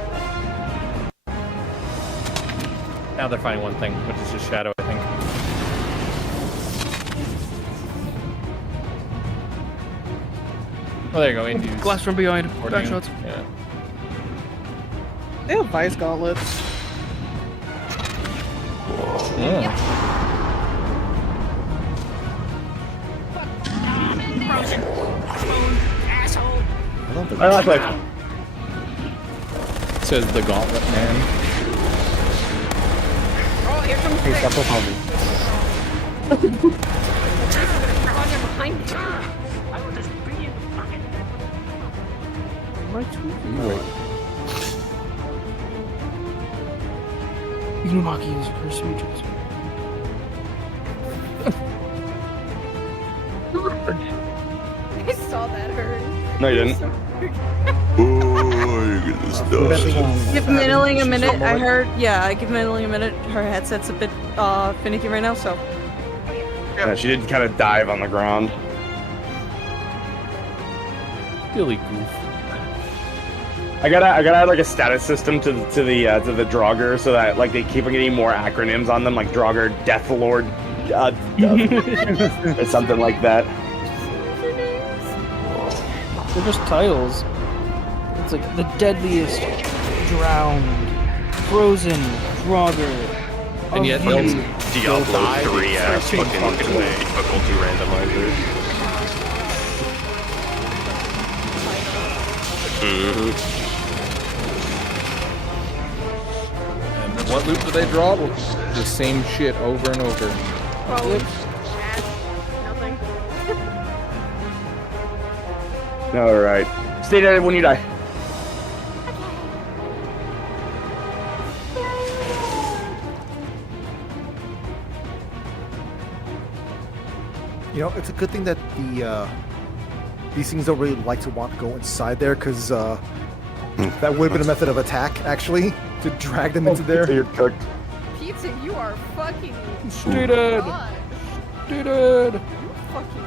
Now they're fighting one thing, which is just Shadow, I think. Oh, there you go. Indies. Glass from behind. Back shots. Yeah. They have vice gauntlets. Yeah. I like that. Says the Gauntlet Man. Oh, here comes Hey, Vic. stop up on me. Oh, you're behind me. I will just be in the pocket. My tweet. Wait. Inumaki is first mutuals. I saw that hurt. No, you didn't. Oh, you're gonna stop. Give Middling a minute. I heard. Yeah, give Middling a minute. Her headset's a bit finicky right now, so. Yeah, she did kind of dive on the ground. Billy goof. I gotta add like a status system to the Draugr so that like they keep getting more acronyms on them, like Draugr Death Lord, or something like that. They're just titles. It's like the deadliest, drowned, frozen, Draugr. And yet of you. Diablo 3 ass fucking difficulty randomizer. And what loop do they draw? The same shit over and over. Oh, nothing. All right, stay dead when you die. You know, it's a good thing that these things don't really like to want to go inside there, because that would have been a method of attack, actually, to drag them into there. You're cooked. Pizza, you are fucking. Stay dead. Stay dead. You fucking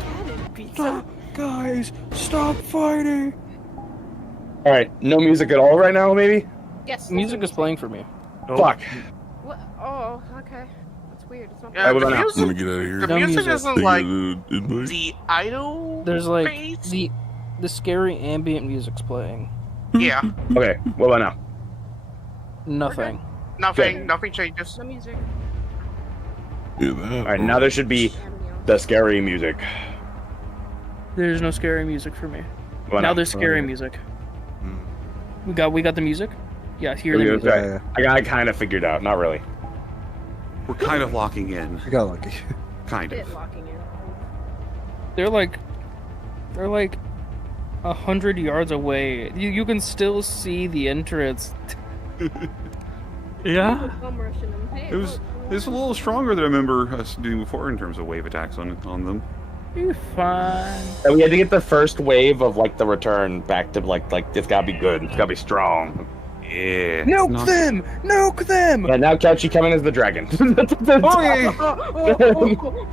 don't get it, Pizza. Stop, guys, stop fighting. All right, no music at all right now, maybe. Yes. Music is playing for me. Fuck. What? Oh, okay. That's weird. It's not. Yeah, what the about now? music, Let me get out of here. the No music music. isn't like the idle. There's like phase. the scary ambient music's playing. Yeah. Okay, what about now? Nothing. Nothing. Nothing changes. No music. Yeah, that. All right, now there should be the scary music. There's no scary music for me. What Now there's scary music. We got the music. Yeah, hear the music. Okay. I got it kind of figured out. Not really. We're kind of locking in. I got lucky. Kind of. Bit locking in. They're like 100 yards away. You can still see the entrance. Yeah. Bum rushing them. Hey, It was a little stronger than I remember us doing before in terms of wave attacks on them. You're fine. And we had to get the first wave of like the return back to like it's gotta be good. It's gotta be strong. Yeah. Nuke them! Nuke them! And now Couchy coming as the dragon.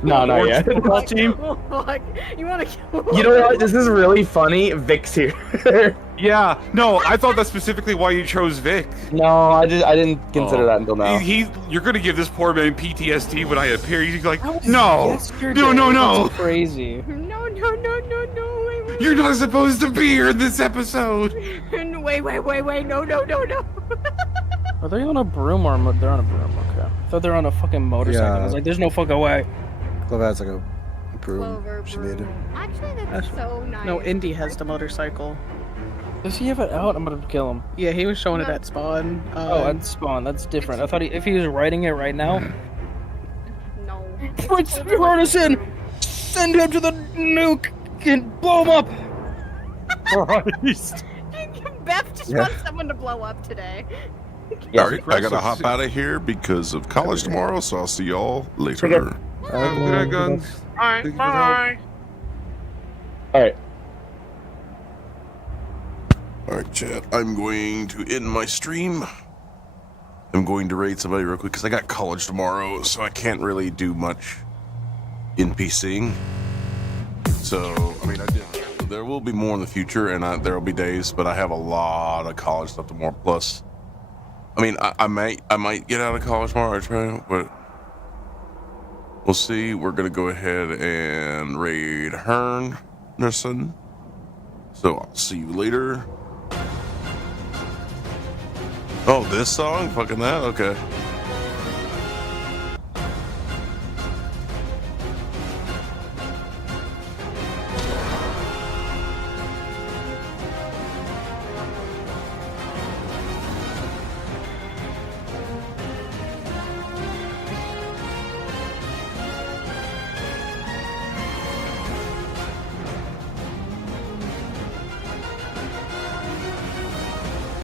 No, not yet. Team. Fuck. You want to kill? You know what? This is really funny. Vic's here. Yeah. No, I thought that's specifically why you chose Vic. No, I didn't consider that until now. You're gonna give this poor man PTSD when I appear. He's like, no, Yesterday. no. That's crazy. No. Wait. You're not supposed to be here in this episode. Wait. No. Are they on a broom or they're on a broom? Okay. I thought they were on a fucking motorcycle. I was like, there's no fucking way. Clove has like a broom. Clover She made it. Actually, that's so nice. No, Indy has the motorcycle. Does he have it out? I'm gonna kill him. Yeah, he was showing it at Spawn. At Spawn. That's different. I thought if he was writing it right now. No. Prince Partisan! Send him to the nuke and blow him up! Christ. Beth just wants someone to blow up today. All right, I gotta hop out of here because of college tomorrow, so I'll see y'all later. Good night, guns. Alright, bye. All right. Alright, chat. I'm going to end my stream. I'm going to raid somebody real quick because I got college tomorrow, so I can't really do much in PCing. So, I mean, there will be more in the future, and there will be days, but I have a lot of college stuff tomorrow. Plus, I mean, I might get out of college tomorrow, try, but we'll see. We're gonna go ahead and raid Hernerson. So I'll see you later. Oh, this song? Fucking that? Okay.